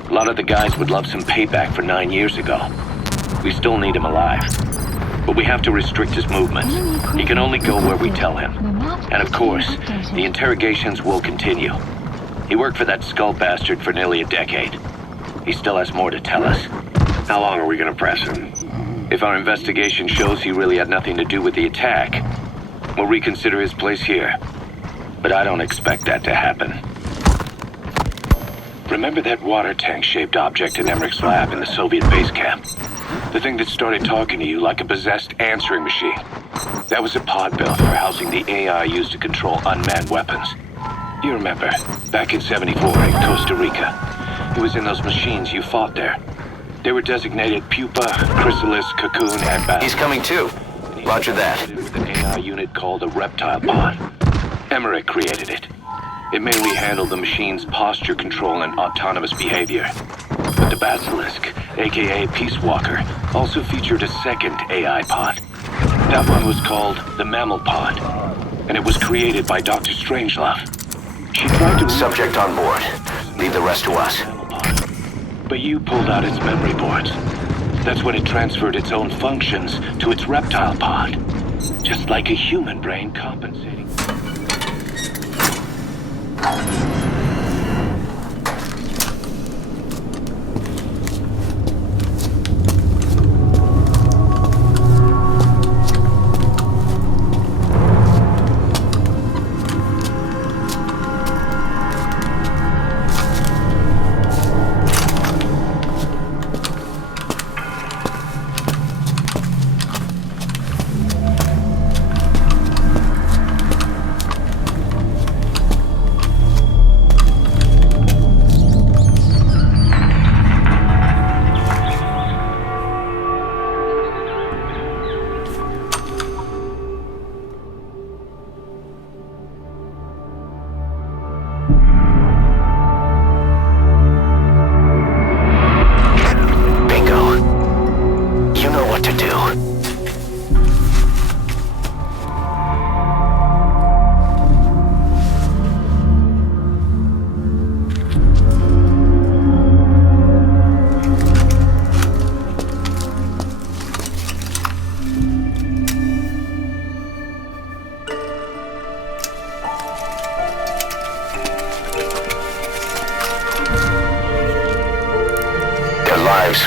A lot of the guys would love some payback for 9 years ago. We still need him alive. But we have to restrict his movements. He can only go where we tell him. And of course, the interrogations will continue. He worked for that skull bastard for nearly a decade. He still has more to tell us. How long are we gonna press him? If our investigation shows he really had nothing to do with the attack, we'll reconsider his place here. But I don't expect that to happen. Remember that water tank-shaped object in Emmerich's lab in the Soviet base camp? The thing that started talking to you like a possessed answering machine. That was a pod built for housing the AI used to control unmanned weapons. You remember, back in '74 in Costa Rica, it was in those machines you fought there. They were designated pupa, chrysalis, cocoon, and bat. He's coming too. Roger that. With an AI unit called a reptile pod. Emmerich created it. It mainly handled the machine's posture control and autonomous behavior. But the Basilisk, aka Peace Walker, also featured a second AI pod. That one was called the Mammal Pod, and it was created by Dr. Strangelove. She tried to... Subject on board. Leave the rest to us. But you pulled out its memory boards. That's when it transferred its own functions to its reptile pod. Just like a human brain compensating.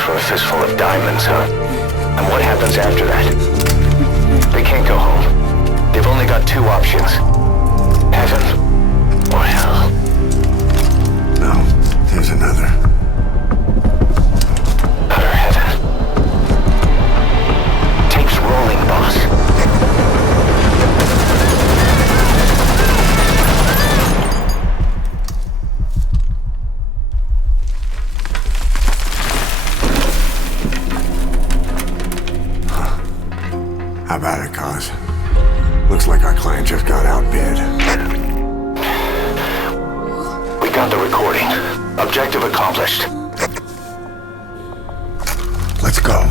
For a fistful of diamonds, huh? And what happens after that? They can't go home. They've only got two options. Heaven or hell. No, there's another. Utter heaven. Tape's rolling, boss. How about it, Cos? Looks like our client just got outbid. We got the recording. Objective accomplished. Let's go.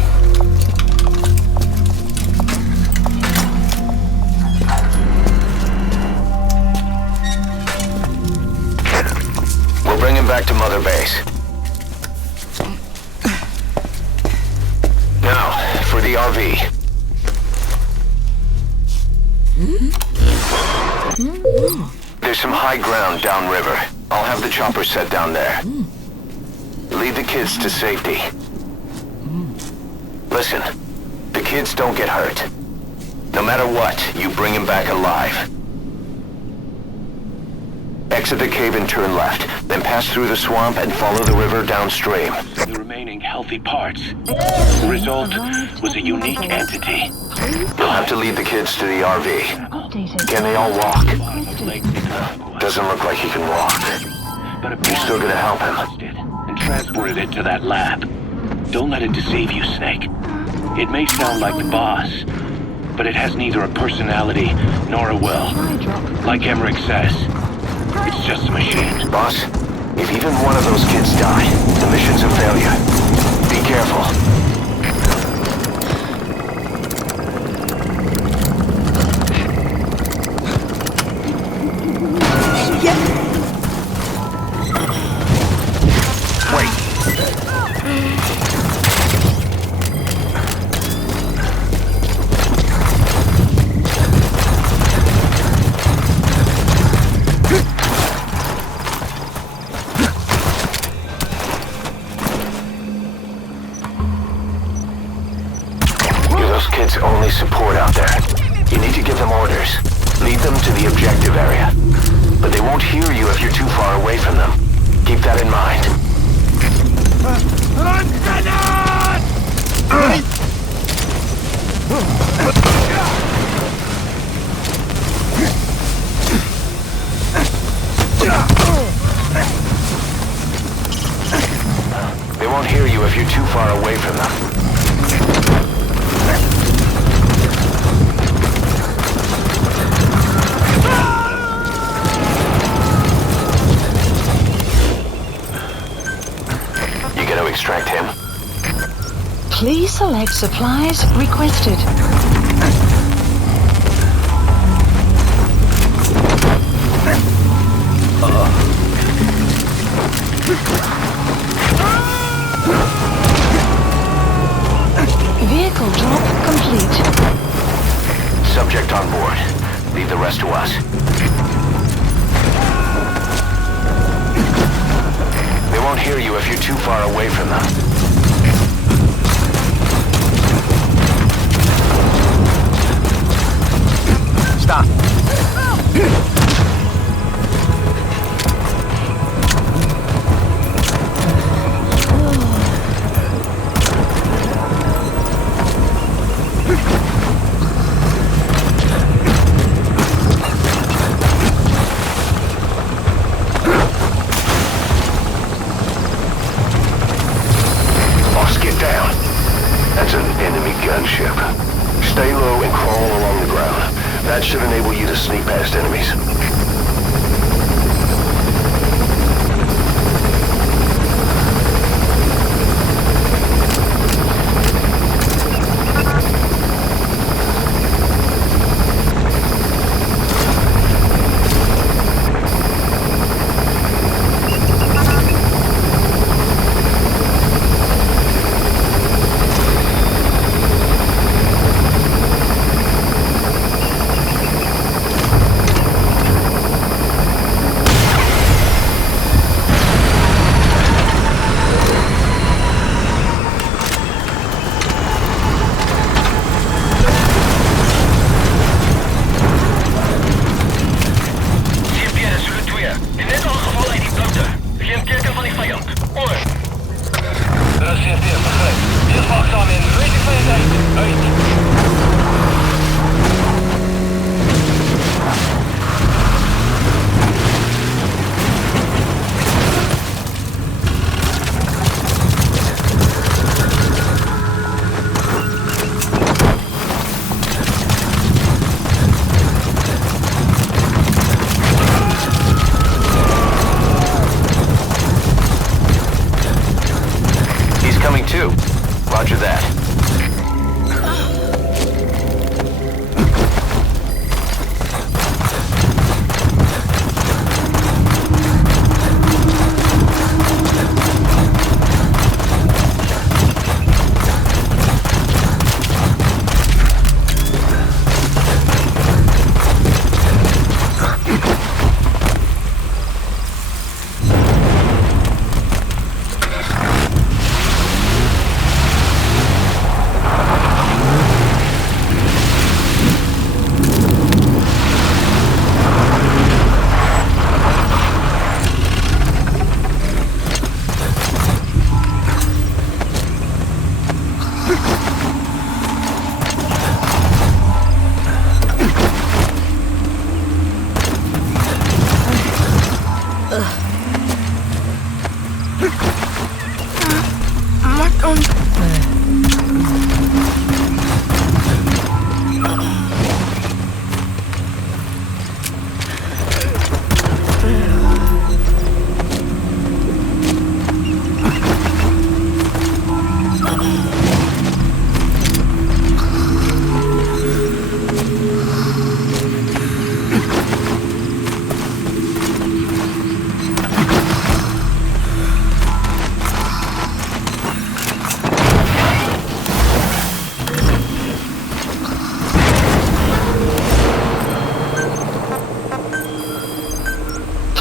We'll bring him back to Mother Base. Now, for the RV. There's some high ground downriver. I'll have the chopper set down there. Lead the kids to safety. Listen, the kids don't get hurt. No matter what, you bring him back alive. Exit the cave and turn left, then pass through the swamp and follow the river downstream. The remaining healthy parts. The result was a unique entity. You'll have to lead the kids to the RV. Can they all walk? Doesn't look like he can walk. But you're still gonna help him. And transported it to that lab. Don't let it deceive you, Snake. It may sound like the boss, but it has neither a personality nor a will. Like Emmerich says, it's just a machine. Boss, if even one of those kids die, the mission's a failure. Be careful. Only support out there. You need to give them orders. Lead them to the objective area. But they won't hear you if you're too far away from them. Keep that in mind. They won't hear you if you're too far away from them. Extract him. Please select supplies requested. Vehicle drop complete. Subject on board. Leave the rest to us. They won't hear you if you're too far away from them. Stop. Stay low and crawl along the ground. That should enable you to sneak past enemies. Roger that.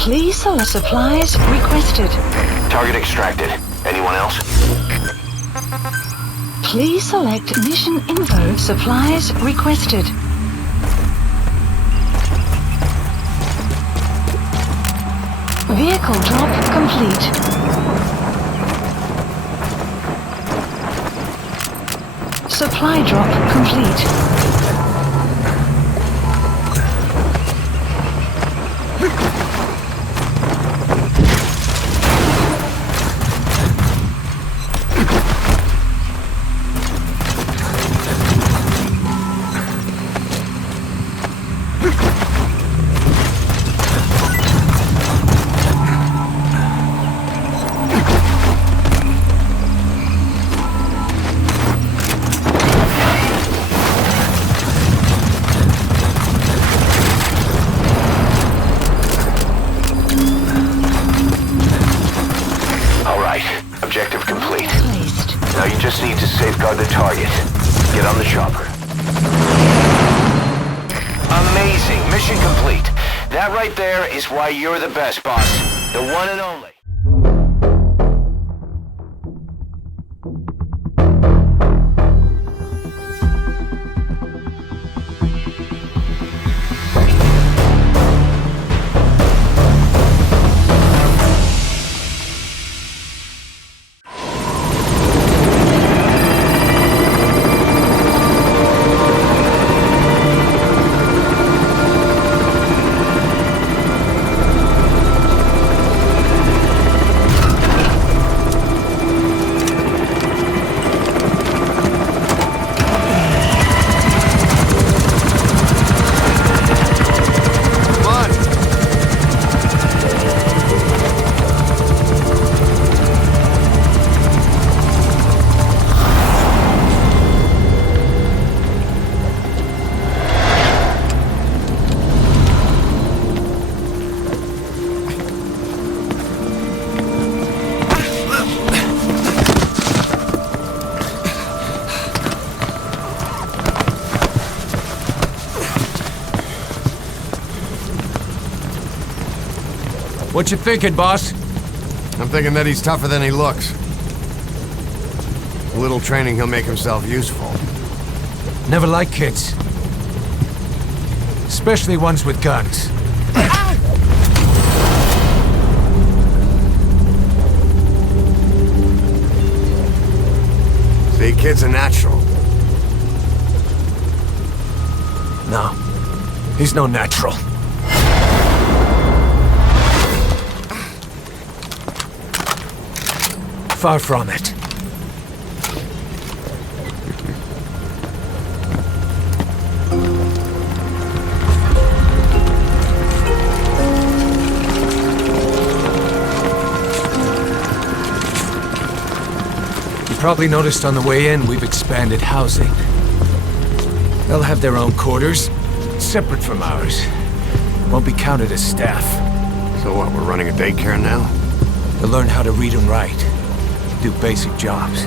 Please select supplies requested. Target extracted. Anyone else? Please select mission info. Supplies requested. Vehicle drop complete. Supply drop complete. Now you just need to safeguard the target. Get on the chopper. Amazing. Mission complete. That right there is why you're the best, boss. The one and only. What you thinking, boss? I'm thinking that he's tougher than he looks. A little training, he'll make himself useful. Never liked kids. Especially ones with guns. See, kid's a natural. No. He's no natural. Far from it. You probably noticed on the way in, we've expanded housing. They'll have their own quarters, separate from ours. Won't be counted as staff. So what, we're running a daycare now? They'll learn how to read and write. Do basic jobs.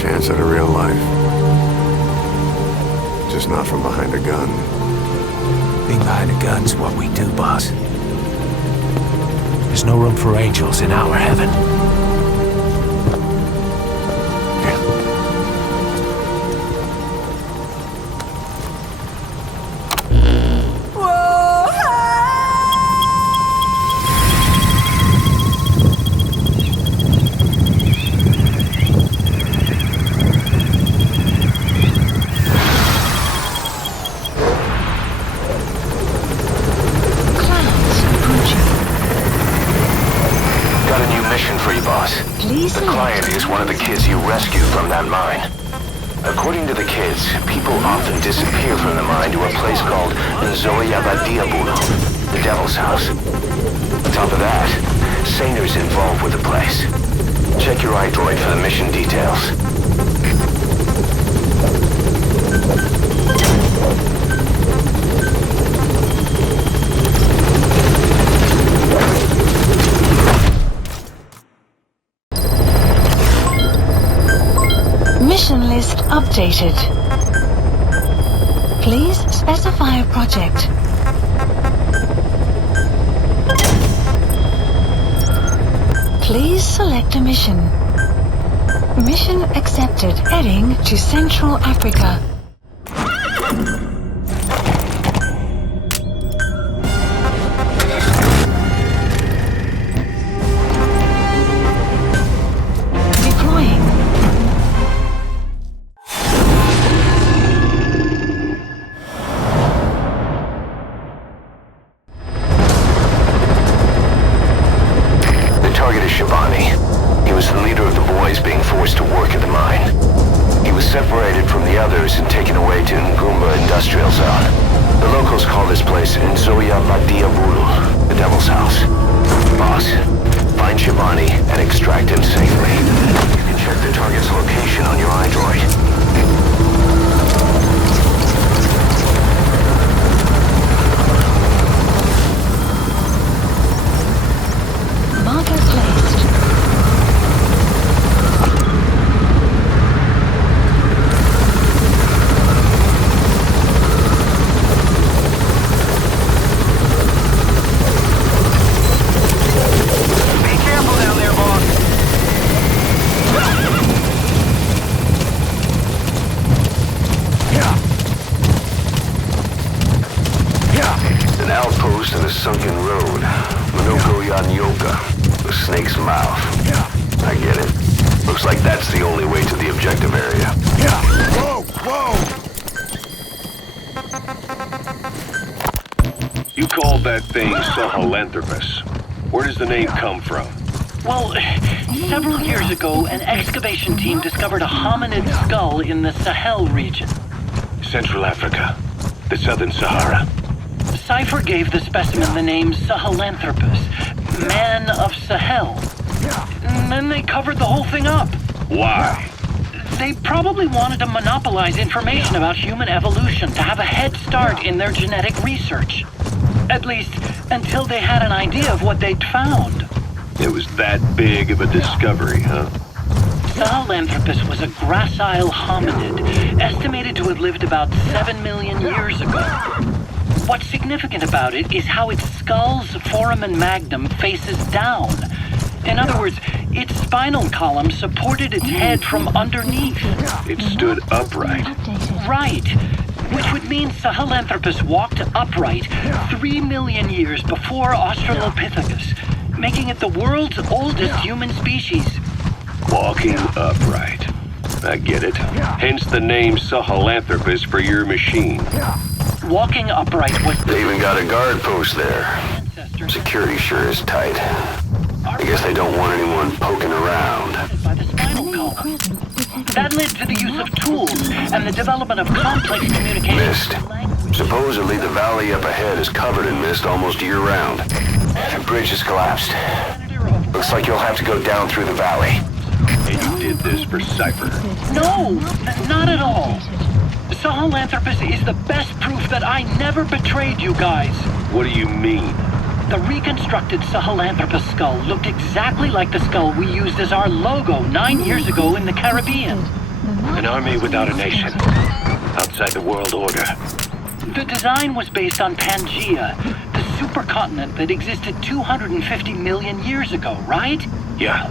Chance at a real life. Just not from behind a gun. Being behind a gun's what we do, boss. There's no room for angels in our heaven. The client is one of the kids you rescued from that mine. According to the kids, people often disappear from the mine to a place called Nzoyabadiabulu, the Devil's House. On top of that, Saner's involved with the place. Check your iDroid for the mission details. Mission list updated. Please specify a project. Please select a mission. Mission accepted. Heading to Central Africa. like that's the only way to the objective area. Yeah! Whoa! Whoa! You called that thing Sahelanthropus. Where does the name come from? Well, several years ago, an excavation team discovered a hominid skull in the Sahel region. Central Africa. The Southern Sahara. Cypher gave the specimen the name Sahelanthropus, Man of Sahel. And then they covered the whole thing up. Why? They probably wanted to monopolize information about human evolution to have a head start in their genetic research. At least, until they had an idea of what they'd found. It was that big of a discovery, huh? Sahelanthropus was a gracile hominid, estimated to have lived about 7 million years ago. What's significant about it is how its skull's foramen magnum faces down. In other words, its spinal column supported its head from underneath. It stood upright. Right. Which would mean Sahelanthropus walked upright 3 million years before Australopithecus, making it the world's oldest human species. Walking upright. I get it. Hence the name Sahelanthropus for your machine. Walking upright was... They even got a guard post there. Security sure is tight. I guess they don't want anyone poking around. By the spinal column. That led to the use of tools and the development of complex communication. Mist. Supposedly the valley up ahead is covered in mist almost year-round. The bridge has collapsed. Looks like you'll have to go down through the valley. And you did this for Cypher? No, not at all. Sahelanthropus is the best proof that I never betrayed you guys. What do you mean? The reconstructed Sahelanthropus skull looked exactly like the skull we used as our logo 9 years ago in the Caribbean. An army without a nation. Outside the world order. The design was based on Pangaea, the supercontinent that existed 250 million years ago, right? Yeah.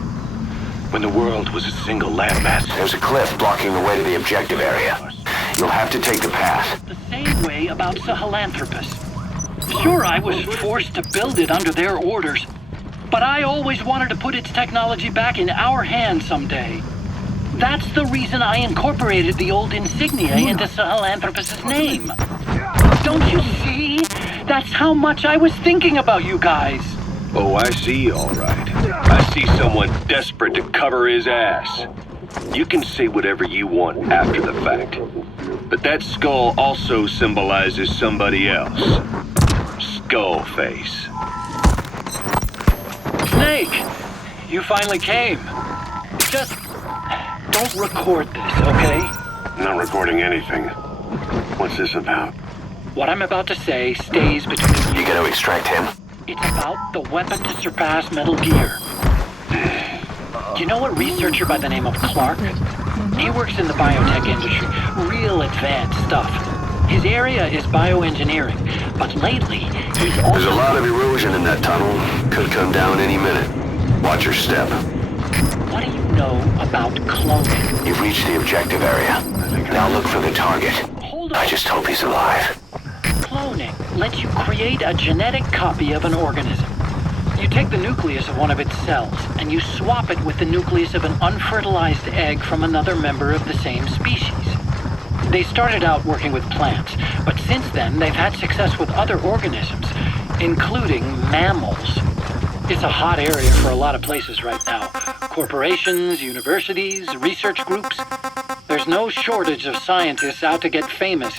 When the world was a single landmass. There's a cliff blocking the way to the objective area. You'll have to take the path. The same way about Sahelanthropus. Sure, I was forced to build it under their orders, but I always wanted to put its technology back in our hands someday. That's the reason I incorporated the old insignia into Sahelanthropus' name. Don't you see? That's how much I was thinking about you guys. Oh, I see, all right. I see someone desperate to cover his ass. You can say whatever you want after the fact, but that skull also symbolizes somebody else. Skullface. Snake! You finally came. Just don't record this, okay? Not recording anything. What's this about? What I'm about to say stays between you. You gotta extract him. It's about the weapon to surpass Metal Gear. You know a researcher by the name of Clark? He works in the biotech industry. Real advanced stuff. His area is bioengineering, but lately, he's also... There's a lot of erosion in that tunnel. Could come down any minute. Watch your step. What do you know about cloning? You've reached the objective area. Now look for the target. Hold on. I just hope he's alive. Cloning lets you create a genetic copy of an organism. You take the nucleus of one of its cells, and you swap it with the nucleus of an unfertilized egg from another member of the same species. They started out working with plants, but since then they've had success with other organisms, including mammals. It's a hot area for a lot of places right now. Corporations, universities, research groups. There's no shortage of scientists out to get famous.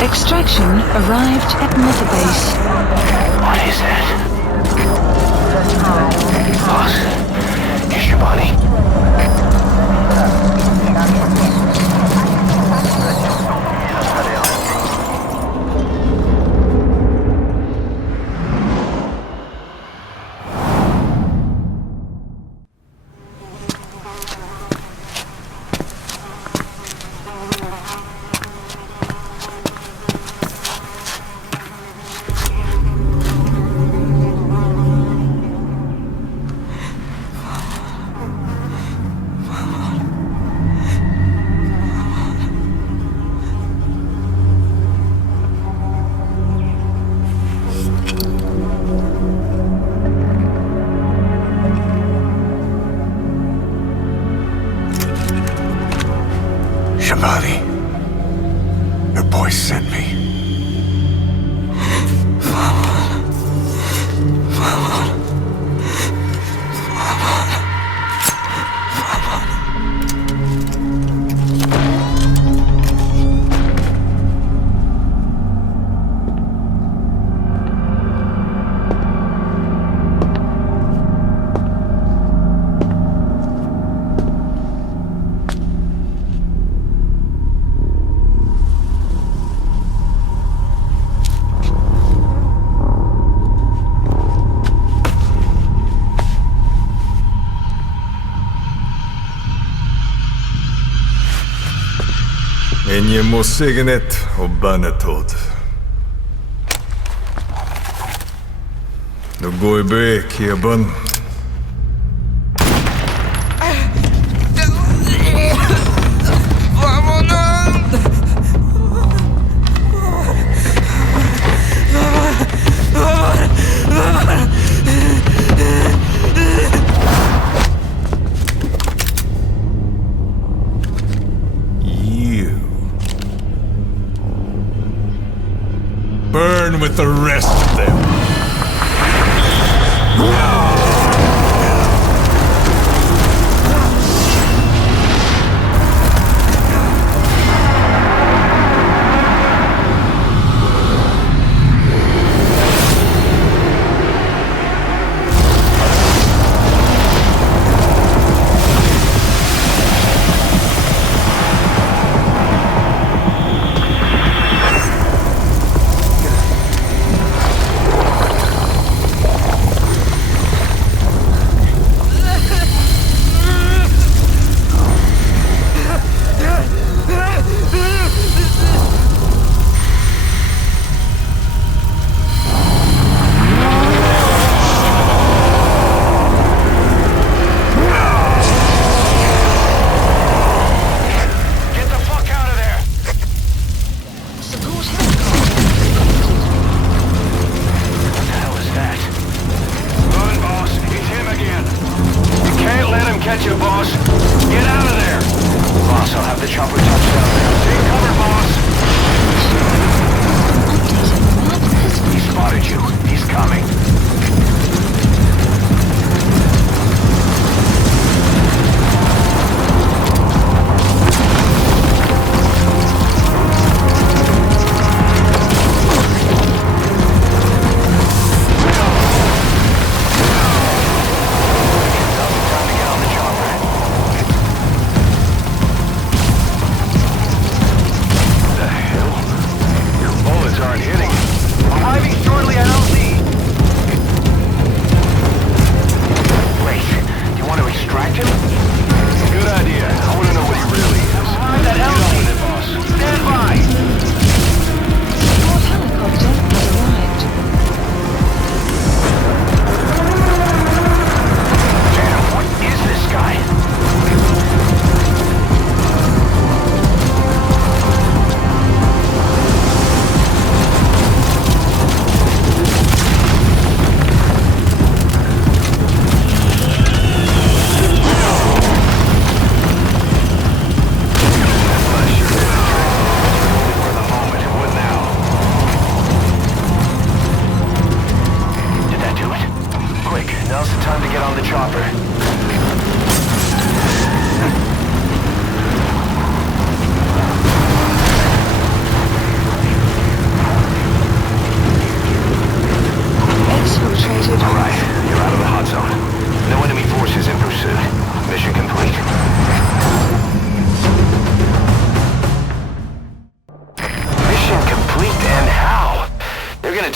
Extraction arrived at Metabase. What is that? Boss, here's your body. Shabani, your boy sent me. Enje må signet og bannetod. Nå går jeg bek i bann. Burn with the rest of them.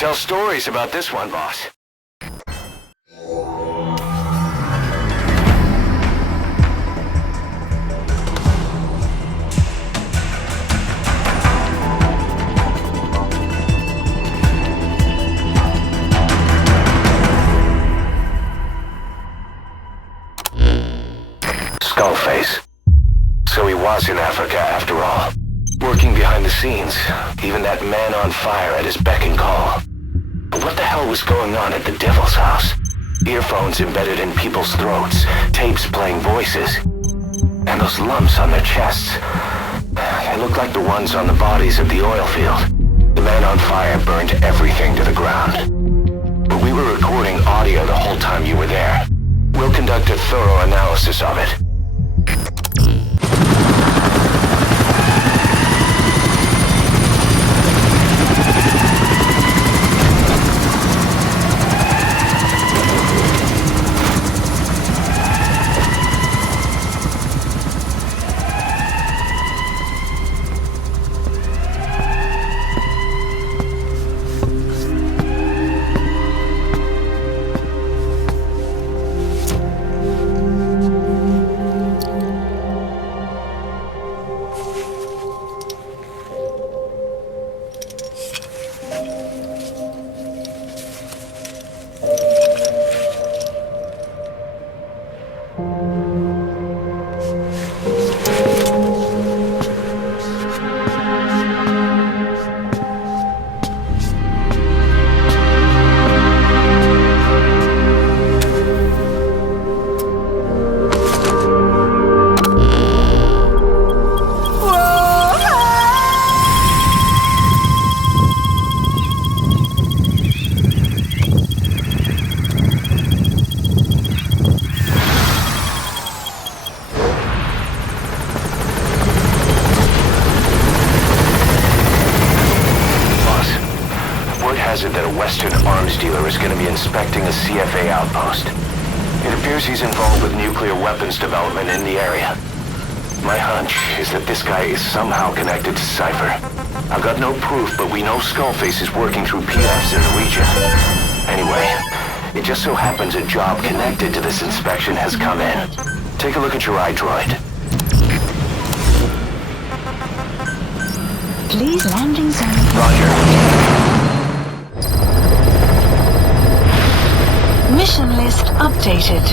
tell stories about this one, boss. Skullface. So he was in Africa after all. Working behind the scenes. Even that man on fire at his beck and call. But what the hell was going on at the Devil's house? Earphones embedded in people's throats. Tapes playing voices. And those lumps on their chests. They looked like the ones on the bodies of the oil field. The man on fire burned everything to the ground. But we were recording audio the whole time you were there. We'll conduct a thorough analysis of it. Inspecting a CFA outpost. It appears he's involved with nuclear weapons development in the area. My hunch is that this guy is somehow connected to Cypher. I've got no proof, but we know Skullface is working through PFs in the region. Anyway, it just so happens a job connected to this inspection has come in. Take a look at your iDroid. Please landing zone. Roger. Mission list updated.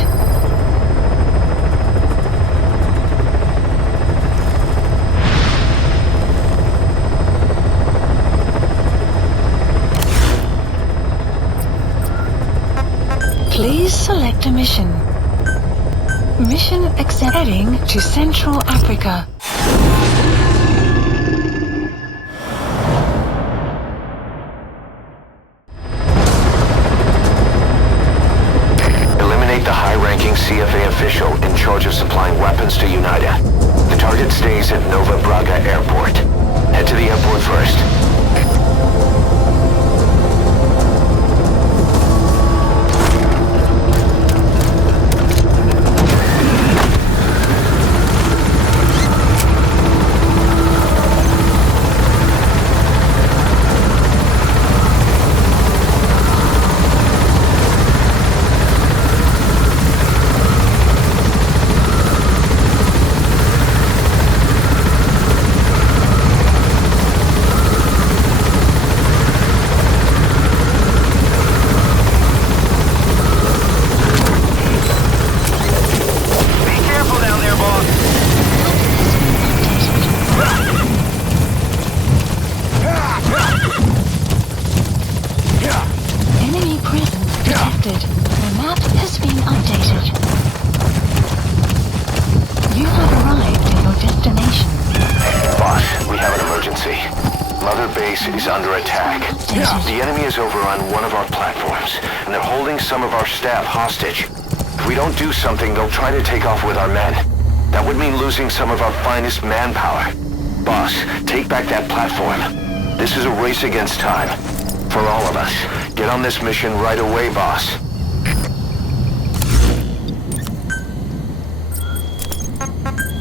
Please select a mission. Mission accept. Heading to Central Africa. CFA official in charge of supplying weapons to UNITA. The target stays at Nova Braga Airport. Head to the airport first. The enemy is overrun one of our platforms, and they're holding some of our staff hostage. If we don't do something, they'll try to take off with our men. That would mean losing some of our finest manpower. Boss, take back that platform. This is a race against time. For all of us. Get on this mission right away, boss.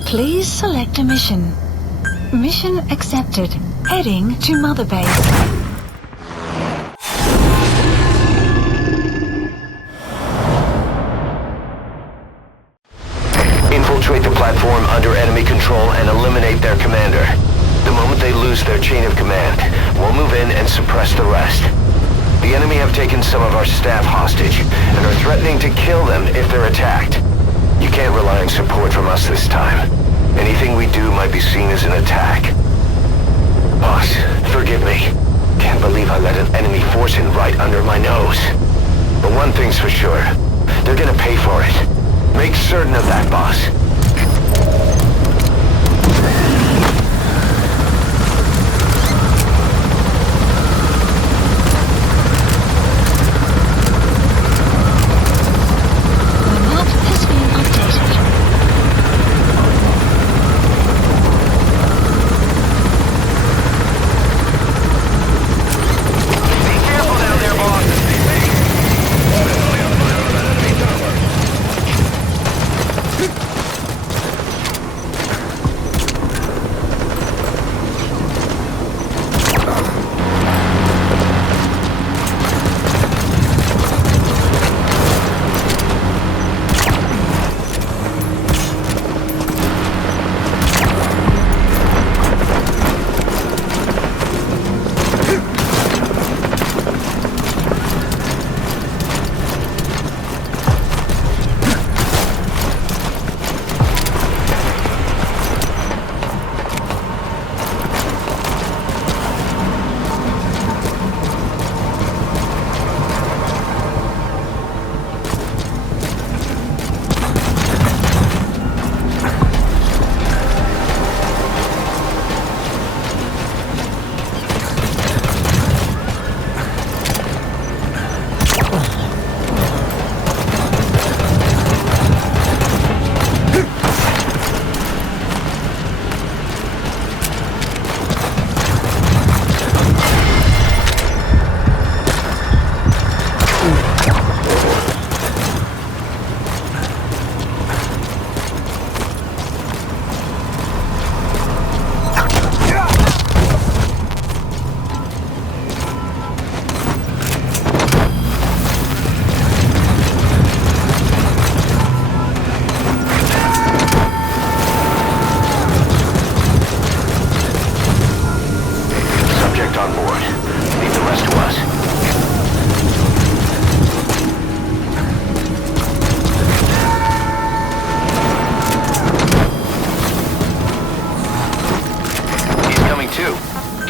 Please select a mission. Mission accepted. Heading to Mother Base. lose their chain of command. We'll move in and suppress the rest. The enemy have taken some of our staff hostage and are threatening to kill them if they're attacked. You can't rely on support from us this time. Anything we do might be seen as an attack. Boss, forgive me. Can't believe I let an enemy force in right under my nose. But one thing's for sure. They're gonna pay for it. Make certain of that, boss.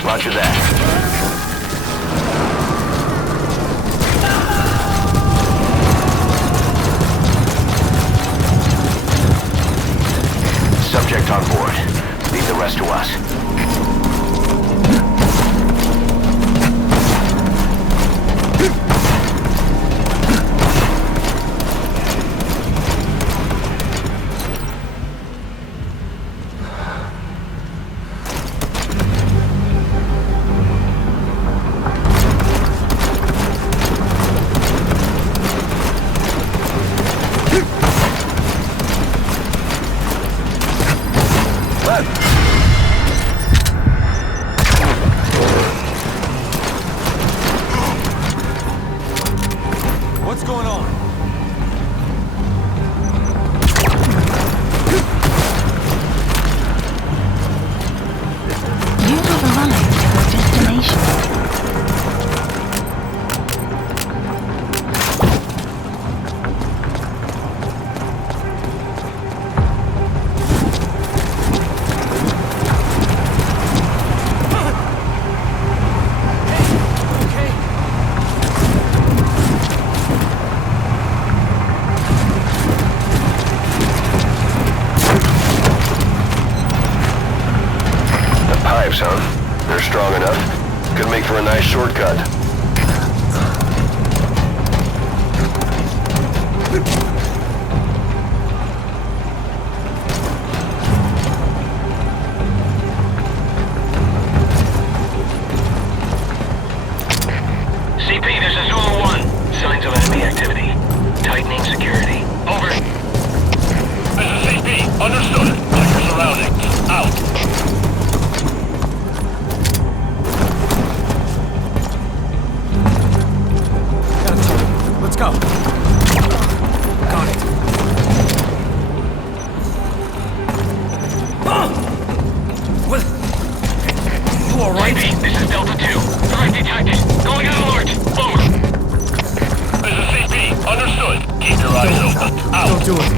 Roger that. Subject on board. Leave the rest to us. They're strong enough. Could make for a nice shortcut. CP, this is Zulu 1. Signs of enemy activity. Tightening security. Over. This is CP. Understood. Check your surroundings. Out. Let's go. This is Delta 2. Threat detected. Going out alert. Over. This is CP. Understood. Keep your eyes open. Out. Don't do it.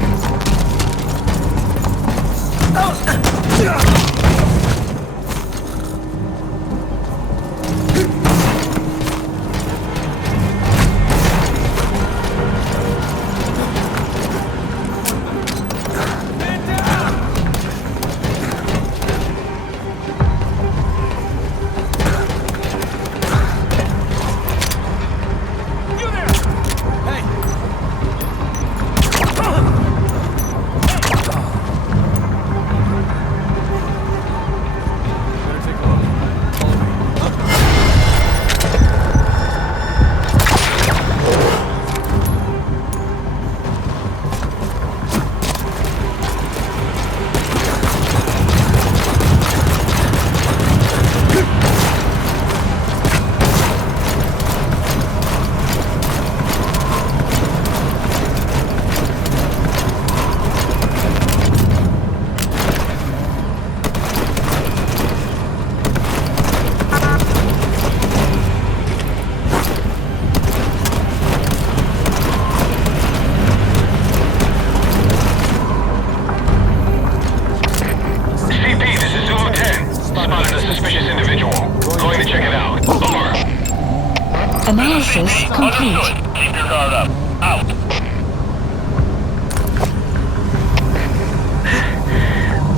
Analysis complete. Understood. Keep your guard up. Out.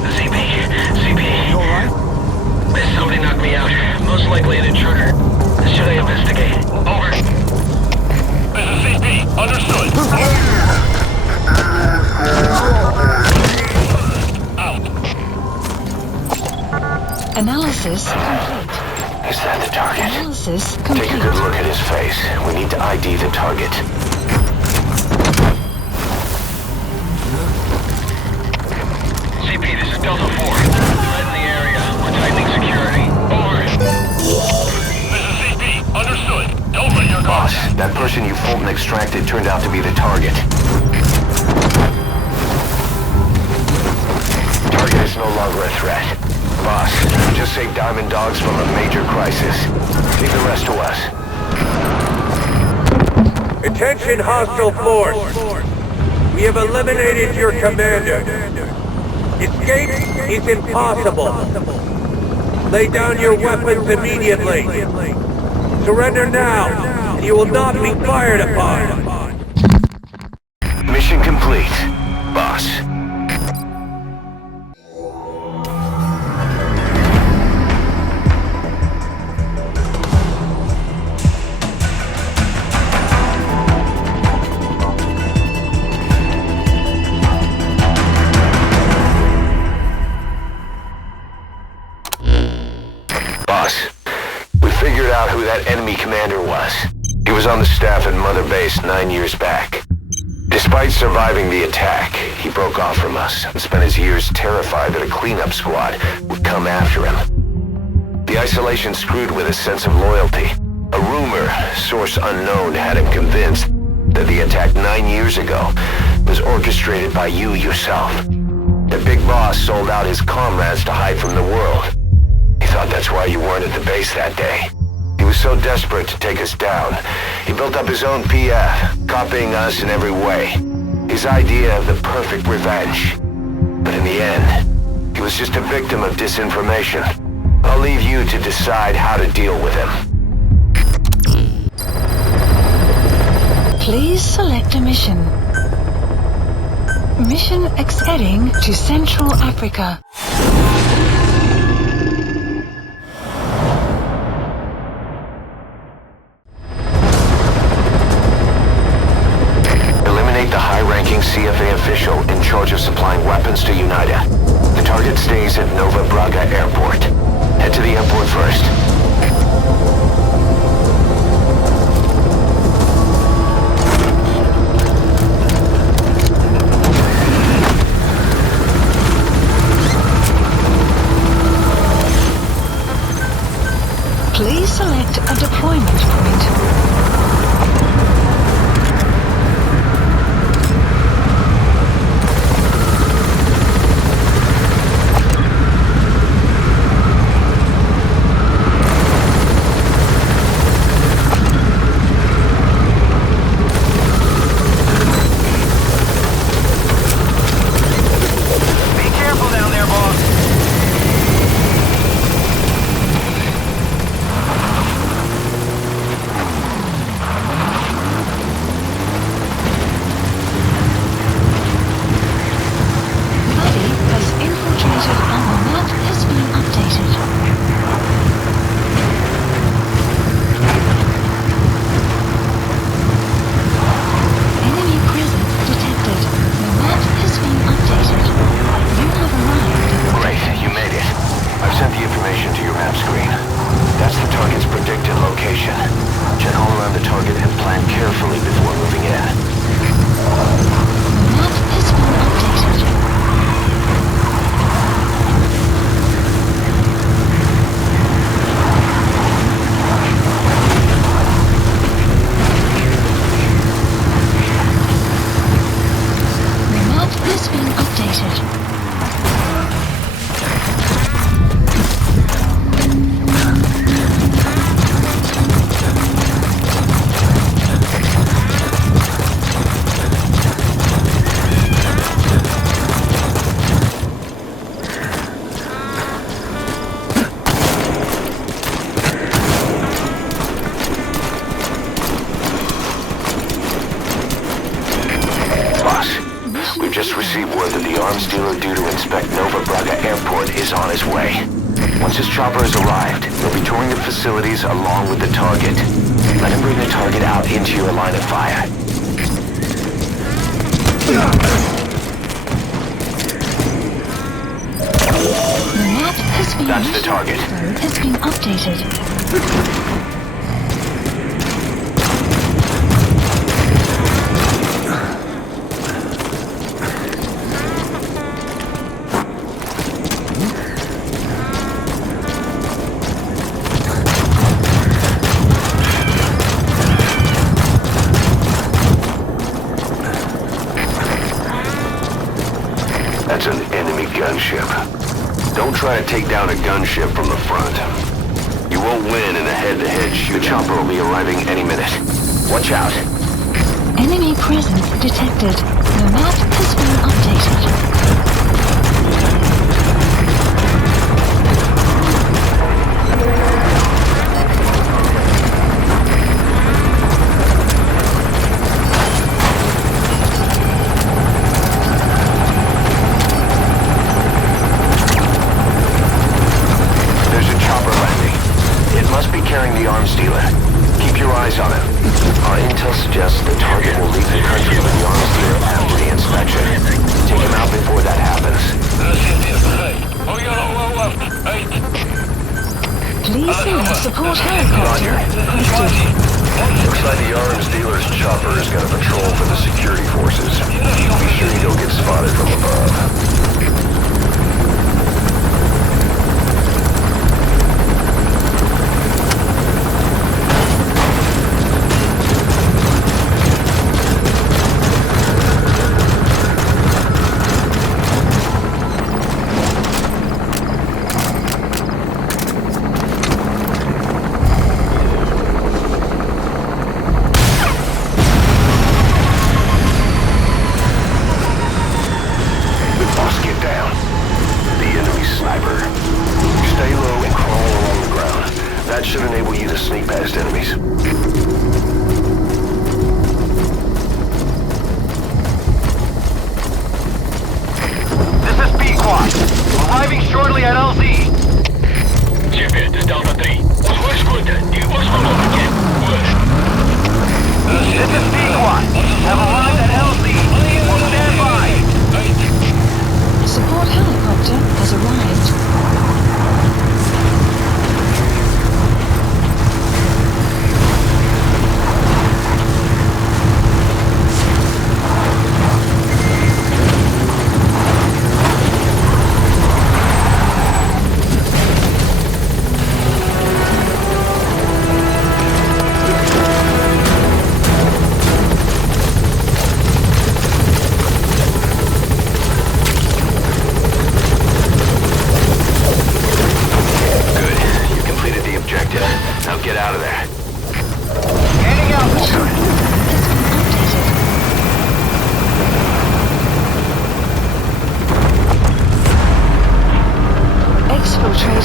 CP. You alright? Somebody knocked me out. Most likely an intruder. Should I investigate? Over. This is CP. Understood. Out. Analysis complete. Is that the target? Analysis complete. Take a good look at his face. We need to ID the target. CP, this is Delta 4. Threat in the area. We're tightening security. Over. This is CP. Understood. Don't let your guard Boss, down. that person you Fulton extracted turned out to be the target. Target is no longer a threat. Boss, you just saved Diamond Dogs from a major crisis. Leave the rest to us. Attention hostile force! We have eliminated your commander. Escape is impossible. Lay down your weapons immediately. Surrender now, and you will not be fired upon. Mission complete, boss. Who that enemy commander was. He was on the staff at Mother Base 9 years back. Despite surviving the attack, he broke off from us and spent his years terrified that a cleanup squad would come after him. The isolation screwed with his sense of loyalty. A rumor, source unknown, had him convinced that the attack 9 years ago was orchestrated by you yourself. The big boss sold out his comrades to hide from the world. He thought that's why you weren't at the base that day. He was so desperate to take us down, he built up his own PF, copying us in every way. His idea of the perfect revenge. But in the end, he was just a victim of disinformation. I'll leave you to decide how to deal with him. Please select a mission. Mission heading to Central Africa. CFA official in charge of supplying weapons to UNITA. The target stays at Nova Braga Airport. Head to the airport first. Please select a deployment point. is on his way. Once his chopper has arrived, he'll be touring the facilities along with the target. Let him bring the target out into your line of fire. The map has been That's the target. Has been updated. That's an enemy gunship. Don't try to take down a gunship from the front. You won't win in a head-to-head shoot. The chopper will be arriving any minute. Watch out. Enemy presence detected. The map has been updated. Carrying the arms dealer. Keep your eyes on him. Our intel suggests the target will leave the country with the arms dealer after the inspection. Take him out before that happens. Please support helicopter. Looks like the arms dealer's chopper is going to patrol for the security forces. Be sure you don't get spotted from above.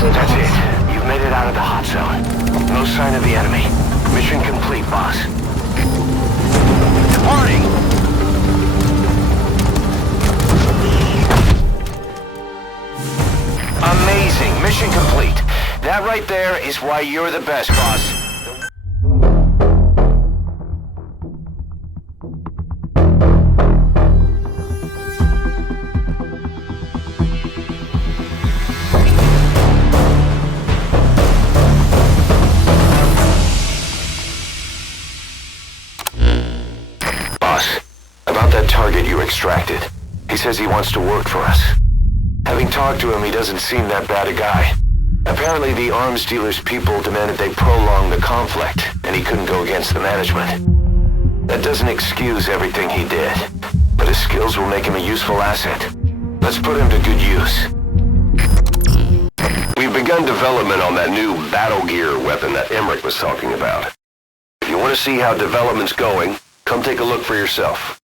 That's it. You've made it out of the hot zone. No sign of the enemy. Mission complete, boss. Departing! Amazing. Mission complete. That right there is why you're the best, boss. Extracted. He says he wants to work for us. Having talked to him, he doesn't seem that bad a guy. Apparently the arms dealer's people demanded they prolong the conflict, and he couldn't go against the management. That doesn't excuse everything he did, but his skills will make him a useful asset. Let's put him to good use. We've begun development on that new battle gear weapon that Emmerich was talking about. If you want to see how development's going, come take a look for yourself.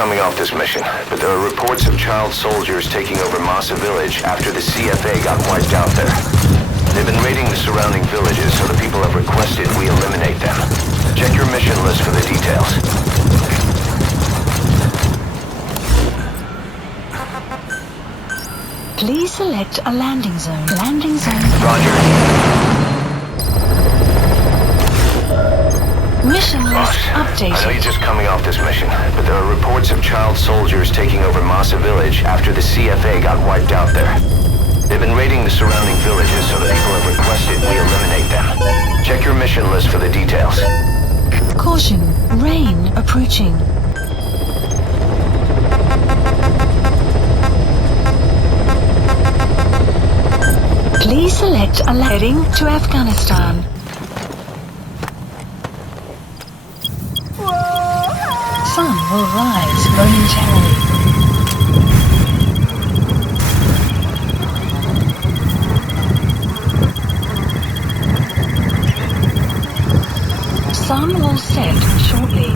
coming off this mission, but there are reports of child soldiers taking over Massa Village after the CFA got wiped out there. They've been raiding the surrounding villages, so the people have requested we eliminate them. Check your mission list for the details. Please select a landing zone. Landing zone. Roger. Mission list updated. I know you're just coming off this mission, but there are reports of child soldiers taking over Massa Village after the CFA got wiped out there. They've been raiding the surrounding villages, so the people have requested we eliminate them. Check your mission list for the details. Caution, rain approaching. Please select a heading to Afghanistan. Sun will rise momentarily. Sun will set shortly.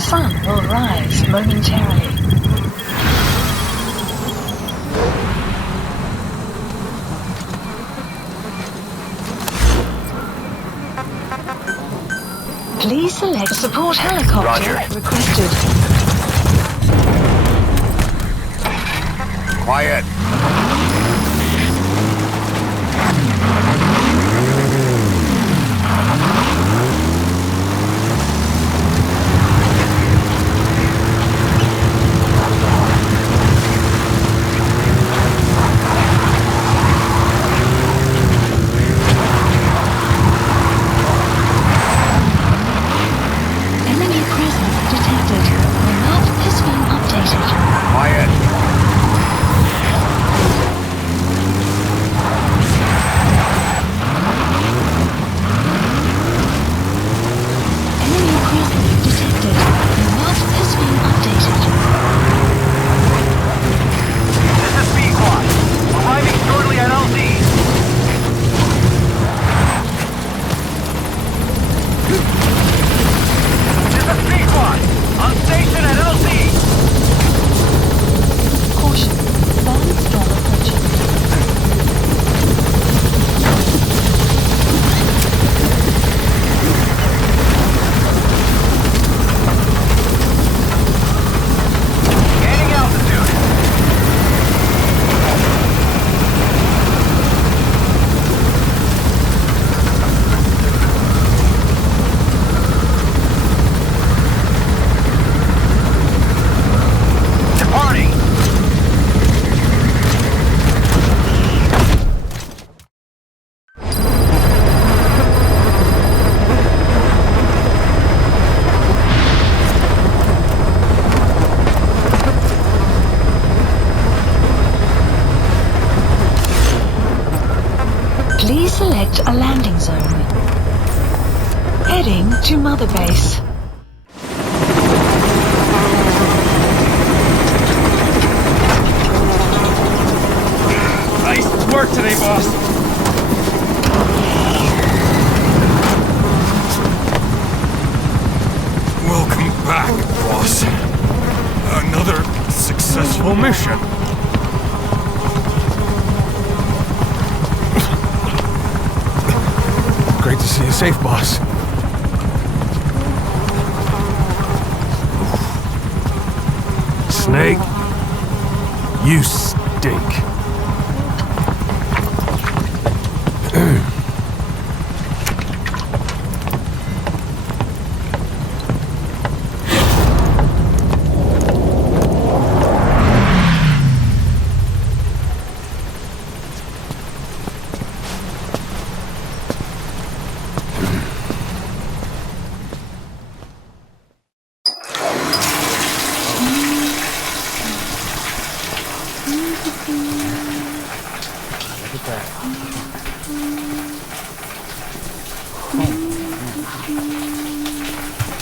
Sun will rise momentarily. Please select support helicopter. Roger. Requested. Quiet. Enemy presence detected. The map has been updated. Quiet. Enemy presence detected. The map has been updated. This is B-Quad. Arriving shortly at LZ. This is B-Quad. On station at LZ. Caution, sandstorm approaching. Gaining altitude. Departing. Please select a landing zone. Heading to Mother Base. Nice work today, boss. Welcome back, boss. Another successful mission. Great to see you safe, boss. Snake, you stink.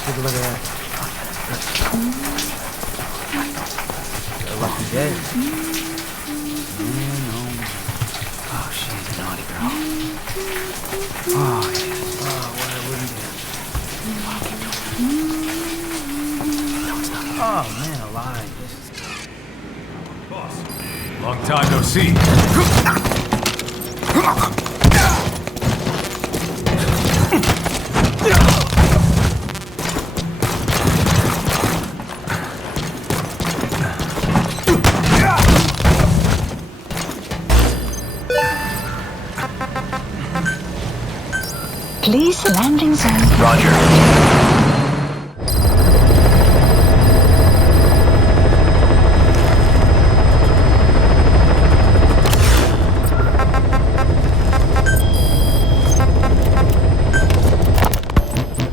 Take a look at that. Lucky day. Oh, shit. Naughty girl. Oh, yeah. Oh, what I wouldn't do. No, it's not. Oh, man, alive. Boss, long time no see. Please landing zone. Roger.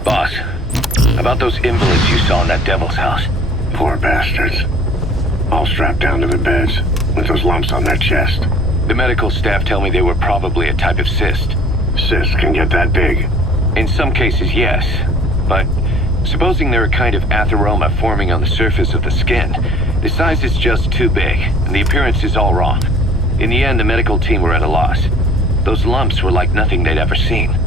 Boss, about those invalids you saw in that devil's house. Poor bastards. All strapped down to their beds, with those lumps on their chest. The medical staff tell me they were probably a type of cyst. Cysts can get that big. In some cases, yes. But supposing they're a kind of atheroma forming on the surface of the skin, the size is just too big, and the appearance is all wrong. In the end, the medical team were at a loss. Those lumps were like nothing they'd ever seen.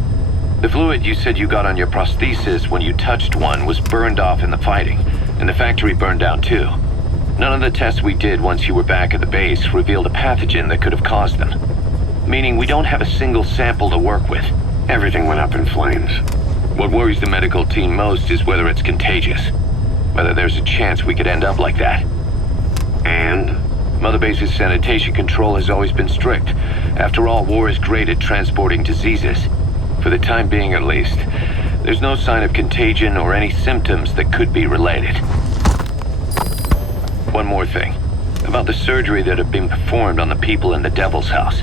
The fluid you said you got on your prosthesis when you touched one was burned off in the fighting, and the factory burned down too. None of the tests we did once you were back at the base revealed a pathogen that could have caused them. Meaning we don't have a single sample to work with. Everything went up in flames. What worries the medical team most is whether it's contagious. Whether there's a chance we could end up like that. And? Mother Base's sanitation control has always been strict. After all, war is great at transporting diseases. For the time being at least. There's no sign of contagion or any symptoms that could be related. One more thing. About the surgery that had been performed on the people in the Devil's House.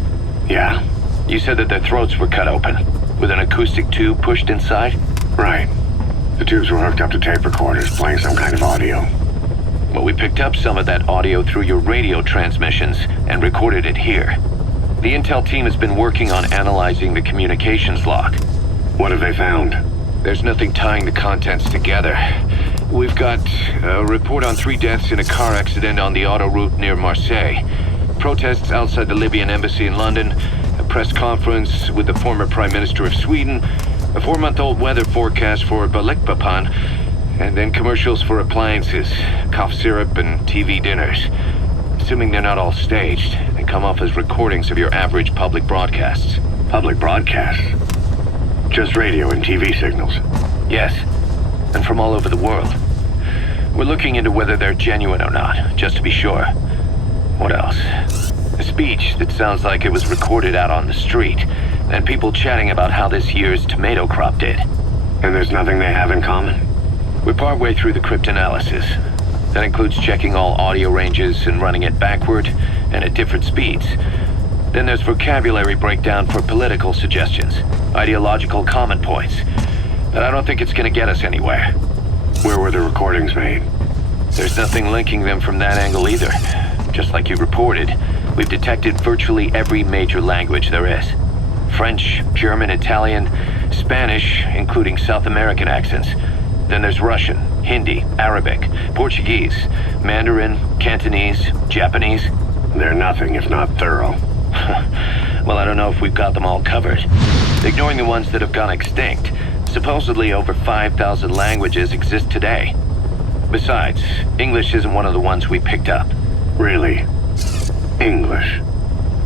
Yeah? You said that their throats were cut open, with an acoustic tube pushed inside? Right. The tubes were hooked up to tape recorders, playing some kind of audio. Well, we picked up some of that audio through your radio transmissions and recorded it here. The intel team has been working on analyzing the communications log. What have they found? There's nothing tying the contents together. We've got a report on 3 deaths in a car accident on the autoroute near Marseille. Protests outside the Libyan embassy in London, a press conference with the former Prime Minister of Sweden, a 4-month-old weather forecast for Balikpapan, and then commercials for appliances, cough syrup, and TV dinners. Assuming they're not all staged, and come off as recordings of your average public broadcasts. Public broadcasts? Just radio and TV signals? Yes, and from all over the world. We're looking into whether they're genuine or not, just to be sure. What else? A speech that sounds like it was recorded out on the street, and people chatting about how this year's tomato crop did. And there's nothing they have in common? We're partway through the cryptanalysis. That includes checking all audio ranges and running it backward and at different speeds. Then there's vocabulary breakdown for political suggestions, ideological comment points. But I don't think it's going to get us anywhere. Where were the recordings made? There's nothing linking them from that angle either. Just like you reported, we've detected virtually every major language there is. French, German, Italian, Spanish, including South American accents. Then there's Russian, Hindi, Arabic, Portuguese, Mandarin, Cantonese, Japanese. They're nothing if not thorough. Well, I don't know if we've got them all covered. Ignoring the ones that have gone extinct, supposedly over 5,000 languages exist today. Besides, English isn't one of the ones we picked up. Really? English?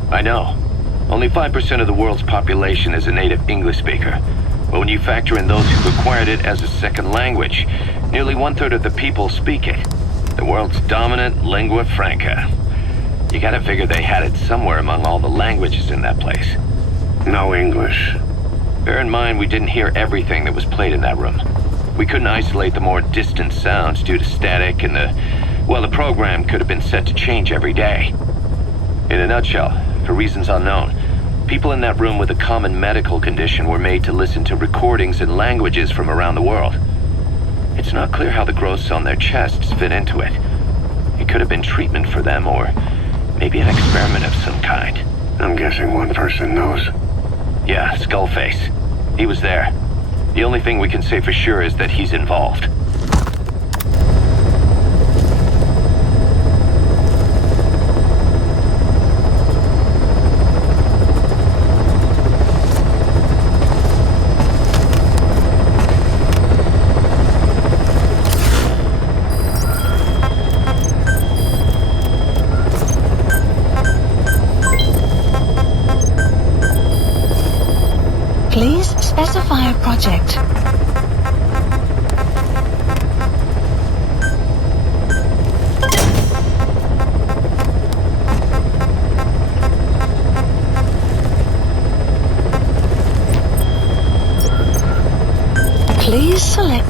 I know. Only 5% of the world's population is a native English speaker. But when you factor in those who've acquired it as a second language, nearly 1/3 of the people speak it. The world's dominant lingua franca. You gotta figure they had it somewhere among all the languages in that place. No English. Bear in mind, we didn't hear everything that was played in that room. We couldn't isolate the more distant sounds due to static, and the program could have been set to change every day. In a nutshell, for reasons unknown, people in that room with a common medical condition were made to listen to recordings in languages from around the world. It's not clear how the growths on their chests fit into it. It could have been treatment for them, or maybe an experiment of some kind. I'm guessing one person knows. Yeah, Skullface. He was there. The only thing we can say for sure is that he's involved.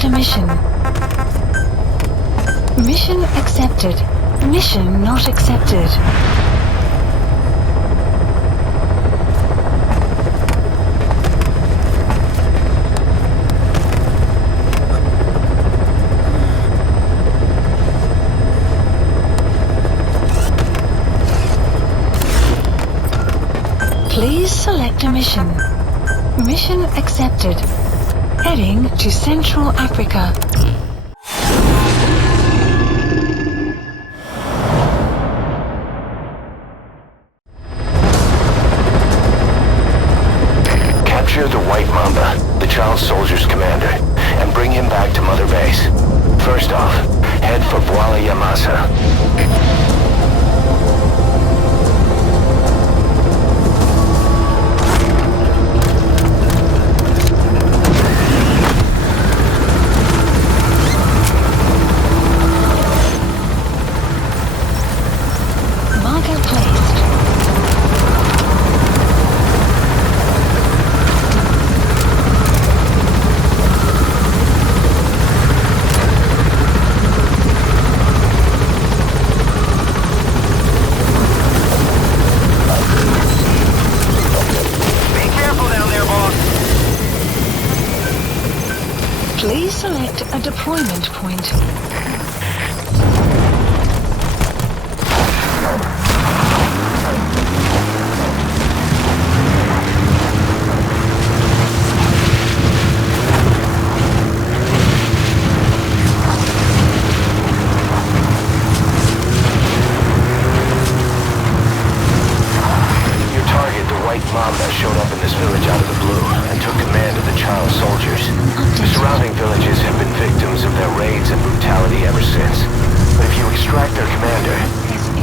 a mission. Mission accepted. Mission not accepted. Please select a mission. Mission accepted. Heading to Central Africa. Capture the White Mamba, the child soldier's commander, and bring him back to Mother Base. First off, head for Voila Yamasa. Please select a deployment point. Mamba showed up in this village out of the blue and took command of the child soldiers. The surrounding villages have been victims of their raids and brutality ever since. But if you extract their commander,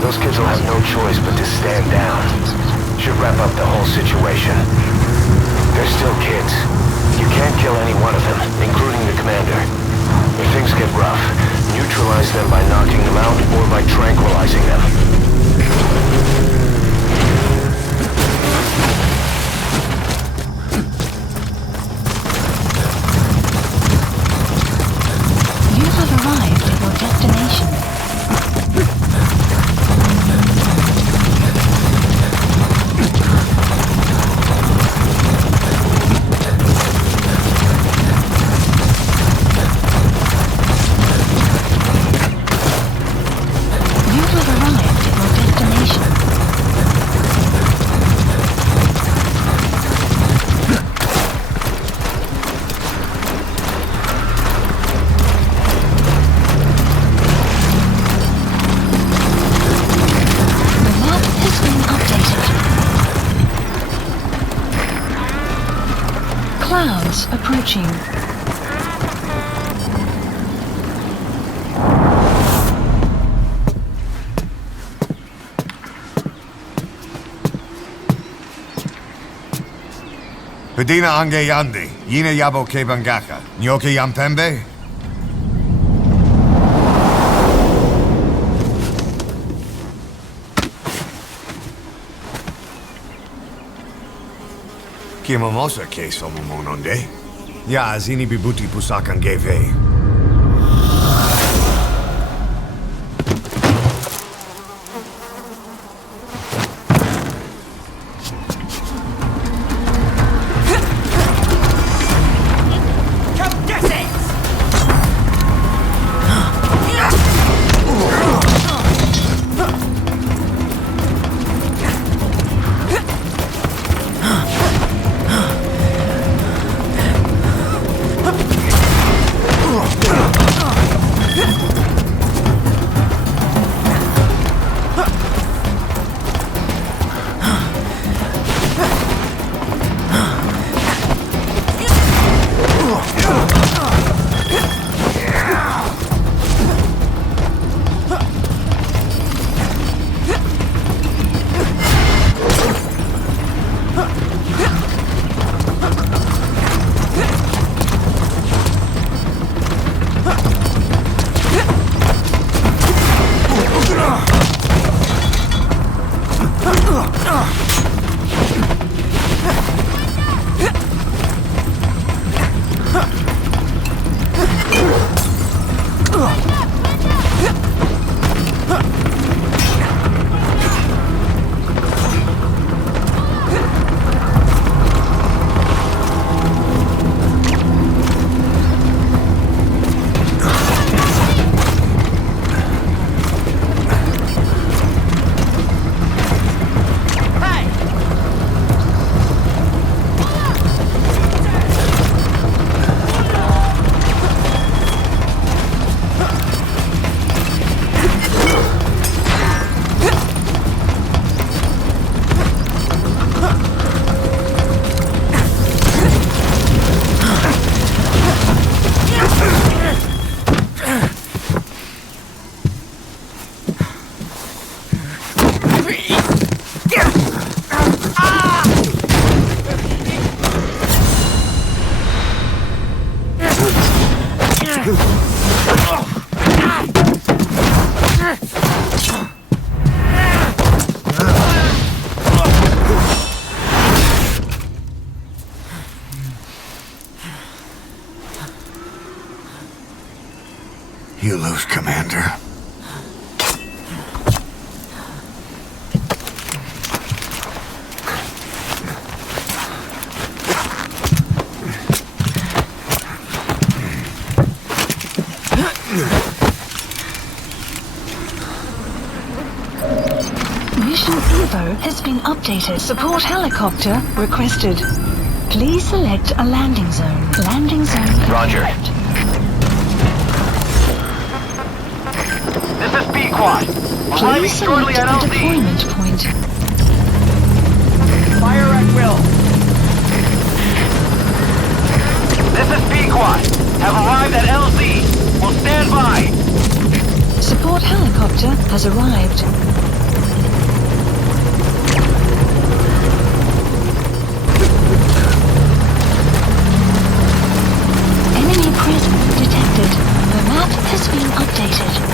those kids will have no choice but to stand down. Should wrap up the whole situation. They're still kids. You can't kill any one of them, including the commander. If things get rough, neutralize them by knocking them out or by tranquilizing them. Arrived at your destination. You have arrived at your destination. Clouds approaching. Pedina ange yandi, yina yabo ke bangaka, nyoke yampembe? Kimamosa ke somumononde? Ya zini bibuti pusakan geve. You lose, Commander. Mission info has been updated. Support helicopter requested. Please select a landing zone. Landing zone confirmed. Roger. This is B-Quad. Arriving Please shortly select at a LZ. deployment point. Fire at will. This is B-Quad. Have arrived at LZ. Will stand by. Support helicopter has arrived. Enemy presence detected. The map has been updated.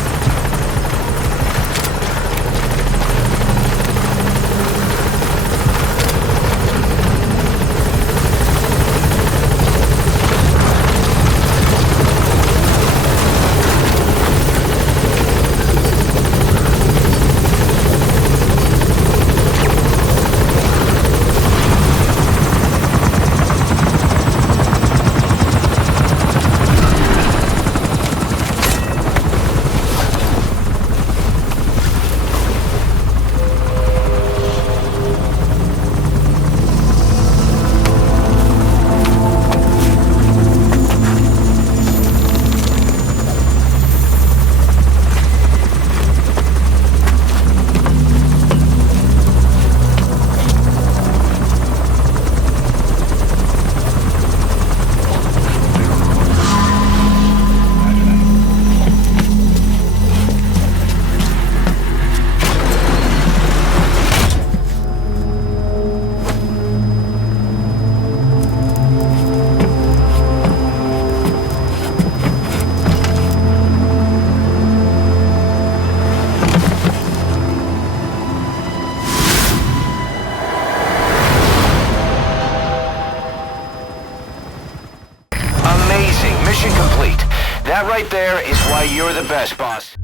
That right there is why you're the best, boss.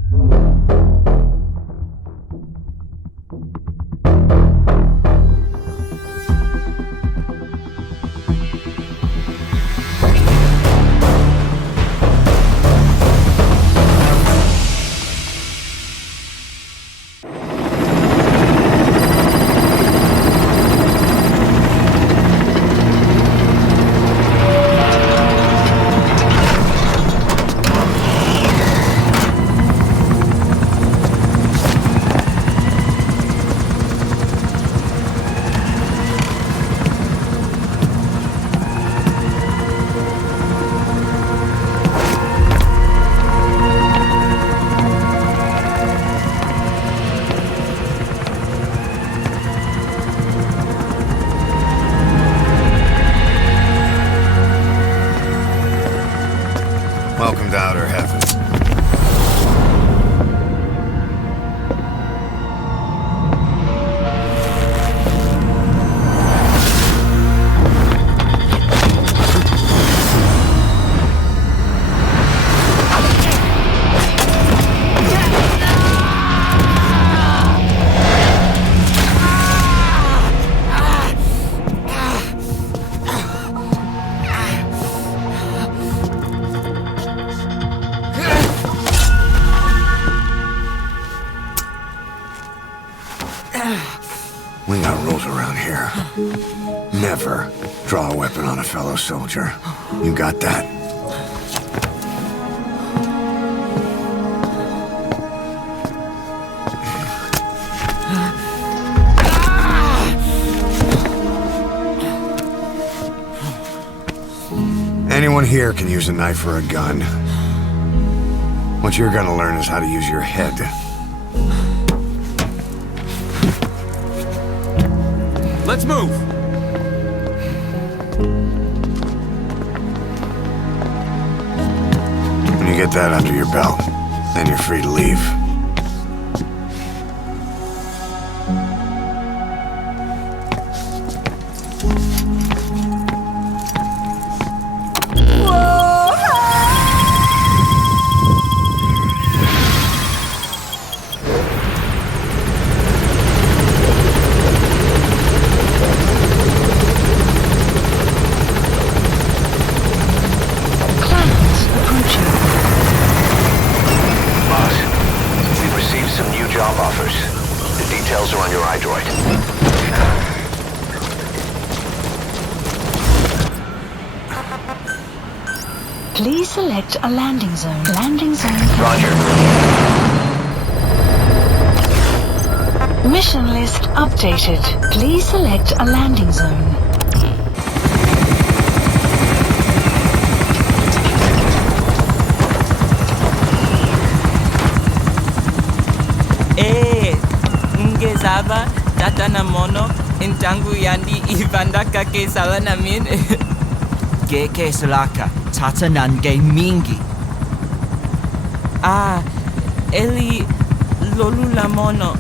Welcome to Outer Heaven. We got rules around here. Never draw a weapon on a fellow soldier. You got that? Anyone here can use a knife or a gun. What you're gonna learn is how to use your head. Let's move! When you get that under your belt, then you're free to leave. job offers. The details are on your iDroid. Please select a landing zone. Landing zone. Roger. Mission list updated. Please select a landing zone. Ngezaba tata na mono intangu yandi ivandaka ke sala namin. Geke salaka tata nange mingi. Eli lolula mono.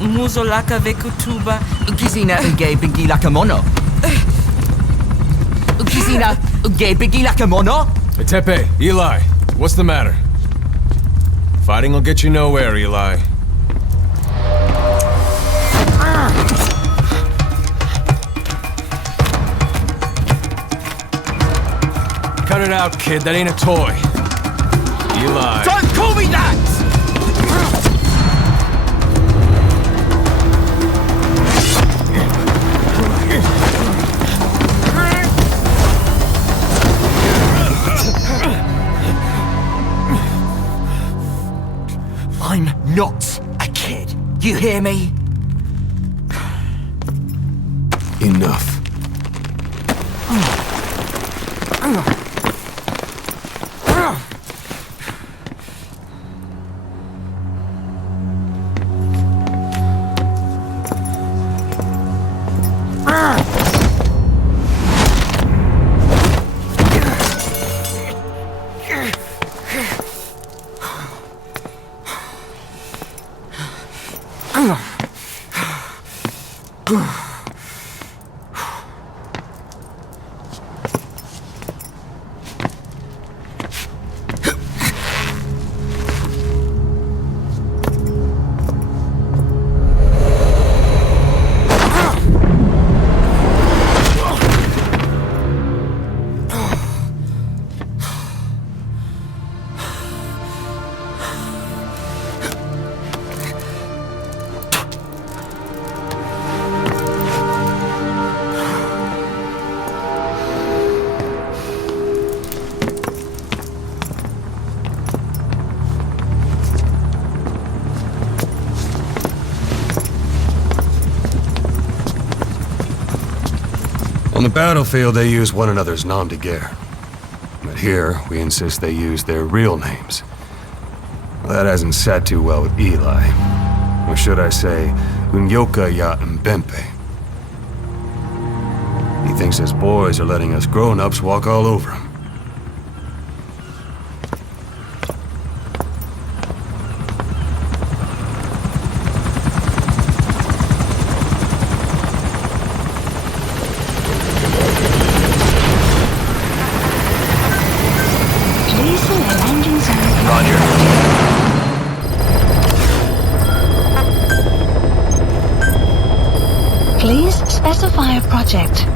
Muzo laka vekutuba. Ukizina uge bingi laka mono. Ukizina uge bingi laka mono. Hey, Tepe, Eli, what's the matter? Fighting will get you nowhere, Eli. Cut it out, kid. That ain't a toy. Eli. Don't call me that! I'm not a kid. You hear me? Enough. On the battlefield, they use one another's nom de guerre. But here, we insist they use their real names. Well, that hasn't sat too well with Eli. Or should I say, Unyoka ya Mbempe. He thinks his boys are letting us grown-ups walk all over him. Please specify a project.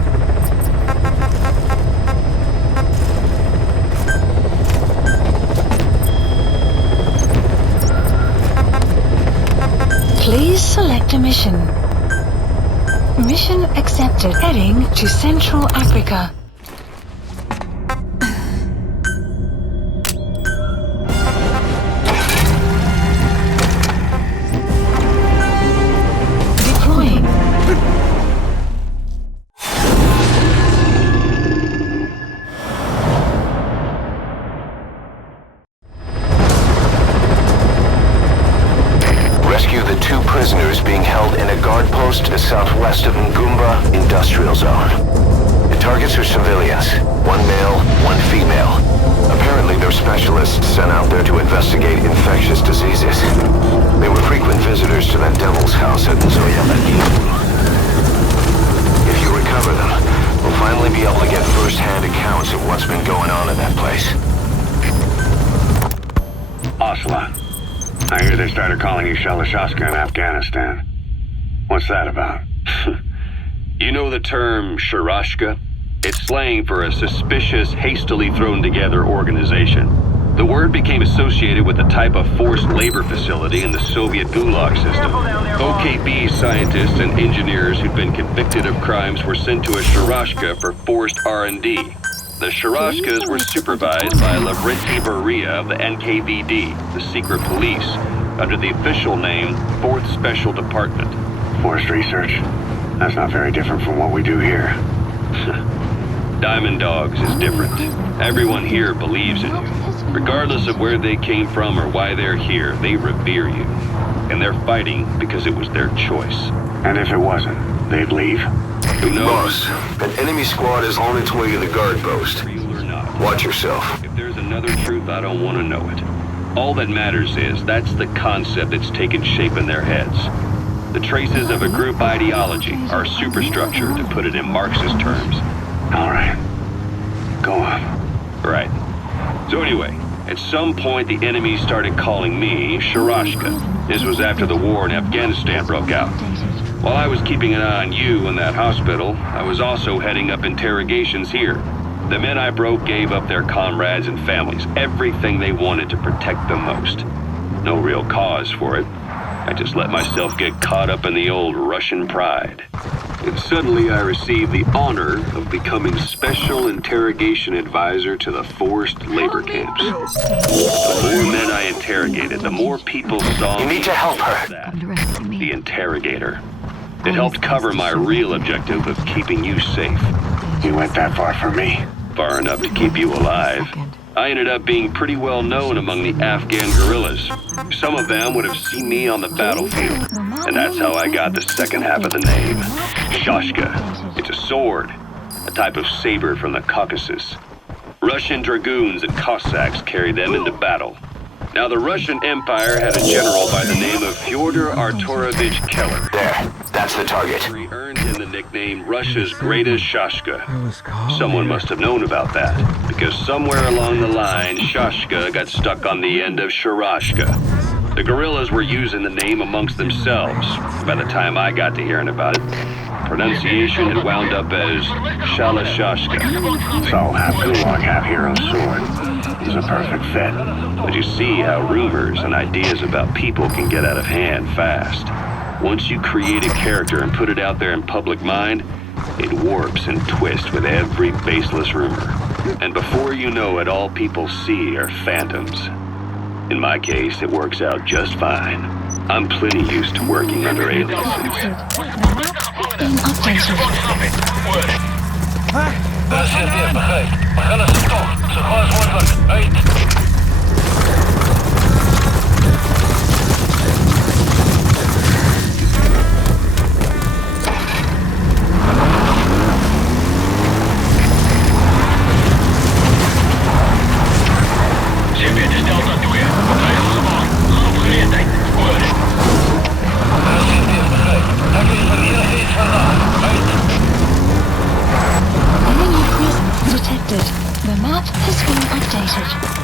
Please select a mission. Mission accepted. Heading to Central Africa. Southwest of Ngumba Industrial Zone. The targets are civilians. One male, one female. Apparently they're specialists sent out there to investigate infectious diseases. They were frequent visitors to that devil's house at Nzoyalaki. If you recover them, we'll finally be able to get first-hand accounts of what's been going on in that place. Ocelot. I hear they started calling you Shalashaska in Afghanistan. What's that about? You know the term Sharashka? It's slang for a suspicious, hastily thrown together organization. The word became associated with a type of forced labor facility in the Soviet Gulag system. OKB scientists and engineers who'd been convicted of crimes were sent to a Sharashka for forced R&D. The Sharashkas were supervised by Lavrenti Beria of the NKVD, the secret police, under the official name 4th Special Department. Forced research? That's not very different from what we do here. Diamond Dogs is different. Everyone here believes in you. Regardless of where they came from or why they're here, they revere you. And they're fighting because it was their choice. And if it wasn't, they'd leave. Who knows? Boss, an enemy squad is on its way to the guard post. Real or not. Watch yourself. If there's another truth, I don't want to know it. All that matters is that's the concept that's taken shape in their heads. The traces of a group ideology, our superstructure, to put it in Marxist terms. All right. Go on. Right. So anyway, at some point the enemy started calling me Sharashka. This was after the war in Afghanistan broke out. While I was keeping an eye on you in that hospital, I was also heading up interrogations here. The men I broke gave up their comrades and families, everything they wanted to protect them most. No real cause for it. I just let myself get caught up in the old Russian pride. And suddenly I received the honor of becoming Special Interrogation Advisor to the forced labor camps. The more men I interrogated, the more people saw You need to help her. the interrogator. It helped cover my real objective of keeping you safe. You went that far for me. Far enough to keep you alive. I ended up being pretty well known among the Afghan guerrillas. Some of them would have seen me on the battlefield. And that's how I got the second half of the name. Shashka. It's a sword. A type of saber from the Caucasus. Russian dragoons and Cossacks carried them into battle. Now, the Russian Empire had a general by the name of Fyodor Arturovich Keller. There, that's the target. He earned him the nickname Russia's greatest Shashka. Someone must have known about that, because somewhere along the line, Shashka got stuck on the end of Sharashka. The guerrillas were using the name amongst themselves. By the time I got to hearing about it, pronunciation had wound up as Shalashashka. So half Gulag, half hero sword. It was a perfect fit. But you see how rumors and ideas about people can get out of hand fast. Once you create a character and put it out there in public mind, it warps and twists with every baseless rumor. And before you know it, all people see are phantoms. In my case, it works out just fine. I'm plenty used to working under aliases. Detected. The map has been updated.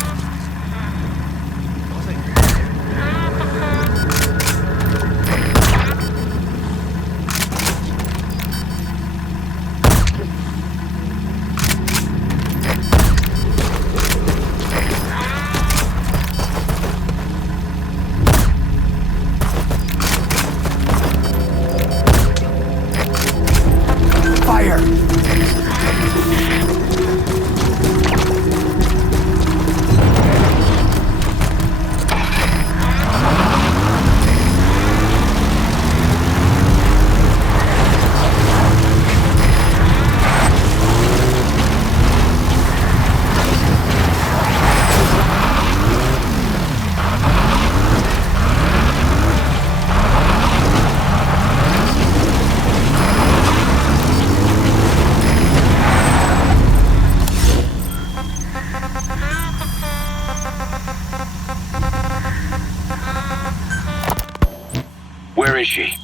Where is she?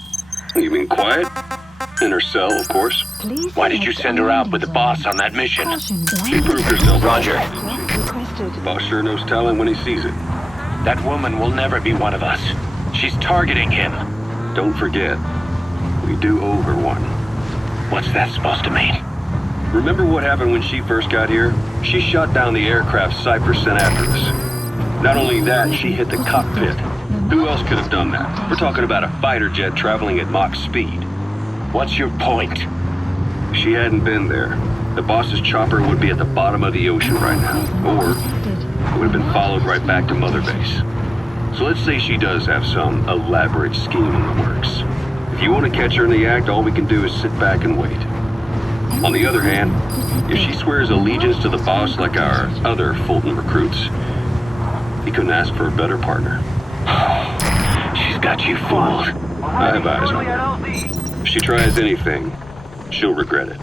You been quiet? In her cell, of course. Why did you send her out with the boss on that mission? She proved herself. Roger. The boss sure knows talent when he sees it. That woman will never be one of us. She's targeting him. Don't forget, we do owe her one. What's that supposed to mean? Remember what happened when she first got here? She shot down the aircraft Cypher sent after us. Not only that, she hit the cockpit. Who else could have done that? We're talking about a fighter jet traveling at Mach speed. What's your point? If she hadn't been there, the boss's chopper would be at the bottom of the ocean right now. Or it would have been followed right back to Mother Base. So let's say she does have some elaborate scheme in the works. If you want to catch her in the act, all we can do is sit back and wait. On the other hand, if she swears allegiance to the boss like our other Fulton recruits, he couldn't ask for a better partner. She's got you fooled. I have eyes on her. If she tries anything, she'll regret it.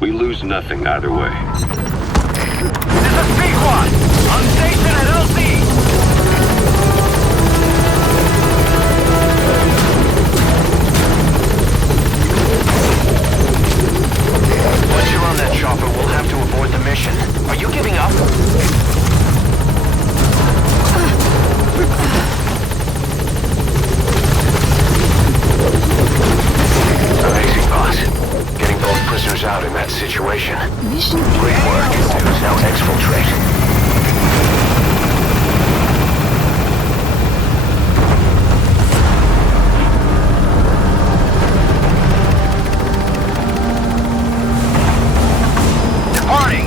We lose nothing either way. This is P-Quad! On station at LC! Once you're on that chopper, we'll have to abort the mission. Are you giving up? Amazing, boss. Getting both prisoners out in that situation. Great work. Now exfiltrate. Departing!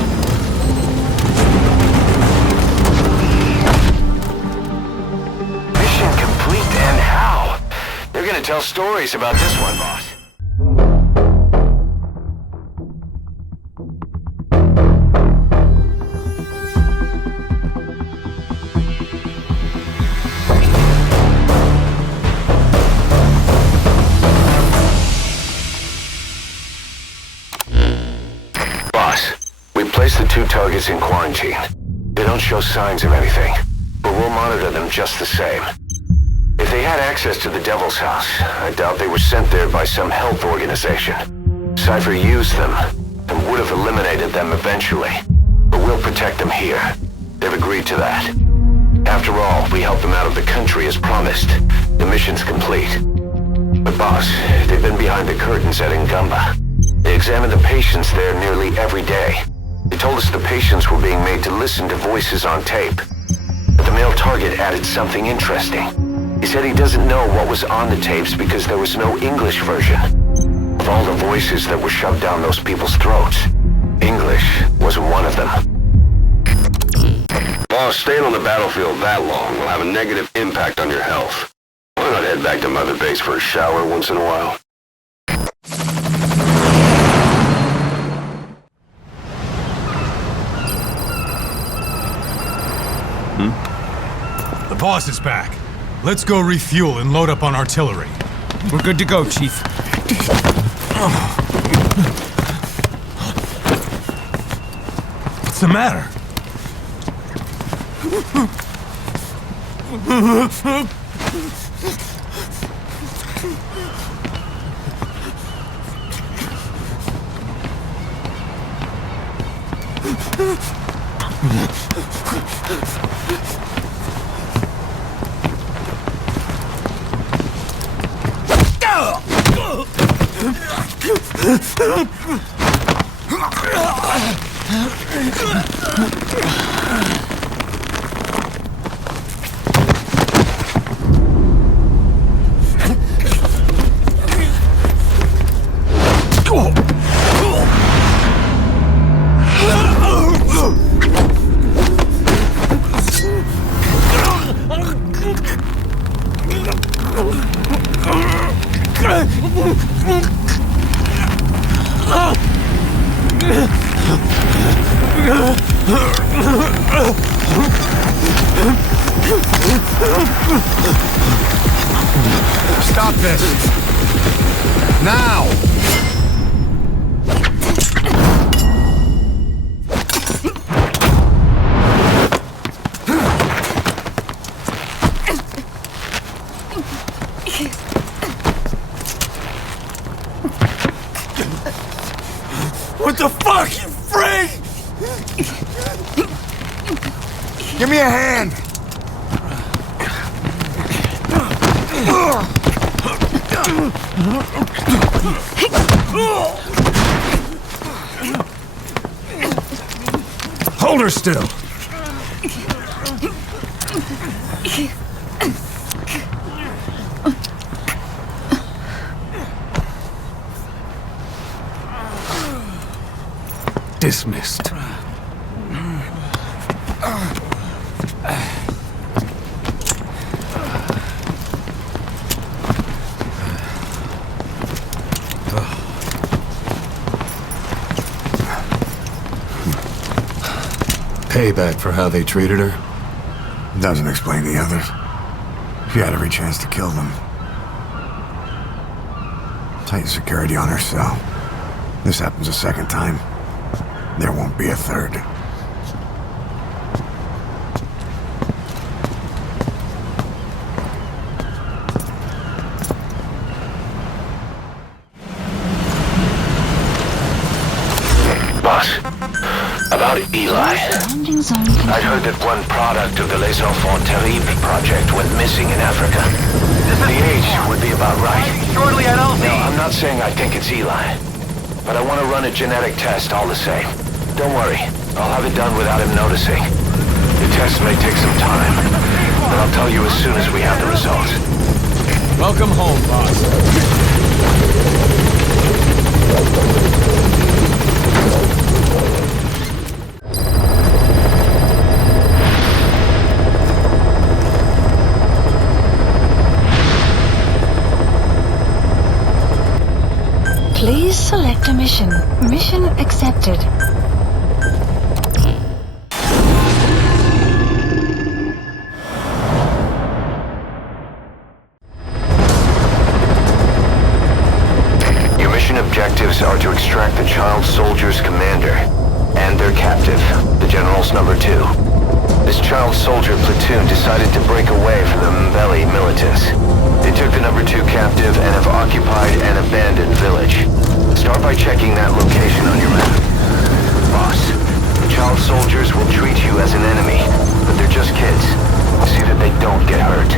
Mission complete, and how? They're gonna tell stories about this one, boss. The two targets in quarantine. They don't show signs of anything, but we'll monitor them just the same. If they had access to the Devil's House, I doubt they were sent there by some health organization. Cypher used them, and would have eliminated them eventually. But we'll protect them here. They've agreed to that. After all, we helped them out of the country as promised. The mission's complete. But boss, they've been behind the curtains at Ngamba. They examine the patients there nearly every day. They told us the patients were being made to listen to voices on tape. But the male target added something interesting. He said he doesn't know what was on the tapes because there was no English version. Of all the voices that were shoved down those people's throats, English wasn't one of them. Boss, staying on the battlefield that long will have a negative impact on your health. Why not head back to Mother Base for a shower once in a while? The boss is back. Let's go refuel and load up on artillery. We're good to go, Chief. What's the matter? Stop this! Now! What the fuck, you freak? Give me a hand! Hold her still. Dismissed. Payback for how they treated her? Doesn't explain the others. She had every chance to kill them. Tight security on her cell. This happens a second time. There won't be a third. Boss, about Eli. I'd heard that one product of the Les Enfants Terribles project went missing in Africa. The age would be about right. Shortly, I don't No, I'm not saying I think it's Eli. But I want to run a genetic test all the same. Don't worry, I'll have it done without him noticing. The test may take some time, but I'll tell you as soon as we have the results. Welcome home, boss. Please select a mission. Mission accepted. Your mission objectives are to extract the child soldier's commander and their captive, the General's number 2. This child soldier platoon decided to break away from the Mbeli militants. They took the number 2 captive and have occupied an abandoned village. Start by checking that location on your map. Boss, the child soldiers will treat you as an enemy, but they're just kids. See that they don't get hurt.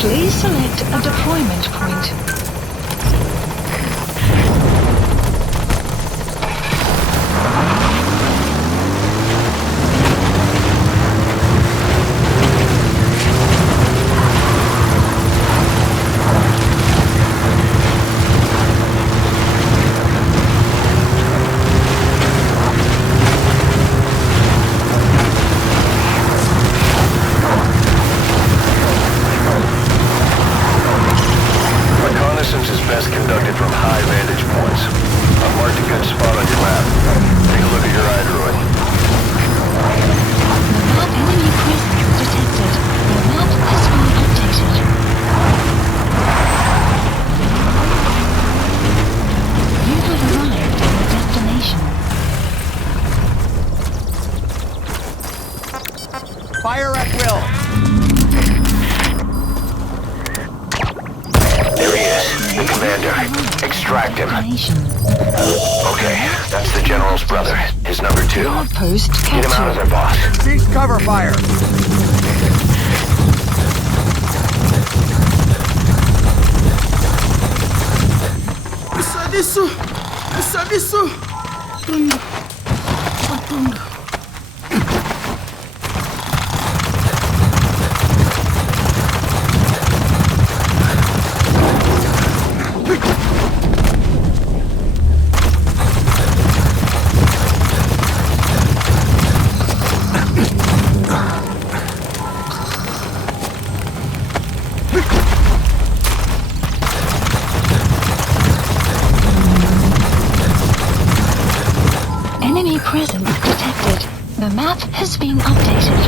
Please select a deployment point. Fire at will. There he is, the commander. Extract him. Okay, that's the General's brother. His number 2. Get him out of there, boss. Cease cover fire. Isso! Presence detected. The map has been updated.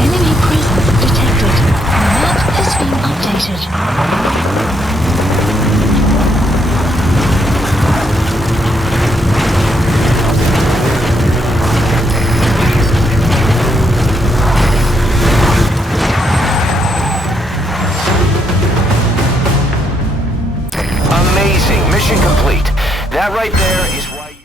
Enemy presence detected. The map has been updated. That right there is why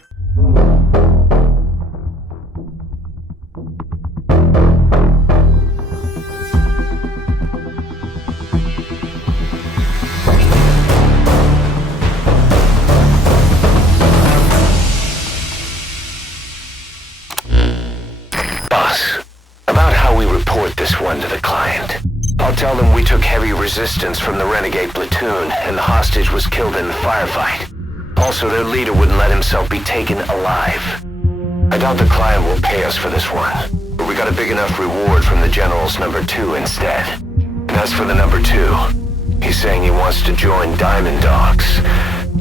to the client. I'll tell them we took heavy resistance from the renegade platoon and the hostage was killed in the firefight. Also, their leader wouldn't let himself be taken alive. I doubt the client will pay us for this one, but we got a big enough reward from the General's number 2 instead. And as for the number 2, he's saying he wants to join Diamond Dogs.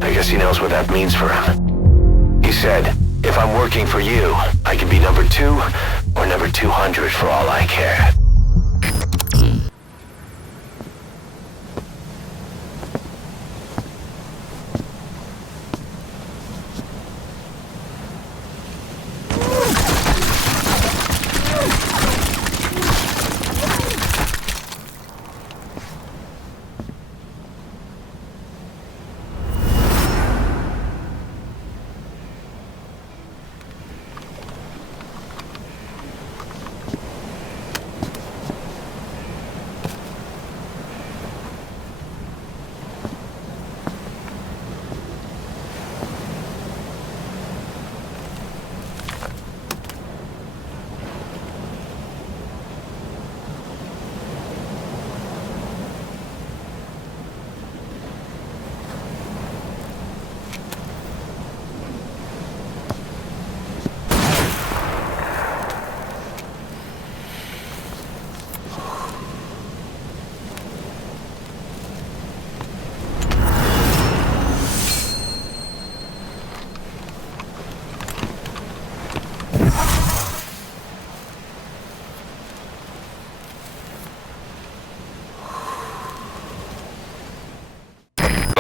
I guess he knows what that means for him. He said, if I'm working for you, I can be number 2 or number 200 for all I care.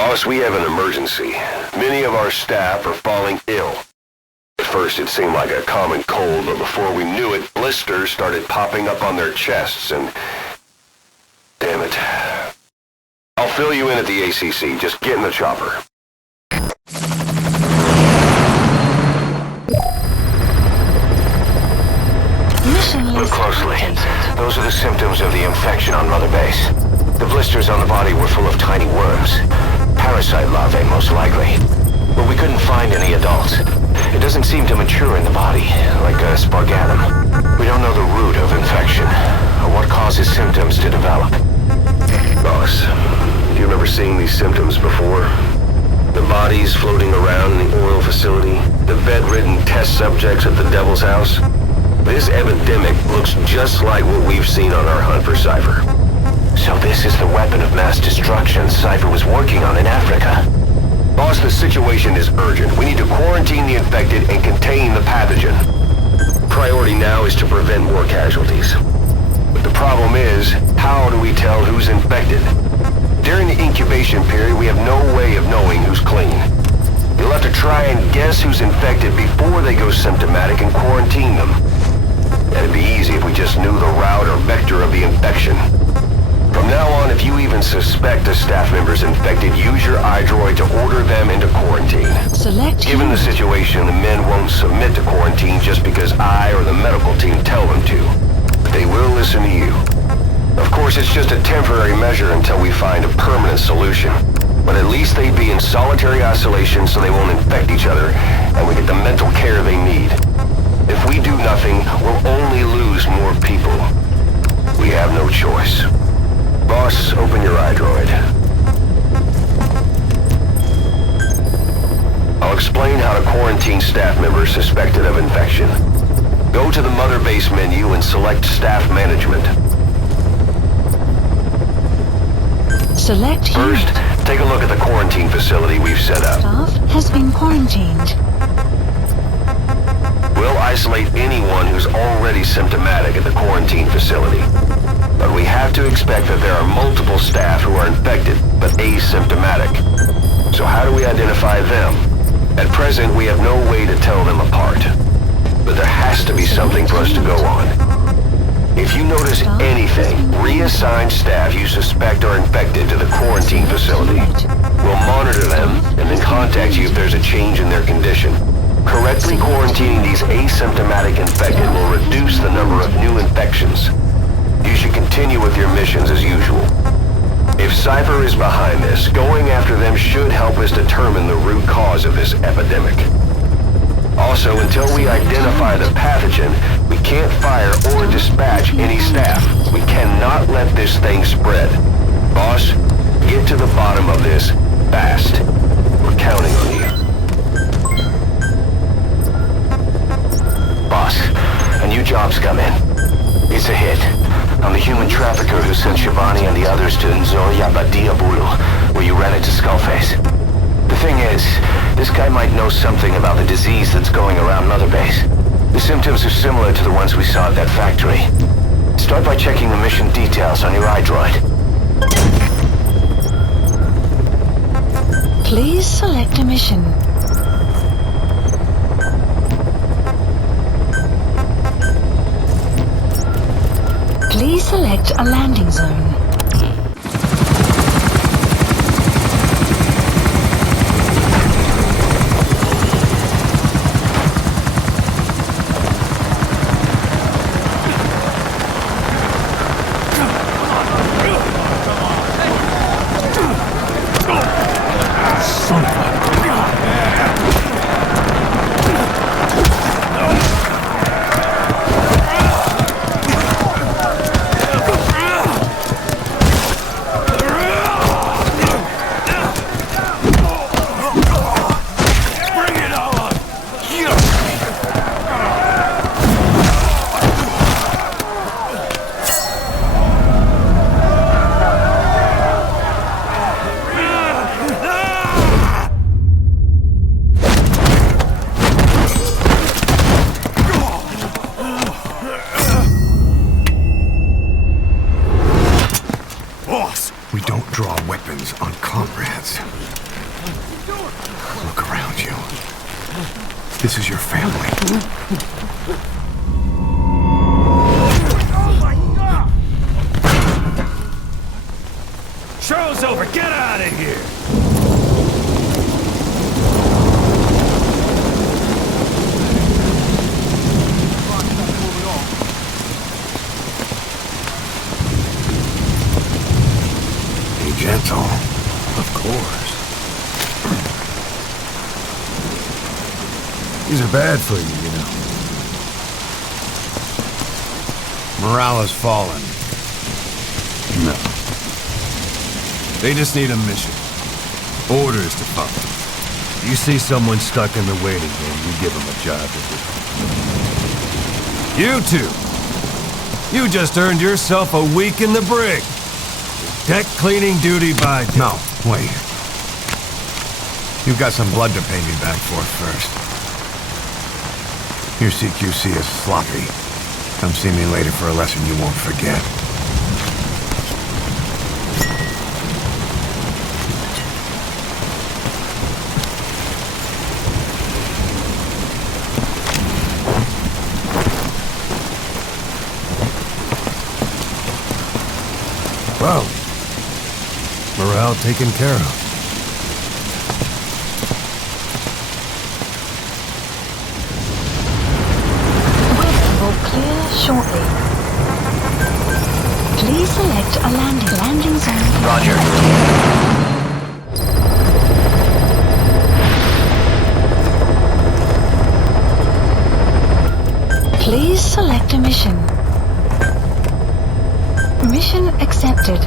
Boss, we have an emergency. Many of our staff are falling ill. At first it seemed like a common cold, but before we knew it, blisters started popping up on their chests and... Damn it. I'll fill you in at the ACC. Just get in the chopper. Look closely. Those are the symptoms of the infection on Mother Base. The blisters on the body were full of tiny worms. Parasite larvae, most likely. But we couldn't find any adults. It doesn't seem to mature in the body, like a spargatum. We don't know the root of infection, or what causes symptoms to develop. Boss, do you remember seeing these symptoms before? The bodies floating around in the oil facility, the bedridden test subjects at the Devil's House. This epidemic looks just like what we've seen on our hunt for Cypher. So this is the weapon of mass destruction Cypher was working on in Africa. Boss, the situation is urgent. We need to quarantine the infected and contain the pathogen. Priority now is to prevent more casualties. But the problem is, how do we tell who's infected? During the incubation period, we have no way of knowing who's clean. You'll have to try and guess who's infected before they go symptomatic and quarantine them. That'd be easy if we just knew the route or vector of the infection. From now on, if you even suspect a staff member's infected, use your iDroid to order them into quarantine. Given the situation, the men won't submit to quarantine just because I or the medical team tell them to. But they will listen to you. Of course, it's just a temporary measure until we find a permanent solution. But at least they'd be in solitary isolation so they won't infect each other, and we get the mental care they need. If we do nothing, we'll only lose more people. We have no choice. Boss, open your iDroid. I'll explain how to quarantine staff members suspected of infection. Go to the Mother Base menu and select Staff Management. Select First, take a look at the quarantine facility we've set up. Staff has been quarantined. We'll isolate anyone who's already symptomatic at the quarantine facility. But we have to expect that there are multiple staff who are infected, but asymptomatic. So how do we identify them? At present, we have no way to tell them apart. But there has to be something for us to go on. If you notice anything, reassign staff you suspect are infected to the quarantine facility. We'll monitor them, and then contact you if there's a change in their condition. Correctly quarantining these asymptomatic infected will reduce the number of new infections. You should continue with your missions as usual. If Cypher is behind this, going after them should help us determine the root cause of this epidemic. Also, until we identify the pathogen, we can't fire or dispatch any staff. We cannot let this thing spread. Boss, get to the bottom of this fast. We're counting on you. Boss, a new job's come in. It's a hit. I'm the human trafficker who sent Shivani and the others to Nzoya Badia Bulu, where you ran into Skullface. The thing is, this guy might know something about the disease that's going around Mother Base. The symptoms are similar to the ones we saw at that factory. Start by checking the mission details on your iDroid. Please select a mission. Please select a landing zone. This is your family. Show's over! Get out of here! Be gentle. Of course. These are bad for you, you know. Morale has fallen. No. They just need a mission. Orders to follow. You see someone stuck in the waiting room, you give them a job to do. You two! You just earned yourself a week in the brig. Deck cleaning duty by day. No, wait. You've got some blood to pay me back for first. Your CQC is sloppy. Come see me later for a lesson you won't forget. Well, morale taken care of. Shortly. Please select a landing zone. Roger. Please select a mission. Mission accepted.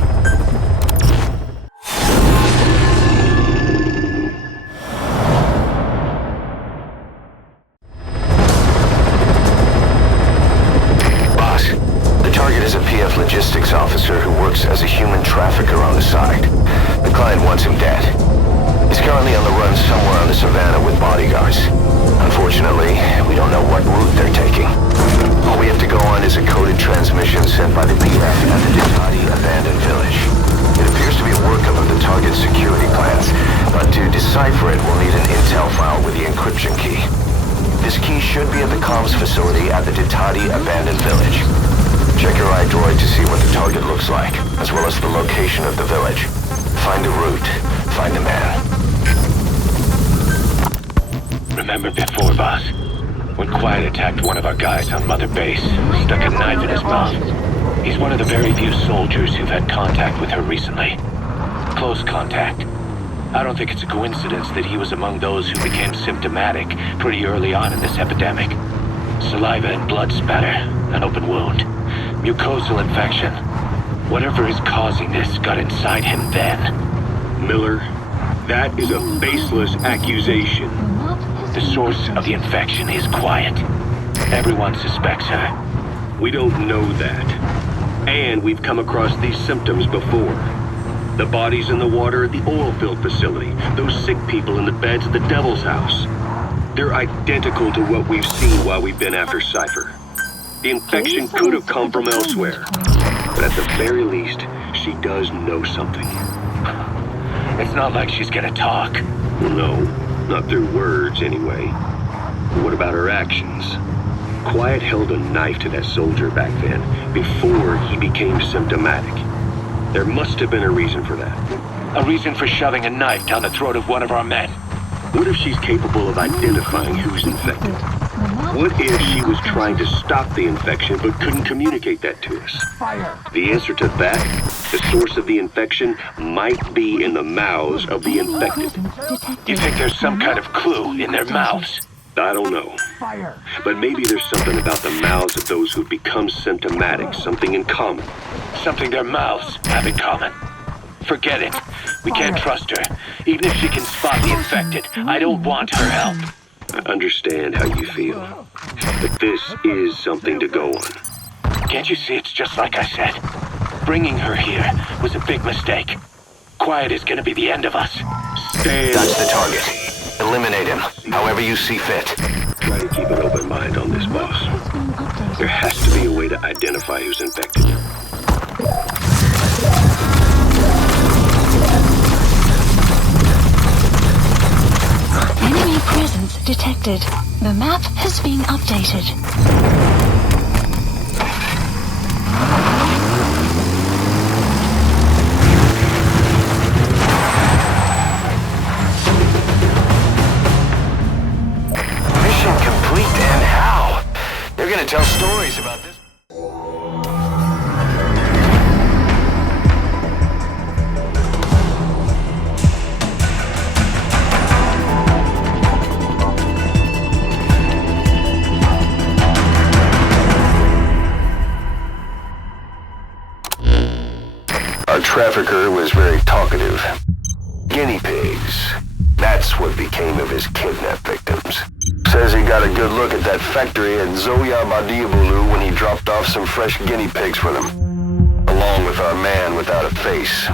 Logistics officer who works as a human trafficker on the side. The client wants him dead. He's currently on the run somewhere on the savannah with bodyguards. Unfortunately, we don't know what route they're taking. All we have to go on is a coded transmission sent by the PF at the Ditati abandoned village. It appears to be a workup of the target's security plans, but to decipher it, we'll need an intel file with the encryption key. This key should be at the comms facility at the Ditati abandoned village. Check your iDroid to see what the target looks like, as well as the location of the village. Find a route. Find a man. Remember before, boss? When Quiet attacked one of our guys on Mother Base, stuck a knife in his mouth. He's one of the very few soldiers who've had contact with her recently. Close contact. I don't think it's a coincidence that he was among those who became symptomatic pretty early on in this epidemic. Saliva and blood spatter, an open wound, mucosal infection. Whatever is causing this got inside him then. Miller, that is a baseless accusation. The source of the infection is Quiet. Everyone suspects her. We don't know that. And we've come across these symptoms before. The bodies in the water at the oil field facility. Those sick people in the beds at the Devil's House. They're identical to what we've seen while we've been after Cypher. The infection could have come from elsewhere. But at the very least, she does know something. It's not like she's gonna talk. No, not through words anyway. But what about her actions? Quiet held a knife to that soldier back then, before he became symptomatic. There must have been a reason for that. A reason for shoving a knife down the throat of one of our men. What if she's capable of identifying who's infected? What if she was trying to stop the infection but couldn't communicate that to us? The answer to that, the source of the infection, might be in the mouths of the infected. You think there's some kind of clue in their mouths? I don't know. But maybe there's something about the mouths of those who become symptomatic, something in common. Something their mouths have in common. Forget it. We can't trust her. Even if she can spot the infected, I don't want her help. I understand how you feel. But this is something to go on. Can't you see it's just like I said? Bringing her here was a big mistake. Quiet is gonna be the end of us. That's the target. Eliminate him, however you see fit. Try to keep an open mind on this, boss. There has to be a way to identify who's infected. Enemy presence detected. The map has been updated. Mission complete, and how? They're gonna tell stories about this. Our trafficker was very talkative. Guinea pigs. That's what became of his kidnapped victims. Says he got a good look at that factory at Zoya Badiabulu when he dropped off some fresh guinea pigs for them, along with our man without a face.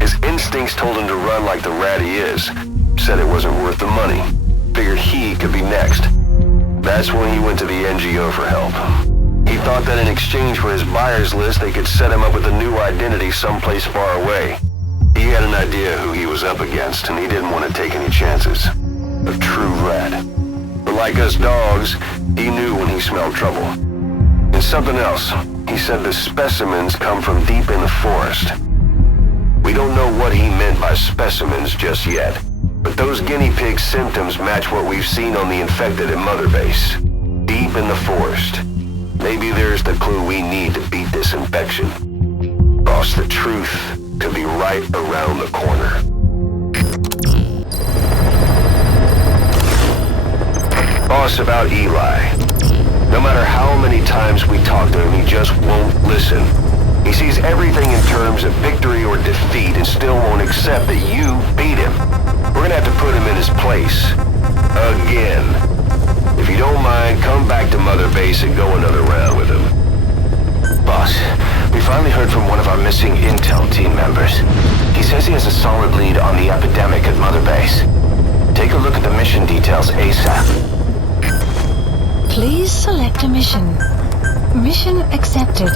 His instincts told him to run like the rat he is. Said it wasn't worth the money. Figured he could be next. That's when he went to the NGO for help. He thought that in exchange for his buyer's list, they could set him up with a new identity someplace far away. He had an idea who he was up against, and he didn't want to take any chances. A true rat. But like us dogs, he knew when he smelled trouble. And something else. He said the specimens come from deep in the forest. We don't know what he meant by specimens just yet, but those guinea pig symptoms match what we've seen on the infected at Mother Base. Deep in the forest. Maybe there's the clue we need to beat this infection. Boss, the truth could be right around the corner. Boss, about Eli. No matter how many times we talk to him, he just won't listen. He sees everything in terms of victory or defeat and still won't accept that you beat him. We're gonna have to put him in his place. Again. If you don't mind, come back to Mother Base and go another round with him. Boss, we finally heard from one of our missing intel team members. He says he has a solid lead on the epidemic at Mother Base. Take a look at the mission details ASAP. Please select a mission. Mission accepted.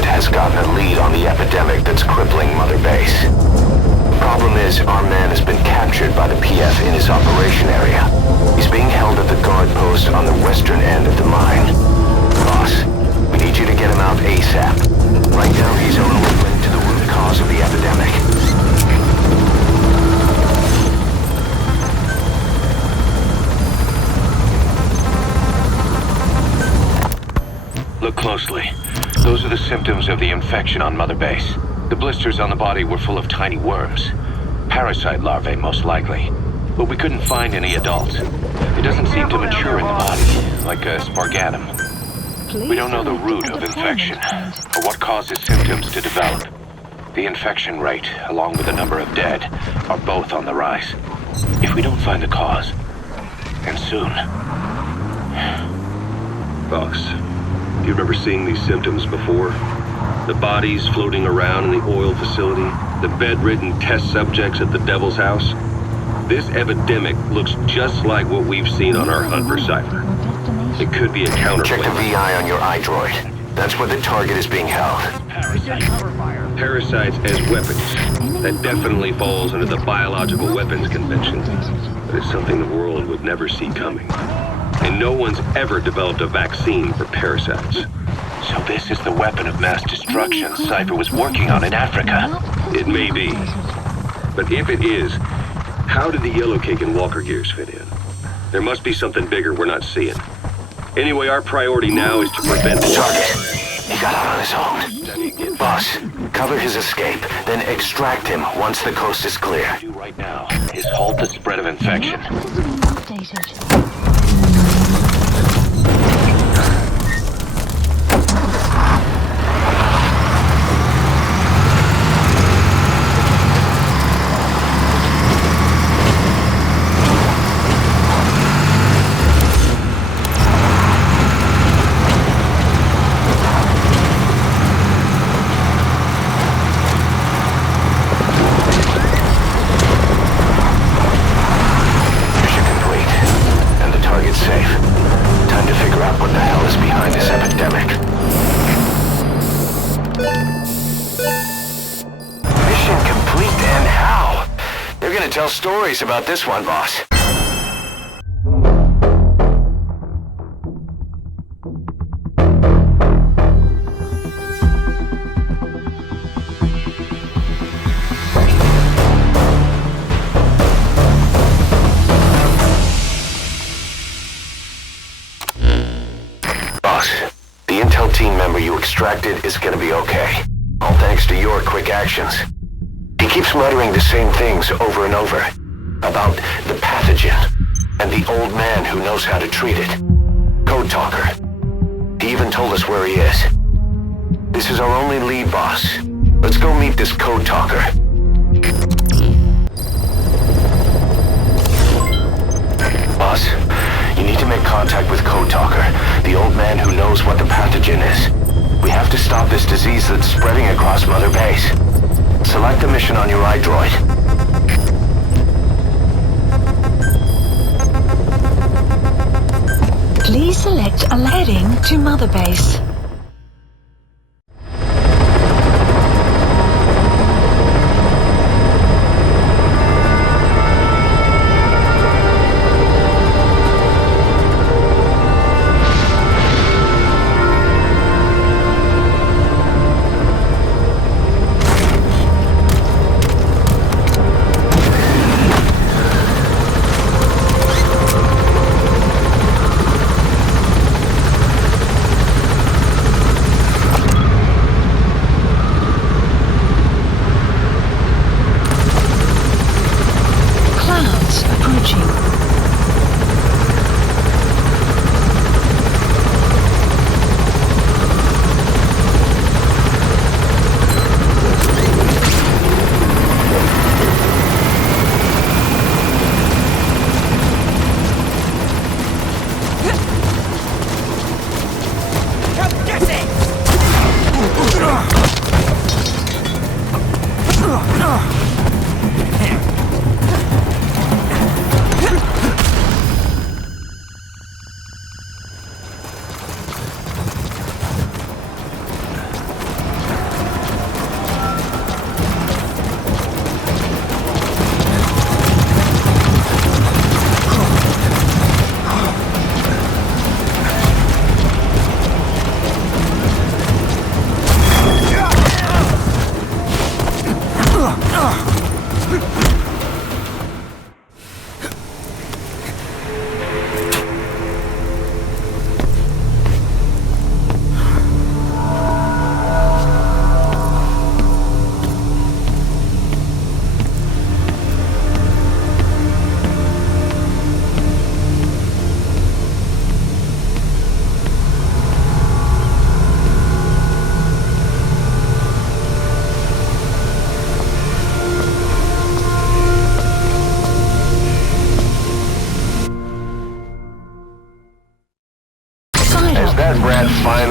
Has gotten a lead on the epidemic that's crippling Mother Base. Problem is, our man has been captured by the PF in his symptoms of the infection on Mother Base. The blisters on the body were full of tiny worms. Parasite larvae, most likely. But we couldn't find any adults. It doesn't seem to mature in the body, like a spargatum. We don't know the root of infection, or what causes symptoms to develop. The infection rate, along with the number of dead, are both on the rise. If we don't find the cause, and soon... Boss, do you remember seeing these symptoms before? The bodies floating around in the oil facility, the bedridden test subjects at the Devil's House? This epidemic looks just like what we've seen on our hunt for Cypher. It could be a counterfeit. Check the VI on your iDroid. That's where the target is being held. Parasites as weapons. That definitely falls under the biological weapons convention. But it's something the world would never see coming. And no one's ever developed a vaccine for parasites. So this is the weapon of mass destruction Cypher was working on in Africa? It may be. But if it is, how did the yellow cake and walker gears fit in? There must be something bigger we're not seeing. Anyway, our priority now is to prevent the target. He got out on his own. Boss, cover his escape, then extract him once the coast is clear. Right now is halt the spread of infection. Stories about this one, boss. Boss, the intel team member you extracted is gonna be okay. All thanks to your quick actions. He keeps muttering the same things over and over. About the pathogen, and the old man who knows how to treat it. Code Talker. He even told us where he is. This is our only lead, boss. Let's go meet this Code Talker. Boss, you need to make contact with Code Talker, the old man who knows what the pathogen is. We have to stop this disease that's spreading across Mother Base. Select the mission on your iDroid. Please select a heading to Mother Base.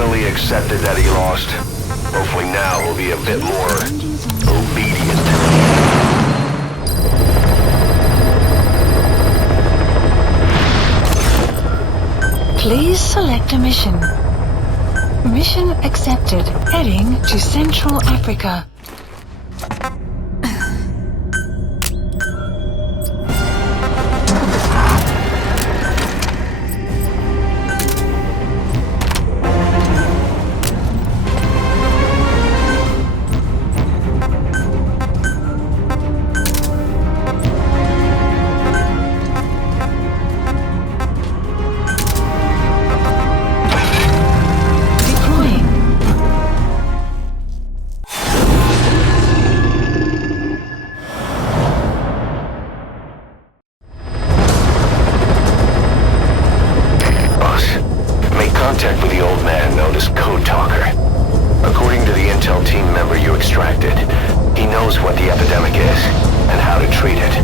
finally accepted that he lost. Hopefully now he'll be a bit more obedient. Please select a mission. Mission accepted. Heading to Central Africa. Contact with the old man known as Code Talker. According to the intel team member you extracted, he knows what the epidemic is and how to treat it.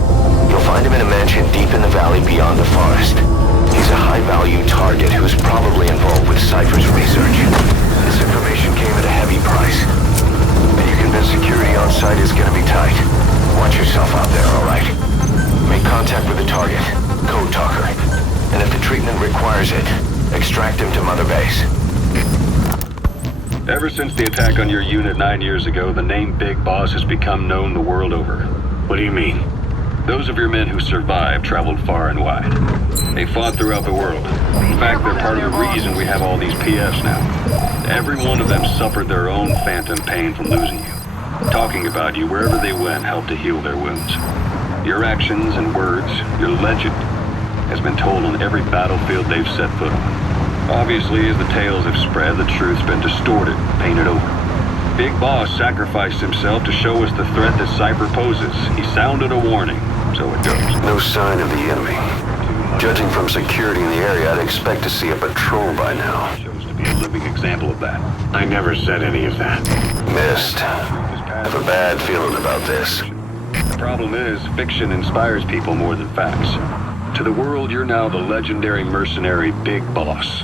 You'll find him in a mansion deep in the valley beyond the forest. He's a high-value target who's probably involved with Cypher's research. This information came at a heavy price, and you convinced security on site is gonna be tight. Watch yourself out there, alright? Make contact with the target, Code Talker, and if the treatment requires it, extract him to Mother Base. Ever since the attack on your unit 9 years ago, the name Big Boss has become known the world over. What do you mean? Those of your men who survived traveled far and wide. They fought throughout the world. In fact, they're part of the reason we have all these PFs now. Every one of them suffered their own phantom pain from losing you. Talking about you wherever they went helped to heal their wounds. Your actions and words, your legend, has been told on every battlefield they've set foot on. Obviously, as the tales have spread, the truth's been distorted, painted over. Big Boss sacrificed himself to show us the threat that Cypher poses. He sounded a warning, so it goes. No sign of the enemy. Judging from security in the area, I'd expect to see a patrol by now. Shows to be a living example of that. I never said any of that. Missed. I have a bad feeling about this. The problem is, fiction inspires people more than facts. To the world, you're now the legendary mercenary Big Boss.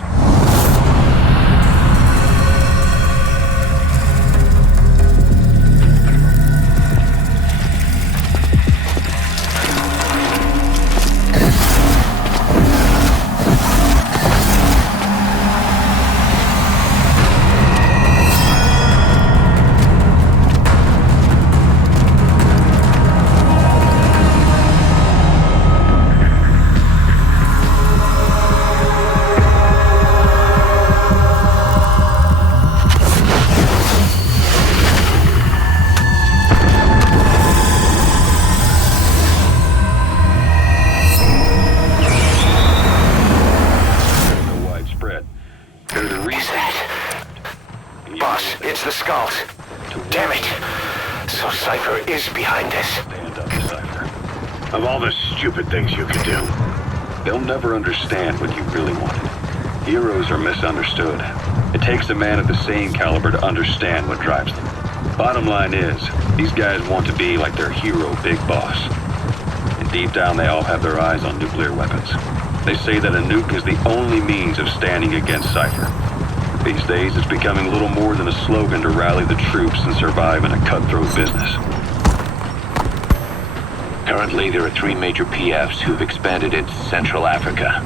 Understand what you really wanted. Heroes are misunderstood. It takes a man of the same caliber to understand what drives them. Bottom line is, these guys want to be like their hero, Big Boss. And deep down, they all have their eyes on nuclear weapons. They say that a nuke is the only means of standing against Cypher. These days, it's becoming little more than a slogan to rally the troops and survive in a cutthroat business. Currently, there are 3 major PFs who've expanded into Central Africa.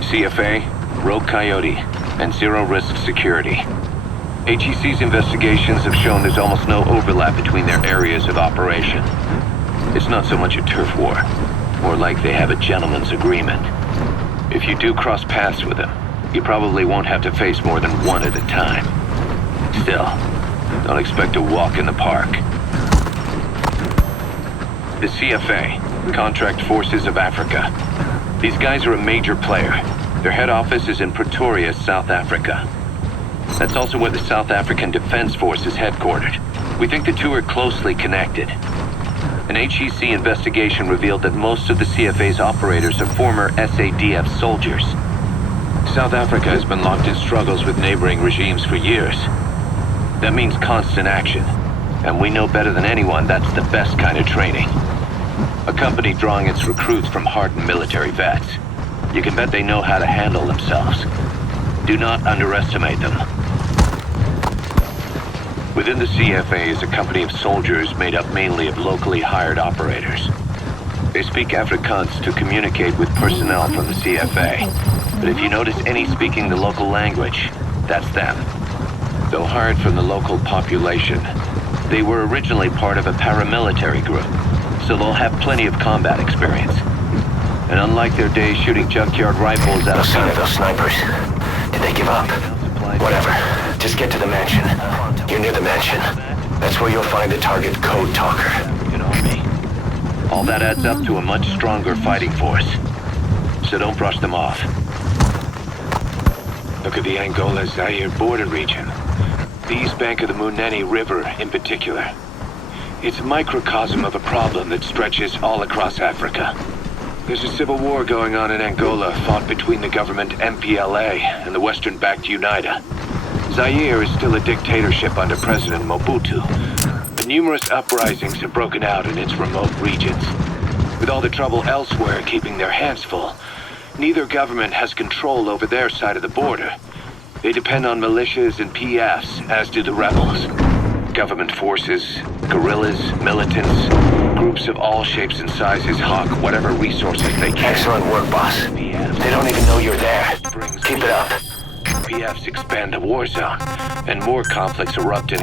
CFA, Rogue Coyote, and Zero Risk Security. HEC's investigations have shown there's almost no overlap between their areas of operation. It's not so much a turf war, more like they have a gentleman's agreement. If you do cross paths with them, you probably won't have to face more than one at a time. Still, don't expect a walk in the park. The CFA, Contract Forces of Africa. These guys are a major player. Their head office is in Pretoria, South Africa. That's also where the South African Defense Force is headquartered. We think the two are closely connected. An HEC investigation revealed that most of the CFA's operators are former SADF soldiers. South Africa has been locked in struggles with neighboring regimes for years. That means constant action. And we know better than anyone that's the best kind of training. A company drawing its recruits from hardened military vets. You can bet they know how to handle themselves. Do not underestimate them. Within the CFA is a company of soldiers made up mainly of locally hired operators. They speak Afrikaans to communicate with personnel from the CFA. But if you notice any speaking the local language, that's them. Though hired from the local population, they were originally part of a paramilitary group, so they'll have plenty of combat experience. And unlike their days shooting junkyard rifles out of... No sign of those snipers. Did they give up? Whatever. Just get to the mansion. You're near the mansion. That's where you'll find the target code talker. You know me. All that adds up to a much stronger fighting force. So don't brush them off. Look at the Angola-Zaire border region. The east bank of the Munene River in particular. It's a microcosm of a problem that stretches all across Africa. There's a civil war going on in Angola fought between the government MPLA and the Western-backed UNITA. Zaire is still a dictatorship under President Mobutu, but numerous uprisings have broken out in its remote regions. With all the trouble elsewhere keeping their hands full, neither government has control over their side of the border. They depend on militias and PFs, as do the rebels. Government forces, guerrillas, militants, groups of all shapes and sizes hawk whatever resources they can. Excellent work, boss. They don't even know you're there. Keep it up. PFs expand the war zone, and more conflicts erupt in...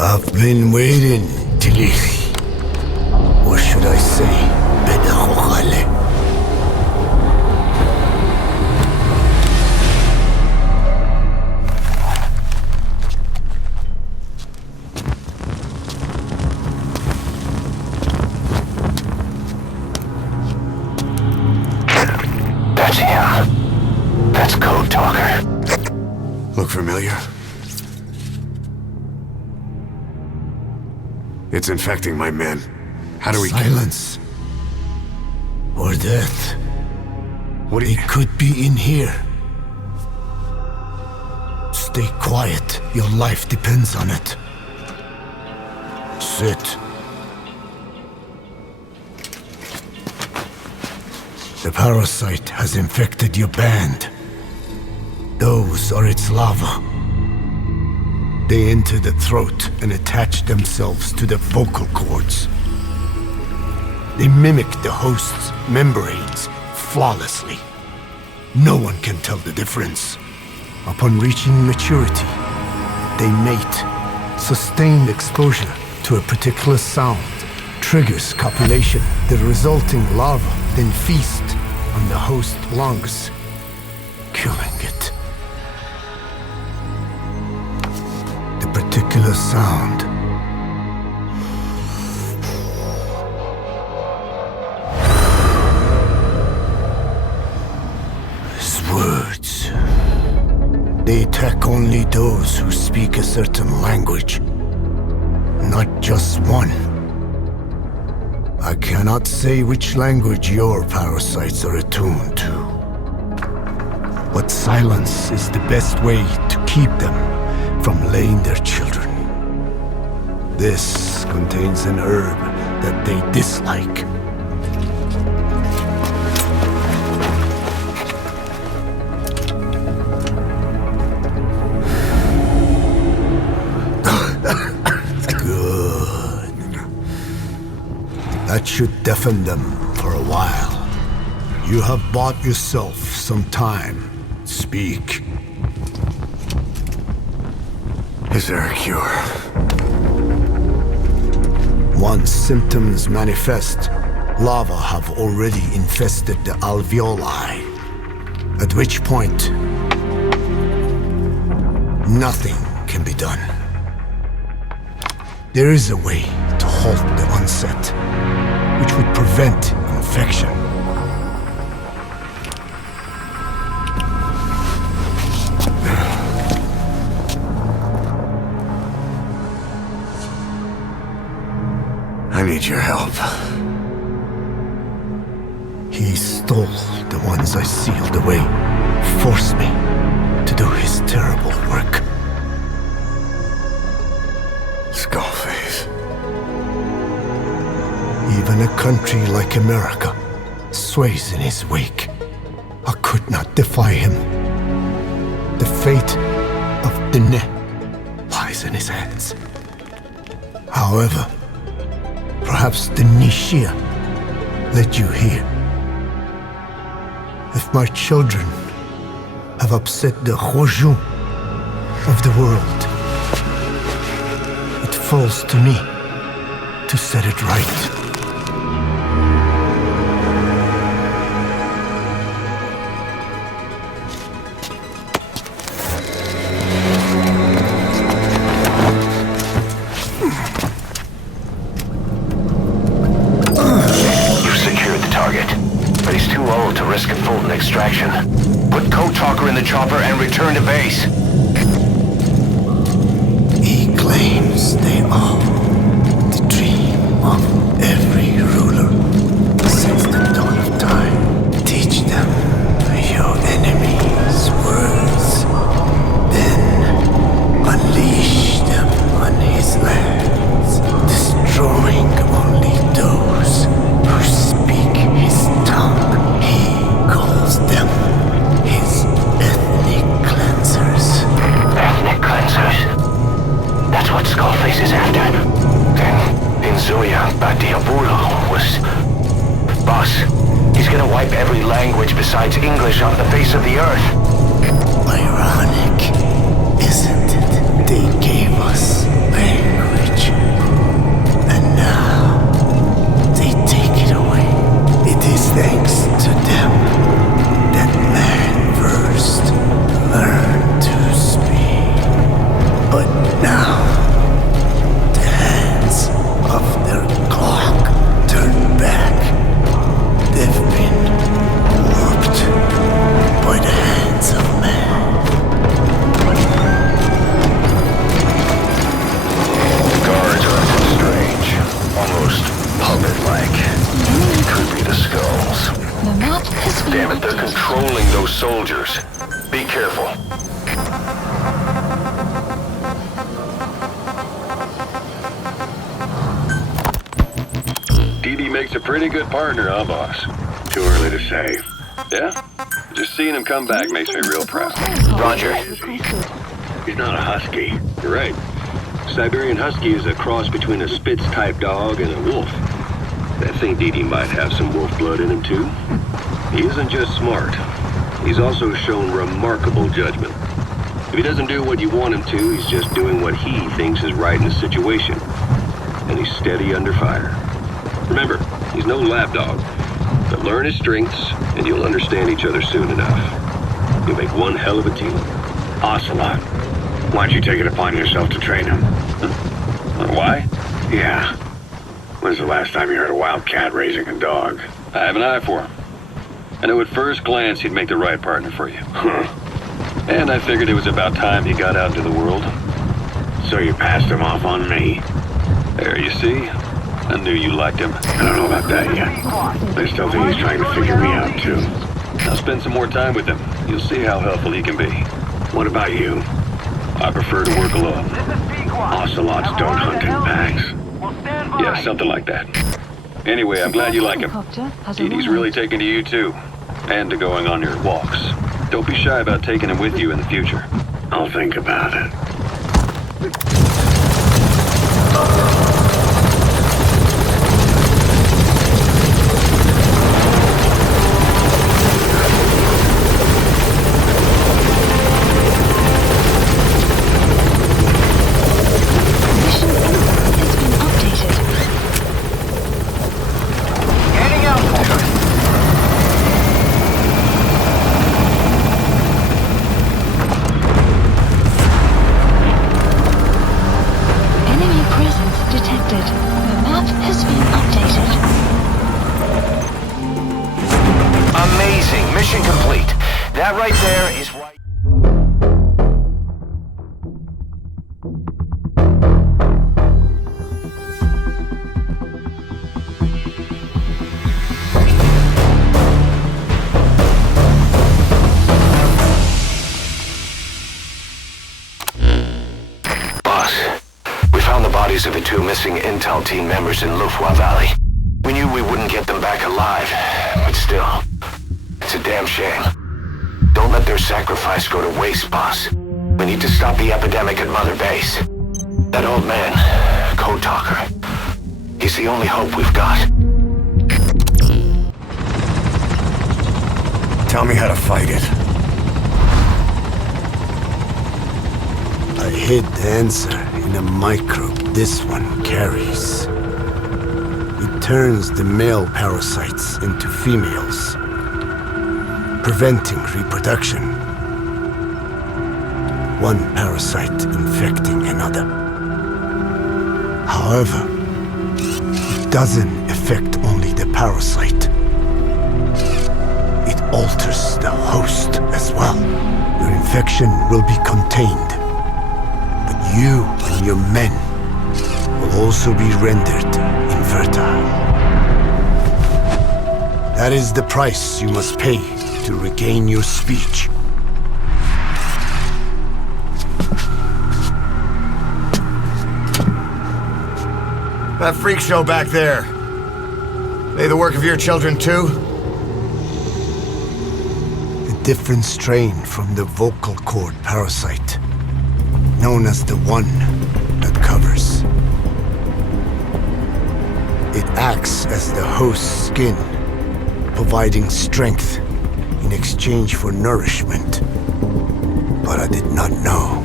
I've been waiting, Tilly. Or should I say, Bedahokale. That's him. That's Code Talker. Look familiar? It's infecting my men. How do we... Silence. Or death. What it could be in here. Stay quiet. Your life depends on it. Sit. The parasite has infected your band. Those are its larvae. They enter the throat and attach themselves to the vocal cords. They mimic the host's membranes flawlessly. No one can tell the difference. Upon reaching maturity, they mate. Sustained exposure to a particular sound triggers copulation. The resulting larva then feast on the host lungs, killing it. Particular sound. His words. They attack only those who speak a certain language, not just one. I cannot say which language your parasites are attuned to, but silence is the best way to keep them from laying their children. This contains an herb that they dislike. Good. That should deafen them for a while. You have bought yourself some time. Speak. Is there a cure? Once symptoms manifest, larvae have already infested the alveoli. At which point, nothing can be done. There is a way to halt the onset, which would prevent infection. need your help. He stole the ones I sealed away, forced me to do his terrible work. Skullface. Even a country like America sways in his wake. I could not defy him. The fate of Dine lies in his hands. However, perhaps the Nishia led you here. If my children have upset the Rojun of the world, it falls to me to set it right. Extraction. Put Code Talker in the chopper and return to base. He claims they are the dream of every ruler. Since the dawn of time, teach them your enemies' words. Then unleash them on his lands, destroying only those who speak his tongue. Calls them his ethnic cleansers. Ethnic cleansers? That's what Skullface is after. Then Inzoya Badiabulo was... Boss, he's gonna wipe every language besides English off the face of the earth. Ironic, isn't it? They gave us language. And now, they take it away. It is thanks to them that man first learned to speak. But now, the hands of their clock turn back. They've been warped by the hands of man. The guards are acting strange, almost puppet-like. Could be the skulls. Damn it, they're controlling those soldiers. Be careful. DD makes a pretty good partner, huh, boss? Too early to say. Yeah? Just seeing him come back makes me real proud. Roger. He's not a husky. You're right. Siberian Husky is a cross between a Spitz-type dog and a wolf. I think DD might have some wolf blood in him, too. He isn't just smart. He's also shown remarkable judgment. If he doesn't do what you want him to, he's just doing what he thinks is right in the situation. And he's steady under fire. Remember, he's no lapdog. But learn his strengths, and you'll understand each other soon enough. You'll make one hell of a team. Ocelot, why'd you take it upon yourself to train him? Why? Yeah. When's the last time you heard a wildcat raising a dog? I have an eye for him. I knew at first glance he'd make the right partner for you. And I figured it was about time he got out into the world. So you passed him off on me? There, you see? I knew you liked him. I don't know about that yet. I still think he's trying to figure me out, too. I'll spend some more time with him. You'll see how helpful he can be. What about you? I prefer to work alone. Ocelots don't hunt in packs. Yeah, something like that. Anyway, I'm glad you like him. DD's really taken to you, too. And to going on your walks. Don't be shy about taking him with you in the future. I'll think about it. missing intel team members in Lufwa Valley. We knew we wouldn't get them back alive, but still, it's a damn shame. Don't let their sacrifice go to waste, boss. We need to stop the epidemic at Mother Base. That old man, Code Talker, he's the only hope we've got. Tell me how to fight it. I hid the answer in a microbe this one carries. It turns the male parasites into females, preventing reproduction. One parasite infecting another. However, it doesn't affect only the parasite. It alters the host as well. Your infection will be contained, but you and your men will also be rendered infertile. That is the price you must pay to regain your speech. That freak show back there. They the work of your children too? A different strain from the vocal cord parasite, known as the one that covers. It acts as the host's skin, providing strength in exchange for nourishment. But I did not know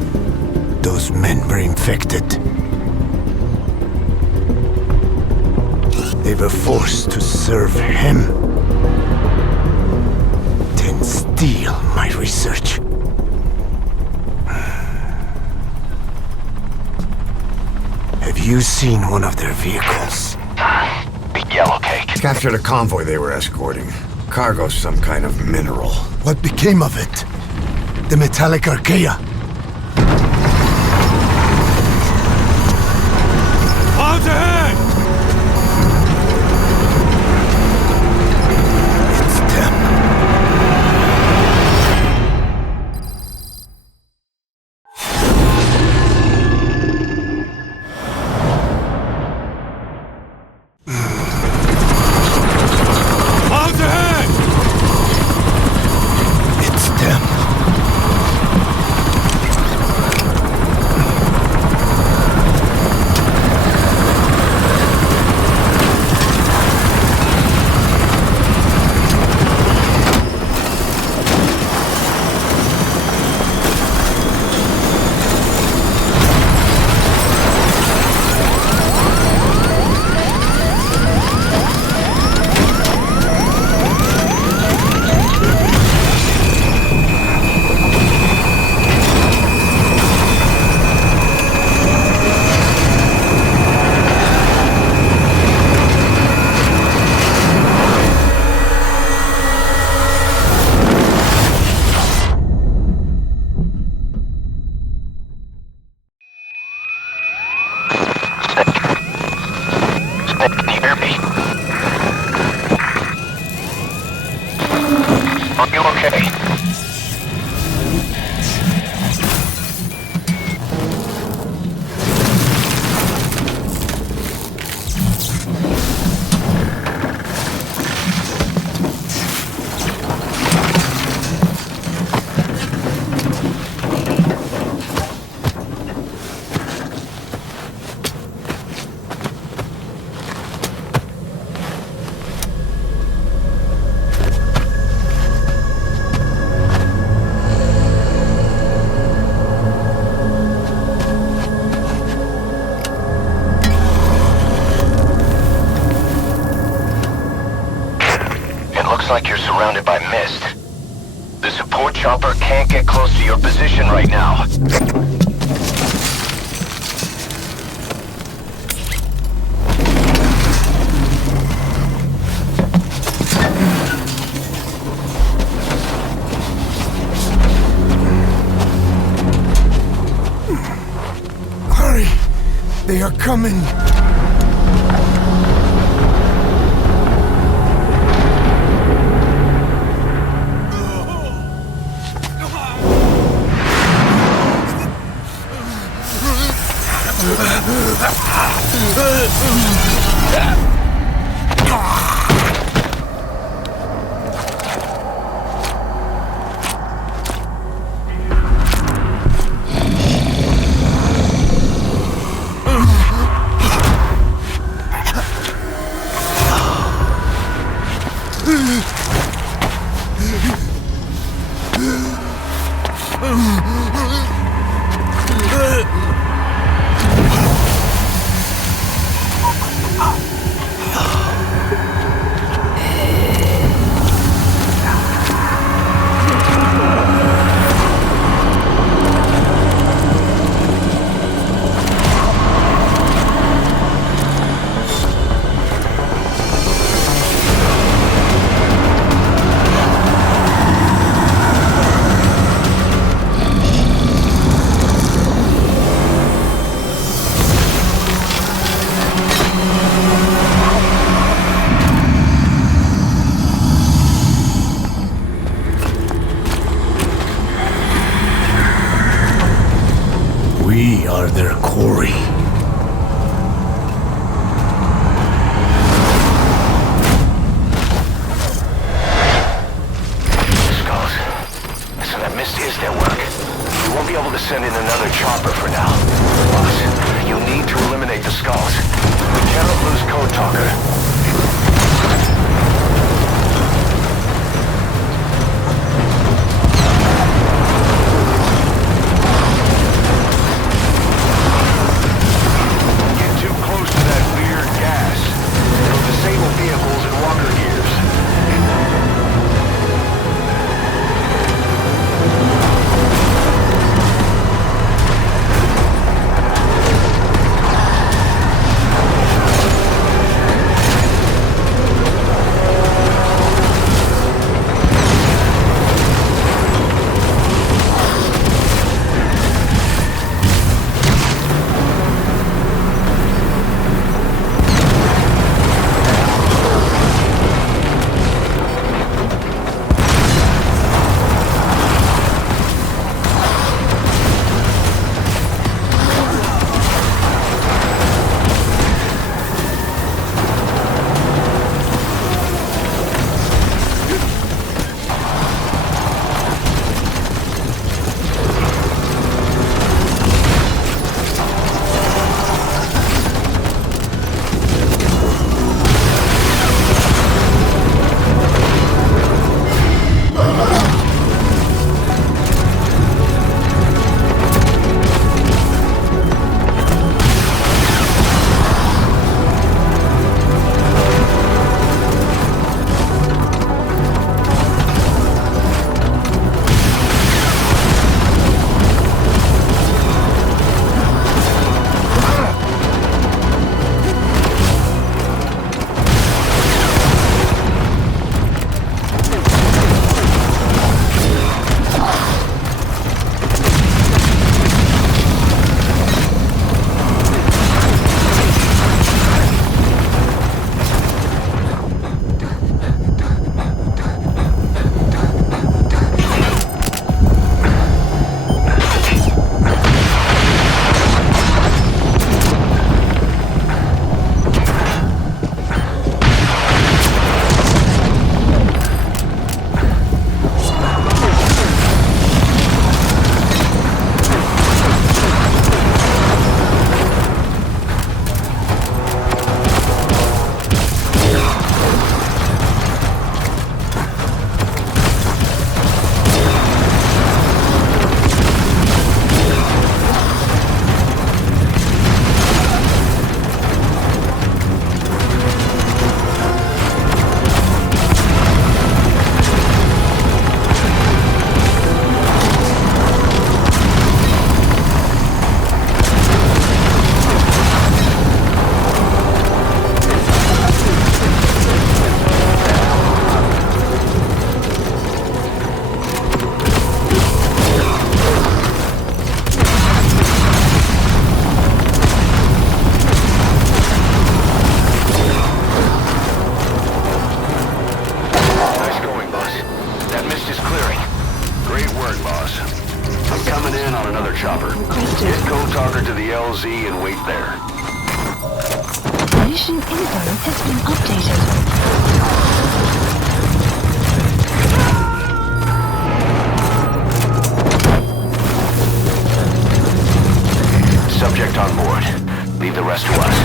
those men were infected. They were forced to serve him, then steal my research. Have you seen one of their vehicles? Big yellow cake. Captured a convoy they were escorting. Cargo's some kind of mineral. What became of it? The metallic Archaea? Clouds ahead! Like you're surrounded by mist. The support chopper can't get close to your position right now. Hurry! They are coming! We are their quarry. Skulls. So that mist is their work. We won't be able to send in another chopper for now. Boss, you need to eliminate the skulls. We cannot lose Code Talker. LZ and wait there. Mission info has been updated. Subject on board. Leave the rest to us.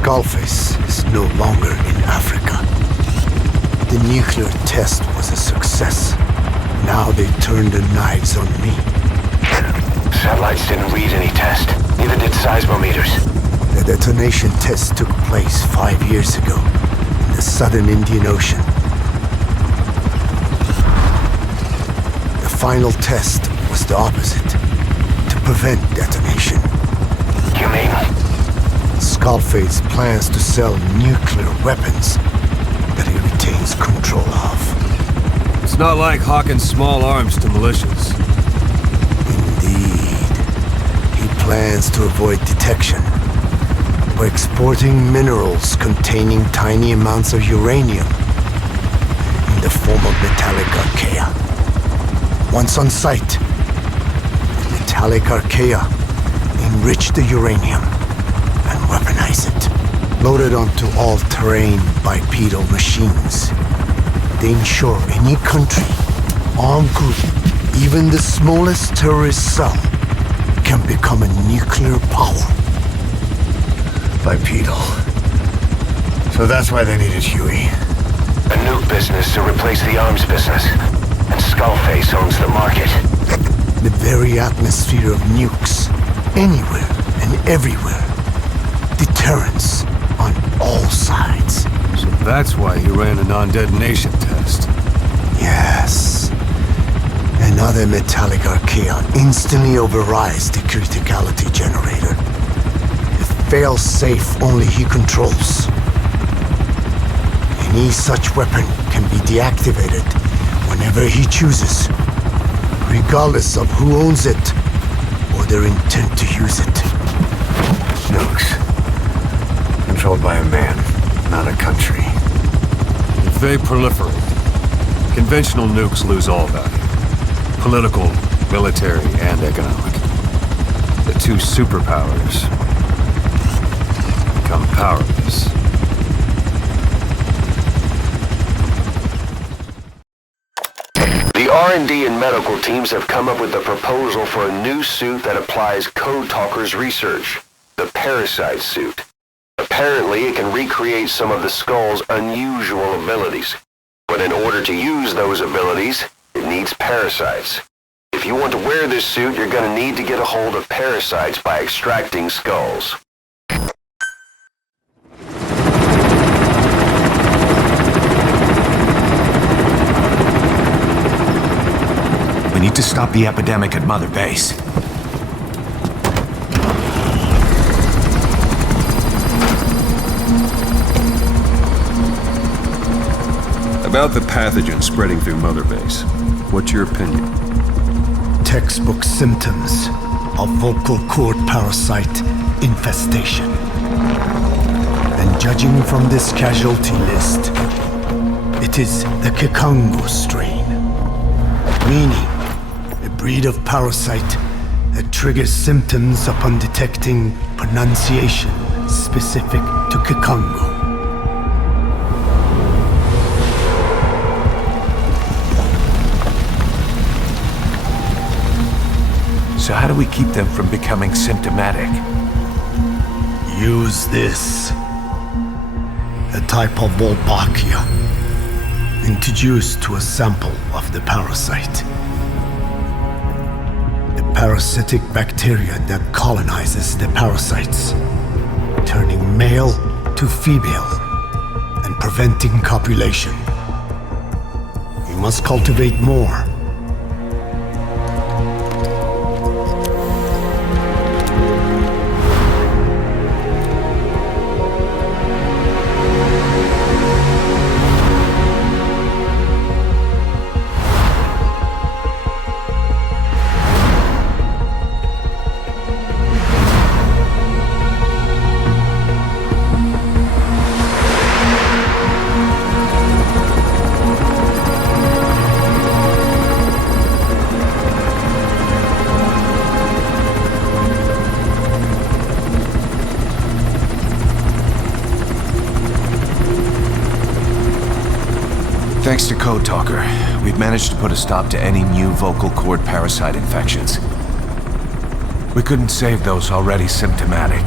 Skullface is no longer in Africa. The nuclear test was a success. Now they turned their knives on me. Satellites didn't read any test. Neither did seismometers. The detonation test took place 5 years ago in the southern Indian Ocean. The final test was the opposite, to prevent detonation. You mean? Skullface plans to sell nuclear weapons that he retains control of. It's not like hawking small arms to militias. Indeed. He plans to avoid detection by exporting minerals containing tiny amounts of uranium in the form of metallic Archaea. Once on site, the metallic Archaea enrich the uranium and weaponize it. Loaded onto all-terrain bipedal machines, they ensure any country, armed group, even the smallest terrorist cell, can become a nuclear power. Bipedal. So that's why they needed Huey. A nuke business to replace the arms business. And Skullface owns the market. The very atmosphere of nukes, anywhere and everywhere. Deterrence on all sides. So that's why he ran a non-detonation test. Yes. Another metallic Archaea instantly overrides the criticality generator. It fails safe only he controls. Any such weapon can be deactivated whenever he chooses, regardless of who owns it or their intent to use it. Nukes. Controlled by a man, not a country. If they proliferate, conventional nukes lose all value. Political, military, and economic. The two superpowers become powerless. The R&D and medical teams have come up with a proposal for a new suit that applies Code Talker's research, the Parasite suit. Apparently, it can recreate some of the Skull's unusual abilities. But in order to use those abilities, it needs parasites. If you want to wear this suit, you're going to need to get a hold of parasites by extracting skulls. We need to stop the epidemic at Mother Base. About the pathogen spreading through Mother Base, what's your opinion? Textbook symptoms of vocal cord parasite infestation. And Judging from this casualty list, it is the Kikongo strain, meaning a breed of parasite that triggers symptoms upon detecting pronunciation specific to Kikongo. So how do we keep them from becoming symptomatic? Use this. A type of Wolbachia, introduced to a sample of the parasite. A parasitic bacteria that colonizes the parasites, turning male to female and preventing copulation. We must cultivate more. Thanks to Code Talker, we've managed to put a stop to any new vocal cord parasite infections. We couldn't save those already symptomatic,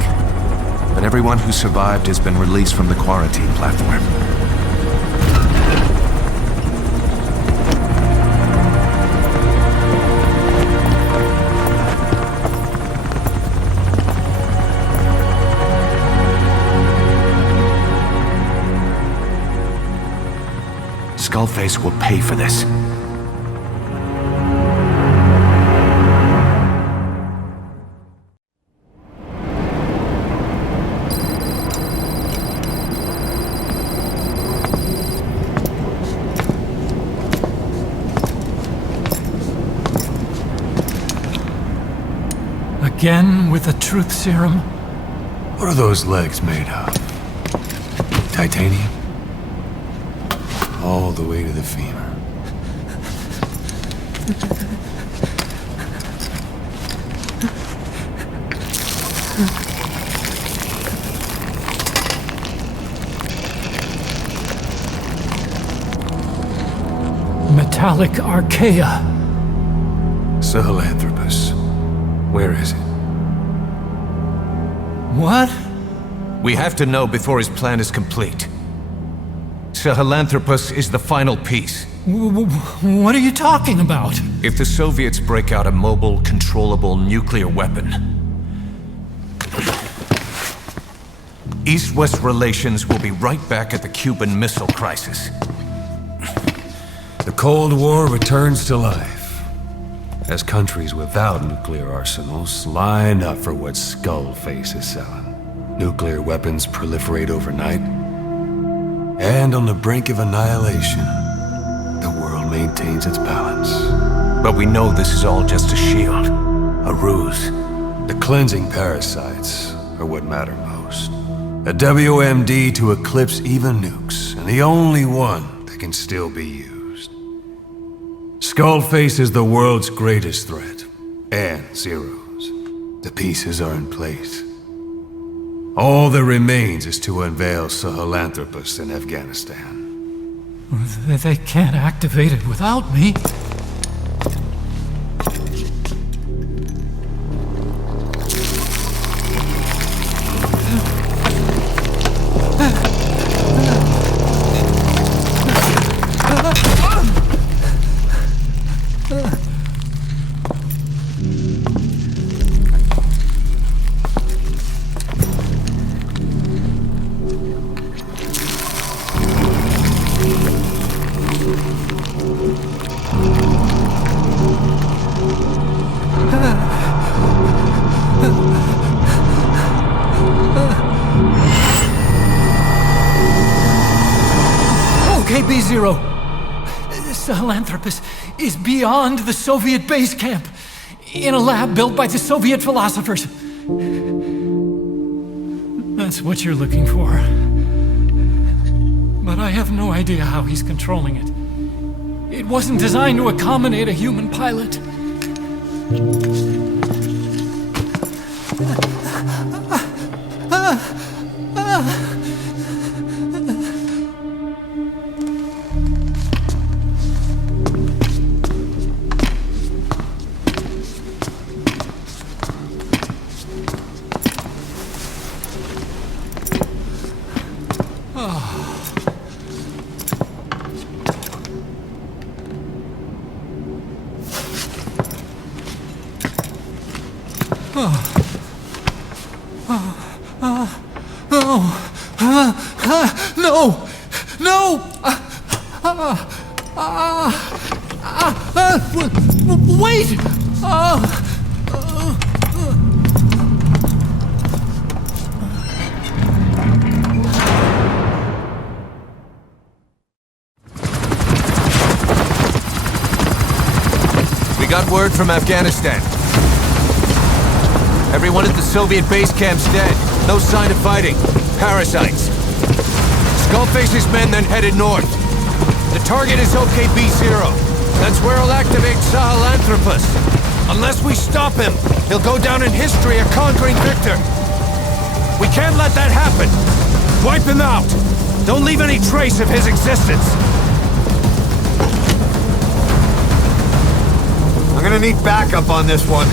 but everyone who survived has been released from the quarantine platform. Skullface will pay for this. Again with the truth serum? What are those legs made of? Titanium? All the way to the femur. Metallic Archaea. Sahelanthropus. Where is it? What? We have to know before his plan is complete. Sahelanthropus is the final piece. What are you talking about? If the Soviets break out a mobile, controllable nuclear weapon, East-West relations will be right back at the Cuban Missile Crisis. The Cold War returns to life, as countries without nuclear arsenals line up for what Skullface is selling. Nuclear weapons proliferate overnight, and on the brink of annihilation, the world maintains its balance. But we know this is all just a shield, a ruse. The cleansing parasites are what matter most. A WMD to eclipse even nukes, and the only one that can still be used. Skullface is the world's greatest threat, and Zero's. The pieces are in place. All that remains is to unveil Sahelanthropus in Afghanistan. They can't activate it without me. B-0. Sahelanthropus is beyond the Soviet base camp, in a lab built by the Soviet philosophers. That's what you're looking for. But I have no idea how he's controlling it. It wasn't designed to accommodate a human pilot. Wait! We got word from Afghanistan. Everyone at the Soviet base camp's dead. No sign of fighting. Parasites. Skullface's men then headed north. The target is OKB-0. That's where he'll activate Sahelanthropus. Unless we stop him, he'll go down in history a conquering victor. We can't let that happen. Wipe him out. Don't leave any trace of his existence. I'm gonna need backup on this one.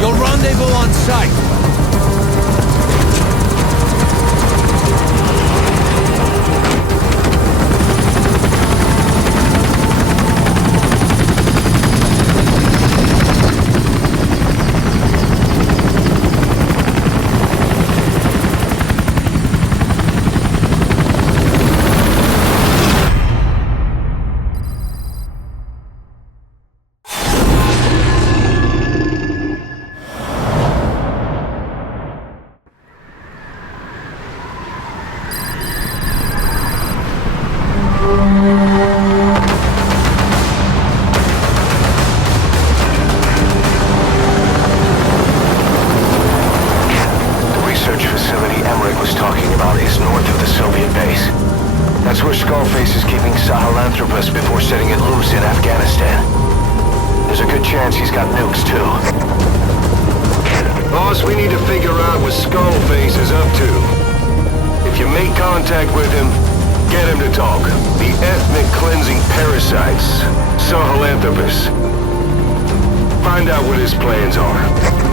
You'll rendezvous on site. Contact with him. Get him to talk. The ethnic cleansing parasites. Sahelanthropus. Find out what his plans are.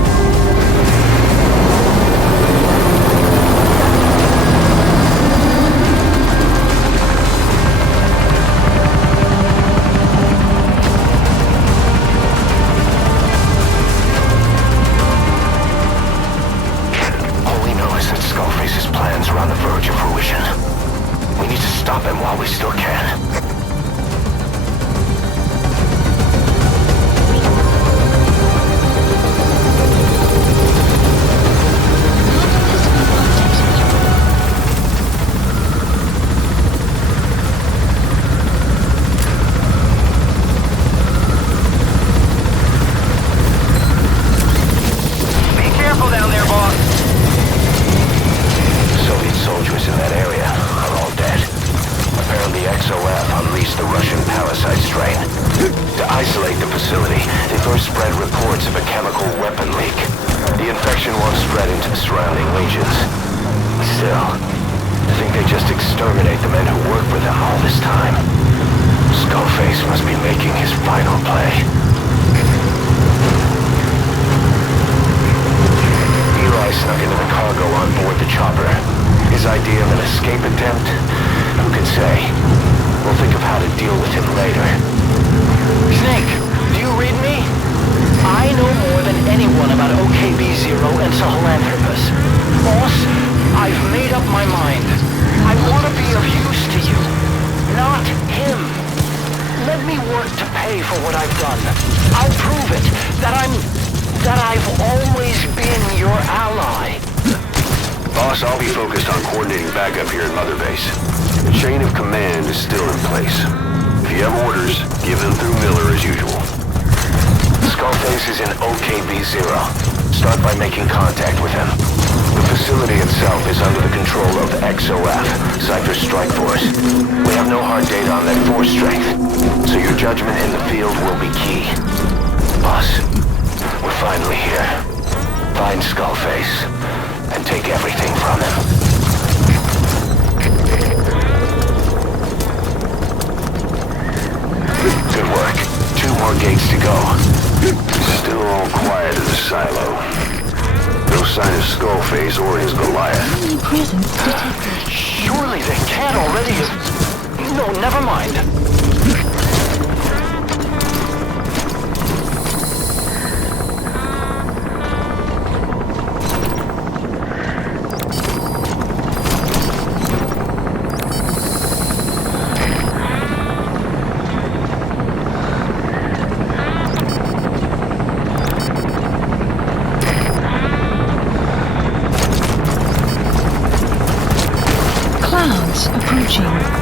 I'll be focused on coordinating backup here at Mother Base. The chain of command is still in place. If you have orders, give them through Miller as usual. Skullface is in OKB-0. Start by making contact with him. The facility itself is under the control of XOF, Cypher's Strike Force. We have no hard data on that force strength, so your judgment in the field will be key. Boss, we're finally here. Find Skullface, and take everything from him. Good work. 2 more gates to go. Still all quiet in the silo. No sign of Skullface or his Goliath. Enemy presence detected. Surely they can't already have... No, never mind. Clouds approaching.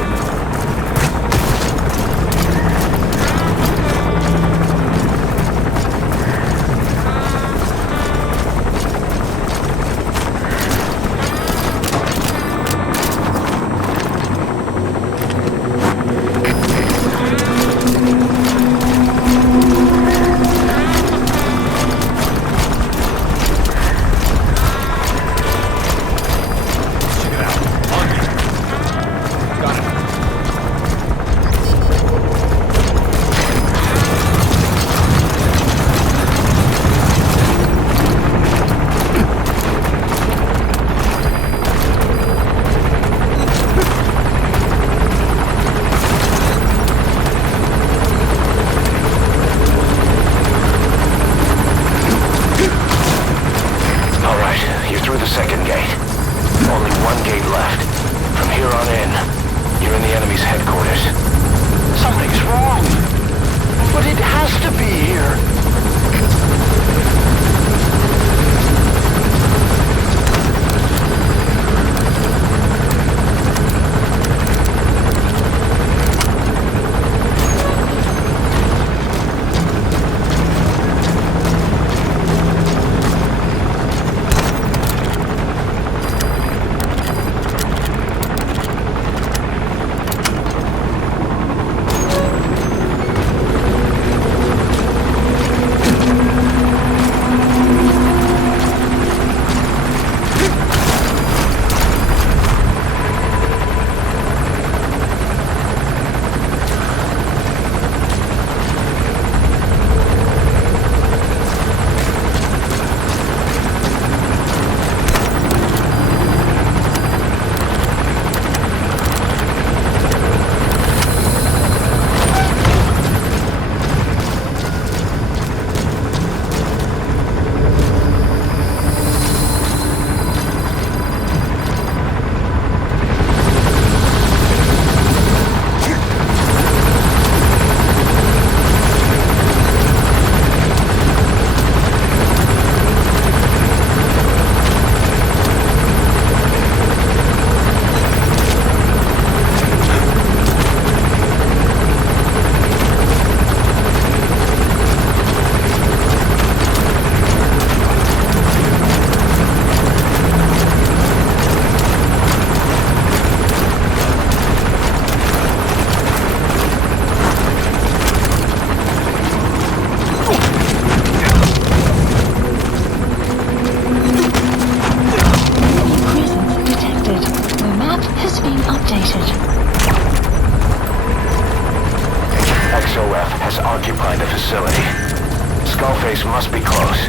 Skullface must be close.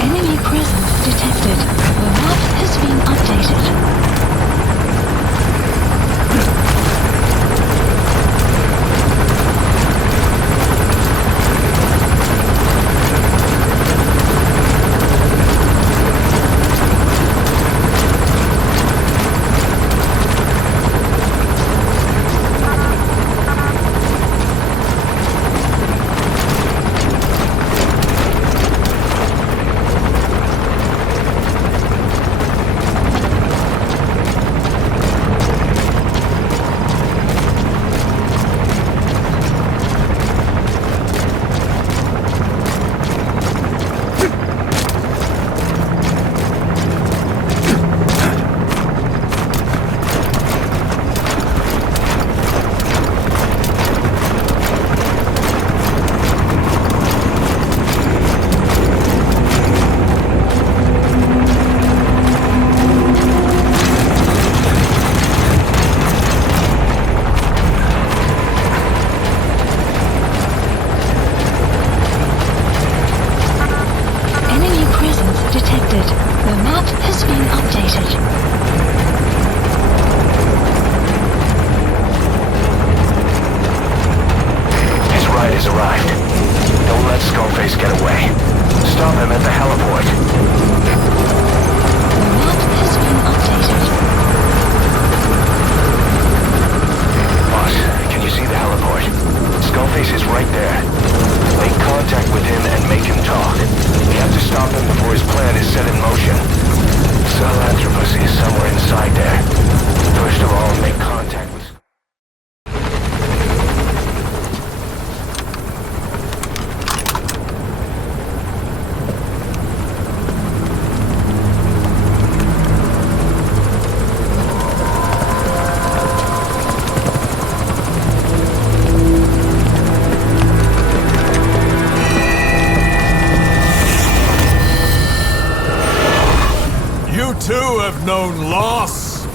Enemy presence detected. The map has been updated. too have known loss.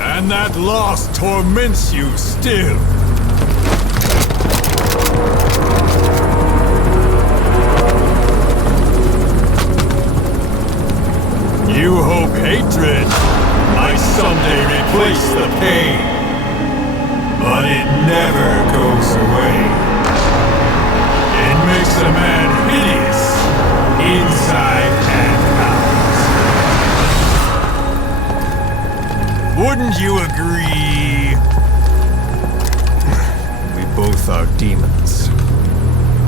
And that loss torments you still. You hope hatred might someday replace the pain. But it never goes away. It makes a man hideous, inside and out. Wouldn't you agree? We both are demons.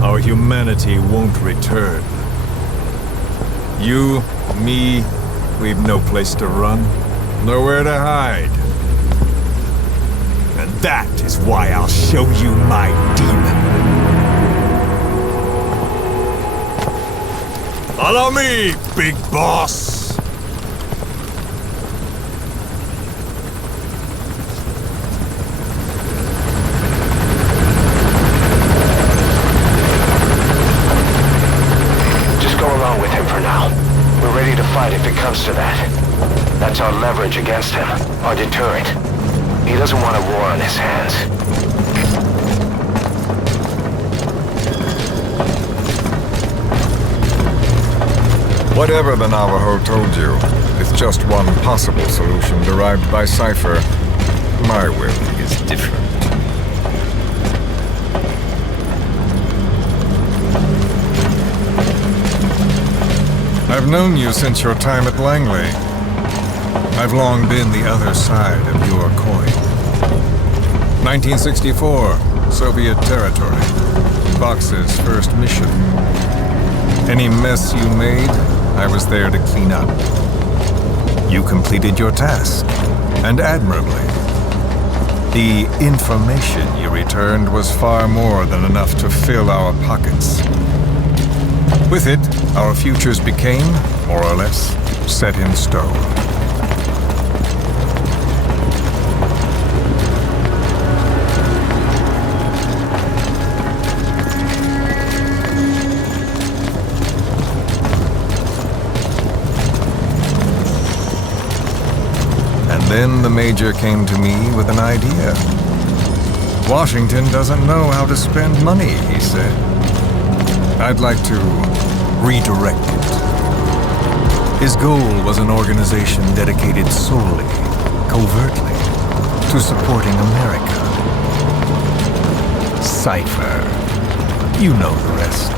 Our humanity won't return. You, me, we've no place to run, nowhere to hide. And that is why I'll show you my demon. Follow me, big boss! Just go along with him for now. We're ready to fight if it comes to that. That's our leverage against him, our deterrent. He doesn't want a war on his hands. Whatever the Navajo told you, it's just one possible solution derived by Cypher. My will is different. I've known you since your time at Langley. I've long been the other side of your coin. 1964, Soviet territory. Vox's first mission. Any mess you made, I was there to clean up. You completed your task, and admirably. The information you returned was far more than enough to fill our pockets. With it, our futures became, more or less, set in stone. Then the Major came to me with an idea. Washington doesn't know how to spend money, he said. I'd like to redirect it. His goal was an organization dedicated solely, covertly, to supporting America. Cypher. You know the rest.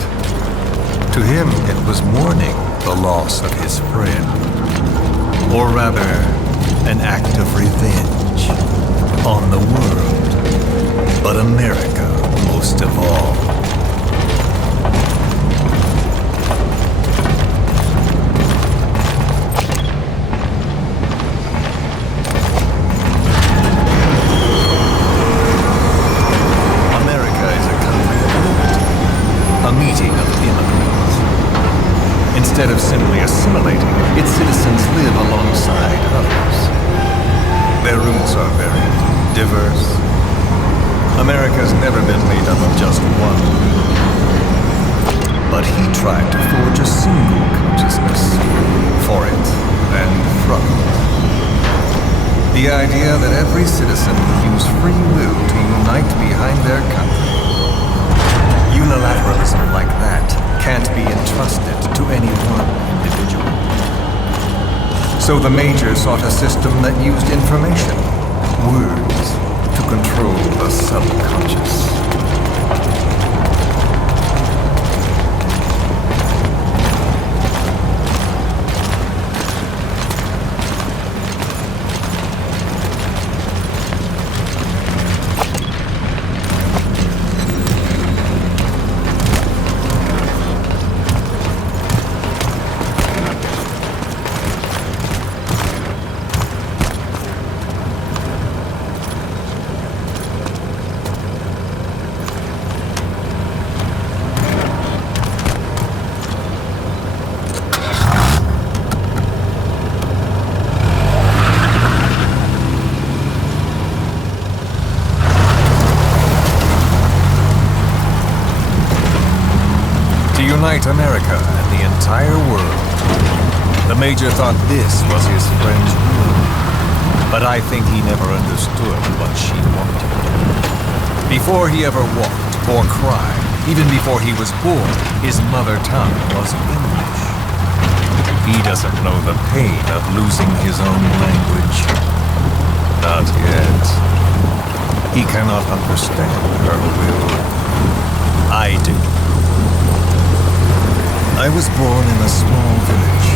To him, it was mourning the loss of his friend. Or rather, an act of revenge on the world, but America most of all. America is a country of liberty, a meeting of immigrants. Instead of simply assimilating, its citizens live alongside others. Their roots are varied, diverse. America's never been made up of just one. But he tried to forge a single consciousness for it and from it. The idea that every citizen would use free will to unite behind their country. Unilateralism like that can't be entrusted to any one individual. So the Major sought a system that used information, words, to control the subconscious. Unite America and the entire world. The Major thought this was his friend's ruin, but I think he never understood what she wanted. Before he ever walked or cried, even before he was born, his mother tongue was English. He doesn't know the pain of losing his own language. Not yet. He cannot understand her will. I do. I was born in a small village.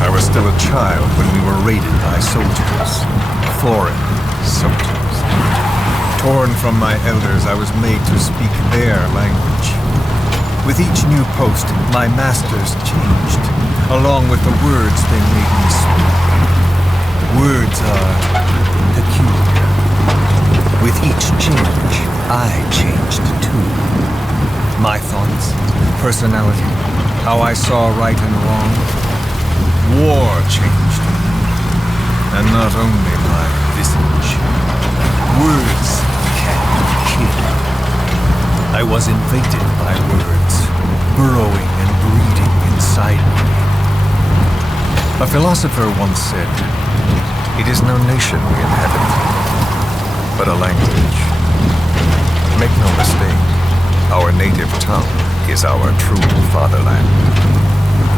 I was still a child when we were raided by soldiers. Foreign soldiers. Torn from my elders, I was made to speak their language. With each new post, my masters changed, along with the words they made me speak. Words are peculiar. With each change, I changed too. My thoughts, personality, how I saw right and wrong. War changed me. And not only my visage. Words can kill. I was invaded by words, burrowing and breeding inside me. A philosopher once said, "It is no nation we inhabit, but a language." Make no mistake, our native tongue is our true fatherland.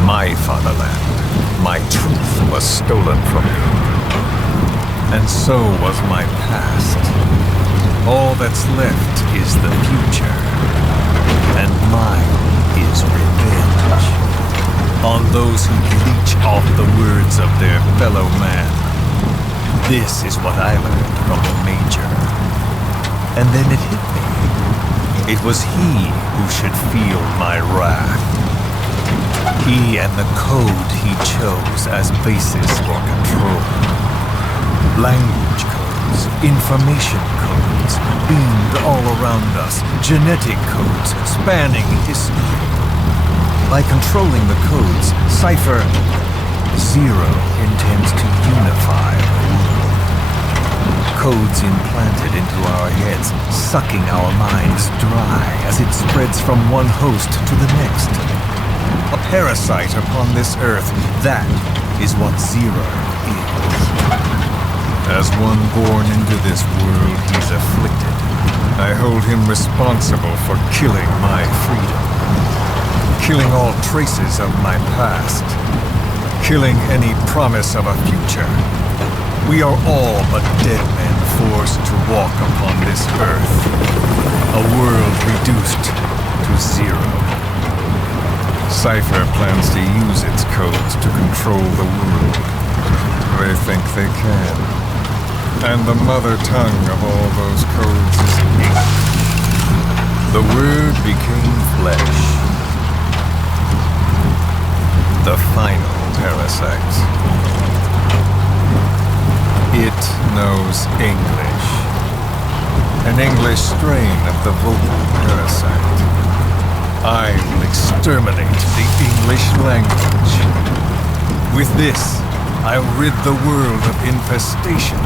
My fatherland, my truth was stolen from me. And so was my past. All that's left is the future. And mine is revenge. On those who leech off the words of their fellow man. This is what I learned from the Major. And then it hit me. It was he who should feel my wrath. He and the code he chose as basis for control. Language codes, information codes, beamed all around us, genetic codes spanning history. By controlling the codes, Cypher Zero intends to unify the world. Codes implanted into our heads, sucking our minds dry as it spreads from one host to the next. A parasite upon this earth, that is what Zero is. As one born into this world, he's afflicted. I hold him responsible for killing my freedom. Killing all traces of my past. Killing any promise of a future. We are all but dead men forced to walk upon this earth. A world reduced to zero. Cypher plans to use its codes to control the world. They think they can. And the mother tongue of all those codes is English. The word became flesh. The final parasite. It knows English. An English strain of the vocal parasite. I will exterminate the English language. With this, I'll rid the world of infestation.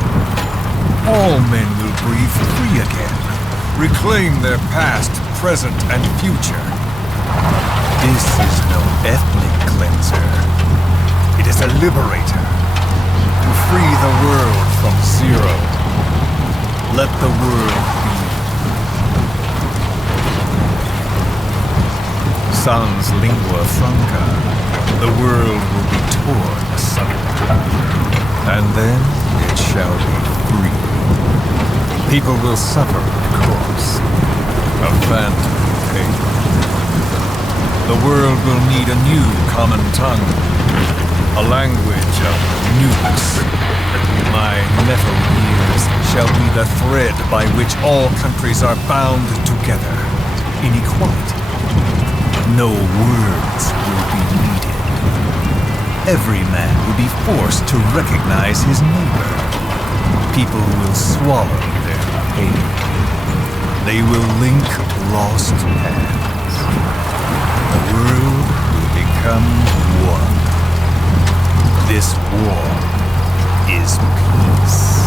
All men will breathe free again, reclaim their past, present, and future. This is no ethnic cleanser. It is a liberator. To free the world from zero. Let the world be. Sans lingua franca, the world will be torn asunder. And then it shall be free. People will suffer, of course. A phantom pain. The world will need a new common tongue. A language of nukes. My metal years shall be the thread by which all countries are bound together. In equality. No words will be needed. Every man will be forced to recognize his neighbor. People will swallow their pain. They will link lost hands. The world will become one. This war is peace.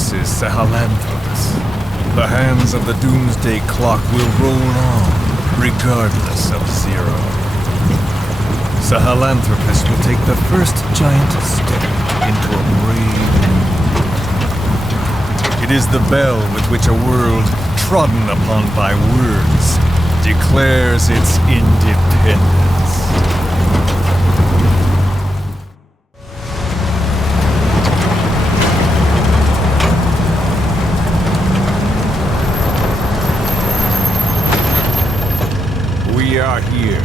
This is Sahelanthropus. The hands of the doomsday clock will roll on, regardless of zero. Sahelanthropus will take the first giant step into a brave new. It is the bell with which a world trodden upon by words declares its independence. We are here.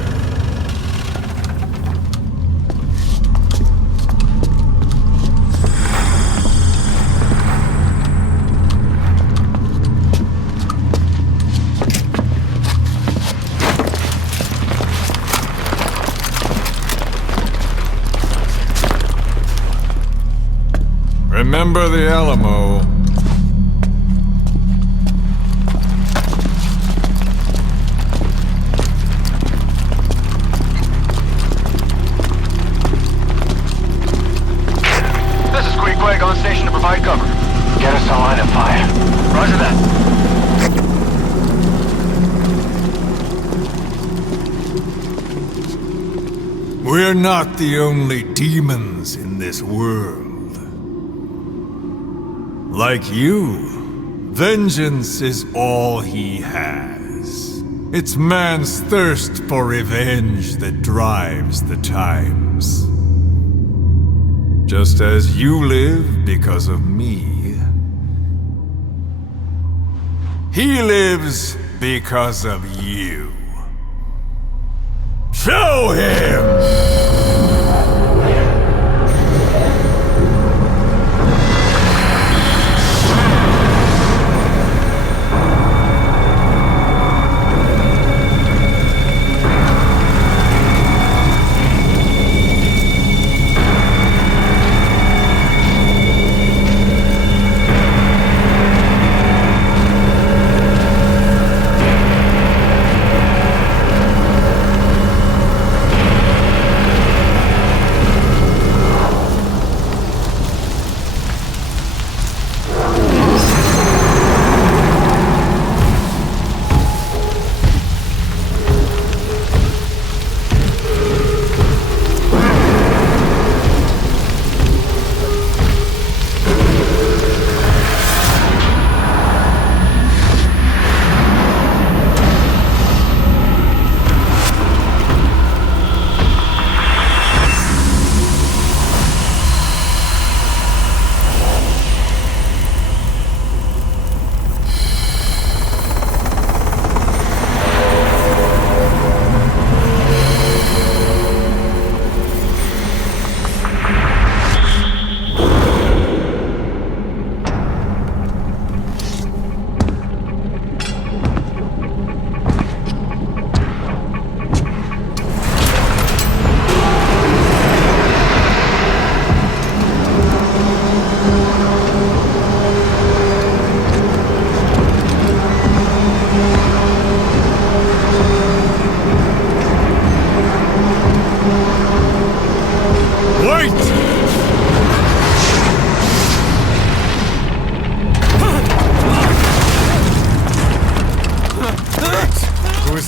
Remember the Alamo. This is Queequeg on station to provide cover. Get us a line of fire. Roger that. We're not the only demons in this world. Like you, vengeance is all he has. It's man's thirst for revenge that drives the times. Just as you live because of me, he lives because of you. Show him!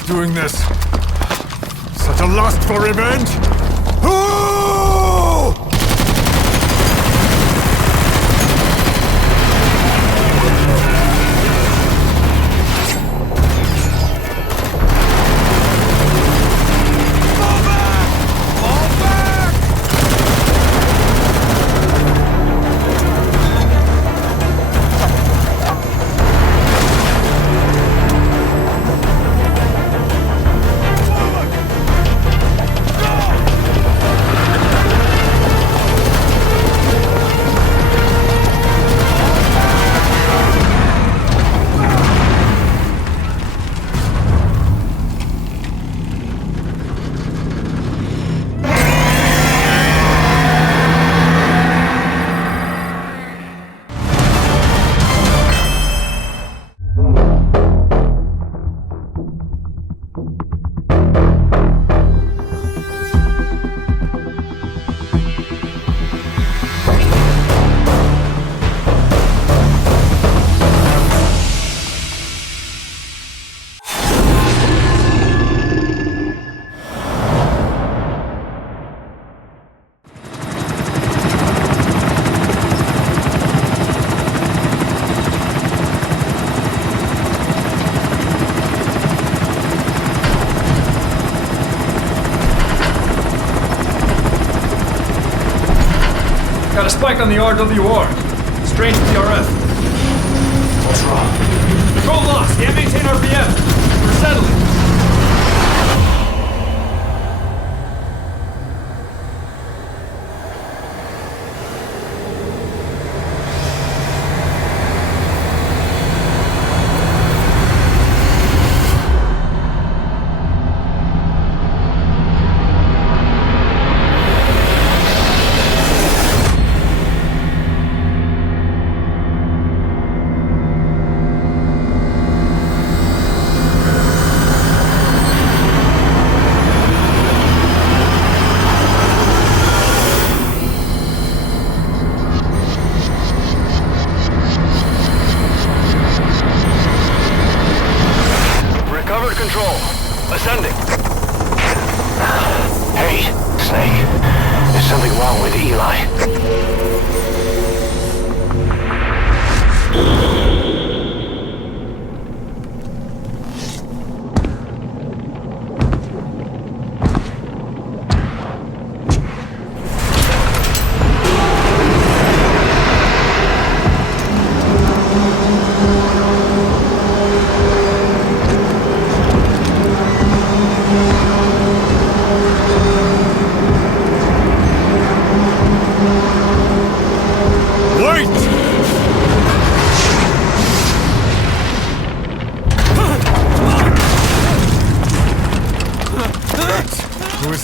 Doing this? Such a lust for revenge? Who? Got a spike on the RWR. Strange PRF. What's wrong? Control lost. Can't maintain RPM. We're settling.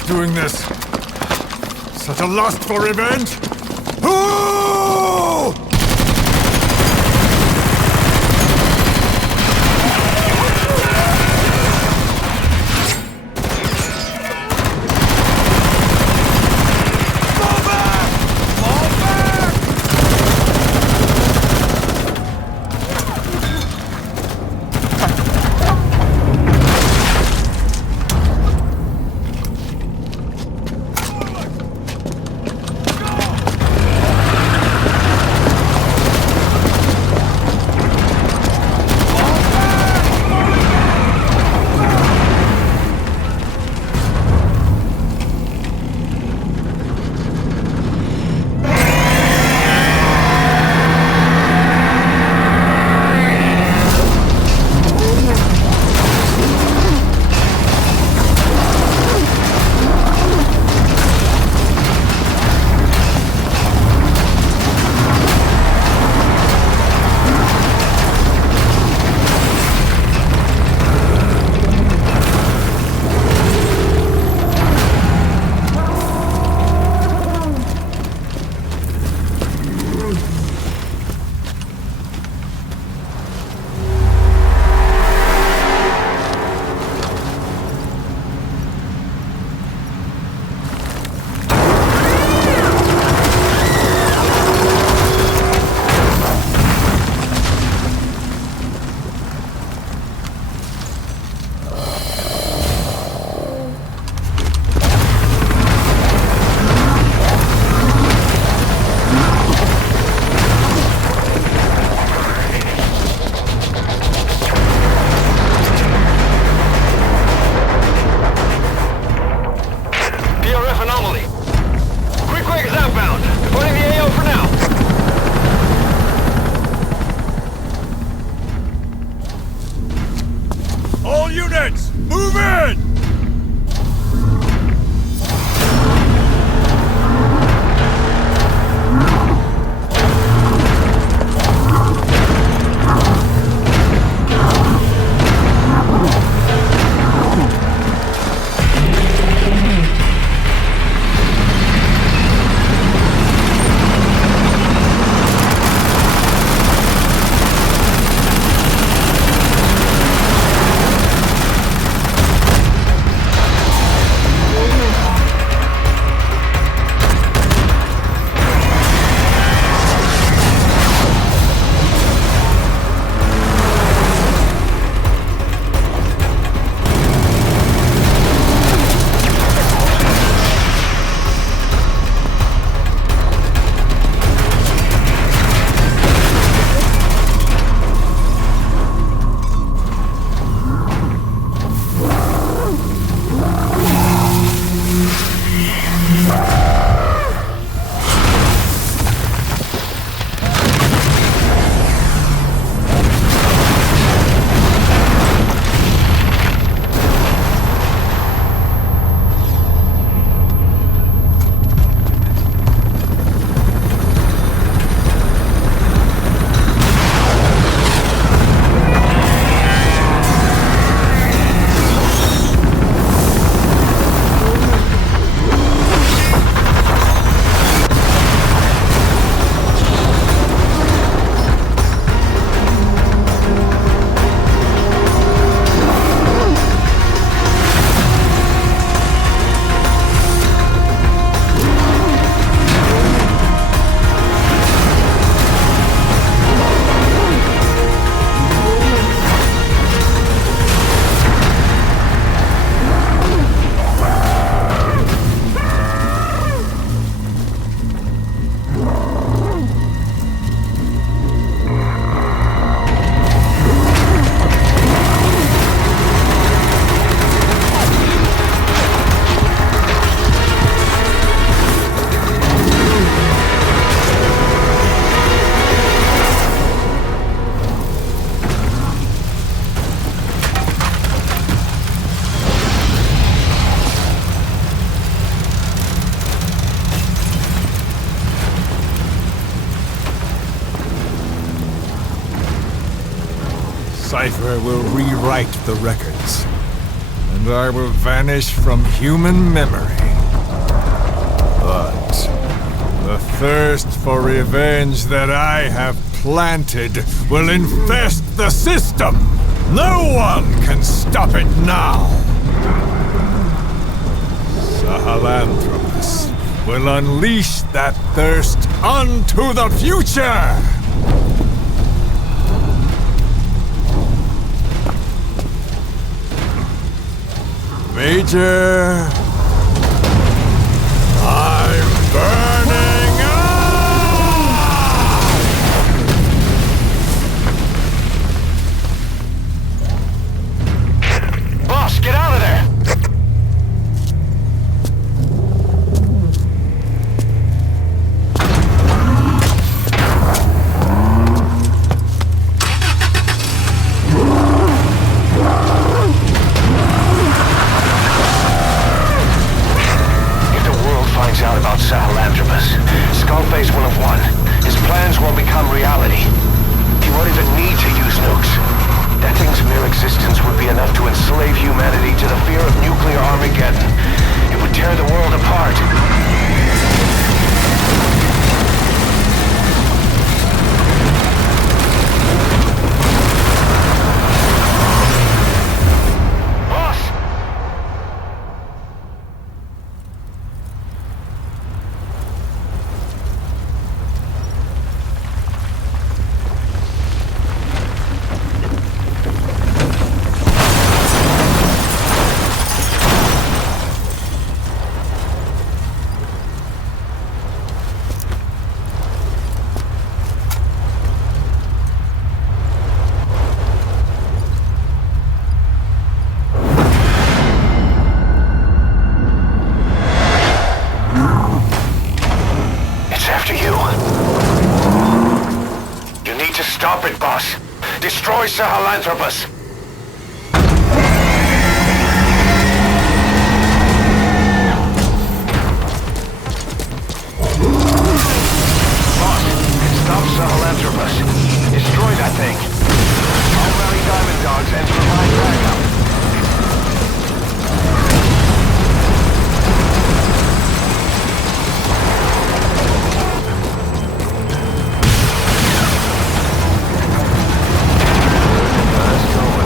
Doing this? Such a lust for revenge? Who? Cypher will rewrite the records, and I will vanish from human memory. But the thirst for revenge that I have planted will infest the system. No one can stop it now. Sahelanthropus will unleash that thirst onto the future! Major, I'm burning up! Boss, get out of there! Out about Sahelanthropus, Skullface will have won. His plans will become reality. He won't even need to use nukes. That thing's mere existence would be enough to enslave humanity to the fear of nuclear Armageddon. It would tear the world apart. Stop it, boss! Destroy Sahelanthropus! Boss, stop Sahelanthropus. Destroy that thing. I'll rally Diamond Dogs and provide backup. Let's go.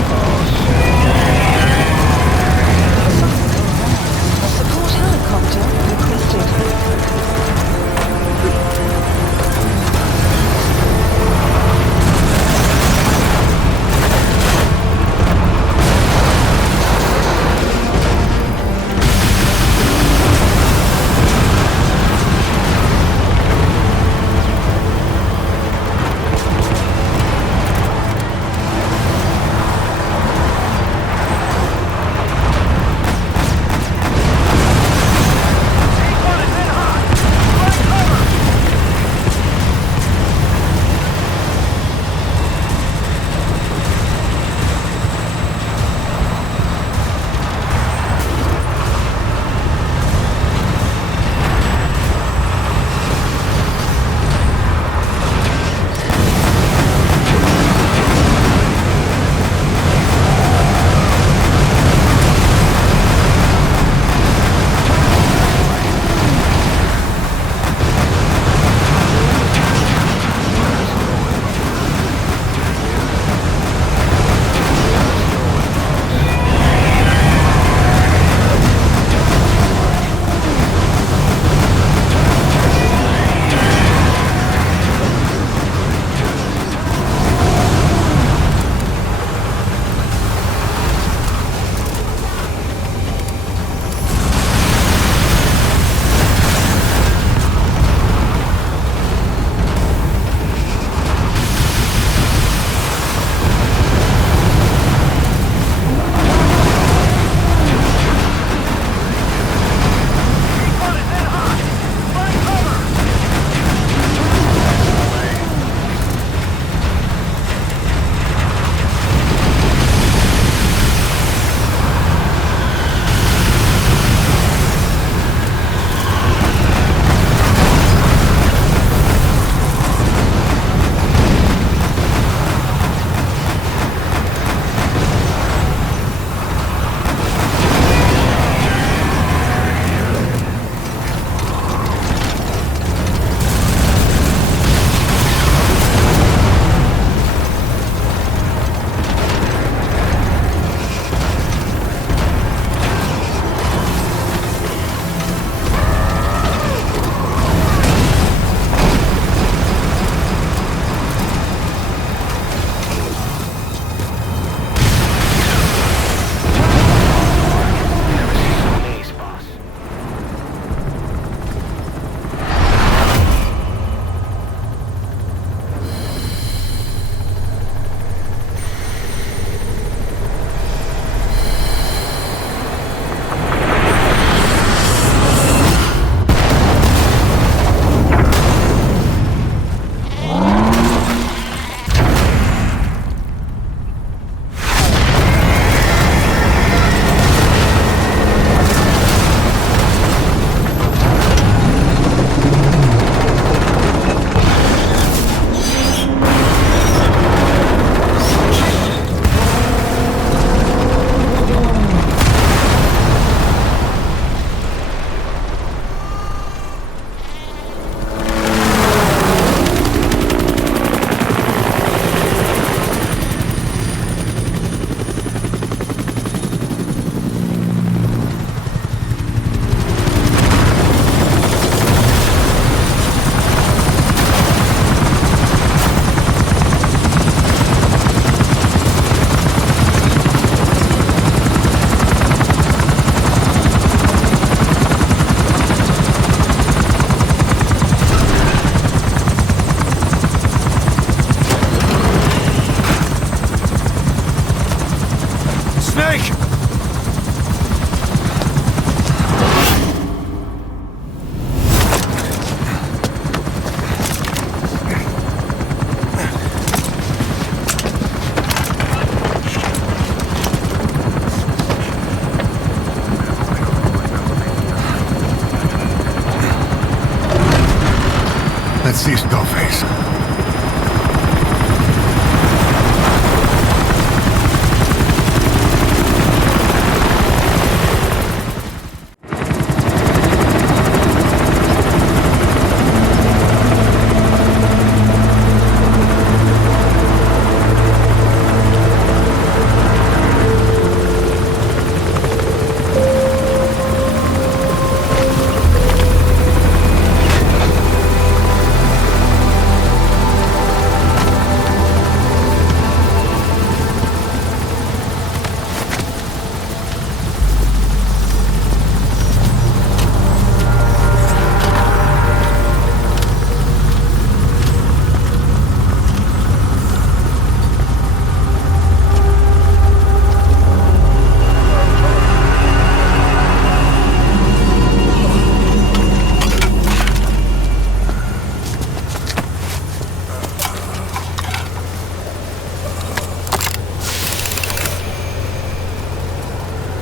Let's see Skullface.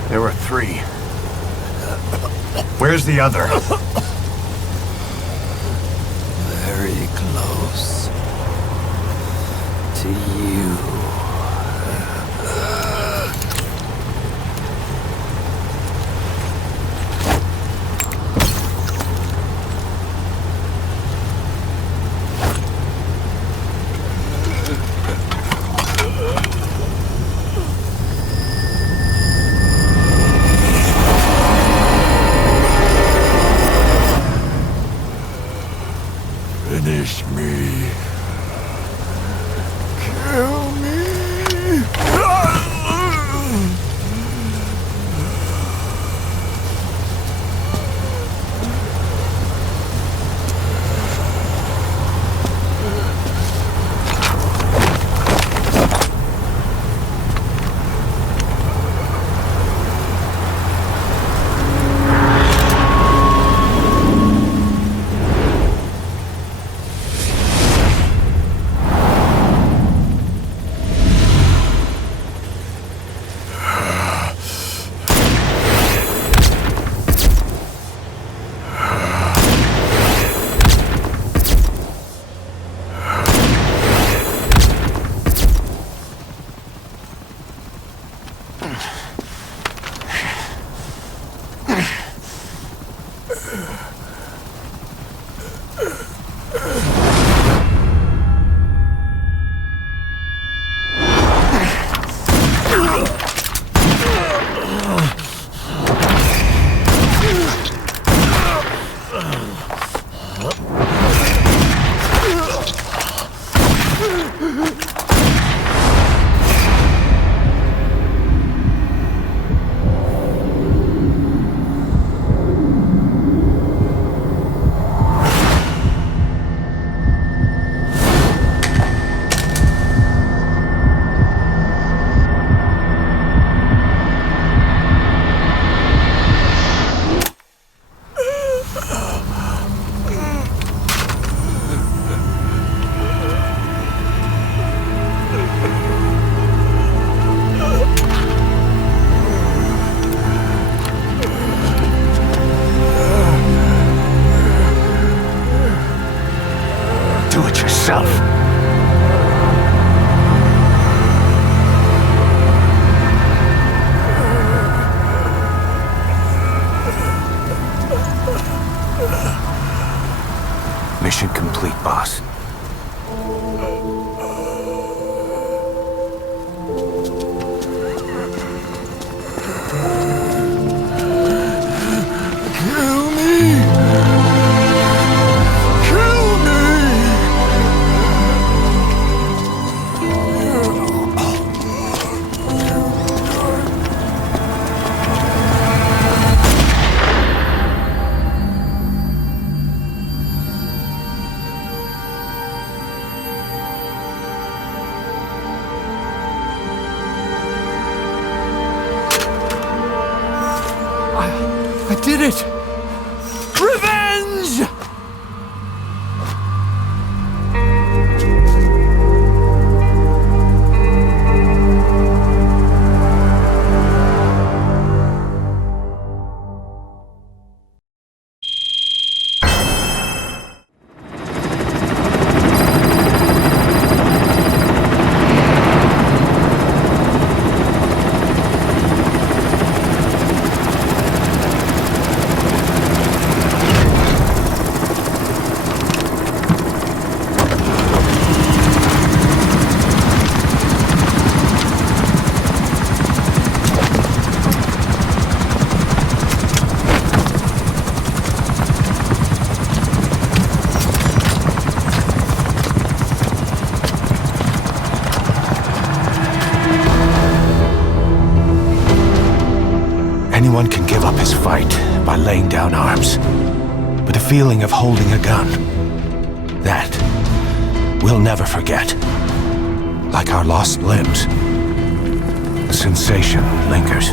There were 3. Where's the other? Very close to you. Finish me. Kill me. Mission complete, boss. Kill me! Kill me! I did it! Revenge! didn't give up his fight by laying down arms, but the feeling of holding a gun. That we'll never forget. Like our lost limbs, the sensation lingers.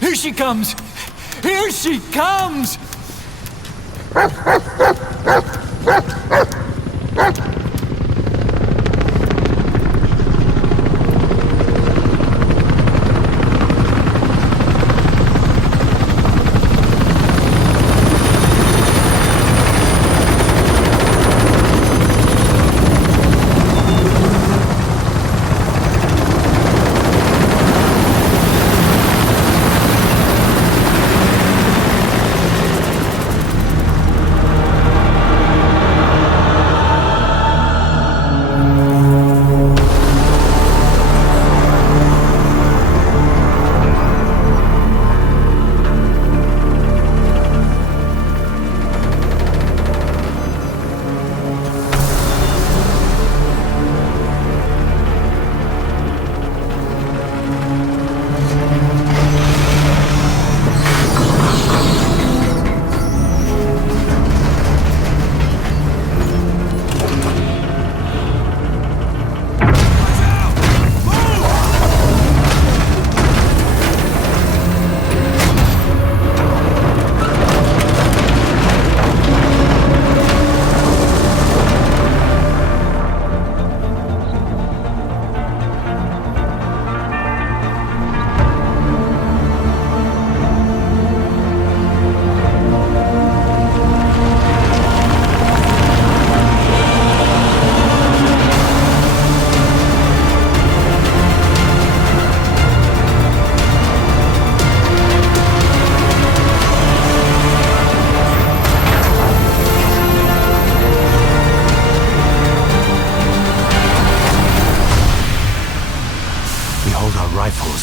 Here she comes! Here she comes!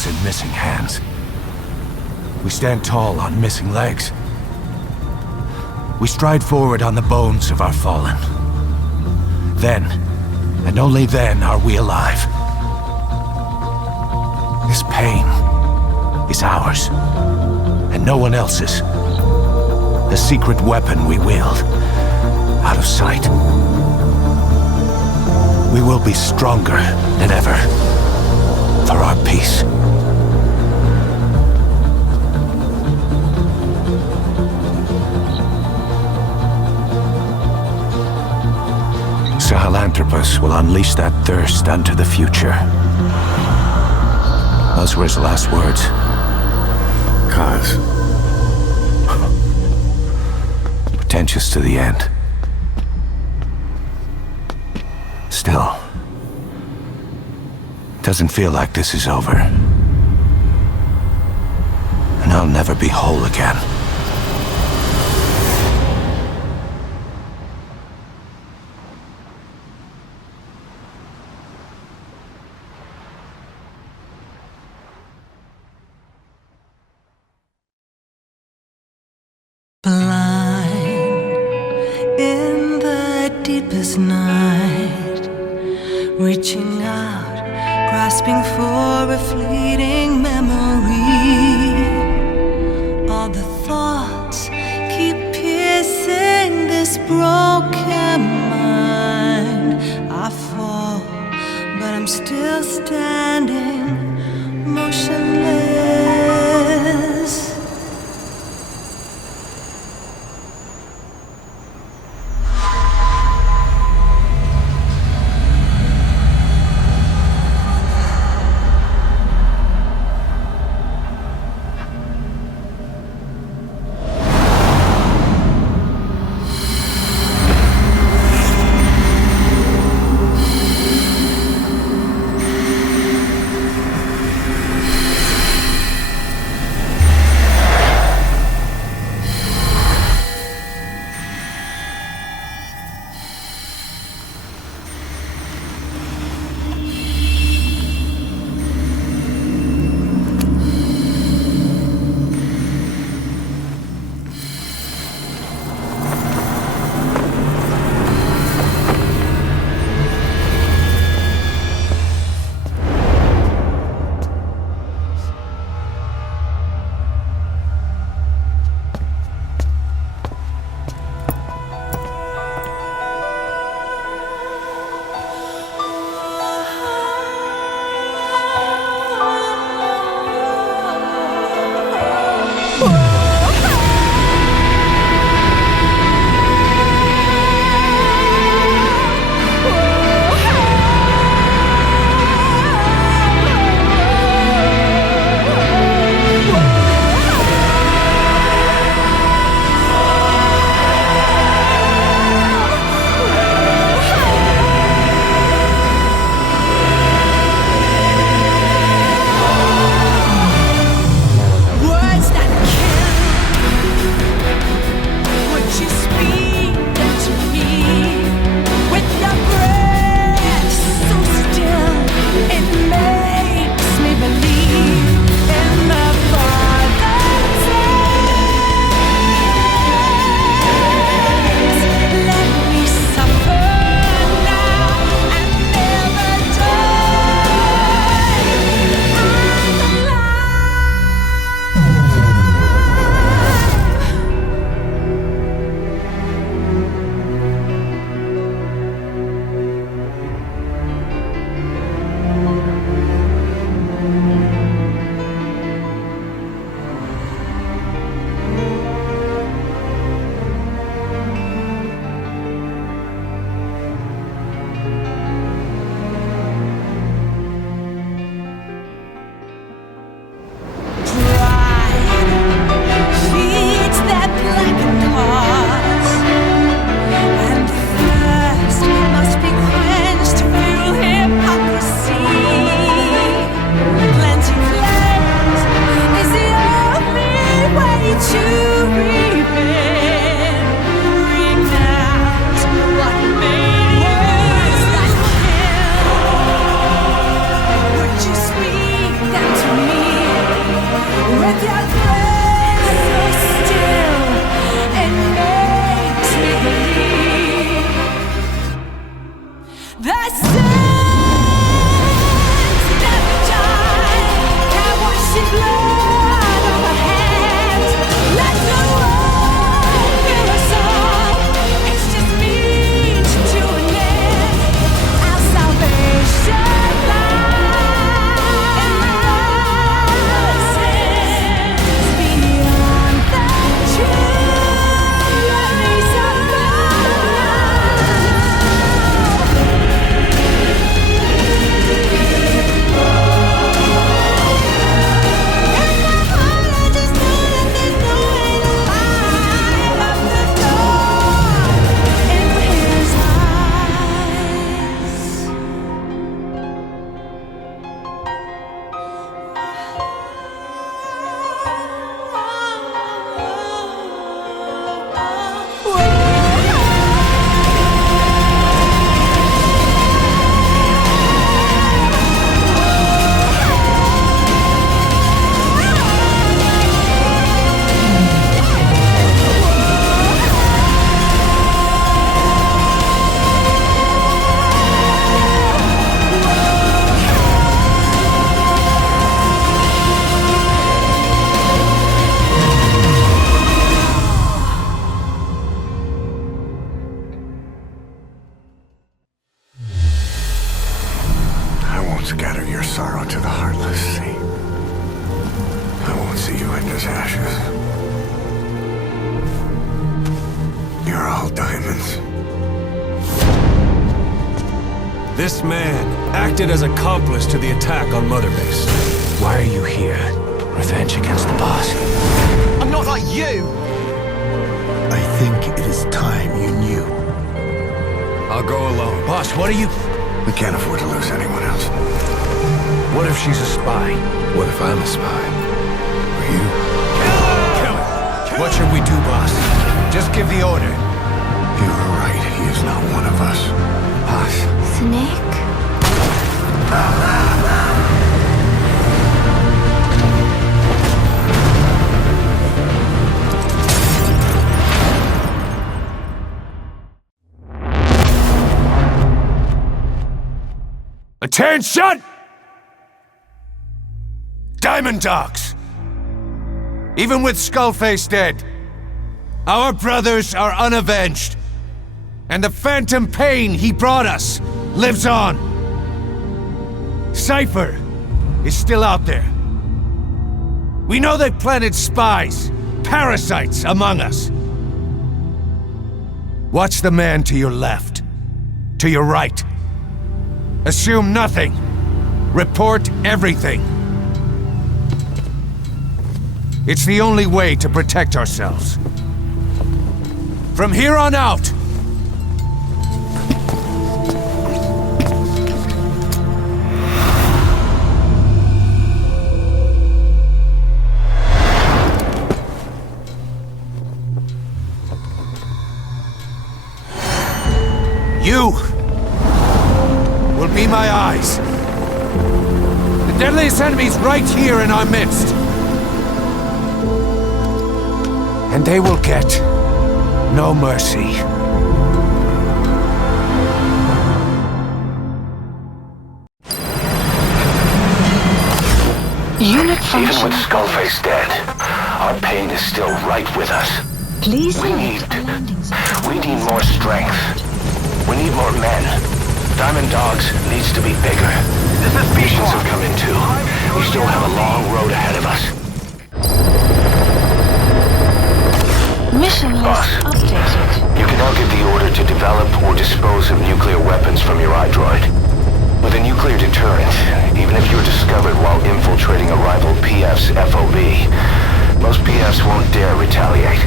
In missing hands. We stand tall on missing legs. We stride forward on the bones of our fallen. Then, and only then, are we alive. This pain is ours, and no one else's. The secret weapon we wield, out of sight. We will be stronger than ever for our peace. Sahelanthropus will unleash that thirst unto the future. Those were his last words. Kaz. Pretentious to the end. Still, doesn't feel like this is over. And I'll never be whole again. In the deepest night, reaching out, grasping for a fleeting memory. All the thoughts keep piercing this broken mind. I fall, but I'm still standing, motionless. with your grace so still, it makes me believe that sins never die. Can't wash the blood on my hands. Let no one fill us all. It's just means to an end. Our salvation lies beyond the journeys of scatter your sorrow to the heartless sea. I won't see you end as ashes. You're all diamonds. This man acted as accomplice to the attack on Mother Base. Why are you here? Revenge against the boss? I'm not like you! I think it is time you knew. I'll go alone. Boss, what are you... We can't afford to lose anyone else. What if she's a spy? What if I'm a spy? Or you? Kill her! What should we do, boss? Just give the order. You're right, he is not one of us. Paz. Snake? Attention! Diamond Dogs! Even with Skullface dead, our brothers are unavenged. And the phantom pain he brought us lives on. Cypher is still out there. We know they planted spies, parasites among us. Watch the man to your left, to your right. Assume nothing. Report everything. It's the only way to protect ourselves. From here on out, you will be my eyes. The deadliest enemy's right here in our midst. And they will get no mercy. Unit Even function. with Skullface dead, our pain is still right with us. Please We need more strength. We need more men. Diamond Dogs needs to be bigger. Missions have come in too. We still have a long road ahead of us. Mission list updated. You can now give the order to develop or dispose of nuclear weapons from your iDroid. With a nuclear deterrent, even if you're discovered while infiltrating a rival PF's FOB, most PFs won't dare retaliate.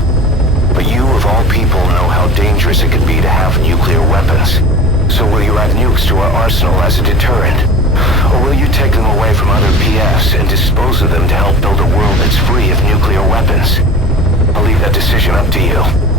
But you, of all people, know how dangerous it can be to have nuclear weapons. So will you add nukes to our arsenal as a deterrent? Or will you take them away from other PFs and dispose of them to help build a world that's free of nuclear weapons? I'll leave that decision up to you.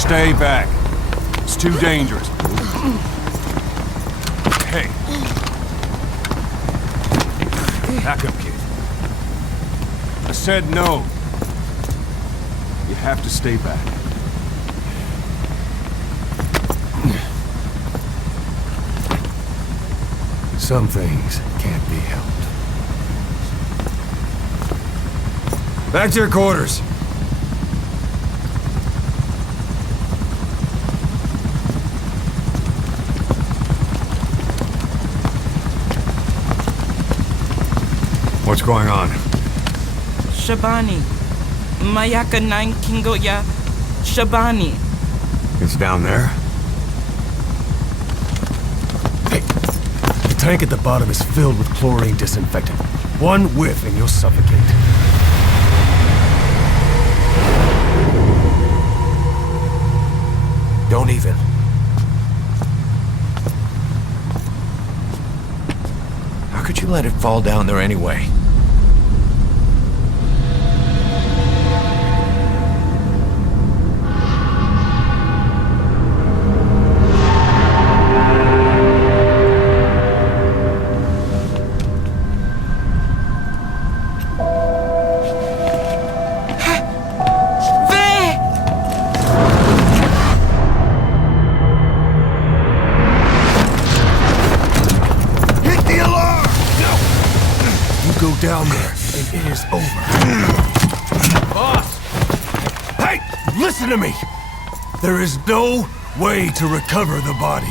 Stay back. It's too dangerous. Hey. Back up, kid. I said no. You have to stay back. Some things can't be helped. Back to your quarters. What's going on? Shabani. Mayaka 9 Kingoya. Shabani. It's down there? Hey, the tank at the bottom is filled with chlorine disinfectant. One whiff and you'll suffocate. Don't even. How could you let it fall down there anyway? Down there, and it is over. Boss! Hey! Listen to me! There is no way to recover the body.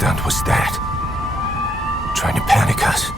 What was that? Trying to panic us?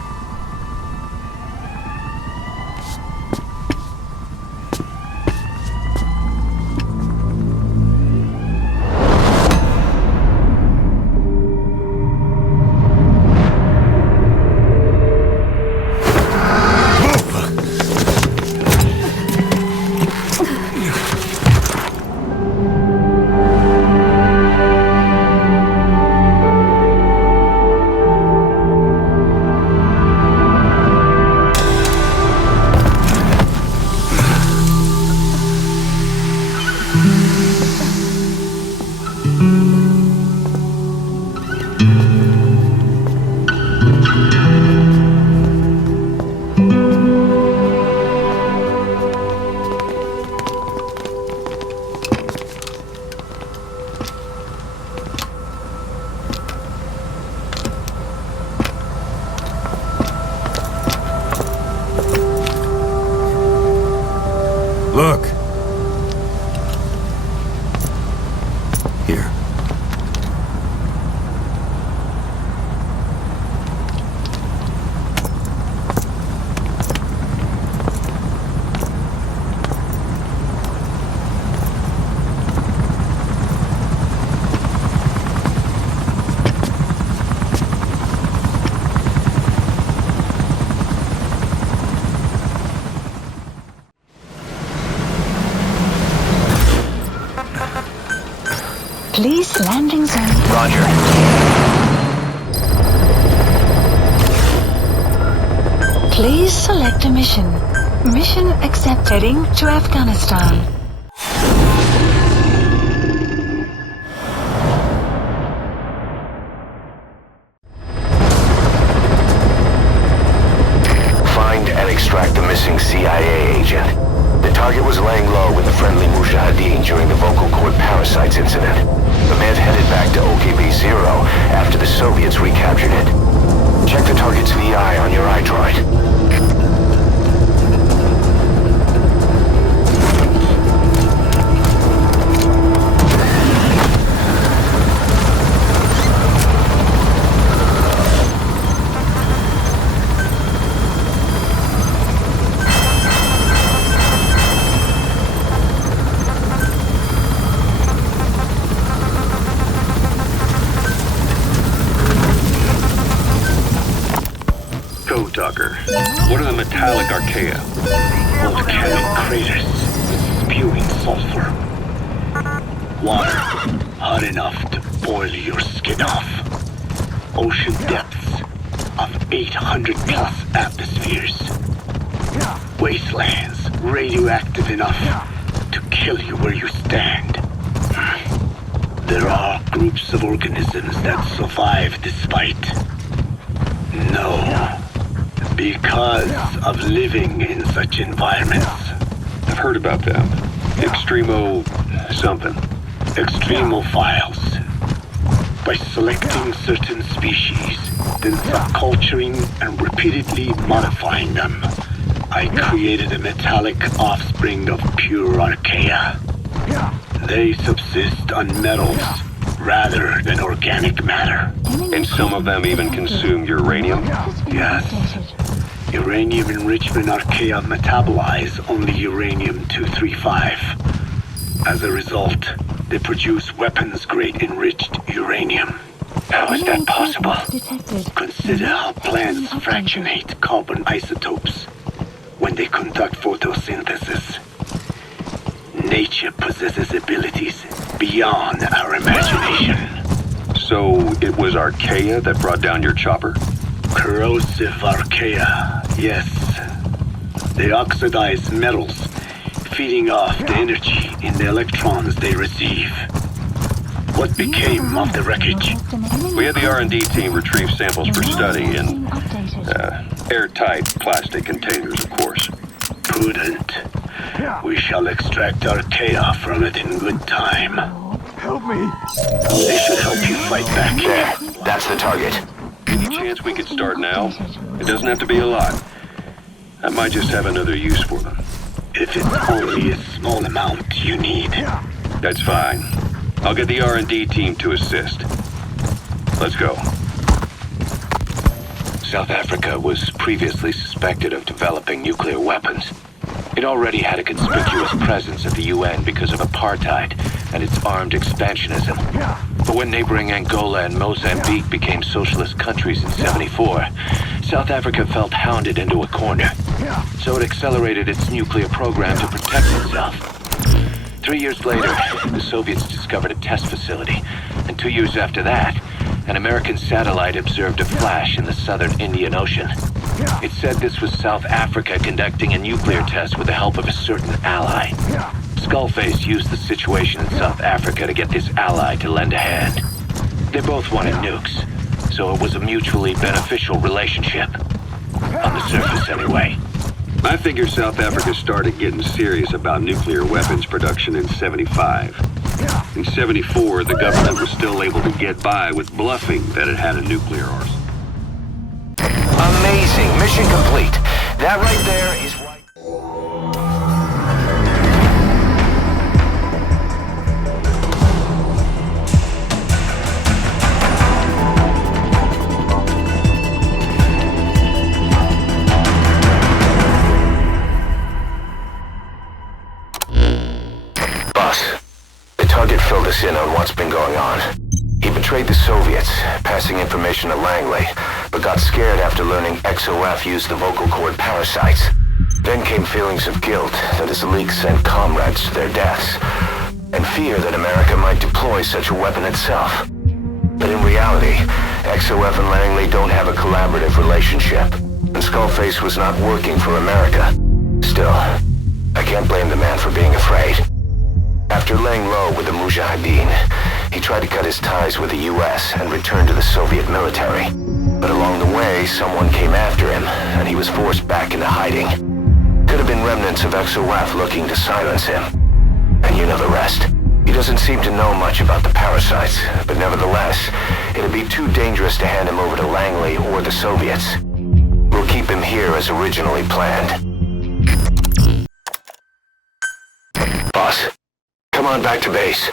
Look. Here. Please landing zone. Roger. Please select a mission. Mission accepted. Heading to Afghanistan. Find and extract the missing CIA agent. The target was laying low with the friendly Mujahideen during the vocal cord parasites incident. The man headed back to OKB-0 after the Soviets recaptured it. Check the target's VI on your iDroid. Talker. What are the metallic Archaea? sulfur. Water hot enough to boil your skin off. Ocean depths of 800 plus atmospheres. Wastelands radioactive enough to kill you where you stand. There are groups of organisms that survive despite. No. Because of living in such environments. I've heard about them. Extremo... something. Extremophiles. By selecting certain species, then subculturing and repeatedly modifying them, I created a metallic offspring of pure Archaea. They subsist on metals rather than organic matter. And some of them even consume uranium? Yes. Uranium enrichment Archaea metabolize only uranium-235. As a result, they produce weapons-grade enriched uranium. How is that possible? Consider how plants fractionate carbon isotopes when they conduct photosynthesis. Nature possesses abilities beyond our imagination. So it was Archaea that brought down your chopper? Corrosive Archaea, yes. They oxidize metals, feeding off the energy in the electrons they receive. What became of the wreckage? We had the R&D team retrieve samples for study in airtight plastic containers, of course. Prudent. We shall extract Archaea from it in good time. Help me! They should help you fight back. There, that's the target. Any chance we could start now? It doesn't have to be a lot. I might just have another use for them. If it's only a small amount you need. That's fine. I'll get the R&D team to assist. Let's go. South Africa was previously suspected of developing nuclear weapons. It already had a conspicuous presence at the UN because of apartheid and its armed expansionism. But when neighboring Angola and Mozambique became socialist countries in '74, South Africa felt hounded into a corner. So it accelerated its nuclear program to protect itself. 3 years later, the Soviets discovered a test facility, and 2 years after that, an American satellite observed a flash in the southern Indian Ocean. It said this was South Africa conducting a nuclear test with the help of a certain ally. Skullface used the situation in South Africa to get this ally to lend a hand. They both wanted nukes, so it was a mutually beneficial relationship. On the surface, anyway. I figure South Africa started getting serious about nuclear weapons production in '75. In '74, the government was still able to get by with bluffing that it had a nuclear arsenal. Amazing. Mission complete. That right there is why... Filled us in on what's been going on. He betrayed the Soviets, passing information to Langley, but got scared after learning XOF used the vocal cord parasites. Then came feelings of guilt that his leaks sent comrades to their deaths, and fear that America might deploy such a weapon itself. But in reality, XOF and Langley don't have a collaborative relationship, and Skullface was not working for America. Still, I can't blame the man for being afraid. After laying low with the Mujahideen, he tried to cut his ties with the US and return to the Soviet military. But along the way, someone came after him, and he was forced back into hiding. Could have been remnants of XOF looking to silence him. And you know the rest. He doesn't seem to know much about the parasites, but nevertheless, it'd be too dangerous to hand him over to Langley or the Soviets. We'll keep him here as originally planned. Boss. Come on back to base.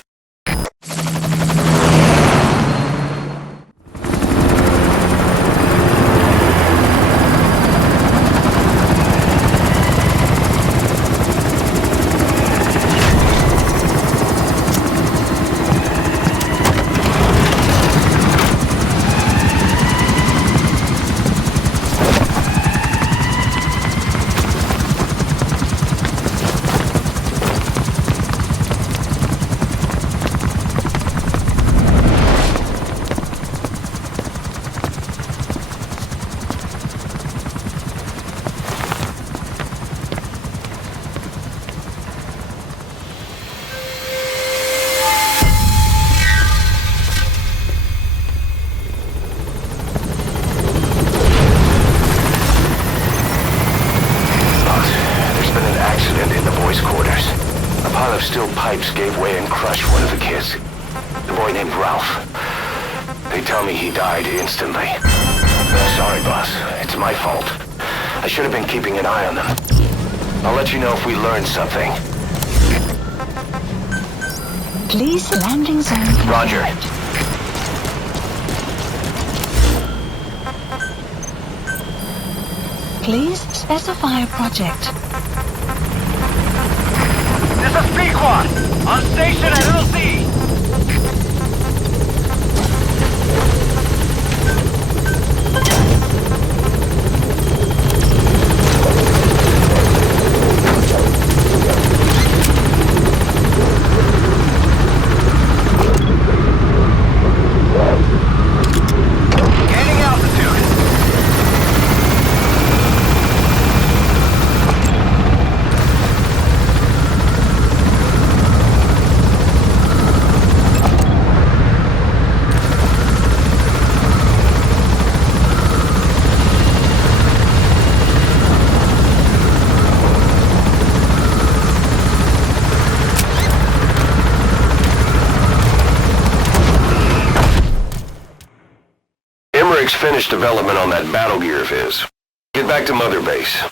his quarters. A pile of steel pipes gave way and crushed one of the kids. The boy named Ralph. They tell me he died instantly. Sorry, boss. It's my fault. I should have been keeping an eye on them. I'll let you know if we learn something. Please, landing zone confirmed. Roger. Please specify a project. This is Pequod! On station at Little C! Gaining altitude! Emmerich's finished development on that battle gear of his. Get back to Mother Base.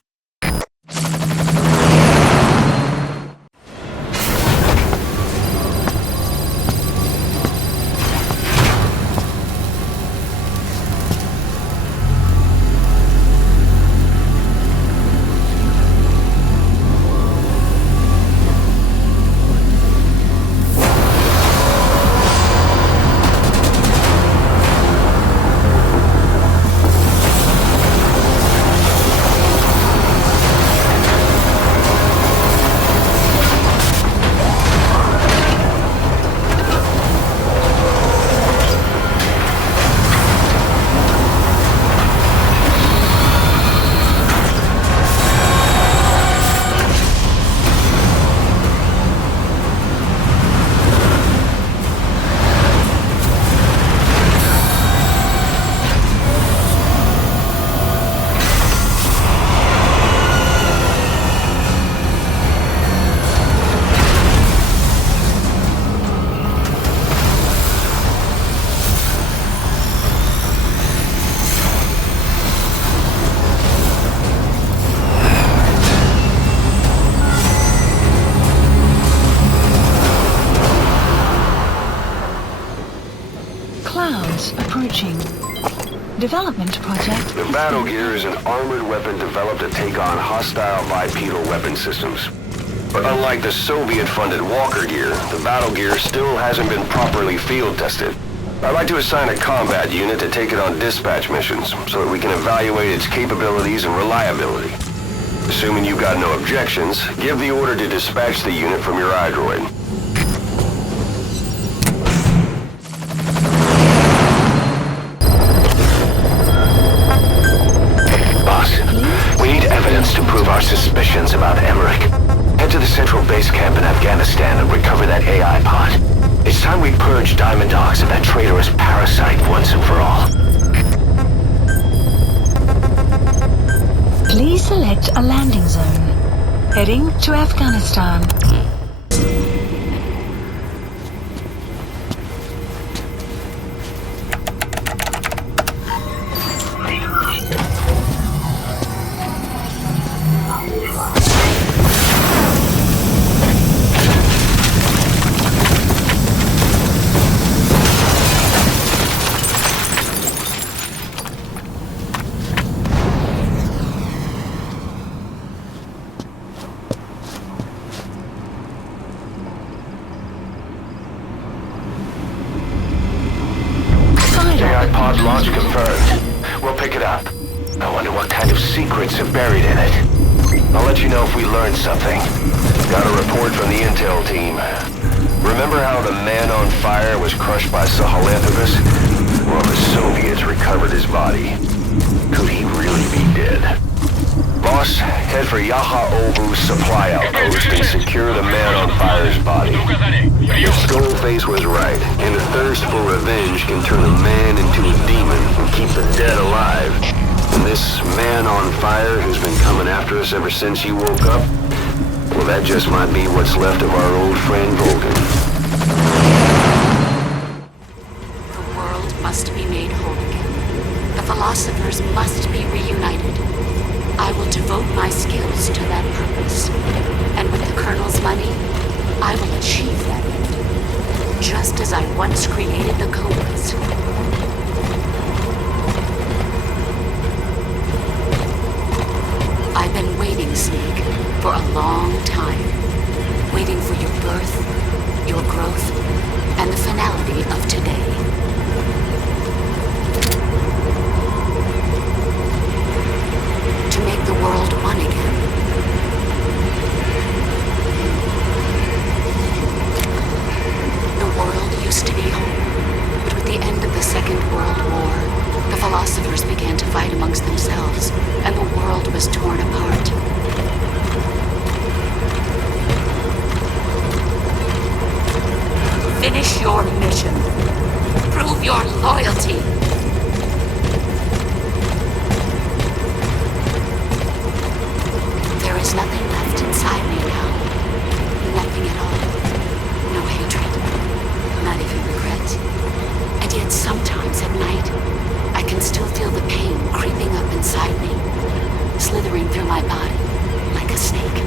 Approaching. Development project. The battle gear is an armored weapon developed to take on hostile bipedal weapon systems. But unlike the Soviet-funded Walker gear, the battle gear still hasn't been properly field tested. I'd like to assign a combat unit to take it on dispatch missions, so that we can evaluate its capabilities and reliability. Assuming you've got no objections, give the order to dispatch the unit from your iDroid. To prove our suspicions about Emmerich. Head to the central base camp in Afghanistan and recover that A.I Pod. It's time we purge Diamond Dogs of that traitorous parasite once and for all. Please select a landing zone. Heading to Afghanistan. A.I Pod launch confirmed. We'll pick it up. I wonder what kind of secrets are buried in it. I'll let you know if we learn something. Got a report from the intel team. Remember how the man on fire was crushed by Sahelanthropus? Well, the Soviets recovered his body. Could he really be dead? Boss, head for Yaha Ovu's supply outpost and secure the man on fire's body. If Skullface was right, and a thirst for revenge can turn a man into a demon and keep the dead alive, and this man on fire who's been coming after us ever since he woke up, well, That just might be what's left of our old friend Vulcan. The world must be made whole again. The philosophers must be reunited. I will devote my skills to that purpose. And with the Colonel's money, I will achieve that end. Just as I once created the Comas. I've been waiting, Snake, for a long time. Waiting for your birth, your growth, and the finality of today. To make the world one again. The world used to be home, but with the end of the Second World War, the philosophers began to fight amongst themselves, and the world was torn apart. Finish your mission. Prove your loyalty. There is nothing left inside me now. Nothing at all. No hatred. Not even regret. And yet sometimes at night, I can still feel the pain creeping up inside me, slithering through my body like a snake.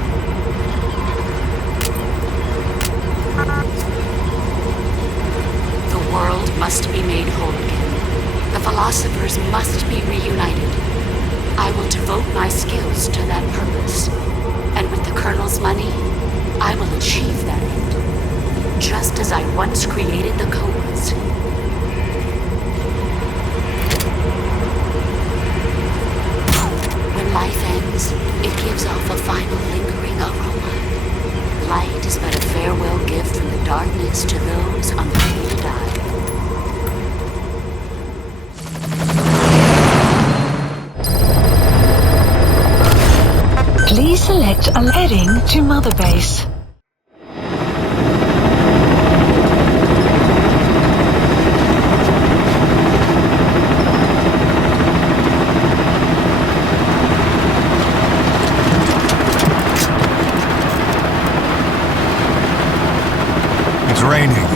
The world must be made whole again. The philosophers must be reunited. I will devote my skills to that purpose. And with the Colonel's money, I will achieve that end. Just as I once created the Comas. When life ends, it gives off a final lingering aroma. Light is but a farewell gift from the darkness to those on the way to die. Please select a heading to Mother Base. It's raining.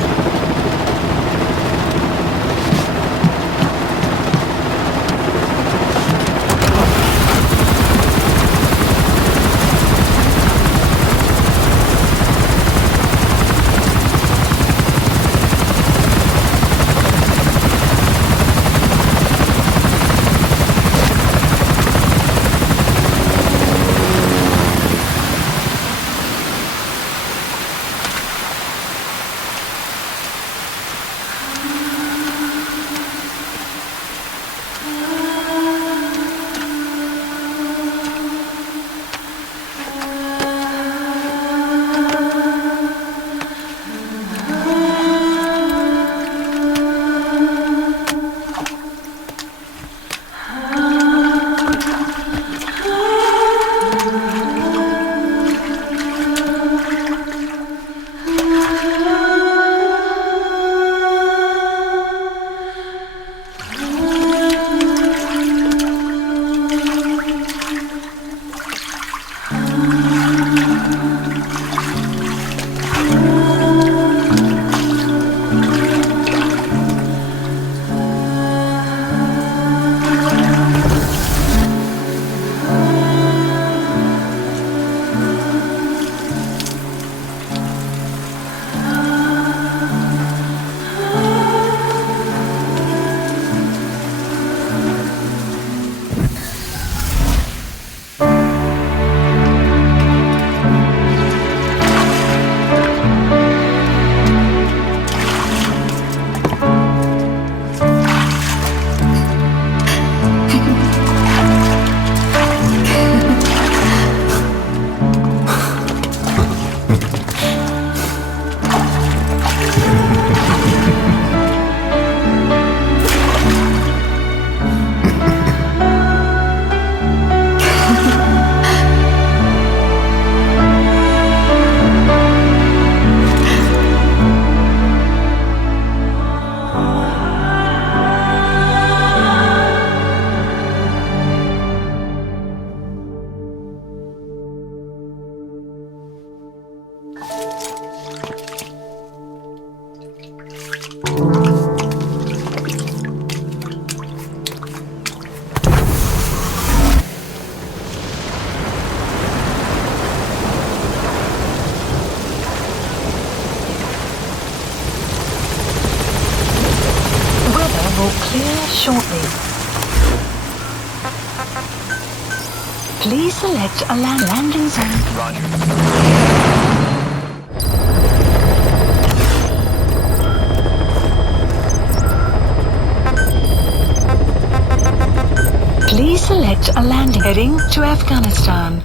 fire shortly. Please select a landing zone. Roger. Please select a landing heading to Afghanistan.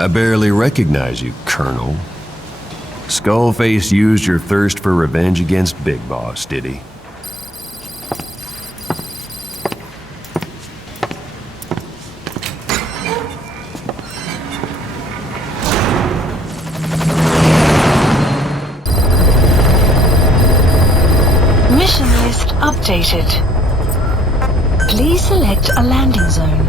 I barely recognize you, Colonel. Skullface used your thirst for revenge against Big Boss, did he? Mission list updated. Please select a landing zone.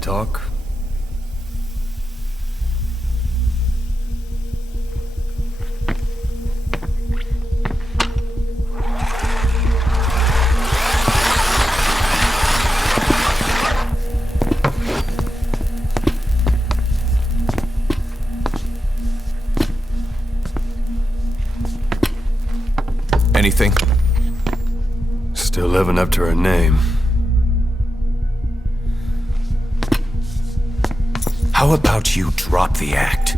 Talk? Anything? Still living up to her name. How about you drop the act?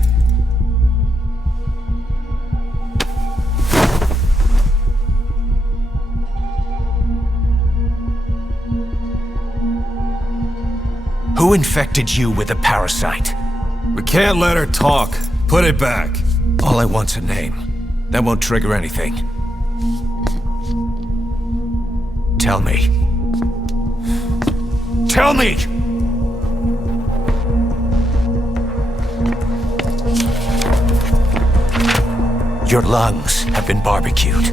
Who infected you with a parasite? We can't let her talk. Put it back. All I want's a name. That won't trigger anything. Tell me. Tell me! Your lungs have been barbecued.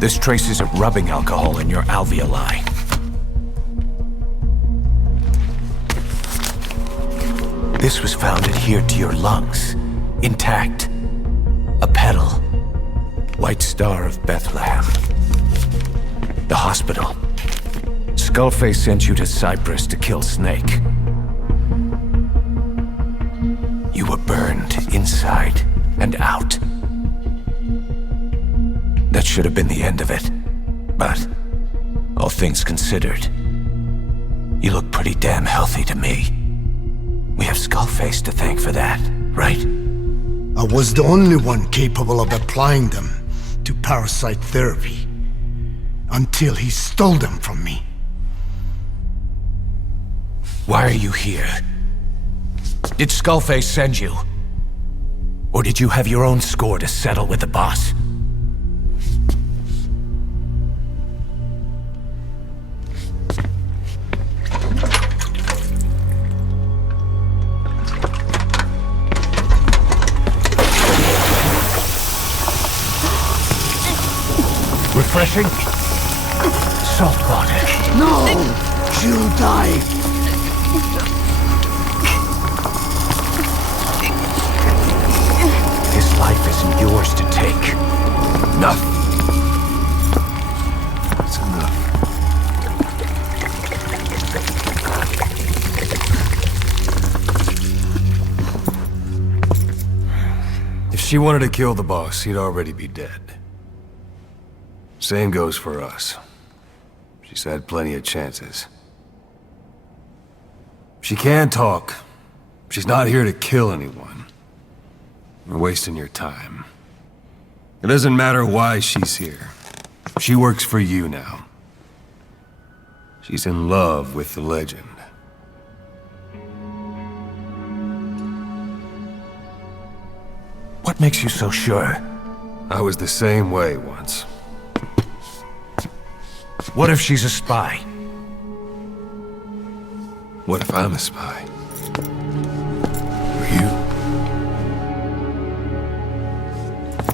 There's traces of rubbing alcohol in your alveoli. This was found adhered to your lungs, intact. A petal. White Star of Bethlehem. The hospital. Skullface sent you to Cyprus to kill Snake. You were burned inside and out. That should have been the end of it. But, all things considered, you look pretty damn healthy to me. We have Skullface to thank for that, right? I was the only one capable of applying them to parasite therapy. Until he stole them from me. Why are you here? Did Skullface send you? Or did you have your own score to settle with the boss? Refreshing? Salt water. No! She'll die! His life isn't yours to take. Enough. That's enough. If she wanted to kill the boss, he'd already be dead. Same goes for us. She's had plenty of chances. She can talk. She's not here to kill anyone. You're wasting your time. It doesn't matter why she's here. She works for you now. She's in love with the legend. What makes you so sure? I was the same way once. What if she's a spy? What if I'm a spy? Or you?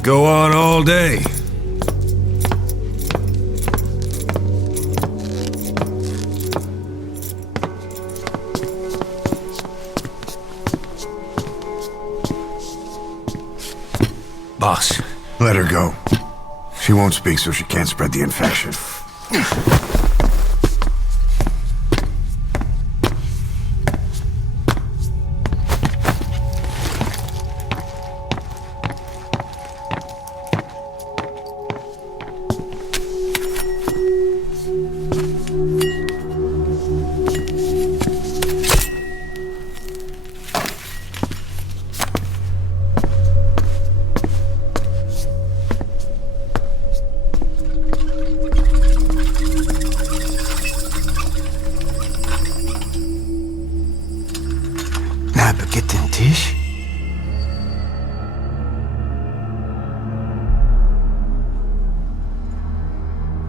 Go on all day. Boss. Let her go. She won't speak so she can't spread the infection.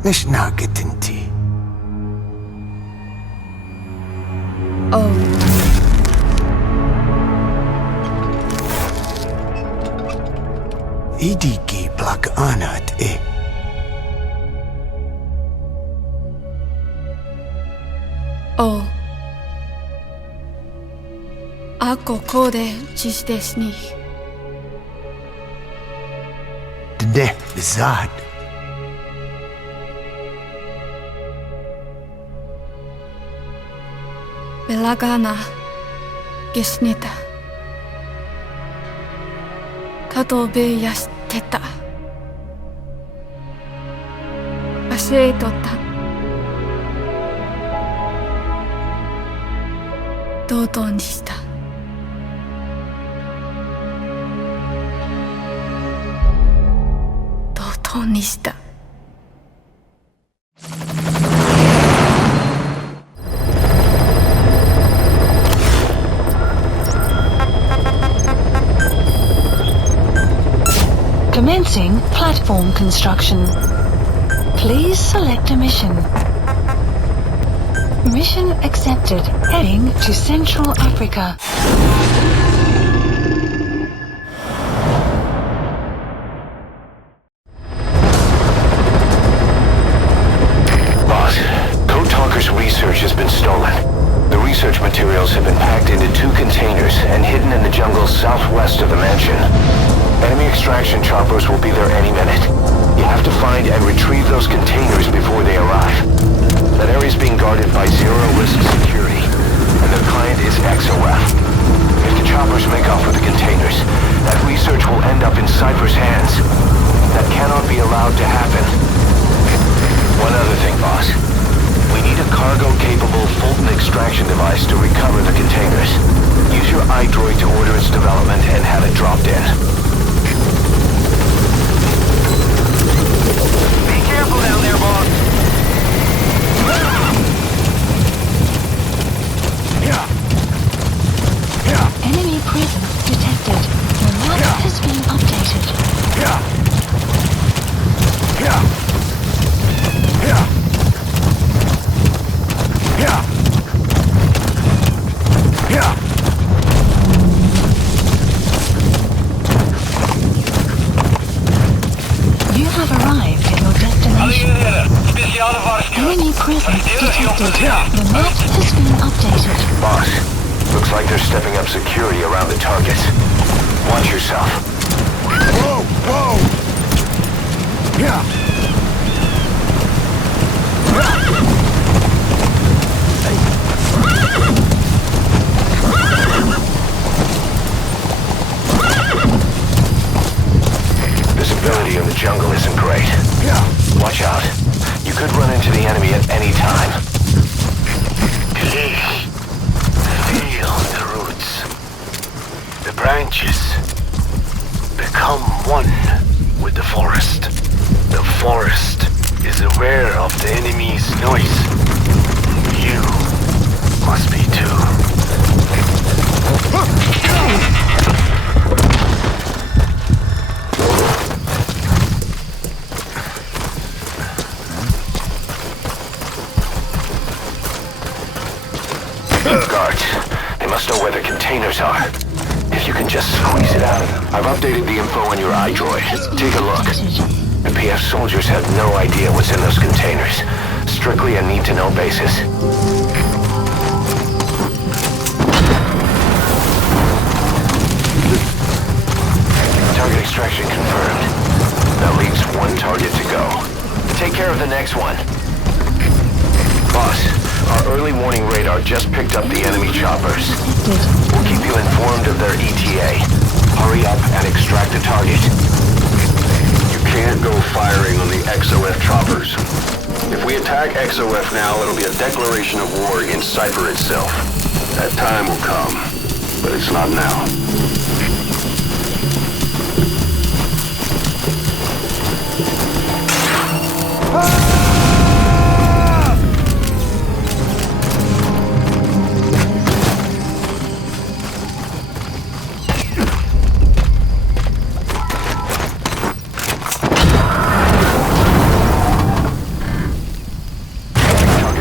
Let's not get in tea. Oh. Idiki plak anat e. Oh. Ako kode cisdesni. Dne bizad. Belagana gesnita. Kato be yasteta. Aseitota. Dodoにした。Dodoにした。Commencing platform construction. Please select a mission. Mission accepted. Heading to Central Africa. Boss, Code Talker's research has been stolen. The research materials have been packed into 2 containers and hidden in the jungle southwest of the mansion. Enemy extraction choppers will be there any minute. You have to find and retrieve those containers before they arrive. That area is being guarded by zero-risk security, and their client is Exile. If the choppers make off with the containers, that research will end up in Cypher's hands. That cannot be allowed to happen. One other thing, boss. We need a cargo-capable Fulton extraction device to recover the containers. Use your iDroid to order its development and have it dropped in. Be careful down there, boss. Enemy presence detected. The map has been updated. You have arrived at your destination. Enemy presence detected. The map has been updated. Boss, looks like they're stepping up security around the targets. Watch yourself. Whoa! Whoa! Yeah! Visibility in the jungle isn't great. Watch out. You could run into the enemy at any time. Please, feel the roots. The branches become one with the forest. The forest is aware of the enemy's noise. You must be too. Guards, they must know where the containers are. If you can just squeeze it out. I've updated the info on your iDroid. Take a look. The PF soldiers have no idea what's in those containers. Strictly a need-to-know basis. Target extraction confirmed. That leaves 1 target to go. Take care of the next one. Boss, our early warning radar just picked up the enemy choppers. We'll keep you informed of their ETA. Hurry up and extract the target. You can't go firing on the XOF choppers. If we attack XOF now, it'll be a declaration of war against Cypher itself. That time will come, but it's not now.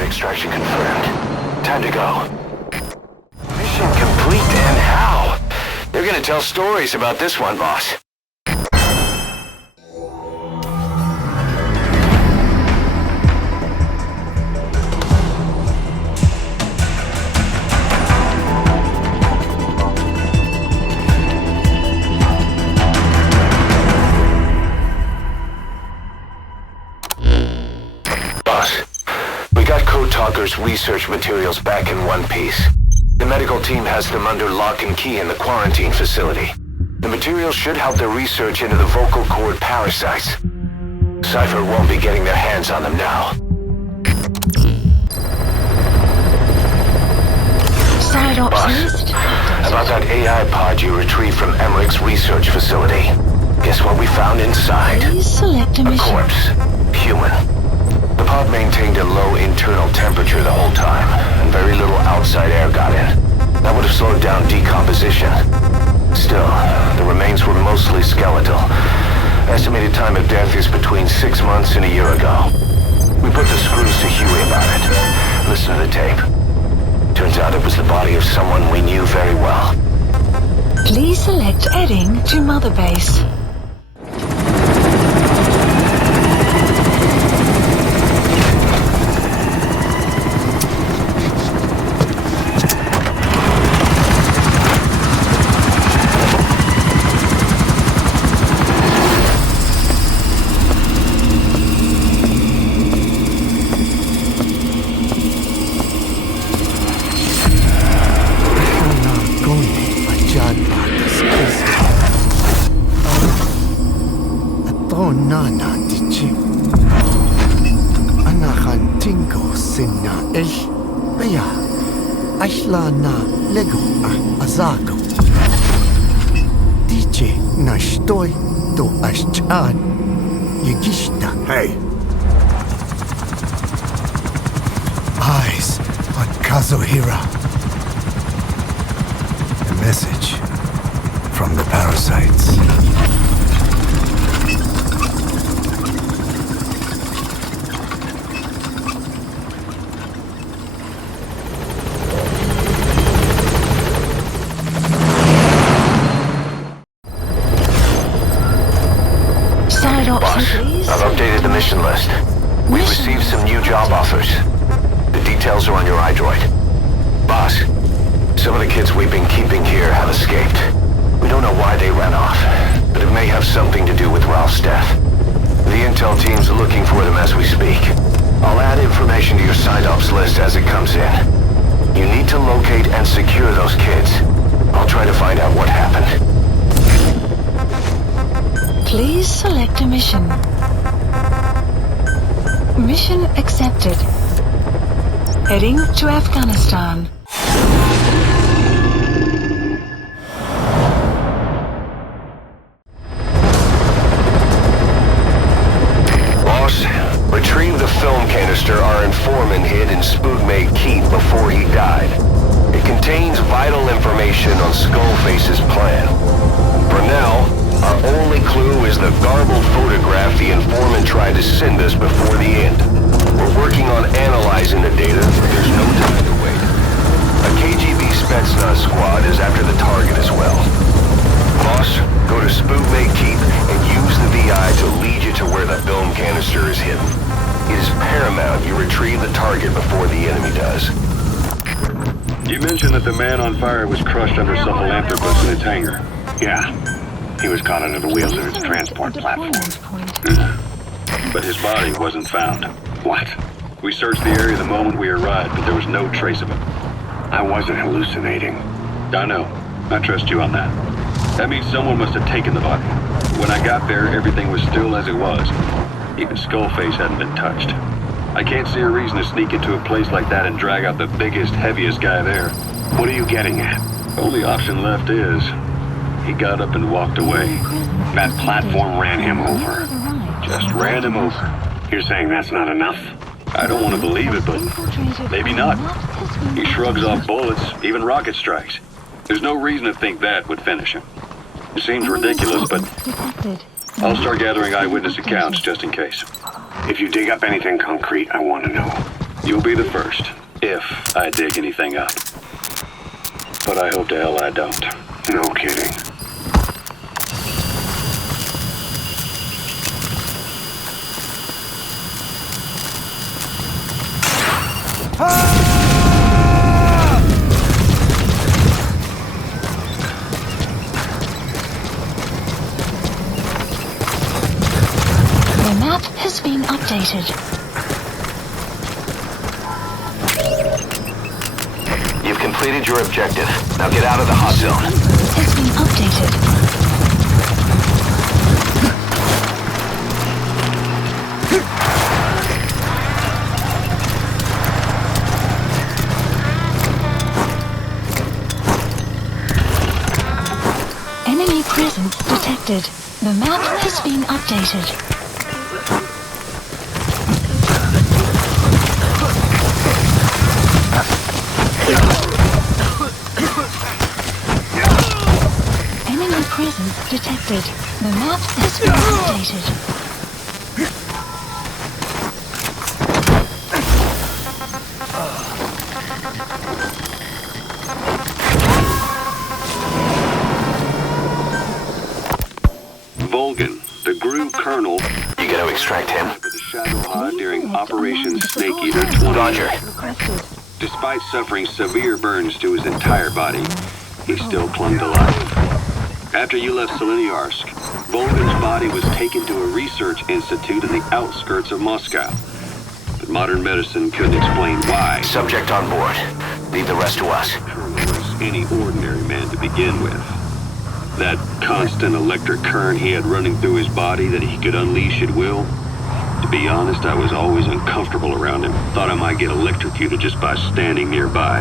Extraction confirmed. Time to go. Mission complete, and how? They're gonna tell stories about this one, boss. Talker's research materials back in one piece. The medical team has them under lock and key in the quarantine facility. The materials should help their research into the vocal cord parasites. Cypher won't be getting their hands on them now. Boss, about that AI pod you retrieved from Emmerich's research facility. Guess what we found inside? A corpse. Human. The pod maintained a low internal temperature the whole time, and very little outside air got in. That would have slowed down decomposition. Still, the remains were mostly skeletal, Estimated time of death is between 6 months and a year ago. We put the screws to Huey about it. Listen to the tape. Turns out it was the body of someone we knew very well. Please select heading to Mother Base. Hey. Eyes on Kazuhira. A message from the parasites. I've updated the mission list. We've received some new job offers. The details are on your iDroid. Boss, some of the kids we've been keeping here have escaped. We don't know why they ran off, but it may have something to do with Ralph's death. The intel team's looking for them as we speak. I'll add information to your side ops list as it comes in. You need to locate and secure those kids. I'll try to find out what happened. Please select a mission. Mission accepted. Heading to Afghanistan. Boss, retrieve the film canister our informant hid in Spoogmade Keep before he died. It contains vital information on Skullface's plan. For now, our only clue is the garbled photograph the informant tried to send us before the end. We're working on analyzing the data, but there's no time to wait. A KGB Spetsnaz squad is after the target as well. Boss, go to Spoogmade Keep and use the VI to lead you to where the film canister is hidden. It is paramount you retrieve the target before the enemy does. You mentioned that the man on fire was crushed under Sahelanthropus in its hangar. Yeah. He was caught under the wheels of its transport platform. But his body wasn't found. What? We searched the area the moment we arrived, but there was no trace of him. I wasn't hallucinating. I know. I trust you on that. That means someone must have taken the body. When I got there, everything was still as it was. Even Skullface hadn't been touched. I can't see a reason to sneak into a place like that and drag out the biggest, heaviest guy there. What are you getting at? The only option left is... he got up and walked away. That platform ran him over. Just ran him over. You're saying that's not enough? I don't want to believe it, but maybe not. He shrugs off bullets, even rocket strikes. There's no reason to think that would finish him. It seems ridiculous, but I'll start gathering eyewitness accounts just in case. If you dig up anything concrete, I want to know. You'll be the first, if I dig anything up. But I hope to hell I don't. No kidding. The map has been updated. You've completed your objective. Now get out of the hot zone. Has been updated. Enemy presence detected. The map has been updated. Enemy presence detected. The map has been updated. Volgan, the GRU colonel. You gonna extract him? The Shadow Pod during Operation Snake Eater 20. Roger. Despite suffering severe burns to his entire body, he still clung to life. After you left Sahelanthropus, Volgan's body was taken to a research institute in the outskirts of Moscow. But modern medicine couldn't explain why. Subject on board. Leave the rest to us. Was any ordinary man to begin with. That constant electric current he had running through his body that he could unleash at will. To be honest, I was always uncomfortable around him. Thought I might get electrocuted just by standing nearby.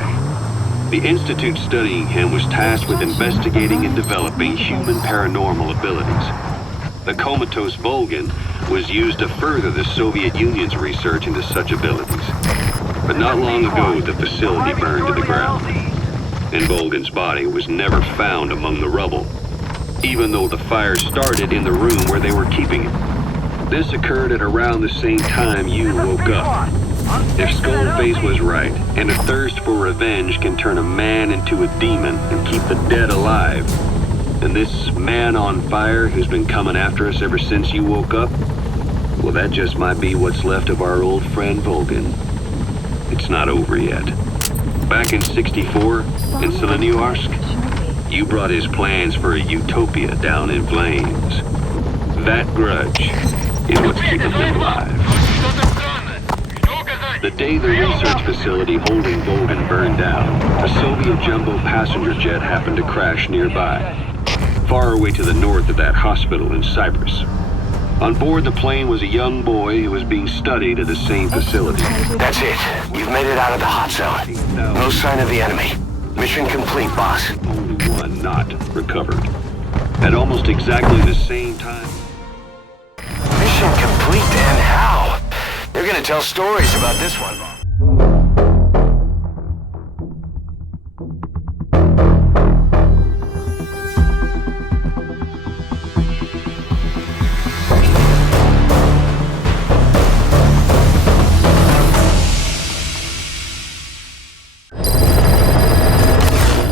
The institute studying him was tasked with investigating and developing human paranormal abilities. The comatose Volgan was used to further the Soviet Union's research into such abilities. But not long ago, the facility burned to the ground. And Volgan's body was never found among the rubble, even though the fire started in the room where they were keeping him. This occurred at around the same time you woke up. If Skullface was right, and a thirst for revenge can turn a man into a demon and keep the dead alive, then this man on fire who's been coming after us ever since you woke up, well, that just might be what's left of our old friend Volgan. It's not over yet. Back in '64, in Sahelanthropus, you brought his plans for a utopia down in flames. That grudge is what's keeping him alive. The day the research facility holding Volgan burned down, a Soviet jumbo passenger jet happened to crash nearby, far away to the north of that hospital in Cyprus. On board the plane was a young boy who was being studied at the same facility. That's it. You've made it out of the hot zone. No sign of the enemy. Mission complete, boss. Only one not recovered. At almost exactly the same time. Mission complete, and how? They're gonna tell stories about this one.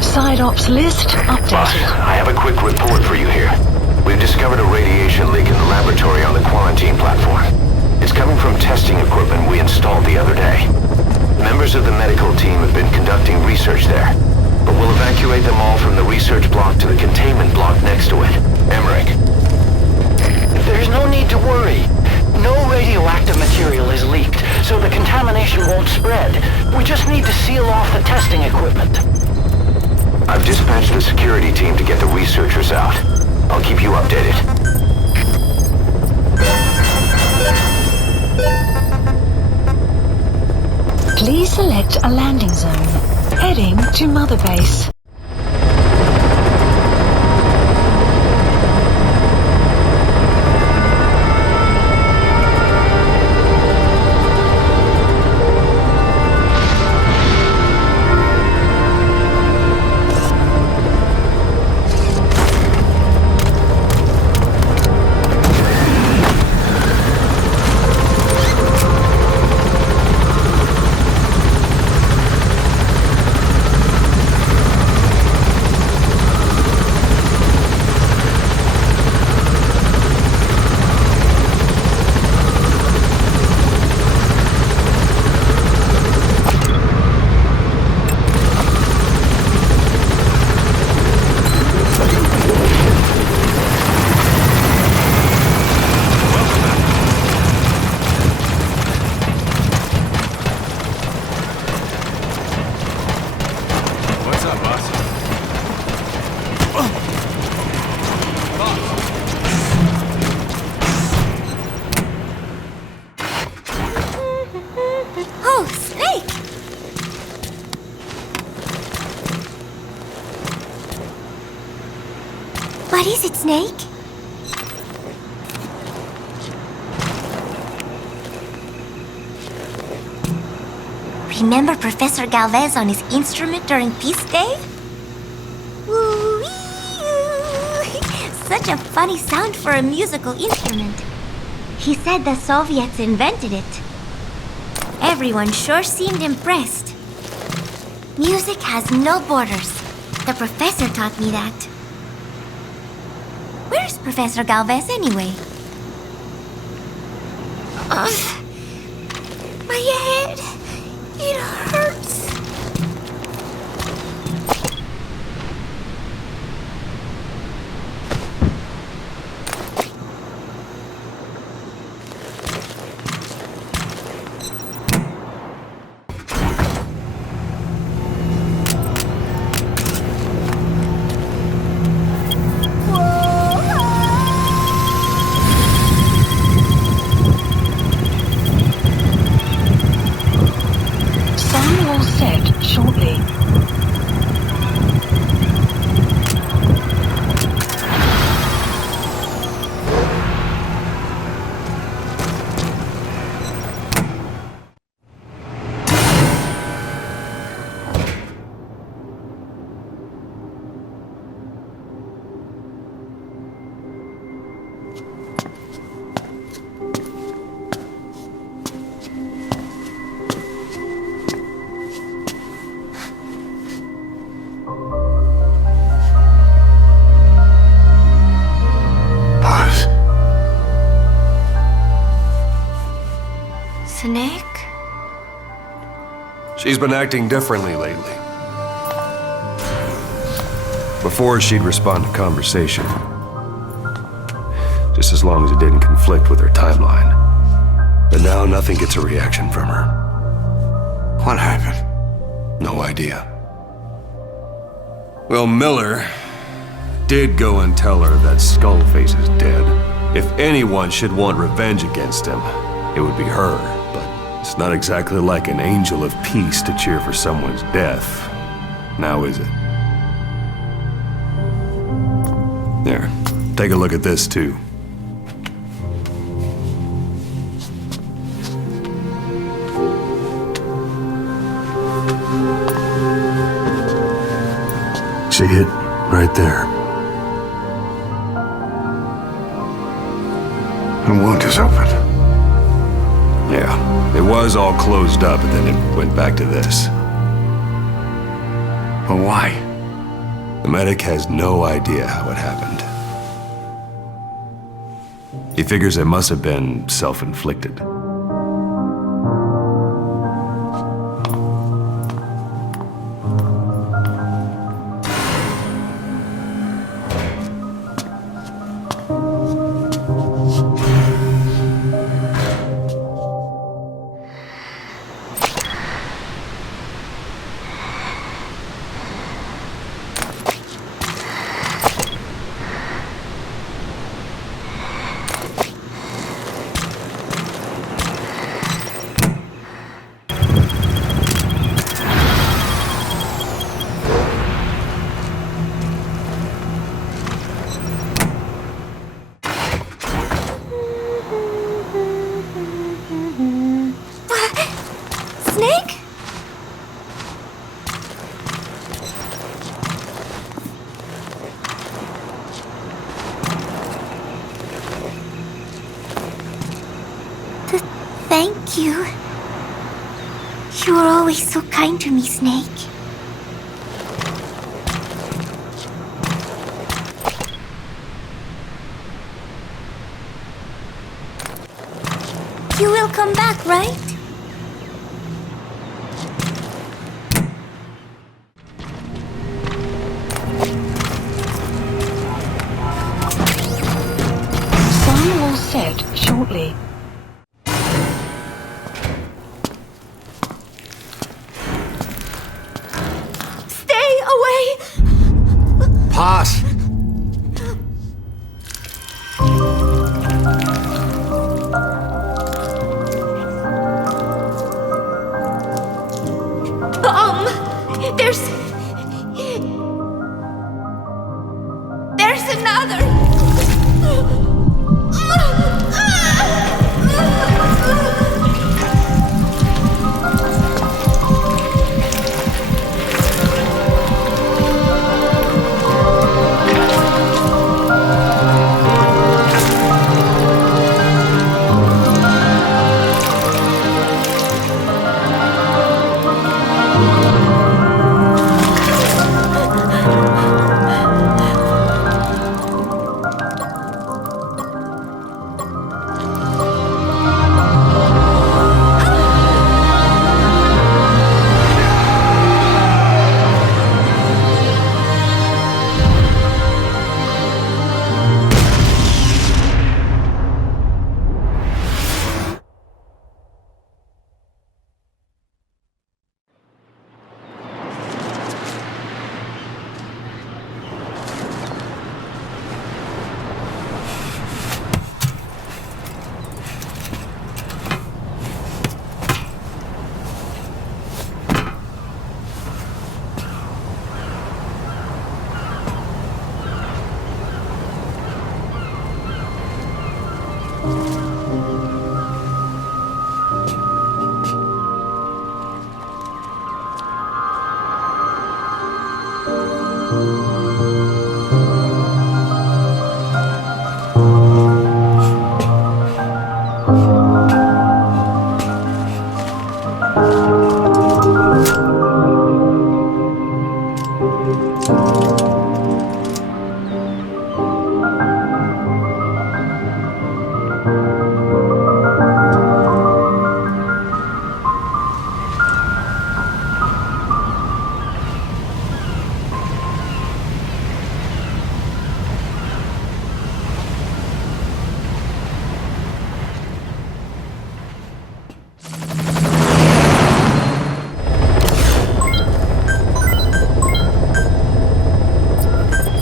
Side ops list updated. Boss, I have a quick report for you here. We've discovered a radiation leak in the laboratory on the quarantine platform. It's coming from testing equipment we installed the other day. Members of the medical team have been conducting research there, but we'll evacuate them all from the research block to the containment block next to it. Emmerich. There's no need to worry. No radioactive material is leaked, so the contamination won't spread. We just need to seal off the testing equipment. I've dispatched the security team to get the researchers out. I'll keep you updated. Please select a landing zone. Heading to Mother Base. What is it, Snake? Remember Professor Galvez on his instrument during Peace Day? Woo-wee-oo. such a funny sound for a musical instrument. He said the Soviets invented it. Everyone sure seemed impressed. Music has no borders. The professor taught me that. Where's Professor Galvez anyway? My head. It hurts. She's been acting differently lately. Before, she'd respond to conversation, just as long as it didn't conflict with her timeline. But now nothing gets a reaction from her. What happened? No idea. Well, Miller did go and tell her that Skullface is dead. If anyone should want revenge against him, it would be her. It's not exactly like an angel of peace to cheer for someone's death, now is it? There, take a look at this too. See it? Right there. The wound is open. Yeah, it was all closed up, and then it went back to this. But why? The medic has no idea how it happened. He figures it must have been self-inflicted. Thank you. You were always so kind to me, Snake. You will come back, right? Sun will set shortly. Stay away! Paz! There's another!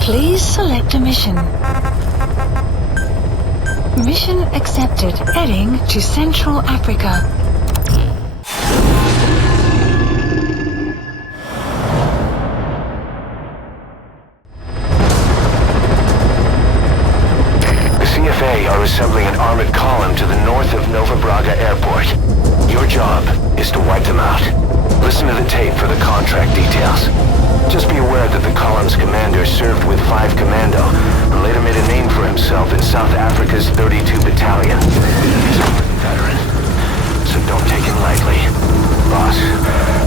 Please select a mission. Mission accepted. Heading to Central Africa. Are assembling an armored column to the north of Nova Braga Airport. Your job is to wipe them out. Listen to the tape for the contract details. Just be aware that the column's commander served with 5 Commando and later made a name for himself in South Africa's 32 Battalion. He's a veteran, so don't take him lightly. Boss,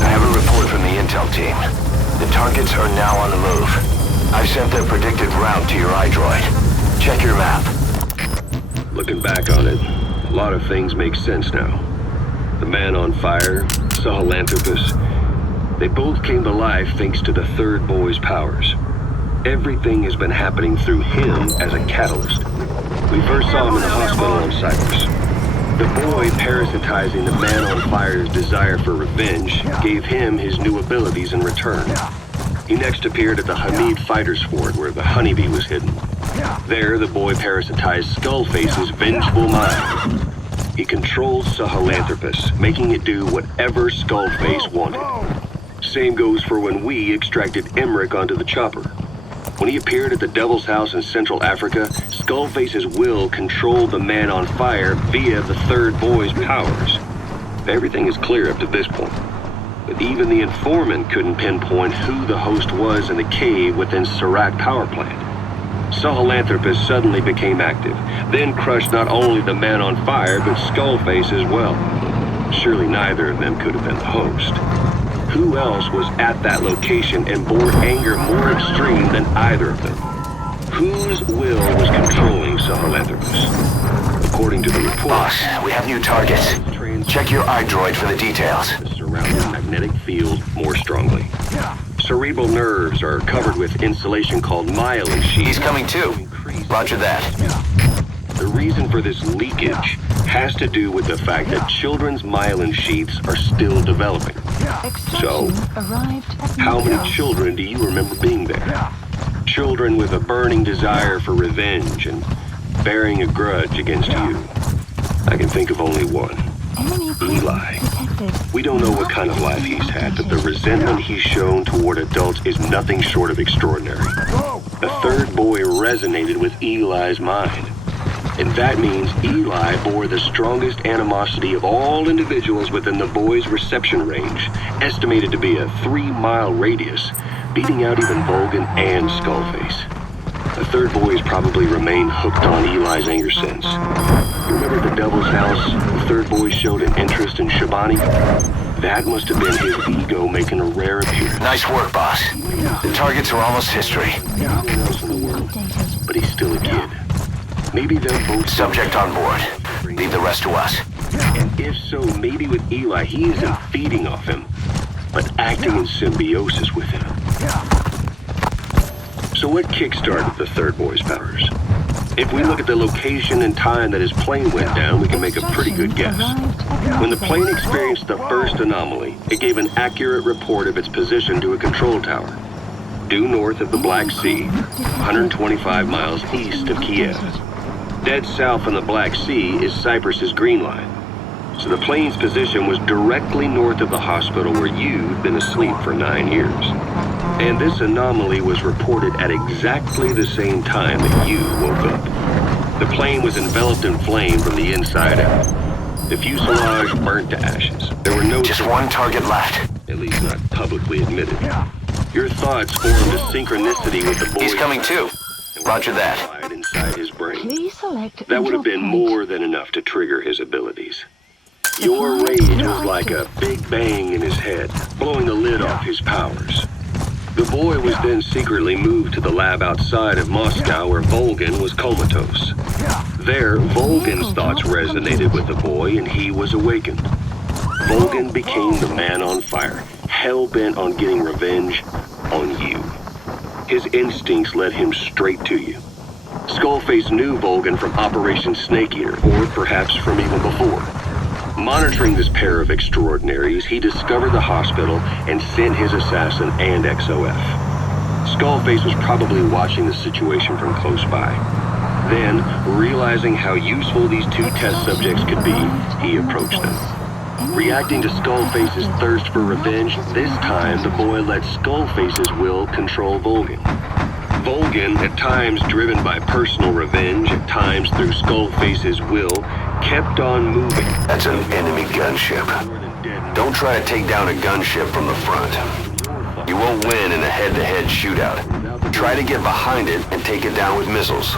I have a report from the intel team. The targets are now on the move. I've sent their predicted route to your iDroid. Check your map. Looking back on it, a lot of things make sense now. The man on fire, Sahelanthropus, they both came to life thanks to the third boy's powers. Everything has been happening through him as a catalyst. We first saw him in the hospital on Cyprus. The boy parasitizing the man on fire's desire for revenge gave him his new abilities in return. He next appeared at the Hamid Fighters Fort where the honeybee was hidden. There, the boy parasitized Skullface's vengeful mind. He controlled Sahelanthropus, making it do whatever Skullface wanted. Same goes for when we extracted Emmerich onto the chopper. When he appeared at the Devil's House in Central Africa, Skullface's will controlled the man on fire via the third boy's powers. Everything is clear up to this point. But even the informant couldn't pinpoint who the host was in the cave within Serac power plant. Sahelanthropus suddenly became active, then crushed not only the man on fire, but Skullface as well. Surely neither of them could have been the host. Who else was at that location and bore anger more extreme than either of them? Whose will was controlling Sahelanthropus? According to the report... Boss, we have new targets. Check your iDroid for the details. The surrounding magnetic field more strongly. Cerebral nerves are covered with insulation called myelin sheath. He's coming too. Roger that. The reason for this leakage has to do with the fact that children's myelin sheaths are still developing. So, how many children do you remember being there? Children with a burning desire for revenge and bearing a grudge against you. I can think of only one. Eli. We don't know what kind of life he's had, but the resentment he's shown toward adults is nothing short of extraordinary. The third boy resonated with Eli's mind. And that means Eli bore the strongest animosity of all individuals within the boy's reception range, estimated to be a 3-mile radius, beating out even Vulcan and Skullface. The third boy has probably remained hooked on Eli's anger since. You remember the Devil's House? The third boy showed an interest in Shabani? That must have been his ego making a rare appearance. Nice work, boss. The targets are almost history. Everyone else in the world, but he's still a kid. Maybe they'll both... Subject on board. Leave the rest to us. And if so, maybe with Eli, he isn't feeding off him, but acting in symbiosis with him. So what kickstarted the third boy's powers? If we look at the location and time that his plane went down, we can make a pretty good guess. When the plane experienced the first anomaly, it gave an accurate report of its position to a control tower, due north of the Black Sea, 125 miles east of Kiev. Dead south on the Black Sea is Cyprus's Green Line. So the plane's position was directly north of the hospital where you'd been asleep for 9 years. And this anomaly was reported at exactly the same time that you woke up. The plane was enveloped in flame from the inside out. The fuselage burnt to ashes. There were no... Just one target left. At least not publicly admitted. Your thoughts formed a synchronicity with the boy... He's coming too. Roger that. Inside his brain. Please select... That would have been more than enough to trigger his abilities. Your rage was like a big bang in his head, blowing the lid off his powers. The boy was then secretly moved to the lab outside of Moscow where Volgan was comatose. There, Volgan's thoughts resonated with the boy and he was awakened. Volgan became the man on fire, hell-bent on getting revenge on you. His instincts led him straight to you. Skullface knew Volgan from Operation Snake Eater, or perhaps from even before. Monitoring this pair of extraordinaries, he discovered the hospital and sent his assassin and XOF. Skullface was probably watching the situation from close by. Then, realizing how useful these two test subjects could be, he approached them. Reacting to Skullface's thirst for revenge, this time the boy let Skullface's will control Volgin. Volgin, at times driven by personal revenge, at times through Skullface's will, kept on moving. That's an enemy gunship. Don't try to take down a gunship from the front. You won't win in a head-to-head shootout. Try to get behind it and take it down with missiles.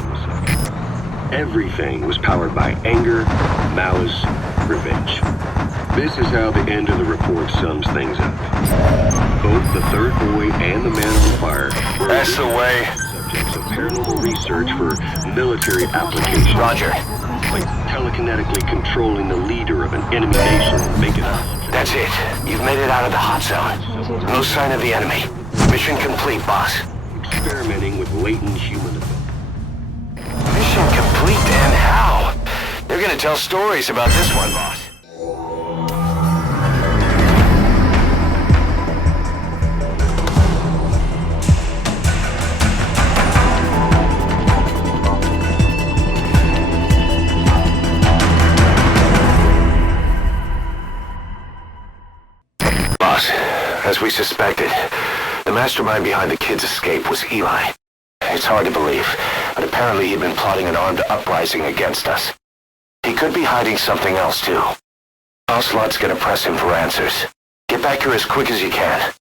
Everything was powered by anger, malice, revenge. This is how the end of the report sums things up. Both the third boy and the man on fire were That's the way. subjects of paranormal research for military applications. Roger. Like telekinetically controlling the leader of an enemy nation and making a... That's it. You've made it out of the hot zone. No sign of the enemy. Mission complete, boss. Experimenting with latent human ability. Mission complete, and how? They're gonna tell stories about this one, boss. As we suspected, the mastermind behind the kid's escape was Eli. It's hard to believe, but apparently he'd been plotting an armed uprising against us. He could be hiding something else too. Ocelot's gonna press him for answers. Get back here as quick as you can.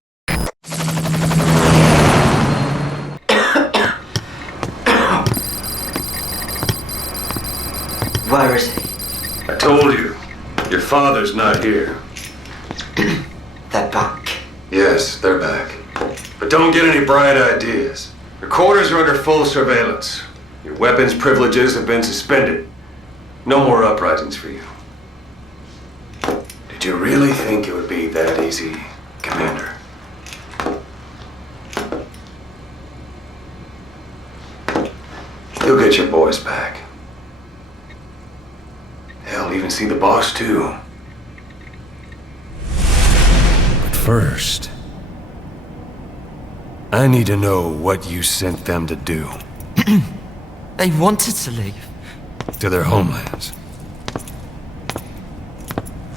Where is he? I told you. Your father's not here. They're back. Yes, they're back. But don't get any bright ideas. Your quarters are under full surveillance. Your weapons privileges have been suspended. No more uprisings for you. Did you really think it would be that easy, Commander? You'll get your boys back. Hell, even see the boss too. First, I need to know what you sent them to do. They wanted to leave. To their homelands.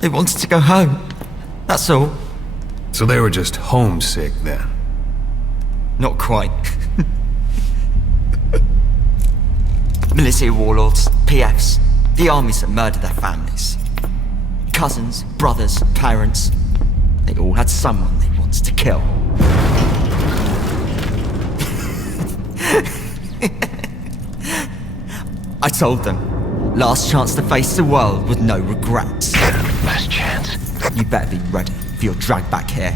They wanted to go home. That's all. So they were just homesick then? Not quite. Military warlords, PFs, the armies that murdered their families. Cousins, brothers, parents. They all had someone they wanted to kill. I told them, last chance to face the world with no regrets. Last chance? You better be ready for your drag back here.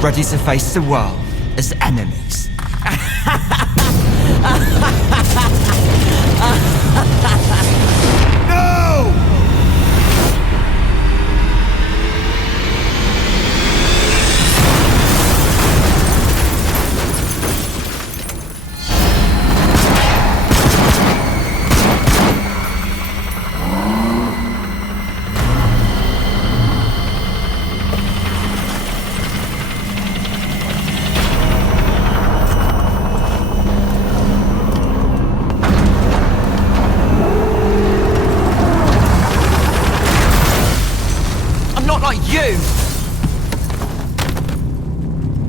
Ready to face the world as enemies. No!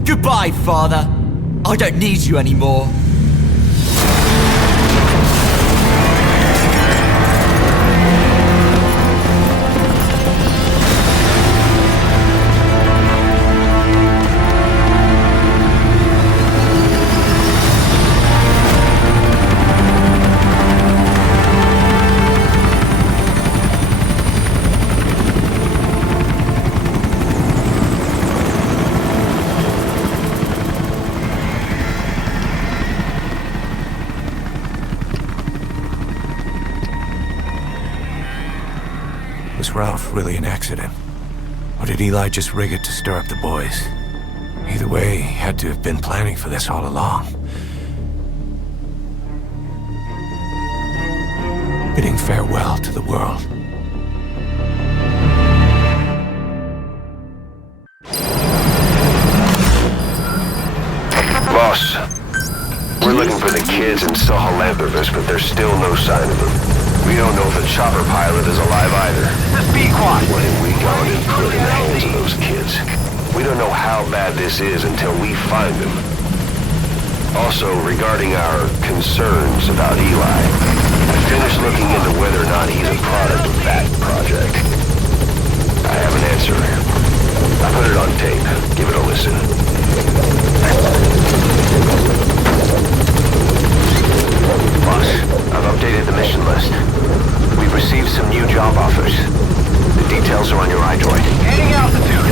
Goodbye, Father. I don't need you anymore. Was Ralph really an accident? Or did Eli just rig it to stir up the boys? Either way, he had to have been planning for this all along. Bidding farewell to the world. We're looking for the kids in Sahelanthropus, but there's still no sign of them. We don't know if the chopper pilot is alive either. Just be quiet. What have we gone and put in the hands of those kids? We don't know how bad this is until we find them. Also, regarding our concerns about Eli, I finished looking into whether or not he's a product of that project. I have an answer. I put it on tape. Give it a listen. Boss, I've updated the mission list. We've received some new job offers. The details are on your iDroid. Gaining altitude.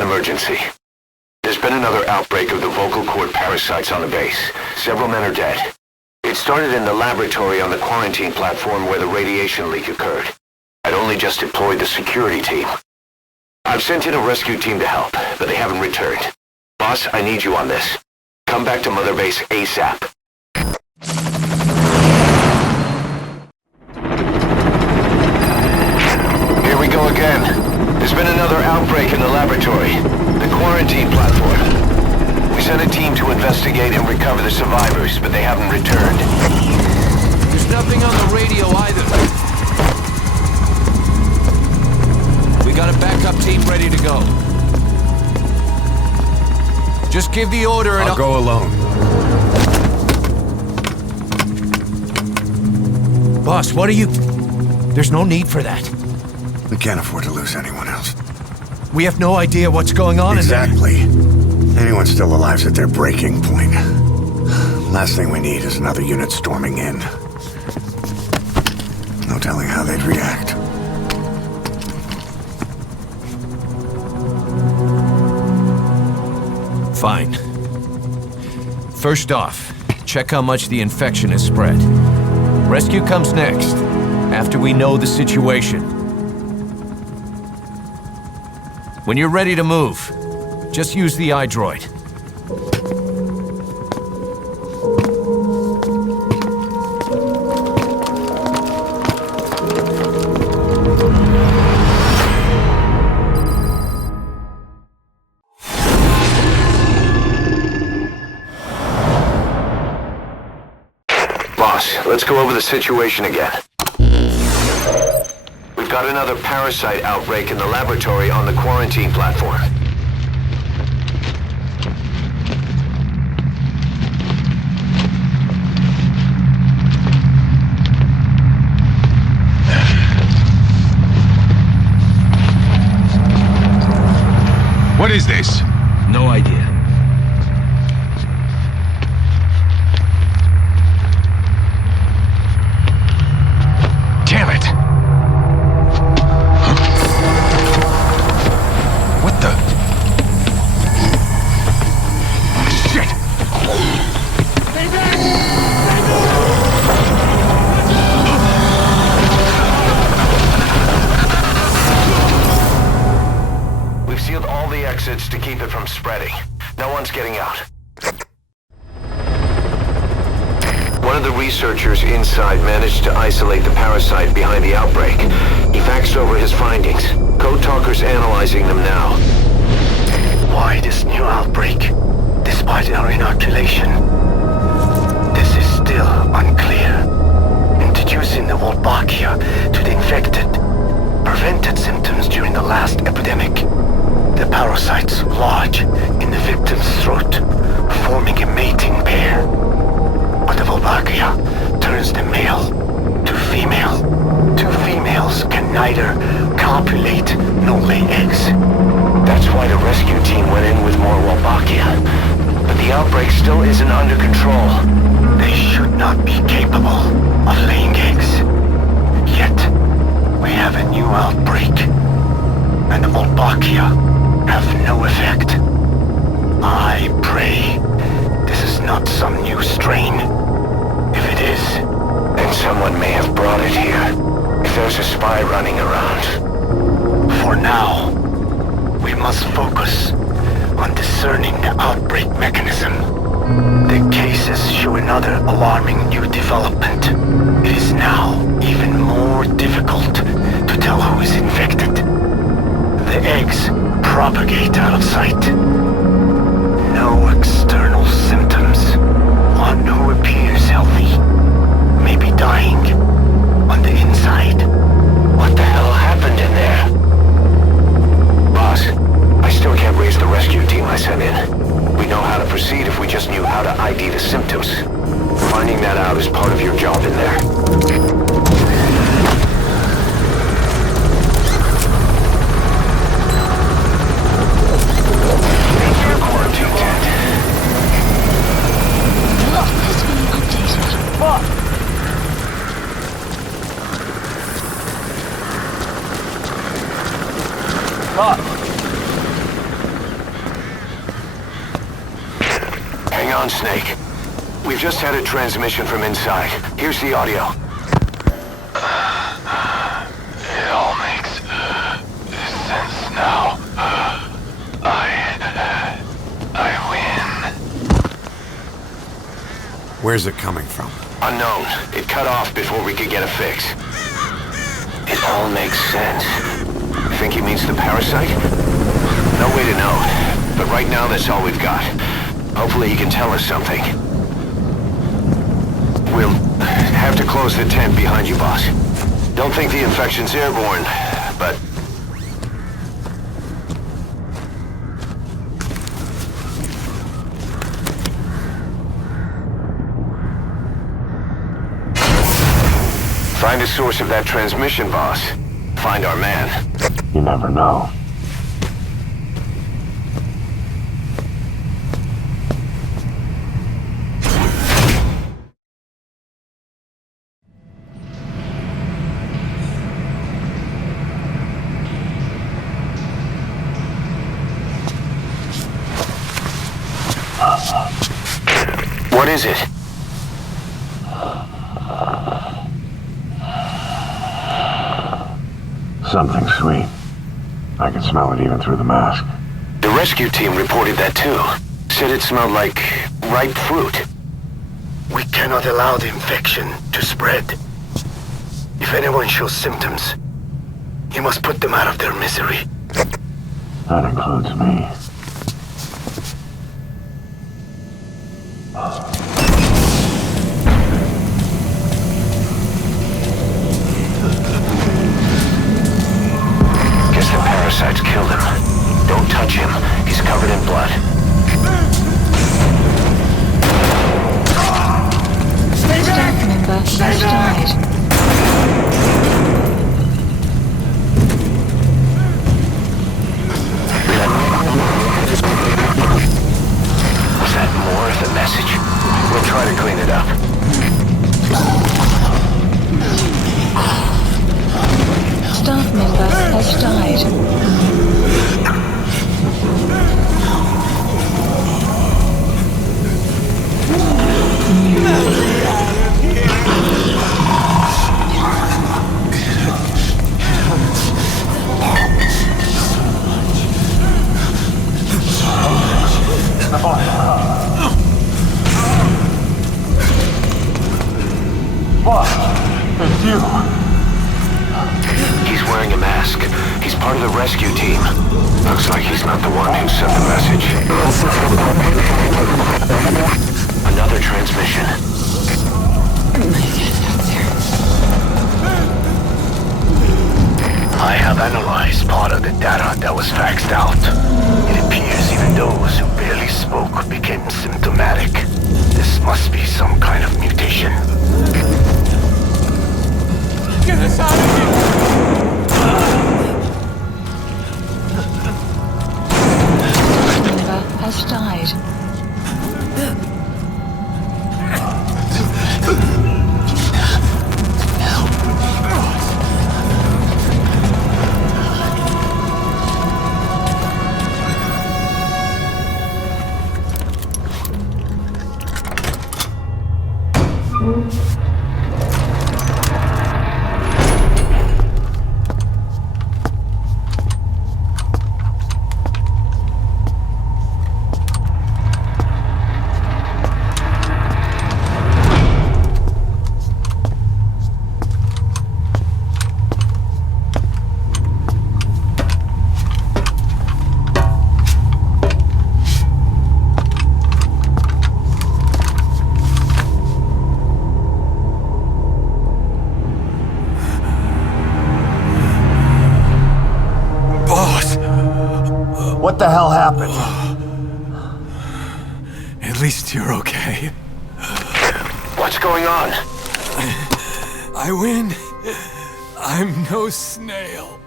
Emergency. There's been another outbreak of the vocal cord parasites on the base. Several men are dead. It started in the laboratory on the quarantine platform where the radiation leak occurred. I'd only just deployed the security team. I've sent in a rescue team to help, but they haven't returned. Boss, I need you on this. Come back to Mother Base ASAP. Here we go again. There's been another outbreak in the laboratory, the quarantine platform. We sent a team to investigate and recover the survivors, but they haven't returned. There's nothing on the radio either. We got a backup team ready to go. Just give the order and I'll go alone. Boss, what are you... There's no need for that. We can't afford to lose anyone else. We have no idea what's going on Exactly. Anyone still alive's at their breaking point. Last thing we need is another unit storming in. No telling how they'd react. Fine. First off, check how much the infection has spread. Rescue comes next, after we know the situation. When you're ready to move, just use the iDroid. Boss, let's go over the situation again. We've got another parasite outbreak in the laboratory on the quarantine platform. What is this? No idea. Damn it! What the? Shit! We've sealed all the exits to keep it from spreading. No one's getting out. One of the researchers inside managed to isolate the parasite behind the outbreak. He faxed over his findings. Code Talker's analyzing them now. Why this new outbreak, despite our inoculation? This is still unclear. Introducing the Wolbachia to the infected prevented symptoms during the last epidemic. The parasites lodge in the victim's throat, forming a mating pair. But the Wolbachia turns the male to female. Two females can neither copulate nor lay eggs. That's why the rescue team went in with more Wolbachia. But the outbreak still isn't under control. They should not be capable of laying eggs. Yet, we have a new outbreak. And the Wolbachia have no effect. I pray this is not some new strain. Someone may have brought it here. If there's a spy running around. For now, we must focus on discerning the outbreak mechanism. The cases show another alarming new development. It is now even more difficult to tell who is infected. The eggs propagate out of sight. No external symptoms. One who appears healthy may be dying on the inside. What the hell happened in there? Boss, I still can't raise the rescue team I sent in. We know how to proceed if we just knew how to ID the symptoms. Finding that out is part of your job in there. Quarantine tent. What has been updated? Fuck! Hang on, Snake. We've just had a transmission from inside. Here's the audio. It all makes sense now. I win. Where's it coming from? Unknown. It cut off before we could get a fix. It all makes sense. Think he means the parasite? No way to know. But right now, that's all we've got. Hopefully he can tell us something. We'll have to close the tent behind you, boss. Don't think the infection's airborne, but... Find the source of that transmission, boss. Find our man. You never know. What is it? Something sweet. I can smell it even through the mask. The rescue team reported that too. Said it smelled like ripe fruit. We cannot allow the infection to spread. If anyone shows symptoms, you must put them out of their misery. That includes me. Guess the parasites killed him. Don't touch him. He's covered in blood. Staff member has died. Was that more of the message? We'll try to clean it up. Staff member has died. What? It's you. He's wearing a mask. He's part of the rescue team. Looks like he's not the one who sent the message. Another transmission. I have analyzed part of the data that was faxed out. It appears even those who barely spoke became symptomatic. This must be some kind of mutation. Get us out of here! Member has died. What the hell happened? At least you're okay. What's going on? I win. I'm no snail.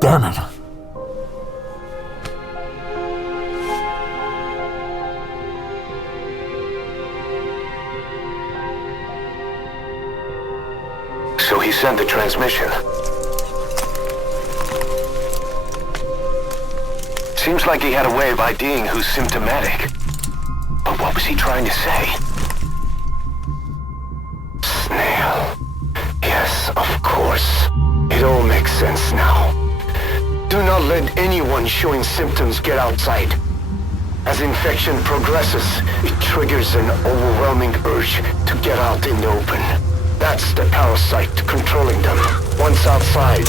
Damn it. So he sent the transmission. Seems like he had a way of IDing who's symptomatic. But what was he trying to say? Snail. Yes, of course. It all makes sense now. Do not let anyone showing symptoms get outside. As infection progresses, it triggers an overwhelming urge to get out in the open. That's the parasite controlling them. Once outside,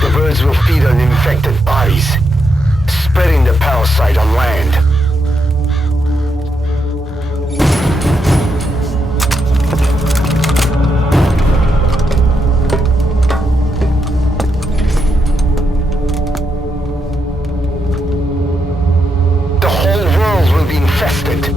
the birds will feed on infected bodies, spreading the parasite on land. The whole world will be infested.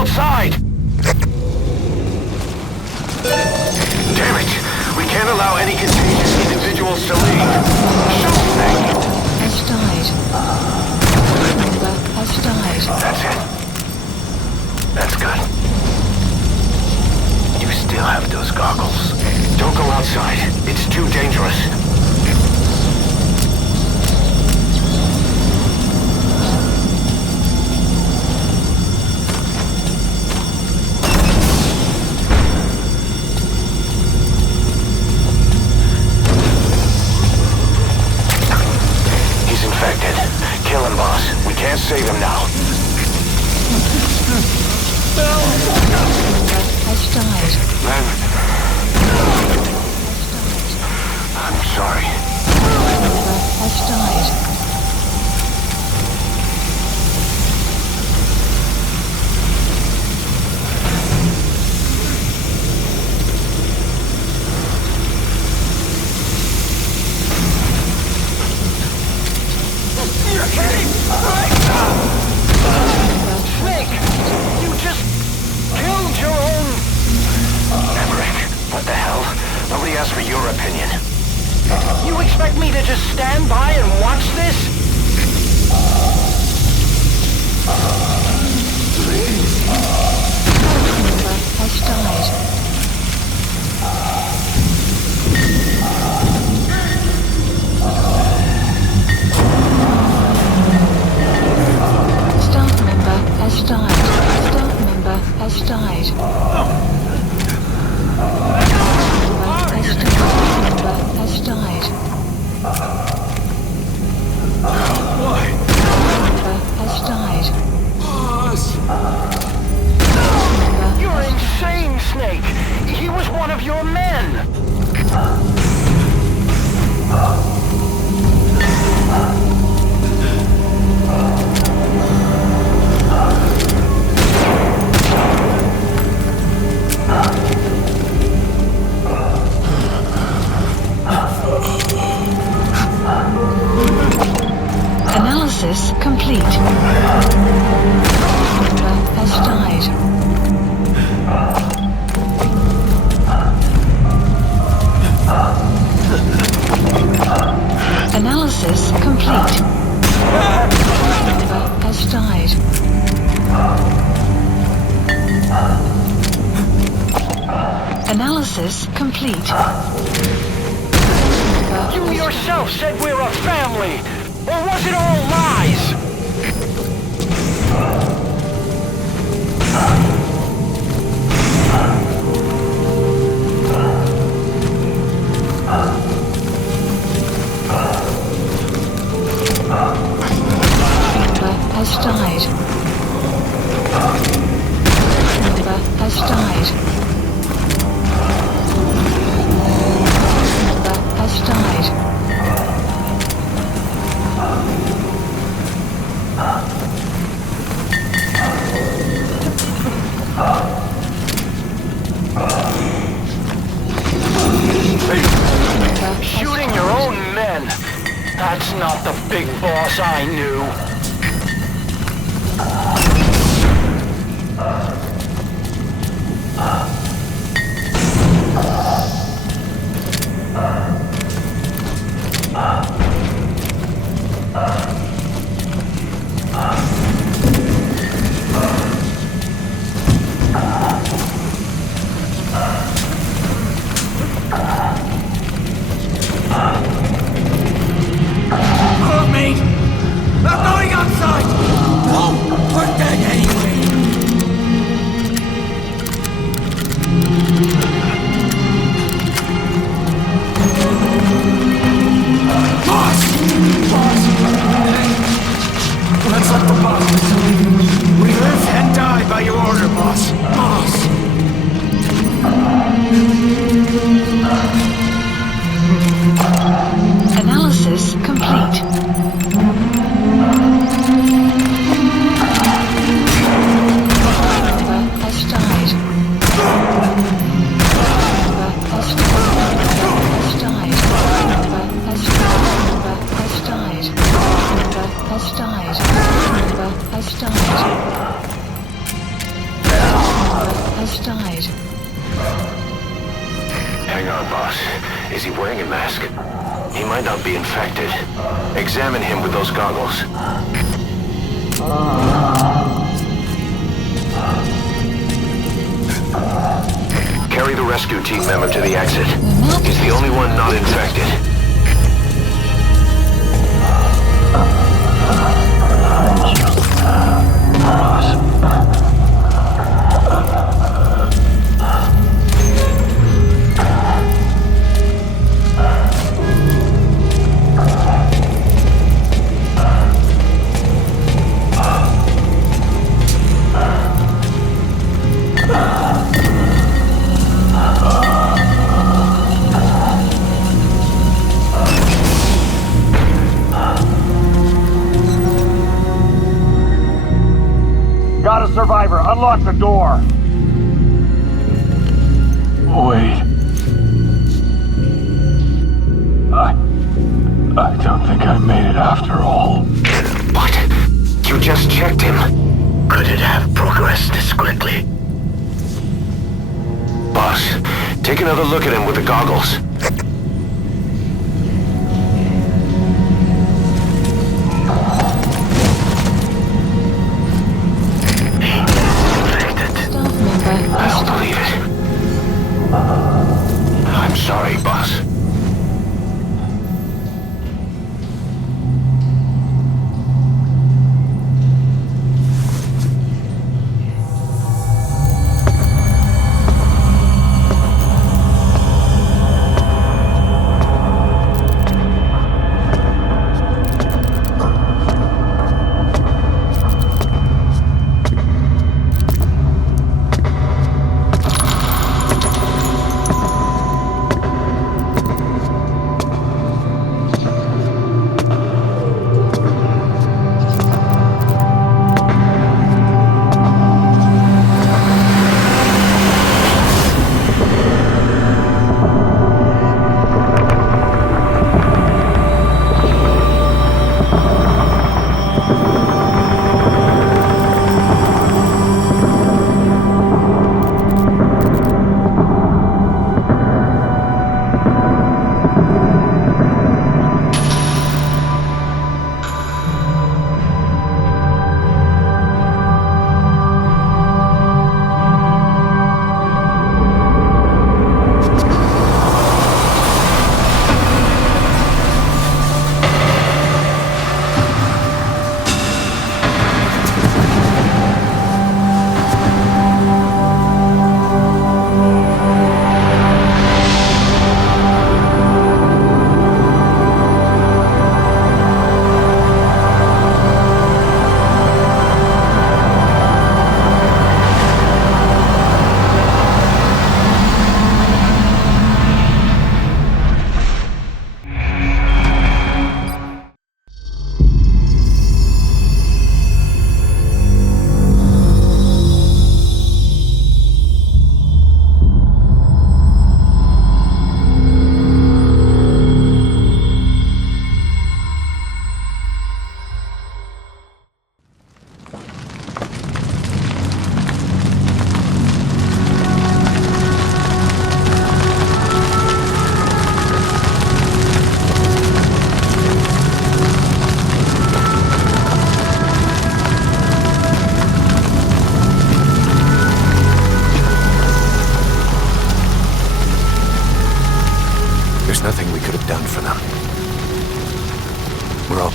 outside! Damn it! We can't allow any contagious individuals to leave. Something! Has died. Mamba has died. That's it. That's good. You still have those goggles. Don't go outside. It's too dangerous. Kill him, boss. We can't save him now. Has died. Len. I'm sorry. Has died. You're kidding! Snake! You just killed your own... Emmerich, what the hell? Nobody asked for your opinion. You expect me to just stand by and watch this? Please. Mamba has died. Staff member has died. Staff member has died. was one of your men! Analysis complete. Mamba has died. Analysis complete. Mamba has died. Analysis complete. You yourself said we're a family! Or was it all lies? Mamba has died. Mamba has died. Mamba has died. Shooting your own men! That's not the big boss I knew. Analysis complete. Mamba has died. Mamba has died. Mamba has died. Mamba has died. Mamba has died. Mamba has died. Hang on, boss. Is he wearing a mask? He might not be infected. Examine him with those goggles. Carry the rescue team member to the exit. He's the only one not infected. Got a survivor. Unlock the door. Wait. I don't think I made it after all. What? You just checked him. Could it have progressed this quickly? Boss, take another look at him with the goggles. I don't believe it. I'm sorry, boss.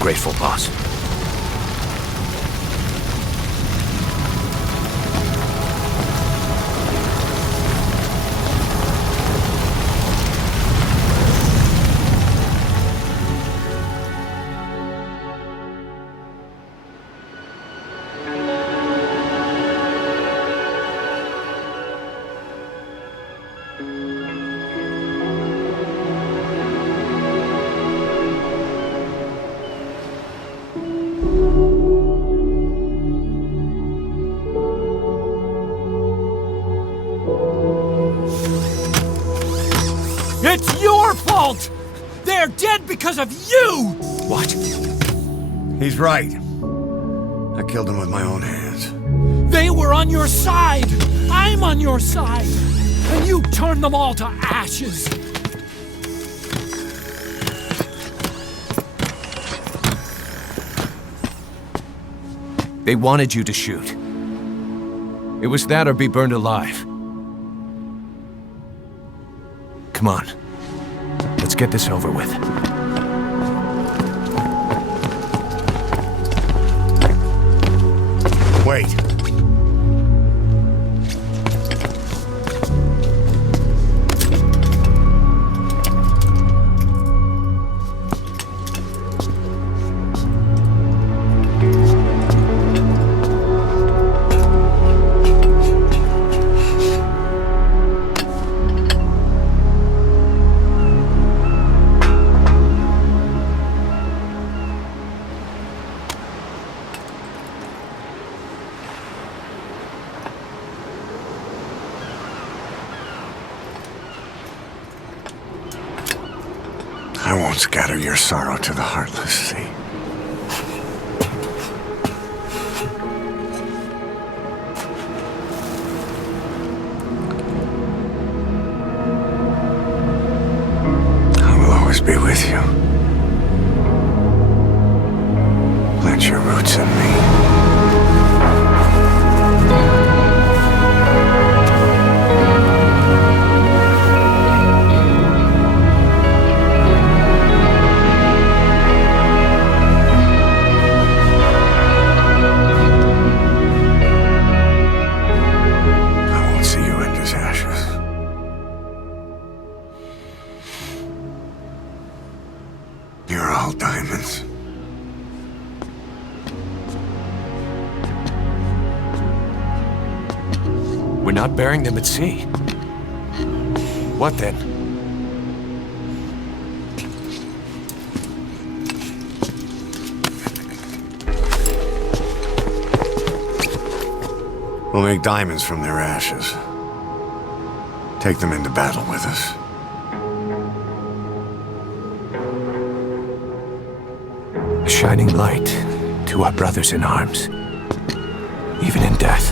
grateful, boss. It's your fault! They're dead because of you! What? He's right. I killed him with my own hands. They were on your side! I'm on your side! And you turned them all to ashes! They wanted you to shoot. It was that or be burned alive. Come on. Let's get this over with. Wait. I won't scatter your sorrow to the heartless, see? I will always be with you. Plant your roots in me. You're all diamonds. We're not burying them at sea. What then? We'll make diamonds from their ashes. Take them into battle with us. A shining light to our brothers in arms, even in death.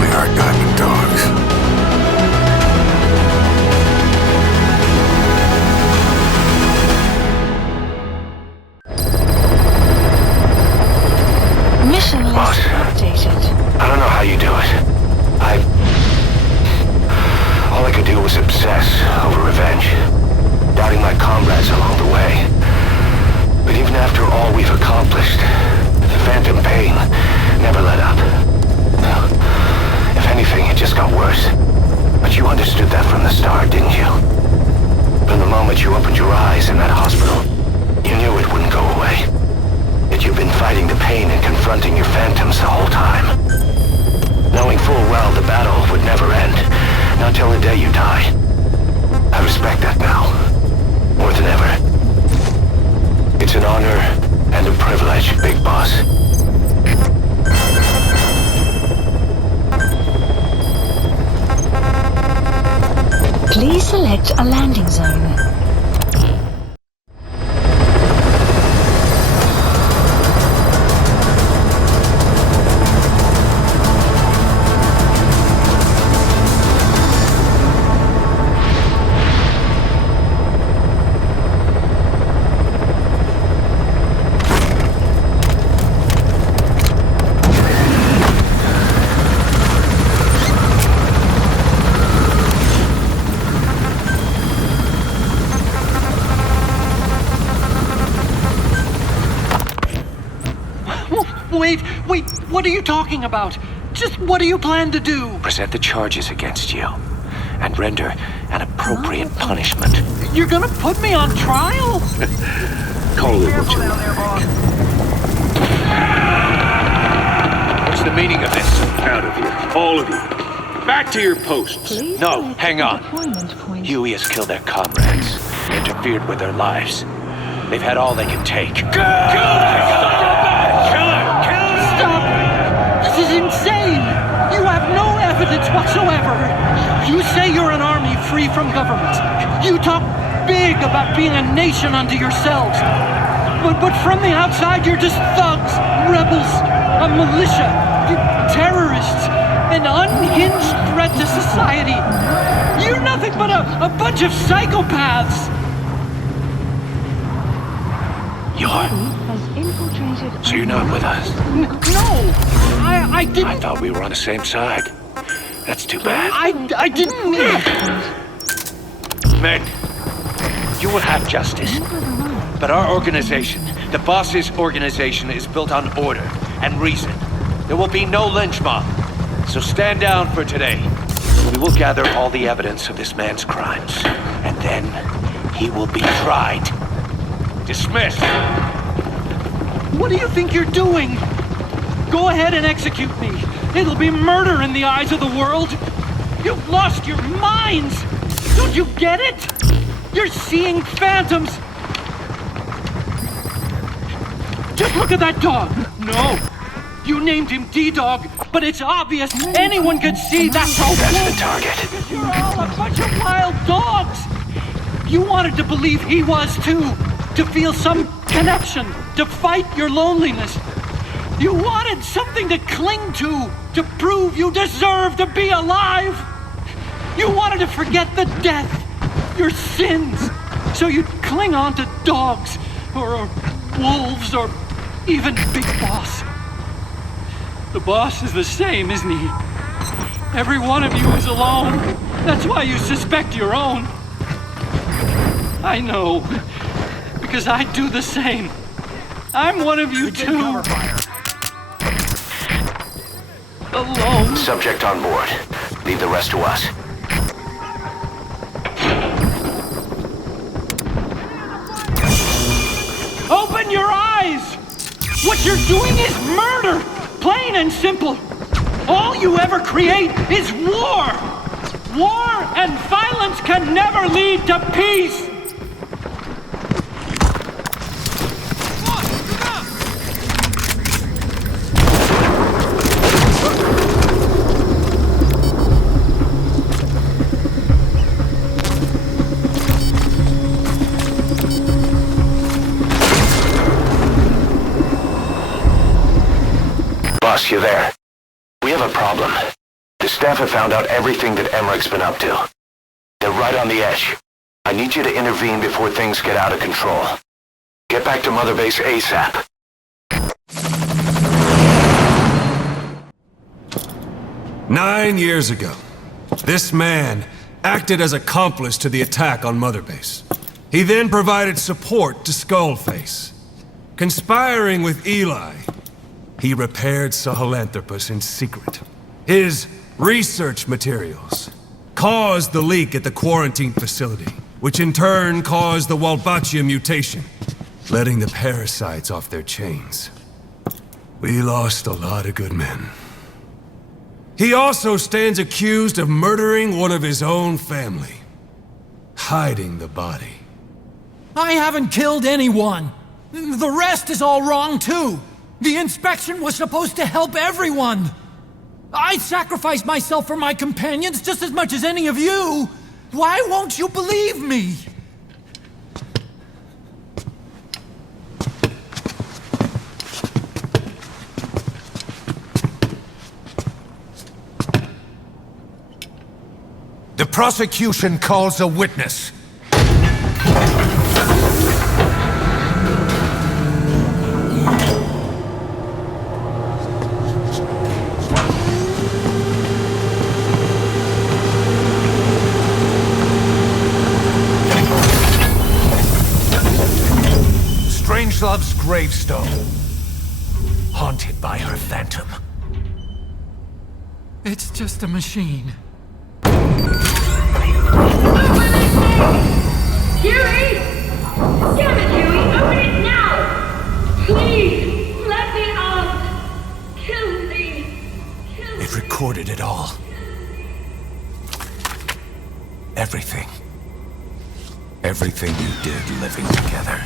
We are diamond dogs. Mission list updated. I don't know how you do it. All I could do was obsess over revenge, doubting my comrades along the way. But even after all we've accomplished, the phantom pain never let up. If anything, it just got worse. But you understood that from the start, didn't you? From the moment you opened your eyes in that hospital, you knew it wouldn't go away. That you've been fighting the pain and confronting your phantoms the whole time. Knowing full well the battle would never end, not till the day you die. I respect that now, more than ever. It's an honor and a privilege, Big Boss. Please select a landing zone. Wait, what are you talking about? Just what do you plan to do? Present the charges against you, and render an appropriate punishment. You're gonna put me on trial? Call it what you like. What's the meaning of this? Out of here, all of you. Back to your posts. No, hang on. Huey has killed their comrades, interfered with their lives. They've had all they can take. Kill her! Stop! This is insane! You have no evidence whatsoever. You say you're an army free from government. You talk big about being a nation unto yourselves. But from the outside, you're just thugs, rebels, a militia, terrorists, an unhinged threat to society. You're nothing but a bunch of psychopaths. So you're not with us? No, I didn't. I thought we were on the same side. That's too bad. I didn't mean. Men, you will have justice. But our organization, the boss's organization, is built on order and reason. There will be no lynch mob. So stand down for today. We will gather all the evidence of this man's crimes. And then he will be tried. Dismissed. What do you think you're doing? Go ahead and execute me. It'll be murder in the eyes of the world. You've lost your minds. Don't you get it? You're seeing phantoms. Just look at that dog. No. You named him D-Dog, but it's obvious anyone could see that's how. That's the target. You're all a bunch of wild dogs. You wanted to believe he was too. To feel some connection, to fight your loneliness. You wanted something to cling to prove you deserve to be alive. You wanted to forget the death, your sins, so you'd cling on to dogs, or wolves, or even Big Boss. The boss is the same, isn't he? Every one of you is alone. That's why you suspect your own. I know. Because I do the same. I'm one of you too. Alone. Subject on board. Leave the rest to us. Open your eyes! What you're doing is murder! Plain and simple. All you ever create is war! War and violence can never lead to peace! Boss, you there? We have a problem. The staff have found out everything that Emmerich's been up to. They're right on the edge. I need you to intervene before things get out of control. Get back to Mother Base ASAP. "9 years ago, this man acted as accomplice to the attack on Mother Base. He then provided support to Skullface. Conspiring with Eli, he repaired Sahelanthropus in secret. His research materials caused the leak at the quarantine facility, which in turn caused the Walbachia mutation, letting the parasites off their chains. We lost a lot of good men. He also stands accused of murdering one of his own family, hiding the body. I haven't killed anyone. The rest is all wrong too. The inspection was supposed to help everyone. I sacrificed myself for my companions just as much as any of you. Why won't you believe me? The prosecution calls a witness. Strangelove's gravestone. Haunted by her phantom. It's just a machine. Huey! Damn it, Huey! Open it now! Please, let me out! Kill me! It recorded it all. Everything. Everything you did living together.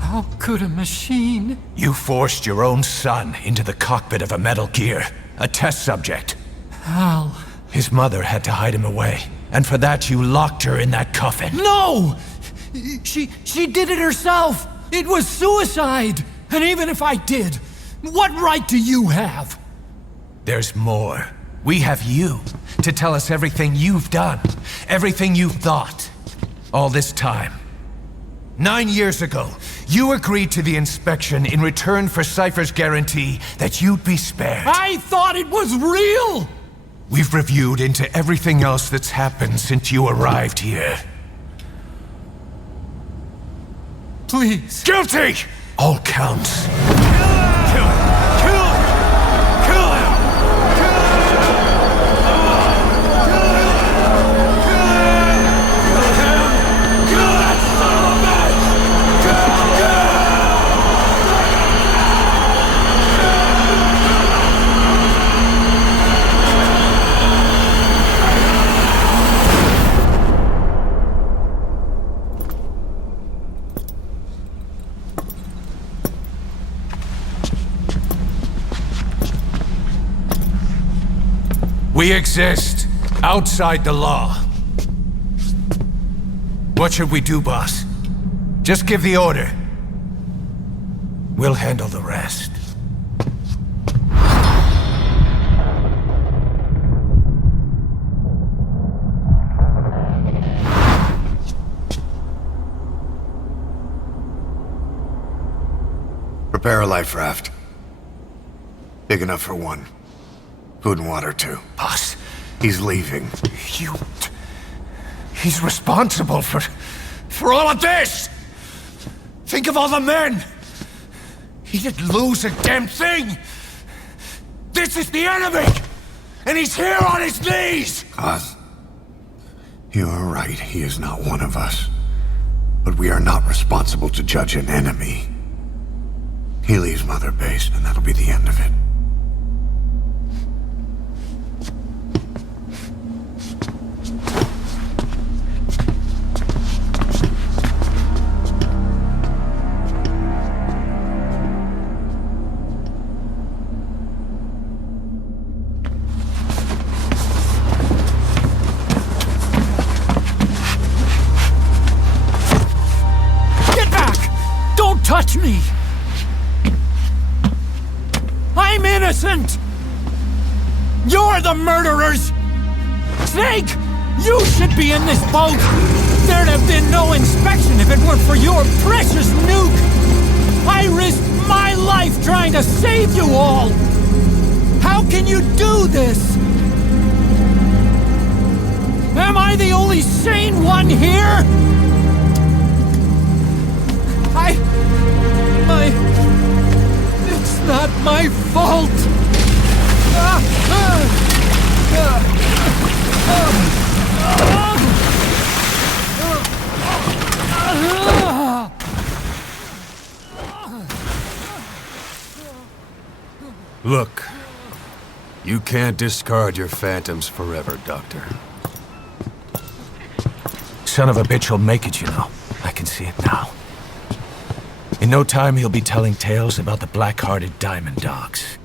How could a machine? You forced your own son into the cockpit of a Metal Gear, a test subject. Hal. His mother had to hide him away, and for that you locked her in that coffin. No! She did it herself! It was suicide! And even if I did, what right do you have? There's more. We have you to tell us everything you've done, everything you've thought. All this time. 9 years ago, you agreed to the inspection in return for Cypher's guarantee that you'd be spared. I thought it was real! We've reviewed into everything else that's happened since you arrived here. Please. Guilty! All counts. We exist outside the law. What should we do, boss? Just give the order. We'll handle the rest. Prepare a life raft. Big enough for one. Food and water, too. Boss, he's leaving. He's responsible for all of this! Think of all the men! He didn't lose a damn thing! This is the enemy! And he's here on his knees! Paz, you are right. He is not one of us. But we are not responsible to judge an enemy. He leaves Mother Base, and that'll be the end of it. Touch me! I'm innocent! You're the murderers! Snake! You should be in this boat! There'd have been no inspection if it weren't for your precious nuke! I risked my life trying to save you all! How can you do this? Am I the only sane one here? It's not my fault! Look, you can't discard your phantoms forever, Doctor. Son of a bitch will make it, you know. I can see it now. In no time, he'll be telling tales about the black-hearted Diamond Dogs.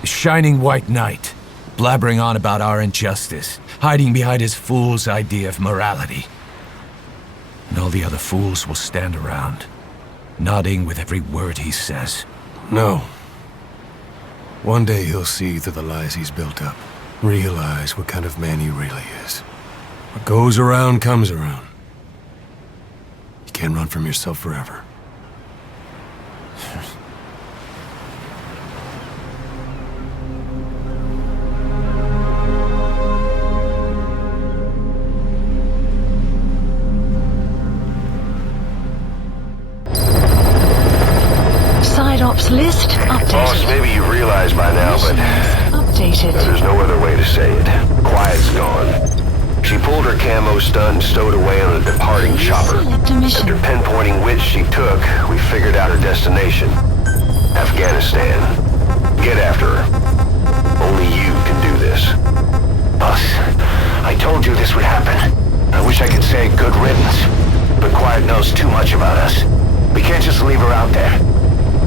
The Shining White Knight, blabbering on about our injustice, hiding behind his fool's idea of morality. And all the other fools will stand around, nodding with every word he says. No. One day he'll see through the lies he's built up, realize what kind of man he really is. What goes around comes around. You can't run from yourself forever. Side ops list updated. stunt and stowed away on a departing chopper. After pinpointing which she took, we figured out her destination. Afghanistan. Get after her. Only you can do this. Boss, I told you this would happen. I wish I could say good riddance, but Quiet knows too much about us. We can't just leave her out there.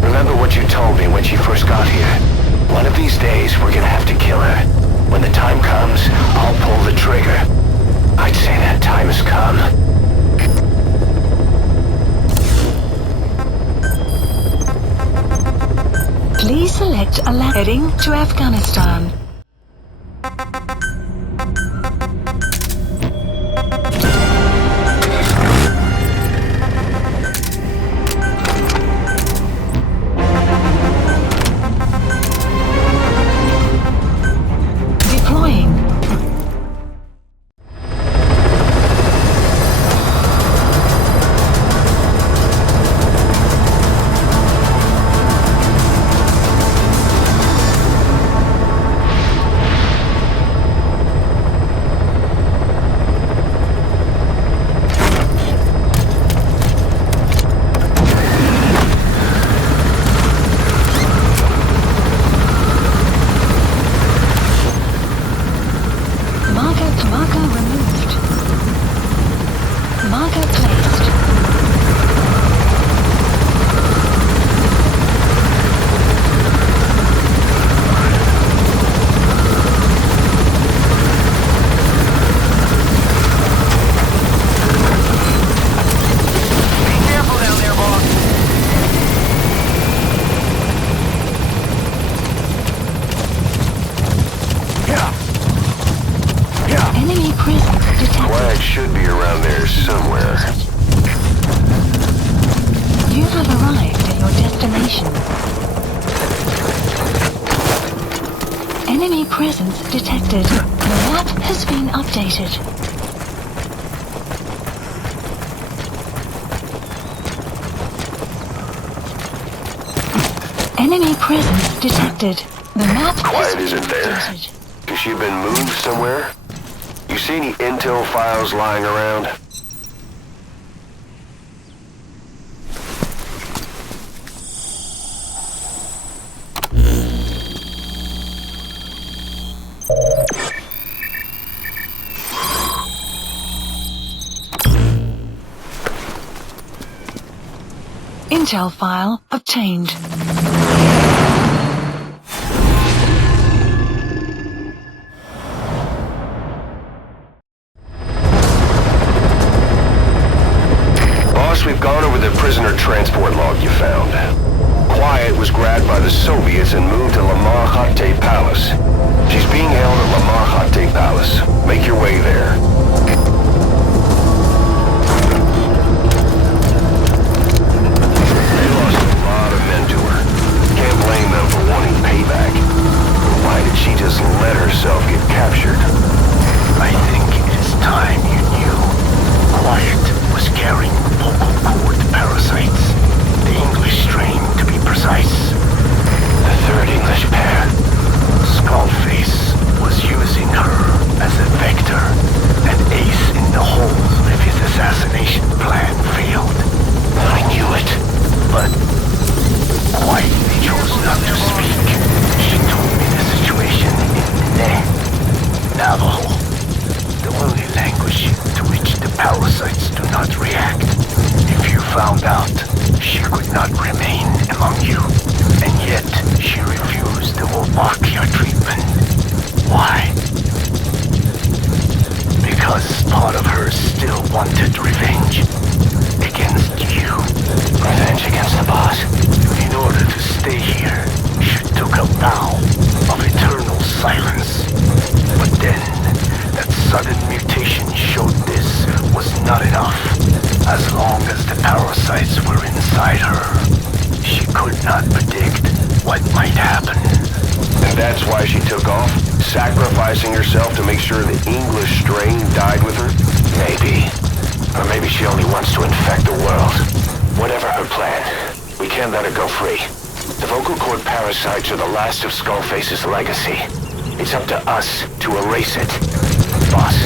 Remember what you told me when she first got here. One of these days, we're gonna have to kill her. When the time comes, I'll pull the trigger. I'd say that time has come. Please select a heading to Afghanistan. Enemy presence detected. The map Quiet isn't there. Has she been moved somewhere? You see any intel files lying around? Intel file obtained. Boss, we've gone over the prisoner transport log you found. Quiet was grabbed by the Soviets and moved to Lamar Khatte Palace. She's being held at Lamar Khatte Palace. Make your way there. Why did she just let herself get captured? I think it is time you knew. Quiet was carrying vocal cord parasites. The English strain, to be precise. The third English pair. Skullface was using her as a vector, an ace in the hole if his assassination plan failed. I knew it, but quietly chose not to speak. She told me the situation in Navajo, the only language to which the parasites do not react. If you found out, she could not remain among you, and yet she refused the Wolbachia treatment. Why? Because part of her still wanted revenge against you. Revenge against the boss? In order to stay here, she took a vow of eternal silence. But then, that sudden mutation showed this was not enough. As long as the parasites were inside her, she could not predict what might happen. And that's why she took off? Sacrificing herself to make sure the English strain died with her? Maybe. Or maybe she only wants to infect the world. Whatever her plan, we can't let her go free. The vocal cord parasites are the last of Skullface's legacy. It's up to us to erase it. Boss,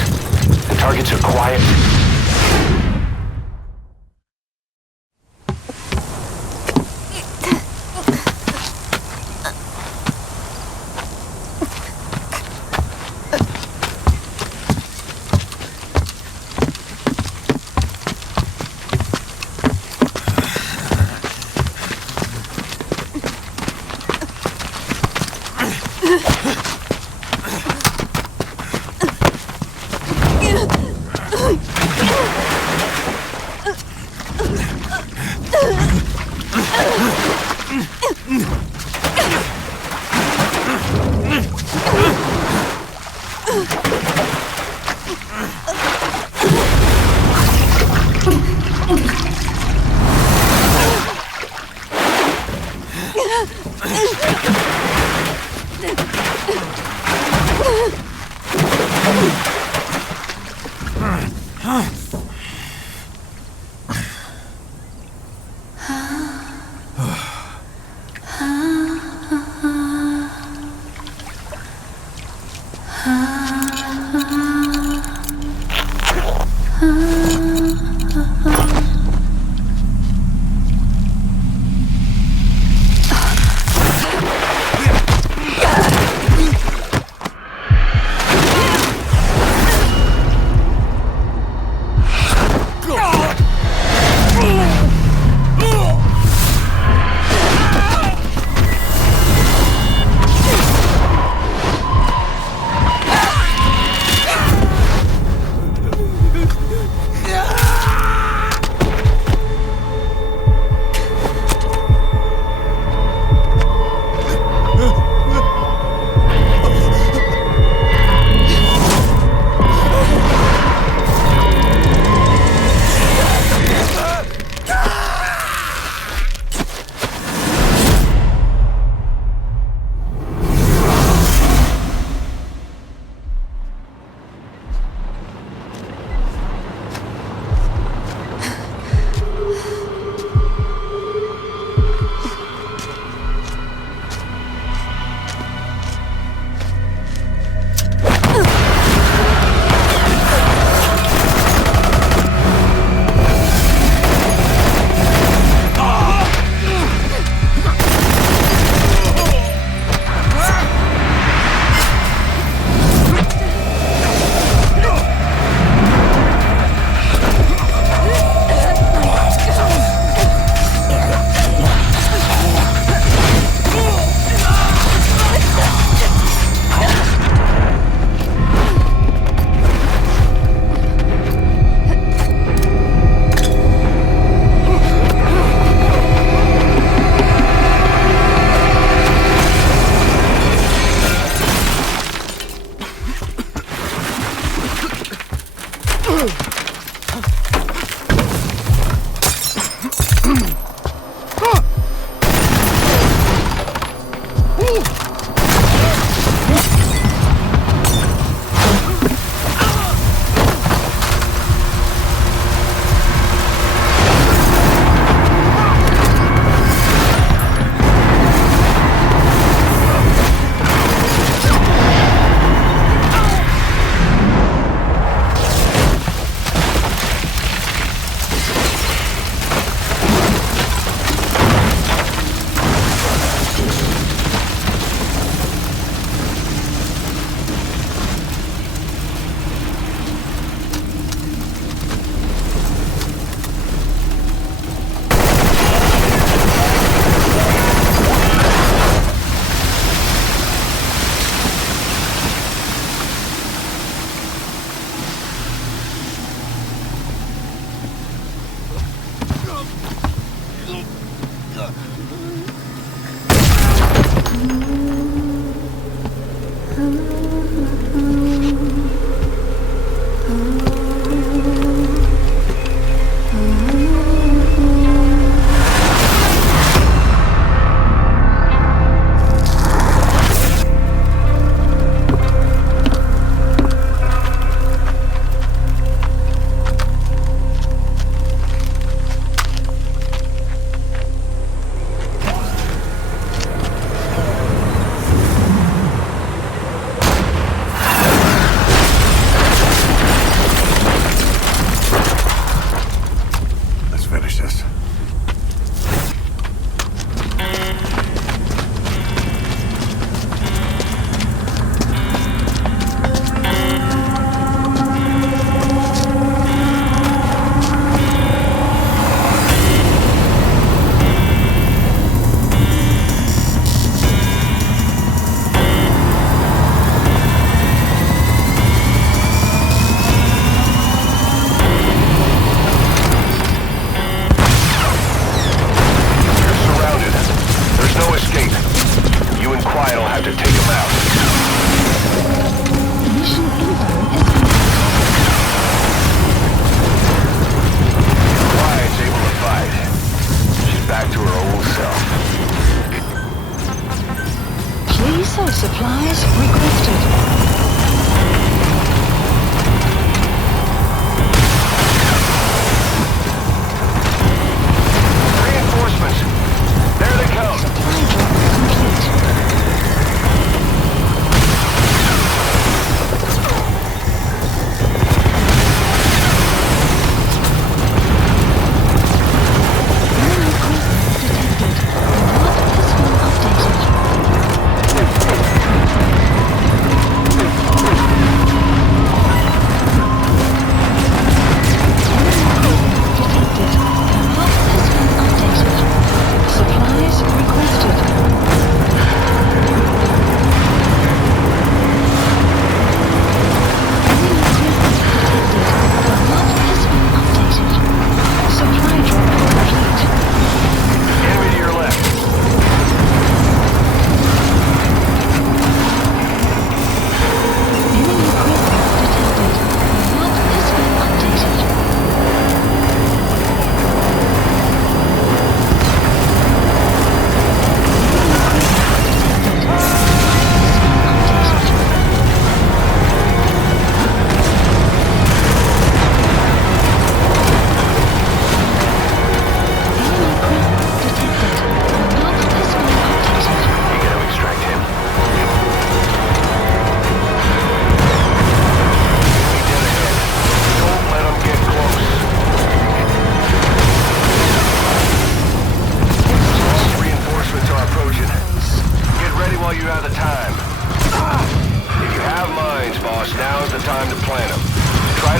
the target's to quiet.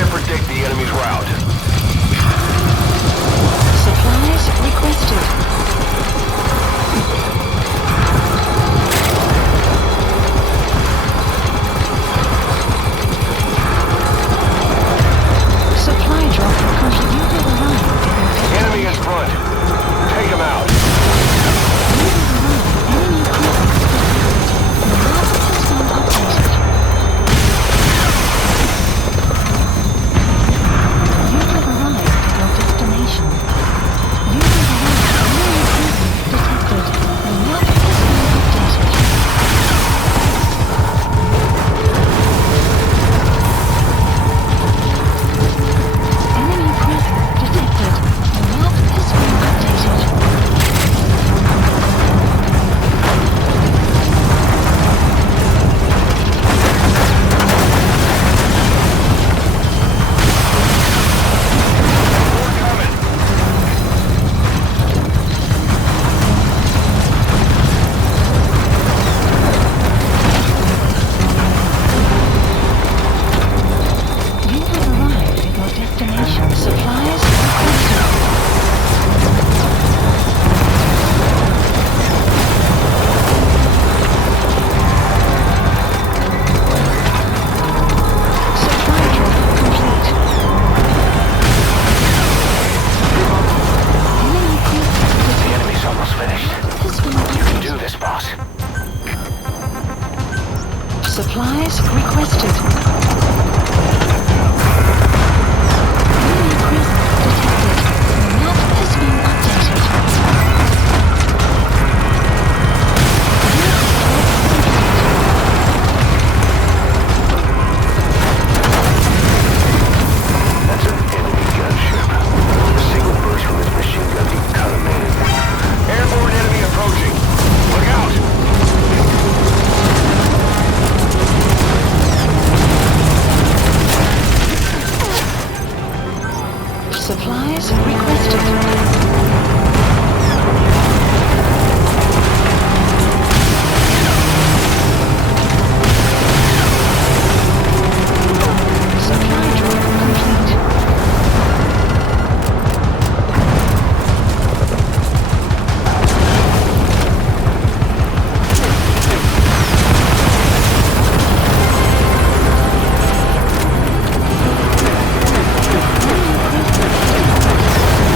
to predict the enemy's route. Supplies requested. Supply drop complete. You have arrived. Enemy in front. Take him out. Enemy equipment. The map has been updated. You have arrived at your destination. You have arrived. Enemy equipment detected. The map has been updated. Enemy presence detected. The map has been updated. You have arrived at your destination. Supplies requested. Supply drop complete. Enemy equipment The enemy's almost finished. has been You can do this, boss. Supplies requested. Enemy presence detected. The map has been updated. That's an enemy gunship. A single burst from his machine gun can cut him in. Airborne enemy approaching. Look out! Supplies requested. Supply drop complete. Enemy presence detected.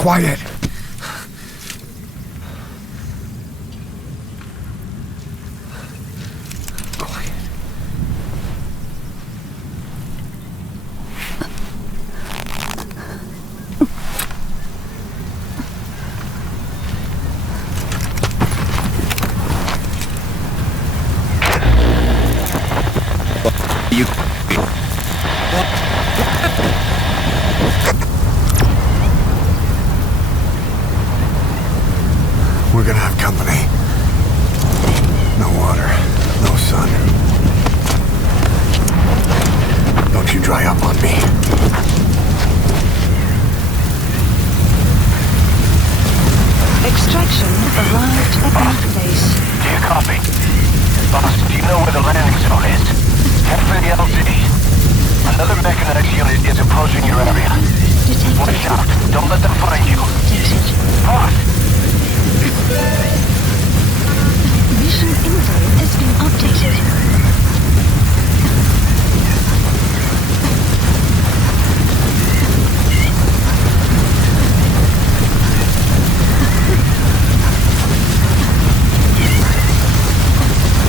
quiet. We're gonna have company. No water, no sun. Don't you dry up on me. Extraction arrived at my place. Do you copy? Boss, do you know where the landing zone is? Head for the LZ. Another mechanized unit is approaching your area. Watch out. Don't let them find you. Boss! Mission info has been updated.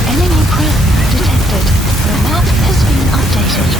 Enemy presence detected. The map has been updated.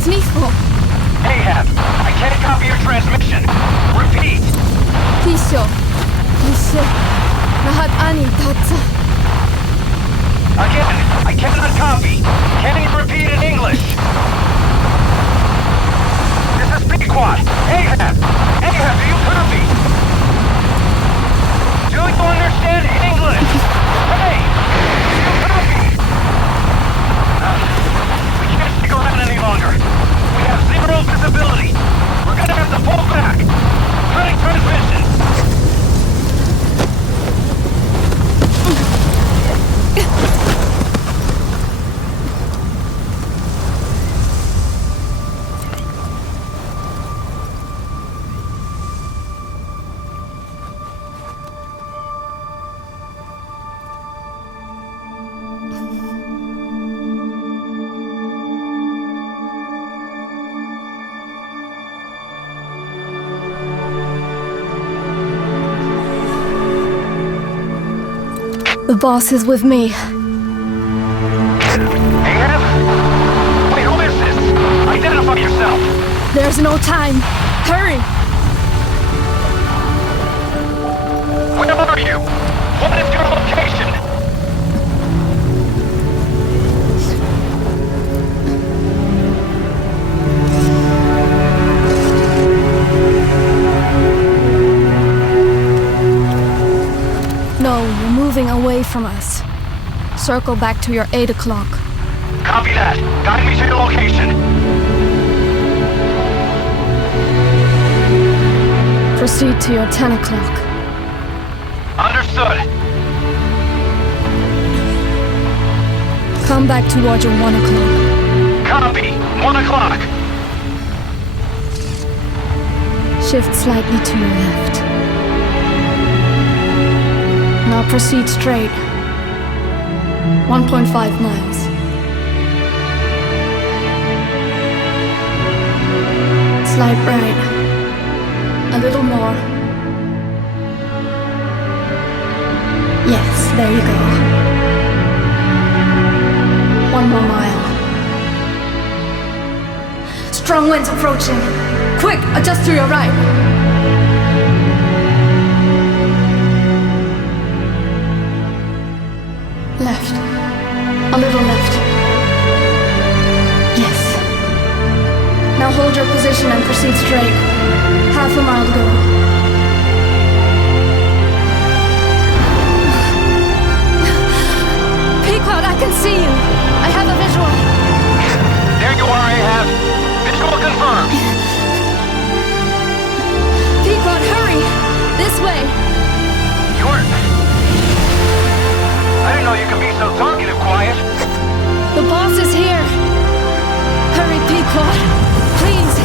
Smicho. Ahab, I can't copy your transmission. Repeat. Tisho. Nishe. Nahat ani tatsa. Again, I cannot copy. Can you repeat in English? This is Pequod. Ahab! Ahab, do you copy? Do you understand English? Hey! Do you copy? We can't stick around any longer. We have zero visibility. We're gonna have to pull back. Cutting transmission. The boss is with me. Ahab? Wait, who is this? Identify yourself. There's no time. Hurry! Where are you? What is your location? No, you're moving away from us. Circle back to your 8 o'clock. Copy that. Guide me to your location. Proceed to your 10 o'clock. Understood. Come back towards your 1 o'clock. Copy. 1 o'clock. Shift slightly to your left. Now proceed straight. 1.5 miles. Slide right. A little more. Yes, there you go. 1 more mile. Strong winds approaching. Quick, adjust to your right. Left. A little left. Yes. Now hold your position and proceed straight. Half a mile to go. Pequod, I can see you. I have a visual. There you are, Ahab. Visual confirmed. Pequod, hurry! This way. I didn't know you could be so talkative, quiet. The boss is here. Hurry, Pequod. Please.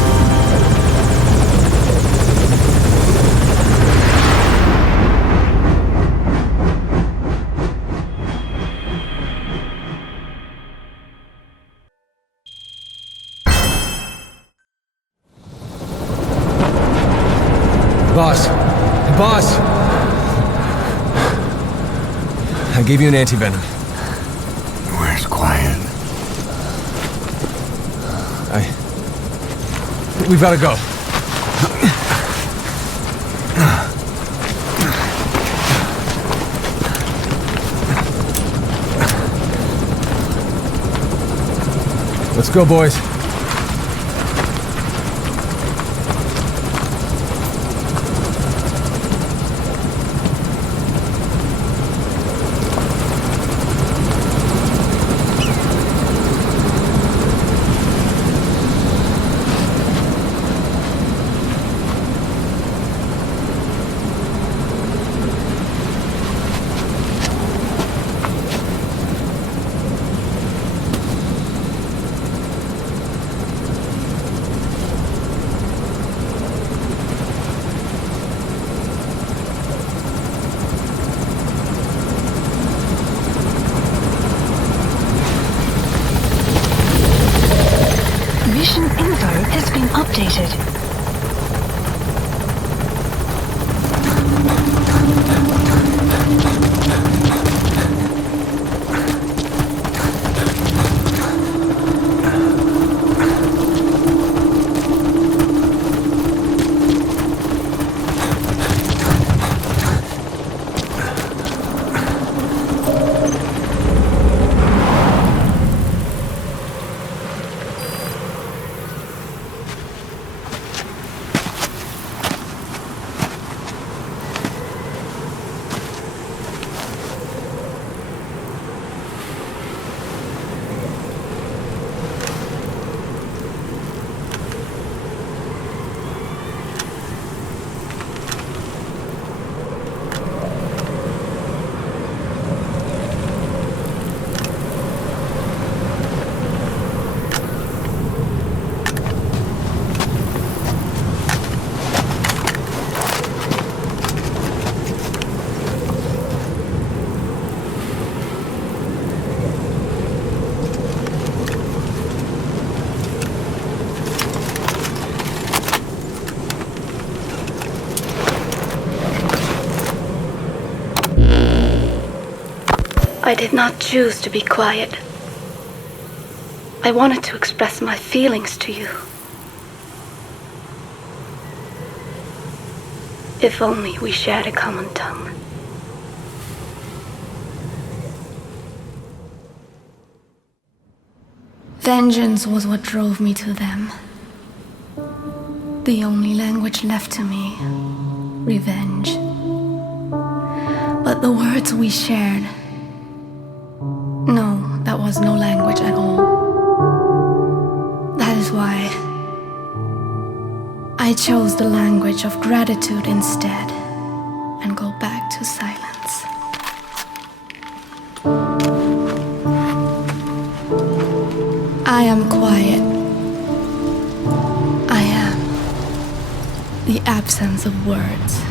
Boss. Boss! I gave you an anti-venom. Where's Quiet? We've gotta go. Let's go, boys. Mission info has been updated. I did not choose to be quiet. I wanted to express my feelings to you. If only we shared a common tongue. Vengeance was what drove me to them. The only language left to me, revenge. But the words we shared, no, that was no language at all. That is why I chose the language of gratitude instead, and go back to silence. I am quiet. I am the absence of words.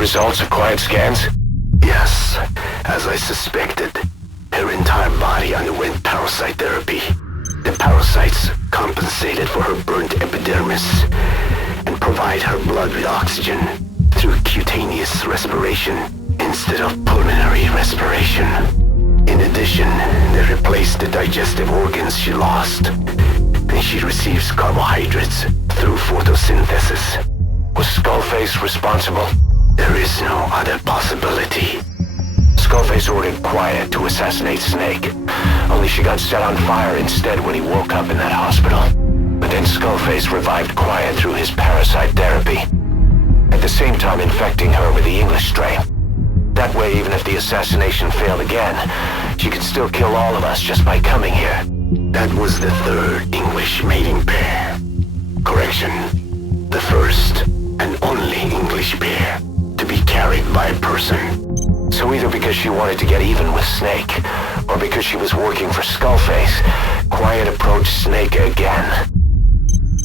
Results of quiet scans? Yes, as I suspected. Her entire body underwent parasite therapy. The parasites compensated for her burnt epidermis and provide her blood with oxygen through cutaneous respiration instead of pulmonary respiration. In addition, they replaced the digestive organs she lost, and she receives carbohydrates through photosynthesis. Was Skullface responsible? There is no other possibility. Skullface ordered Quiet to assassinate Snake, only she got set on fire instead when he woke up in that hospital. But then Skullface revived Quiet through his parasite therapy, at the same time infecting her with the English strain. That way, even if the assassination failed again, she could still kill all of us just by coming here. That was the third English mating pair. Correction, the first and only English pair to be carried by a person. So either because she wanted to get even with Snake, or because she was working for Skullface, quiet approach Snake again.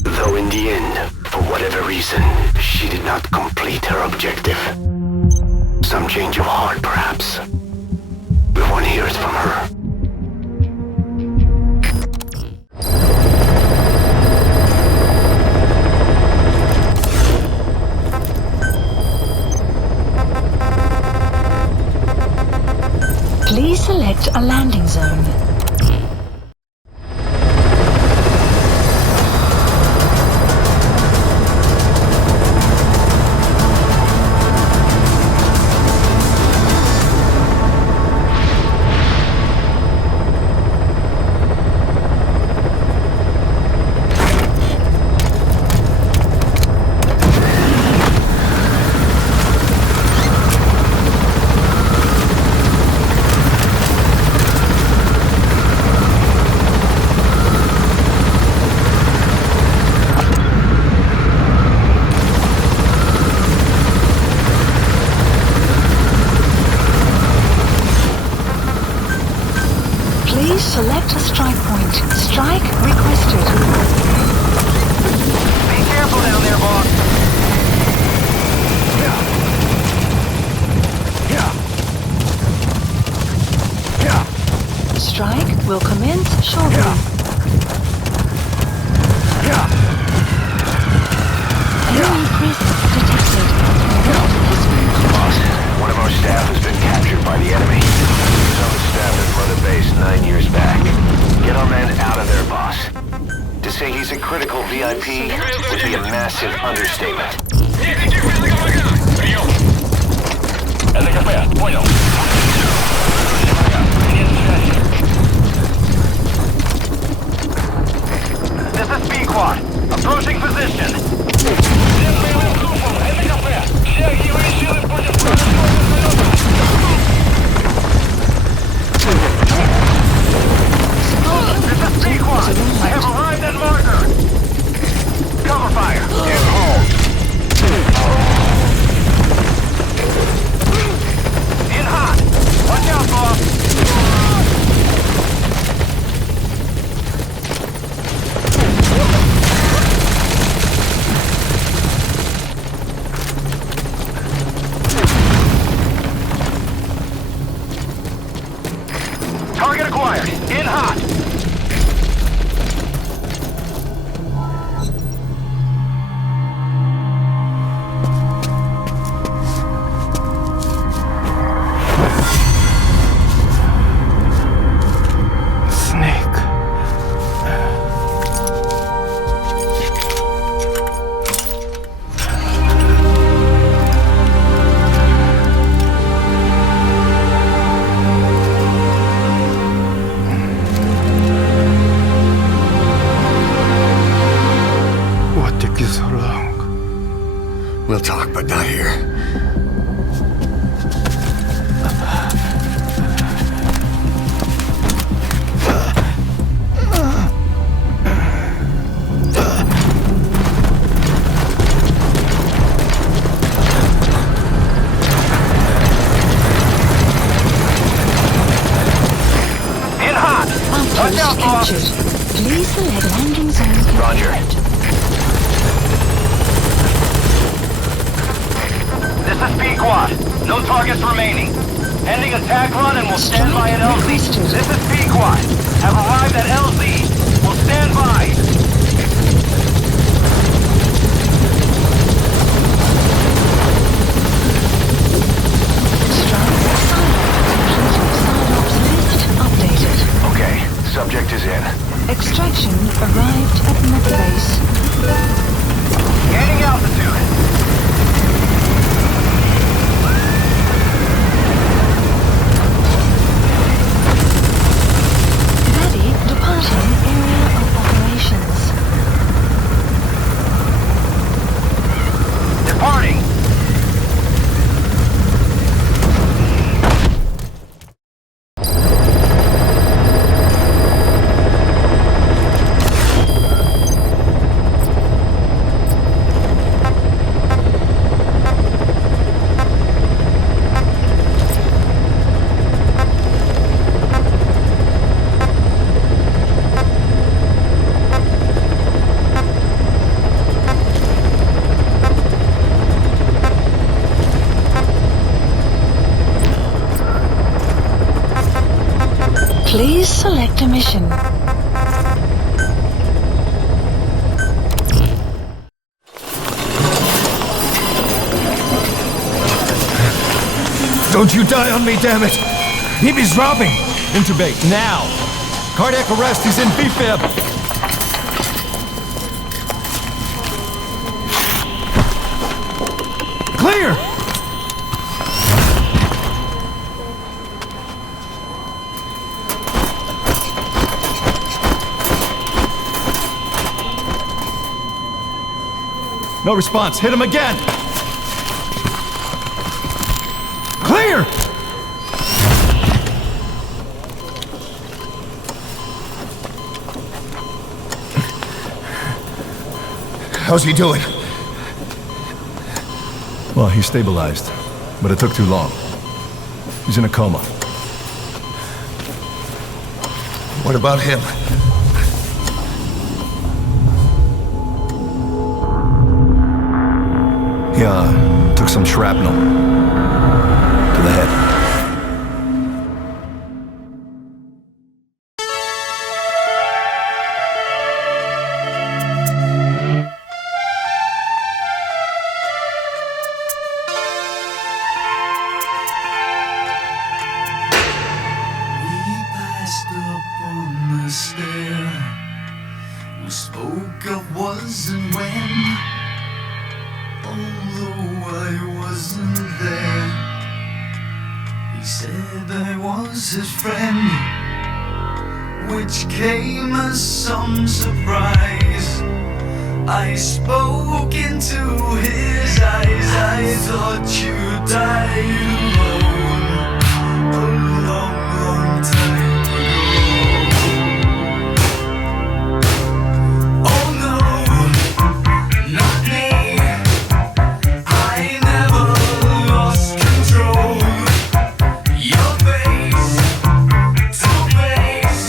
Though in the end, for whatever reason, she did not complete her objective. Some change of heart, perhaps. We want to hear it from her. Please select a landing zone. Select a strike point. Strike requested. Be careful down there, boss. Strike will commence shortly. Enemy presence detected. Boss, one of our staff has been captured by the enemy. He's on the staff at Mother Base 9 years back. Get our man out of there, boss. To say he's a critical VIP would be a massive understatement. This is B-Quad. Approaching position. This is B-Quad. I have arrived at marker. Cover fire. In home. In hot. Watch out, boss. Target acquired. In hot. We'll talk, but not here. In hot! Watch out, boss! Please select landing zone. Roger. This is B-Quad. No targets remaining. Ending attack run and we'll stand by at LZ. This is B-Quad. Have arrived at LZ. We'll stand by. Okay, subject is in. Extraction arrived at Mother Base. Gaining altitude. Departing area of operation. Please select a mission. Don't you die on me, damn it! He is dropping! Intubate, now! Cardiac arrest, he's in B-fib! Clear! No response, hit him again! Clear! How's he doing? Well, he's stabilized, but it took too long. He's in a coma. What about him? Yeah, took some shrapnel to the head. Some surprise. I spoke into his eyes. I thought you died alone a long, long time ago. Oh no, not me. I never lost control. Your face to face.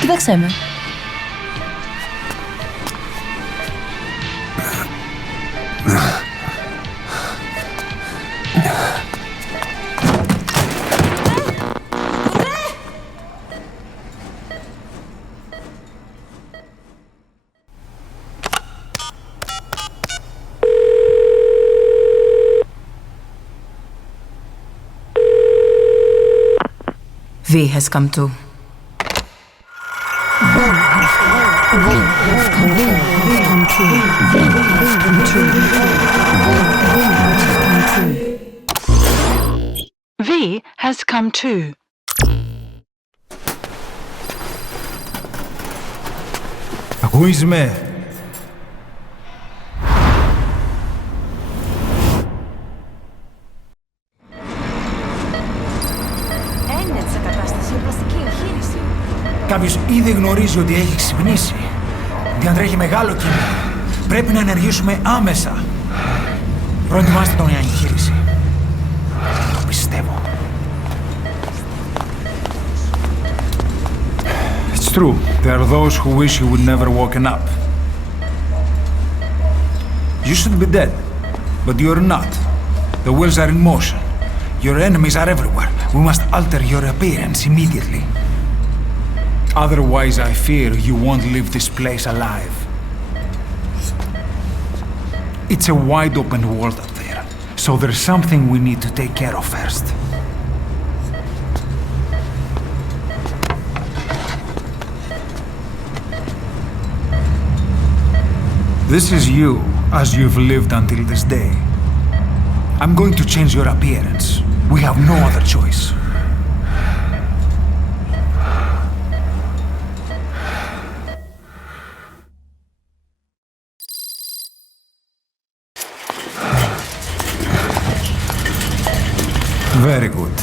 Κοίταξέ με. V has come to. V has come too. Ακούεις με? Έννετ σε κατάσταση πλαστική εγχείρηση. Κάποιος ήδη γνωρίζει ότι έχει ξυπνήσει. Διαντρέχει μεγάλο κίνημα. Πρέπει να ενεργήσουμε άμεσα. Προετοιμάστε τον για εγχείρηση. Το πιστεύω. It's true. There are those who wish you would never woken up. You should be dead, but you're not. The wheels are in motion. Your enemies are everywhere. We must alter your appearance immediately. Otherwise, I fear you won't leave this place alive. It's a wide open world up there, so there's something we need to take care of first. This is you, as you've lived until this day. I'm going to change your appearance. We have no other choice. Very good.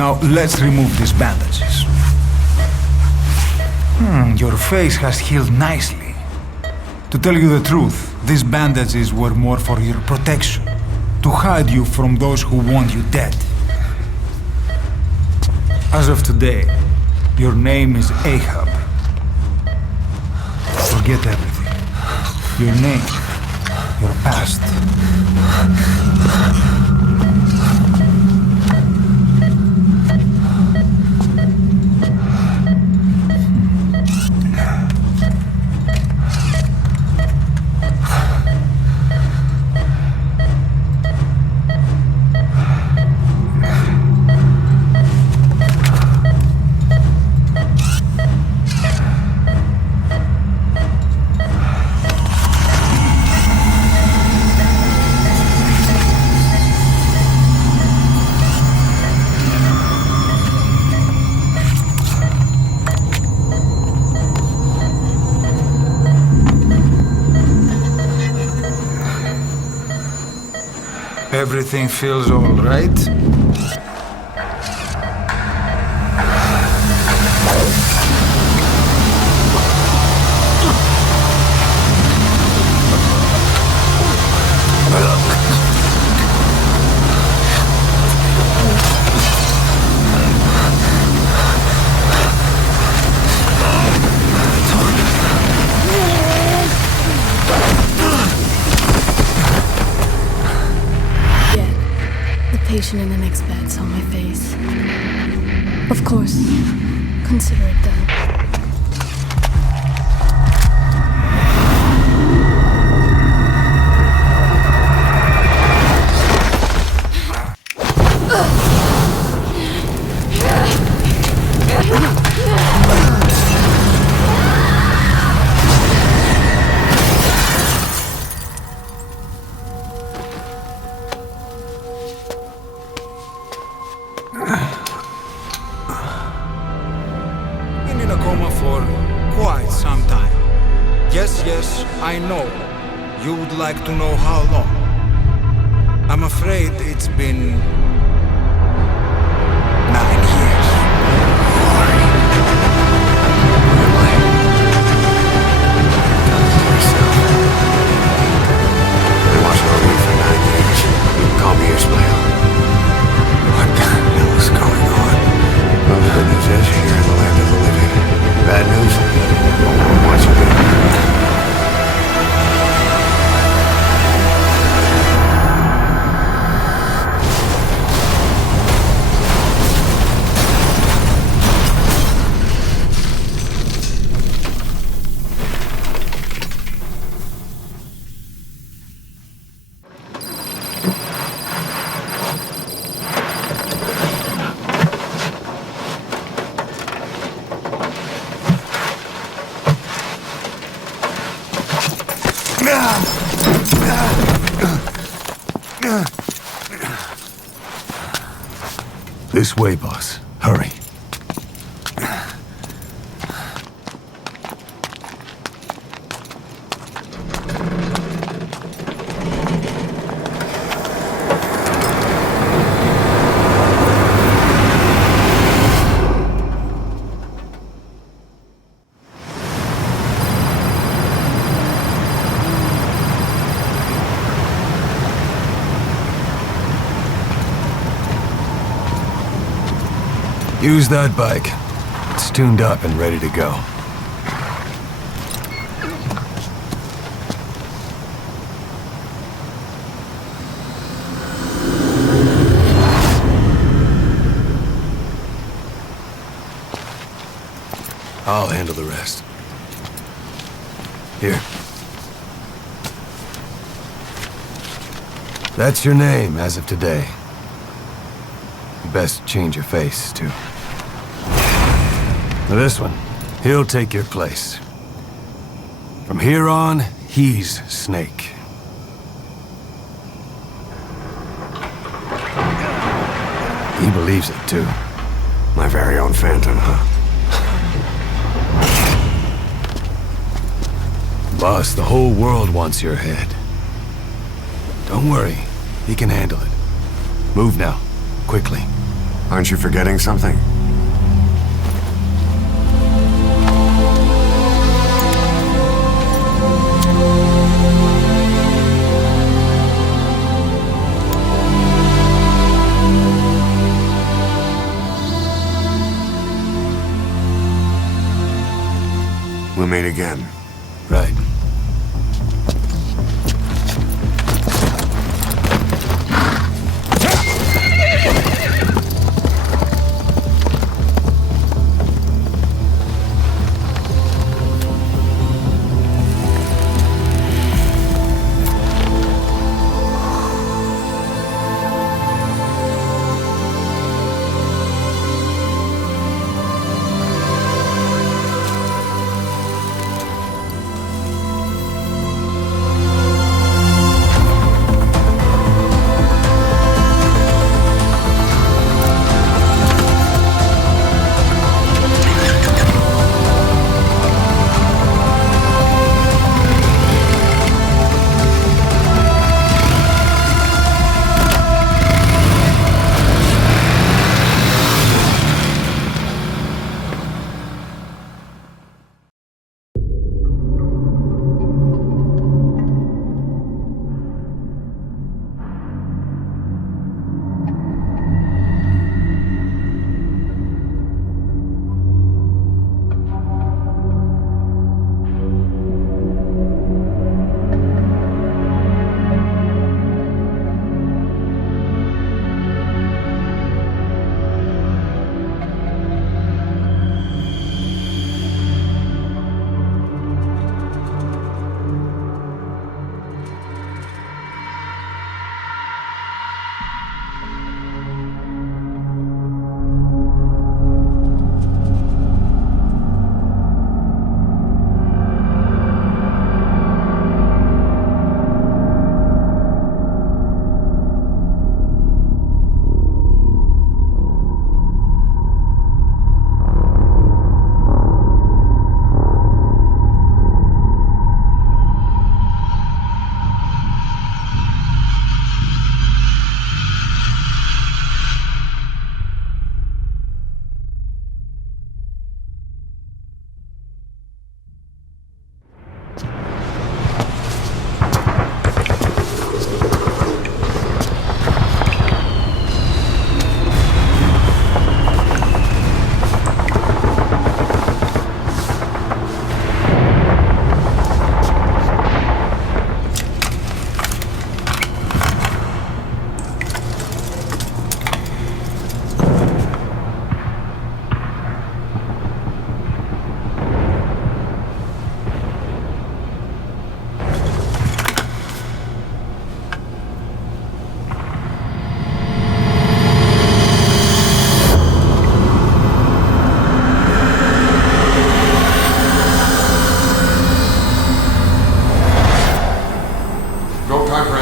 Now let's remove these bandages. Your face has healed nicely. To tell you the truth, these bandages were more for your protection. To hide you from those who want you dead. As of today, your name is Ahab. Forget everything. Your name, your past. Everything feels all right? Patient in the next bed saw my face. Of course, consider it done. I know. You would like to know how long. I'm afraid it's been 9 years. Been watching over you for 9 years. You can call me Ismail. What the hell is going on? Well, the good news is you're in the land of the living. Bad news? What you do? This way, boss. Hurry. Use that bike. It's tuned up and ready to go. I'll handle the rest. Here. That's your name as of today. You best change your face, too. This one, he'll take your place. From here on, he's Snake. He believes it, too. My very own Phantom, huh? Boss, the whole world wants your head. Don't worry, he can handle it. Move now, quickly. Aren't you forgetting something? acclimate again. Right.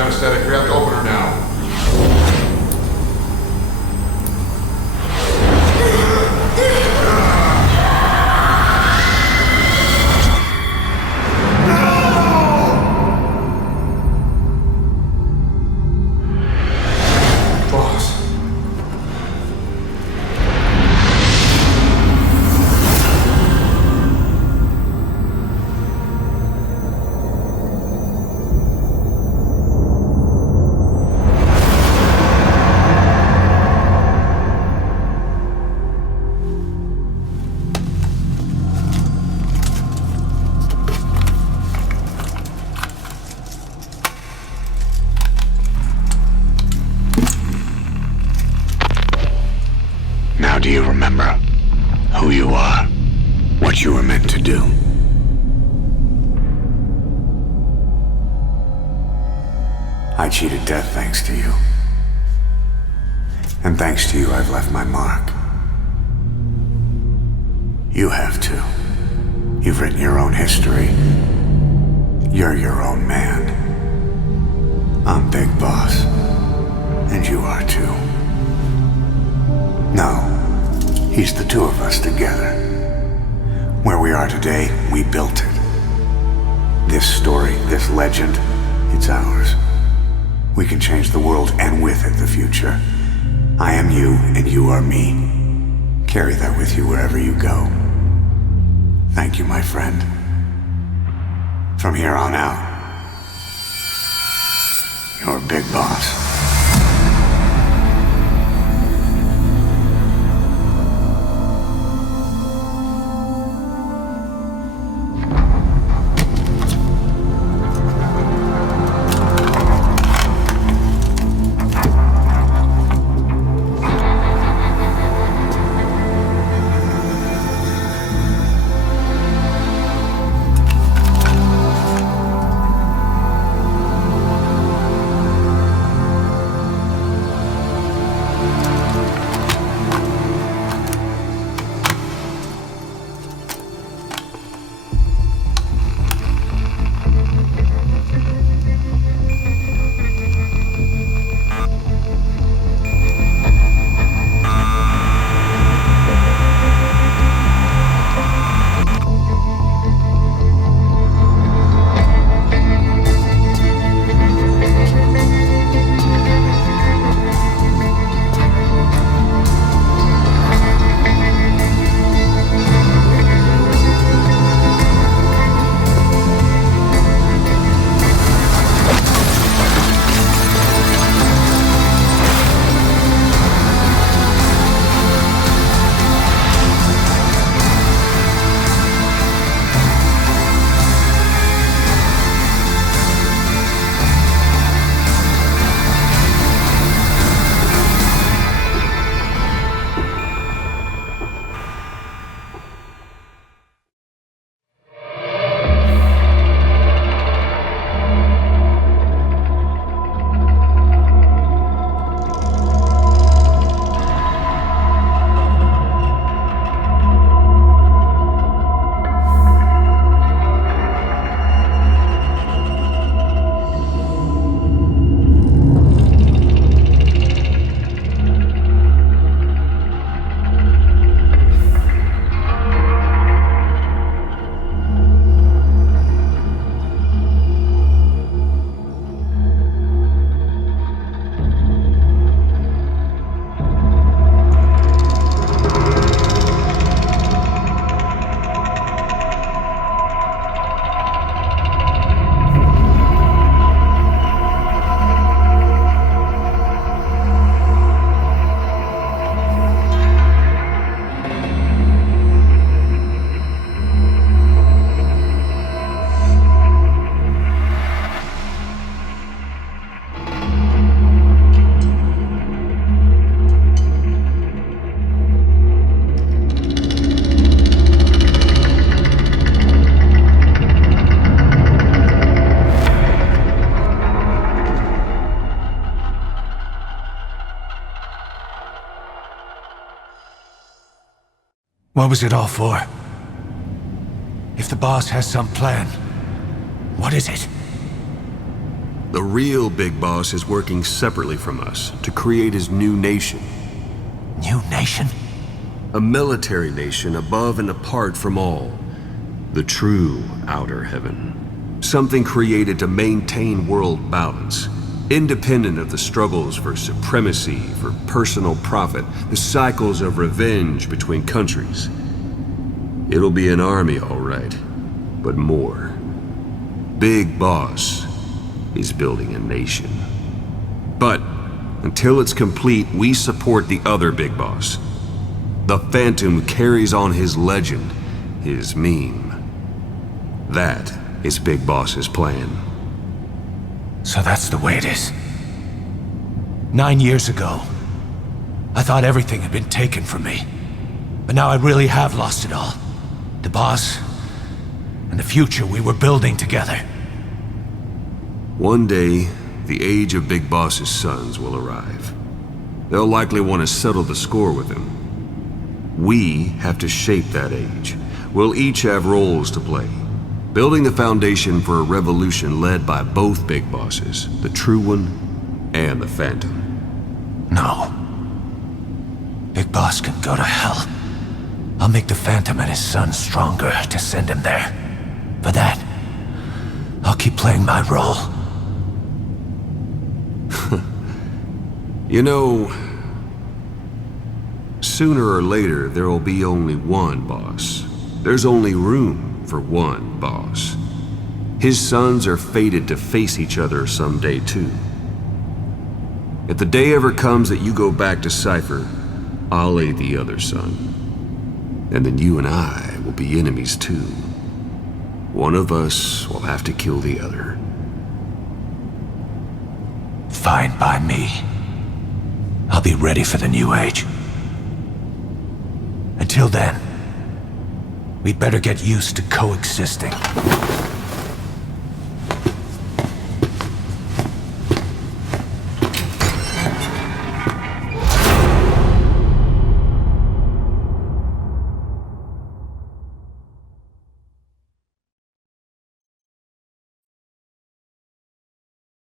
anesthetic. We have to open her now. Now do you remember who you are? What you were meant to do? I cheated death thanks to you. And thanks to you, I've left my mark. You have too. You've written your own history. You're your own man. I'm Big Boss. And you are too. No, he's the two of us together. Where we are today, we built it. This story, this legend, it's ours. We can change the world and with it the future. I am you and you are me. Carry that with you wherever you go. Thank you, my friend. From here on out, you're Big Boss. What was it all for? If the boss has some plan, what is it? The real big boss is working separately from us to create his new nation. New nation? A military nation above and apart from all. The true outer heaven. Something created to maintain world balance. Independent of the struggles for supremacy, for personal profit, the cycles of revenge between countries. It'll be an army, all right, but more. Big Boss is building a nation. But until it's complete, we support the other Big Boss. The Phantom who carries on his legend, his meme. That is Big Boss's plan. So that's the way it is. 9 years ago, I thought everything had been taken from me. But now I really have lost it all. The boss, and the future we were building together. One day, the age of Big Boss's sons will arrive. They'll likely want to settle the score with him. We have to shape that age. We'll each have roles to play. Building the foundation for a revolution led by both Big Bosses, the True One and the Phantom. No. Big Boss can go to hell. I'll make the Phantom and his son stronger to send him there. For that, I'll keep playing my role. You know, sooner or later there will be only one boss. There's only room for one boss. His sons are fated to face each other someday too. If the day ever comes that you go back to Cypher, I'll aid the other son. And then you and I will be enemies too. One of us will have to kill the other. Fine by me. I'll be ready for the new age. Until then, we'd better get used to coexisting.